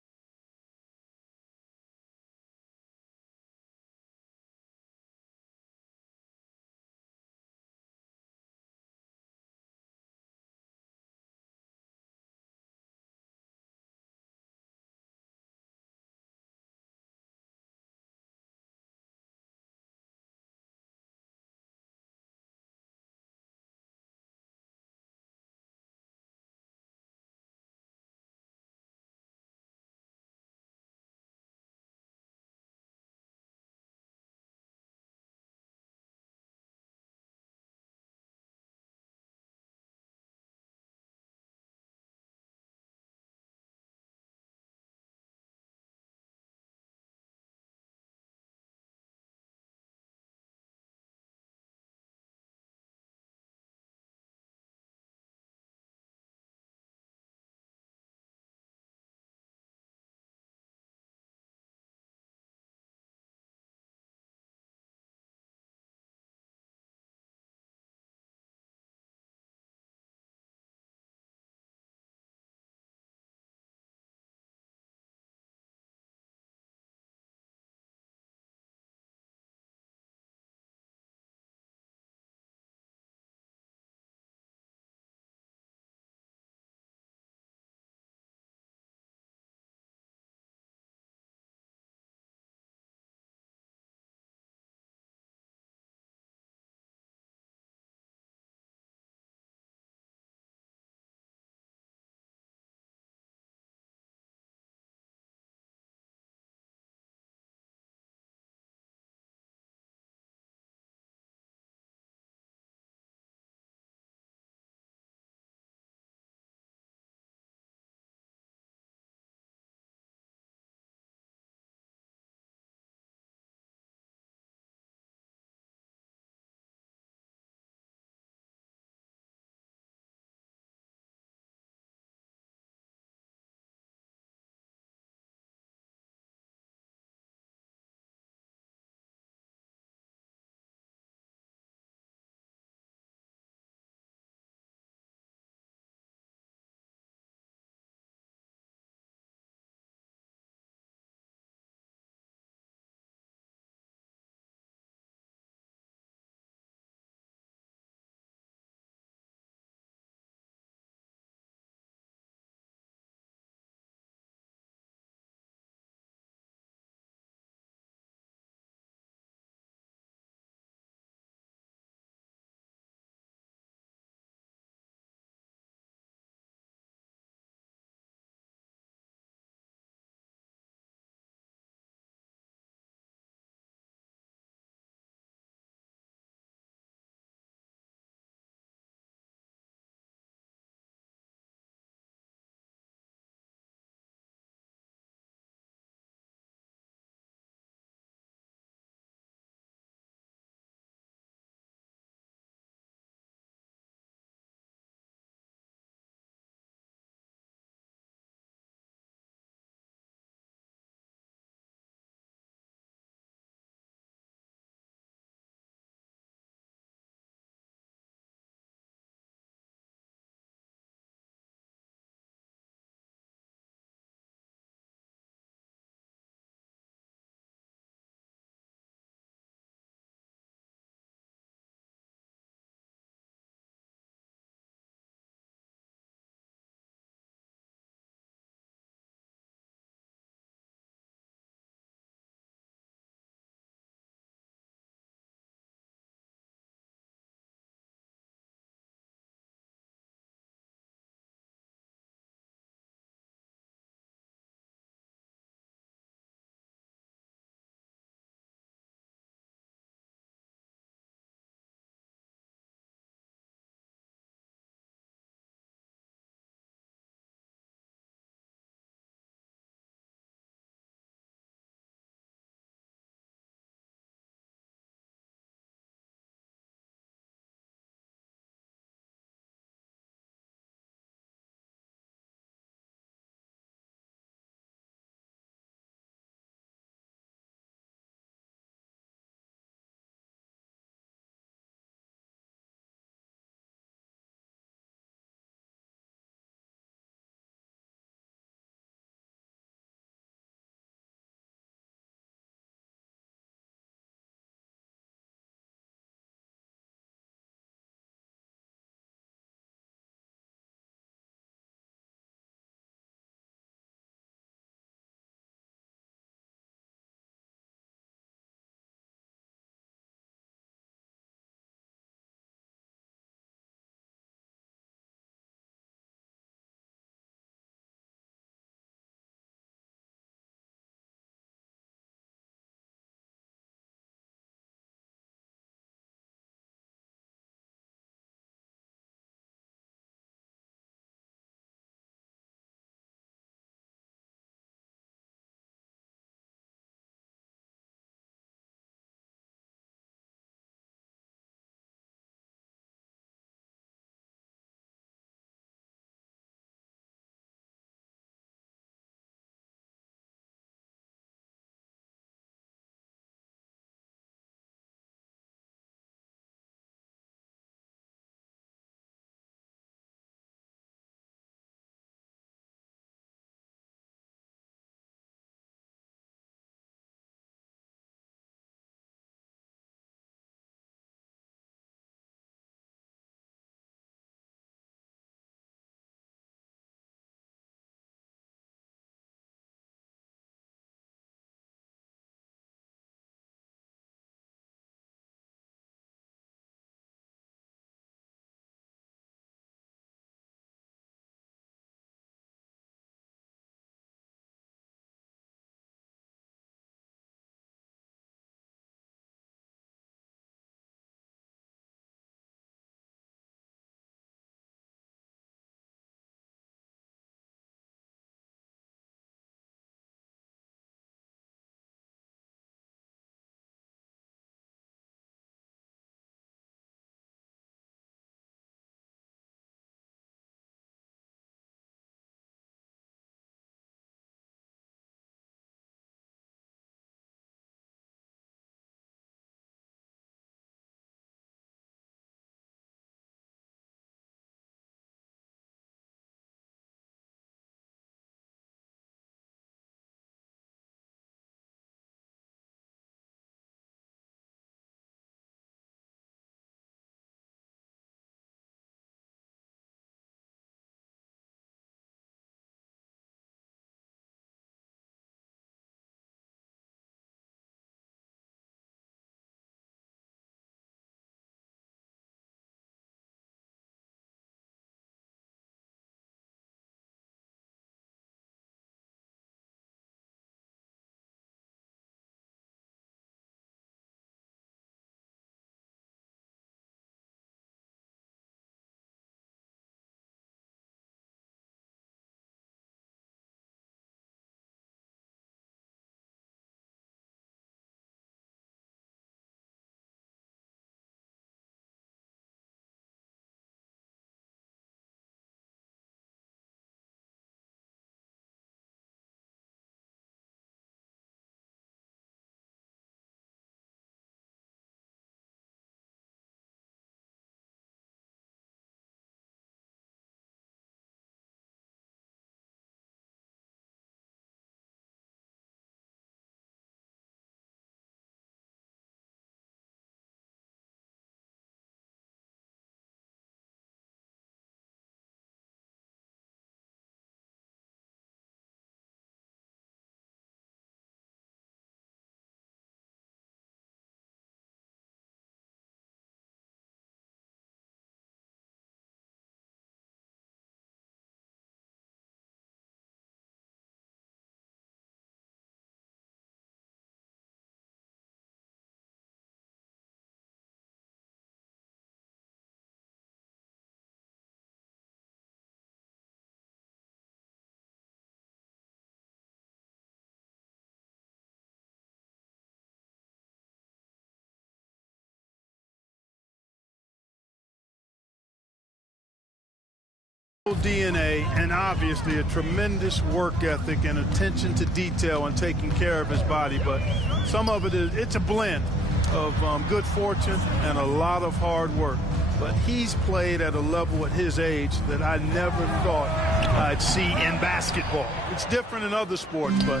DNA and obviously a tremendous work ethic and attention to detail and taking care of his body, but some of it's a blend of good fortune and a lot of hard work. But he's played at a level at his age that I never thought I'd see in basketball. It's different in other sports, but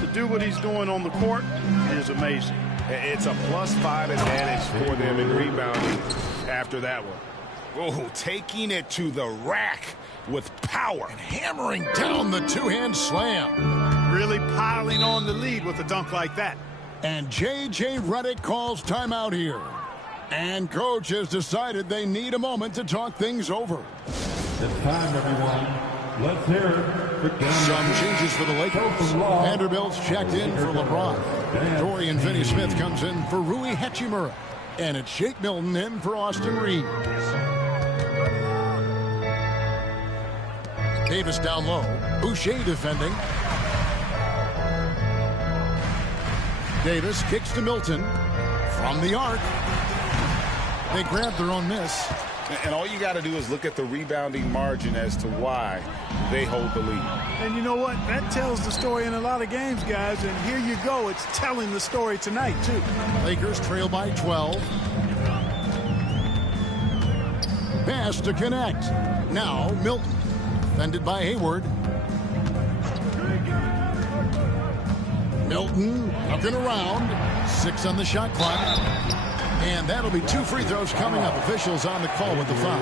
to do what he's doing on the court is amazing. It's a +5 advantage for them in rebounding after that one. Oh, taking it to the rack with power. And hammering down the two-hand slam. Really piling on the lead with a dunk like that. And J.J. Redick calls timeout here. And coach has decided they need a moment to talk things over. It's time, everyone. Let's hear it. Some changes for the Lakers. Vanderbilt's checked in for LeBron. Dorian Finney-Smith comes in for Rui Hachimura. And it's Shake Milton in for Austin Reeves. Davis down low. Boucher defending. Davis kicks to Milton. From the arc. They grab their own miss. And all you got to do is look at the rebounding margin as to why they hold the lead. And you know what? That tells the story in a lot of games, guys. And here you go. It's telling the story tonight, too. Lakers trail by 12. Pass to connect. Now Milton. Defended by Hayward. Milton looking around. 6 on the shot clock. And that'll be 2 free throws coming up. Officials on the call with the foul.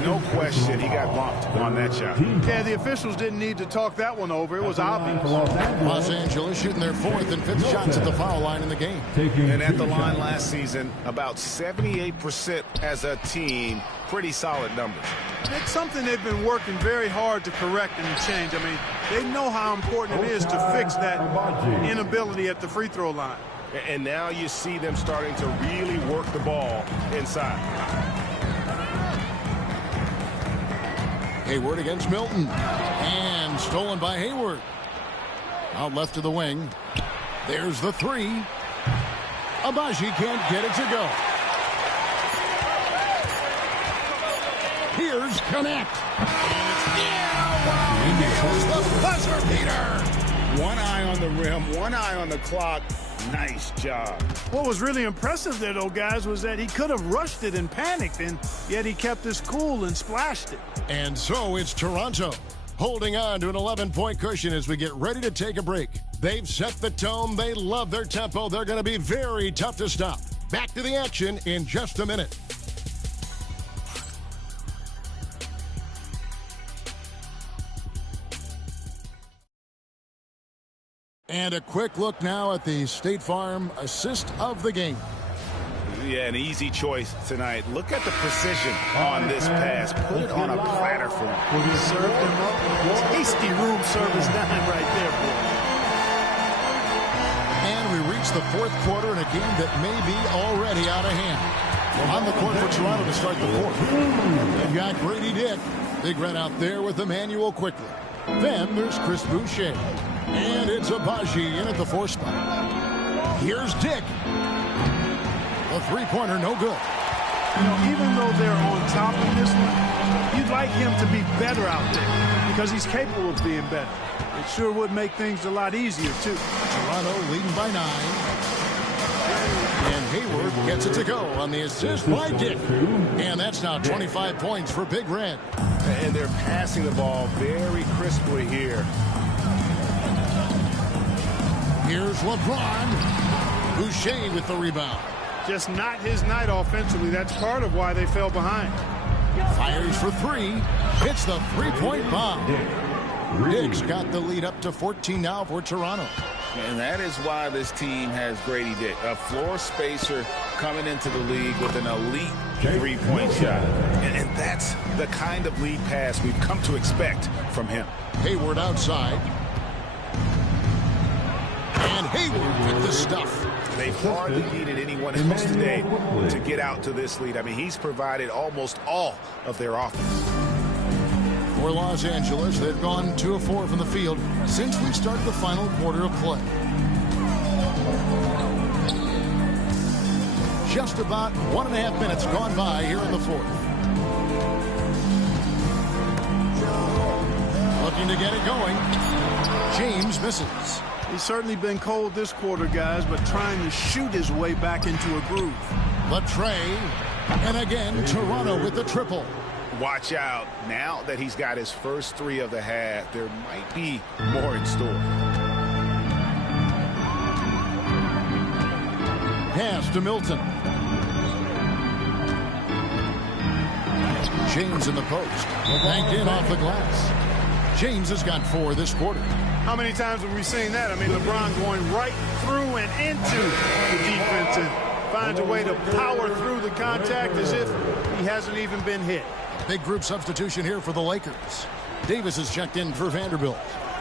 No question, he got bumped on that shot. Yeah, the officials didn't need to talk that one over. It was obvious. Los Angeles shooting their 4th and 5th shots at the foul line in the game. And at the line last season, about 78% as a team. Pretty solid numbers. It's something they've been working very hard to correct and change. I mean, they know how important it is to fix that inability at the free throw line. And now you see them starting to really work the ball inside. Hayward against Milton. And stolen by Hayward. Out left to the wing. There's the 3. Abaji can't get it to go. Here's connect. And here's the buzzer beater. One eye on the rim, one eye on the clock. Nice job. What was really impressive there, though, guys, was that he could have rushed it and panicked, and yet he kept his cool and splashed it. And so it's Toronto holding on to an 11-point cushion as we get ready to take a break. They've set the tone. They love their tempo. They're going to be very tough to stop. Back to the action in just a minute. And a quick look now at the State Farm assist of the game. Yeah, an easy choice tonight. Look at the precision on this pass. Put it on a platter for him. Served him up. Tasty room service dime right there, boy. And we reach the 4th quarter in a game that may be already out of hand. On the court for Toronto to start the 4th. They've got Grady Dick. Big Red out there with Emmanuel quickly. Then there's Chris Boucher. And it's Abaji in at the 4 spot. Here's Dick. A 3-pointer, no good. You know, even though they're on top of this one, you'd like him to be better out there because he's capable of being better. It sure would make things a lot easier, too. Toronto leading by 9. And Hayward gets it to go on the assist by Dick. And that's now 25 points for Big Red. And they're passing the ball very crisply here. Here's LeBron. Boucher with the rebound. Just not his night offensively. That's part of why they fell behind. Fires for 3. Hits the 3-point bomb. Dick's got the lead up to 14 now for Toronto. And that is why this team has Grady Dick, a floor spacer coming into the league with an elite 3-point shot. And that's the kind of lead pass we've come to expect from him. Hayward outside. And Hayward with the stuff. They've hardly needed anyone else today to get out to this lead. I mean, he's provided almost all of their offense. For Los Angeles, they've gone 2 of 4 from the field since we started the final quarter of play. Just about 1.5 minutes gone by here in the 4th. looking to get it going. James misses. He's certainly been cold this quarter, guys, but trying to shoot his way back into a groove. Latrey, and again, Toronto with the triple. Watch out. Now that he's got his first 3 of the half, there might be more in store. Pass to Milton. James in the post. Banked in off the glass. James has got 4 this quarter. How many times have we seen that? I mean, LeBron going right through and into the defense and finds a way to power through the contact as if he hasn't even been hit. Big group substitution here for the Lakers. Davis is checked in for Vanderbilt.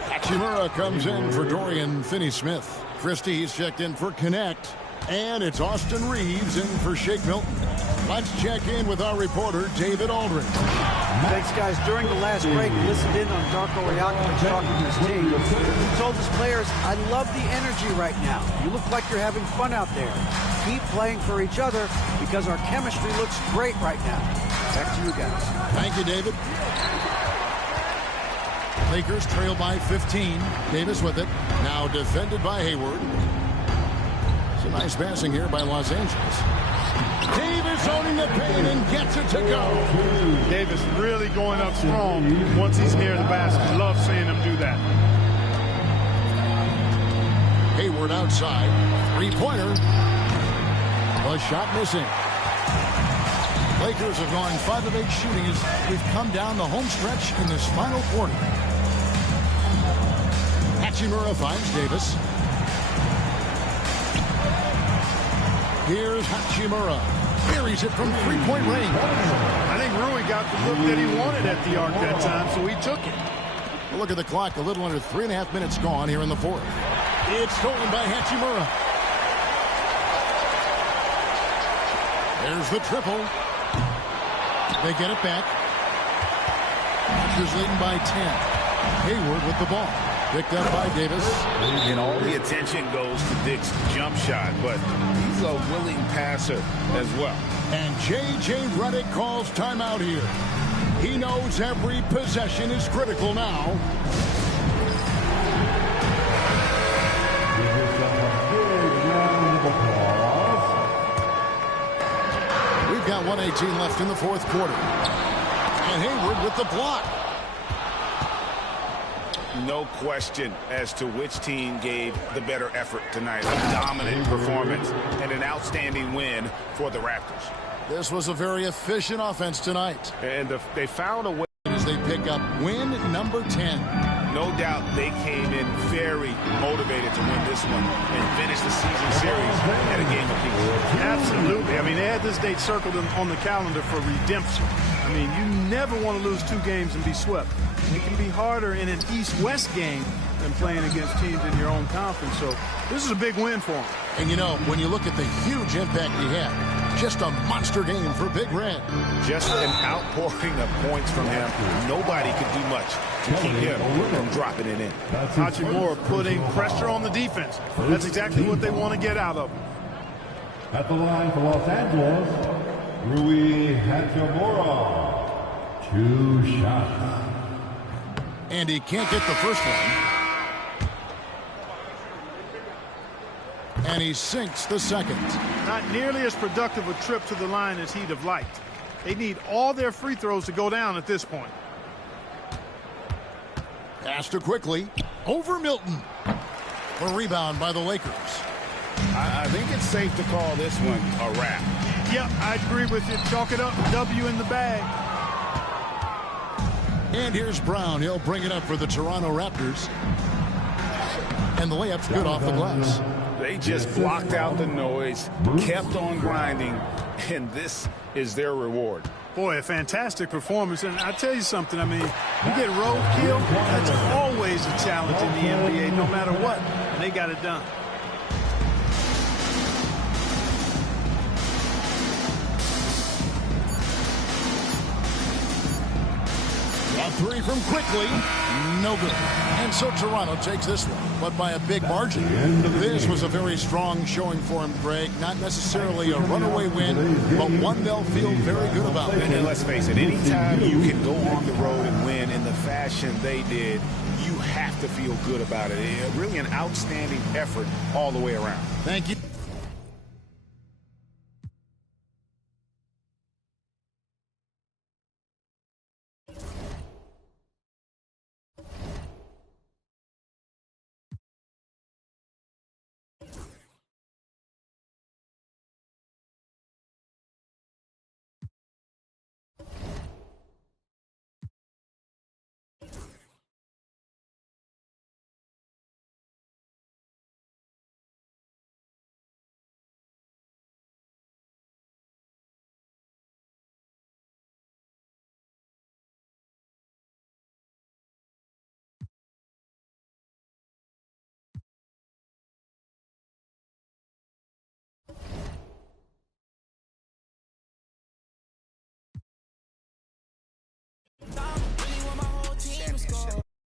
Hachimura comes in for Dorian Finney-Smith. Christie is checked in for Connect. And it's Austin Reeves in for Shake Milton. Let's check in with our reporter, David Aldridge. Thanks, guys. During the last break, listened in on Darko Rajakovic talking to his team. He told his players, I love the energy right now. You look like you're having fun out there. Keep playing for each other because our chemistry looks great right now. Back to you guys. Thank you, David. Lakers trail by 15. Davis with it. Now defended by Hayward. It's a nice passing here by Los Angeles. Davis owning the paint and gets it to go. Davis really going up strong once he's near the basket. Love seeing him do that. Hayward outside. Three-pointer. A shot missing. Lakers have gone 5 of 8 shooting as we've come down the home stretch in this final quarter. Hachimura finds Davis. Here's Hachimura. Buries it from 3-point range. I think Rui got the look that he wanted at the arc that time, so he took it. Well, look at the clock. A little under 3.5 minutes gone here in the fourth. It's stolen by Hachimura. There's the triple. They get it back. Lakers leading by 10. Hayward with the ball. Picked up by Davis. And all the attention goes to Dick's jump shot, but he's a willing passer as well. And J.J. Redick calls timeout here. He knows every possession is critical now. We've got 1:18 left in the fourth quarter. And Hayward with the block. No question as to which team gave the better effort tonight. A dominant performance and an outstanding win for the Raptors. This was a very efficient offense tonight. And they found a way. As they pick up win number 10. No doubt they came in very motivated to win this one and finish the season series at a game apiece. Absolutely. I mean, they had this date circled on the calendar for redemption. I mean, you never want to lose 2 games and be swept. It can be harder in an East-West game than playing against teams in your own conference. So this is a big win for him. And, you know, when you look at the huge impact he had, just a monster game for Big Red. Just an outpouring of points from him. Nobody could do much to keep him from dropping it in. Hachimura putting pressure on the defense. That's exactly what they want to get out of him. At the line for Los Angeles, Rui Hachimura. 2 shots. And he can't get the first one. And he sinks the second. Not nearly as productive a trip to the line as he'd have liked. They need all their free throws to go down at this point. Pass to quickly. Over Milton. A rebound by the Lakers. I think it's safe to call this one a wrap. Yep, I agree with you. Chalk it up. W in the bag. And here's Brown. He'll bring it up for the Toronto Raptors. And the layup's good off the glass. They just blocked out the noise, kept on grinding, and this is their reward. Boy, a fantastic performance. And I tell you something, I mean, you get roadkill, that's always a challenge in the NBA, no matter what. And they got it done. A 3 from quickly. No good. And so Toronto takes this one, but by a big margin. This was a very strong showing for him, Greg. Not necessarily a runaway win, but one they'll feel very good about. And let's face it, anytime you can go on the road and win in the fast fashion they did, you have to feel good about it. Really an outstanding effort all the way around. Thank you.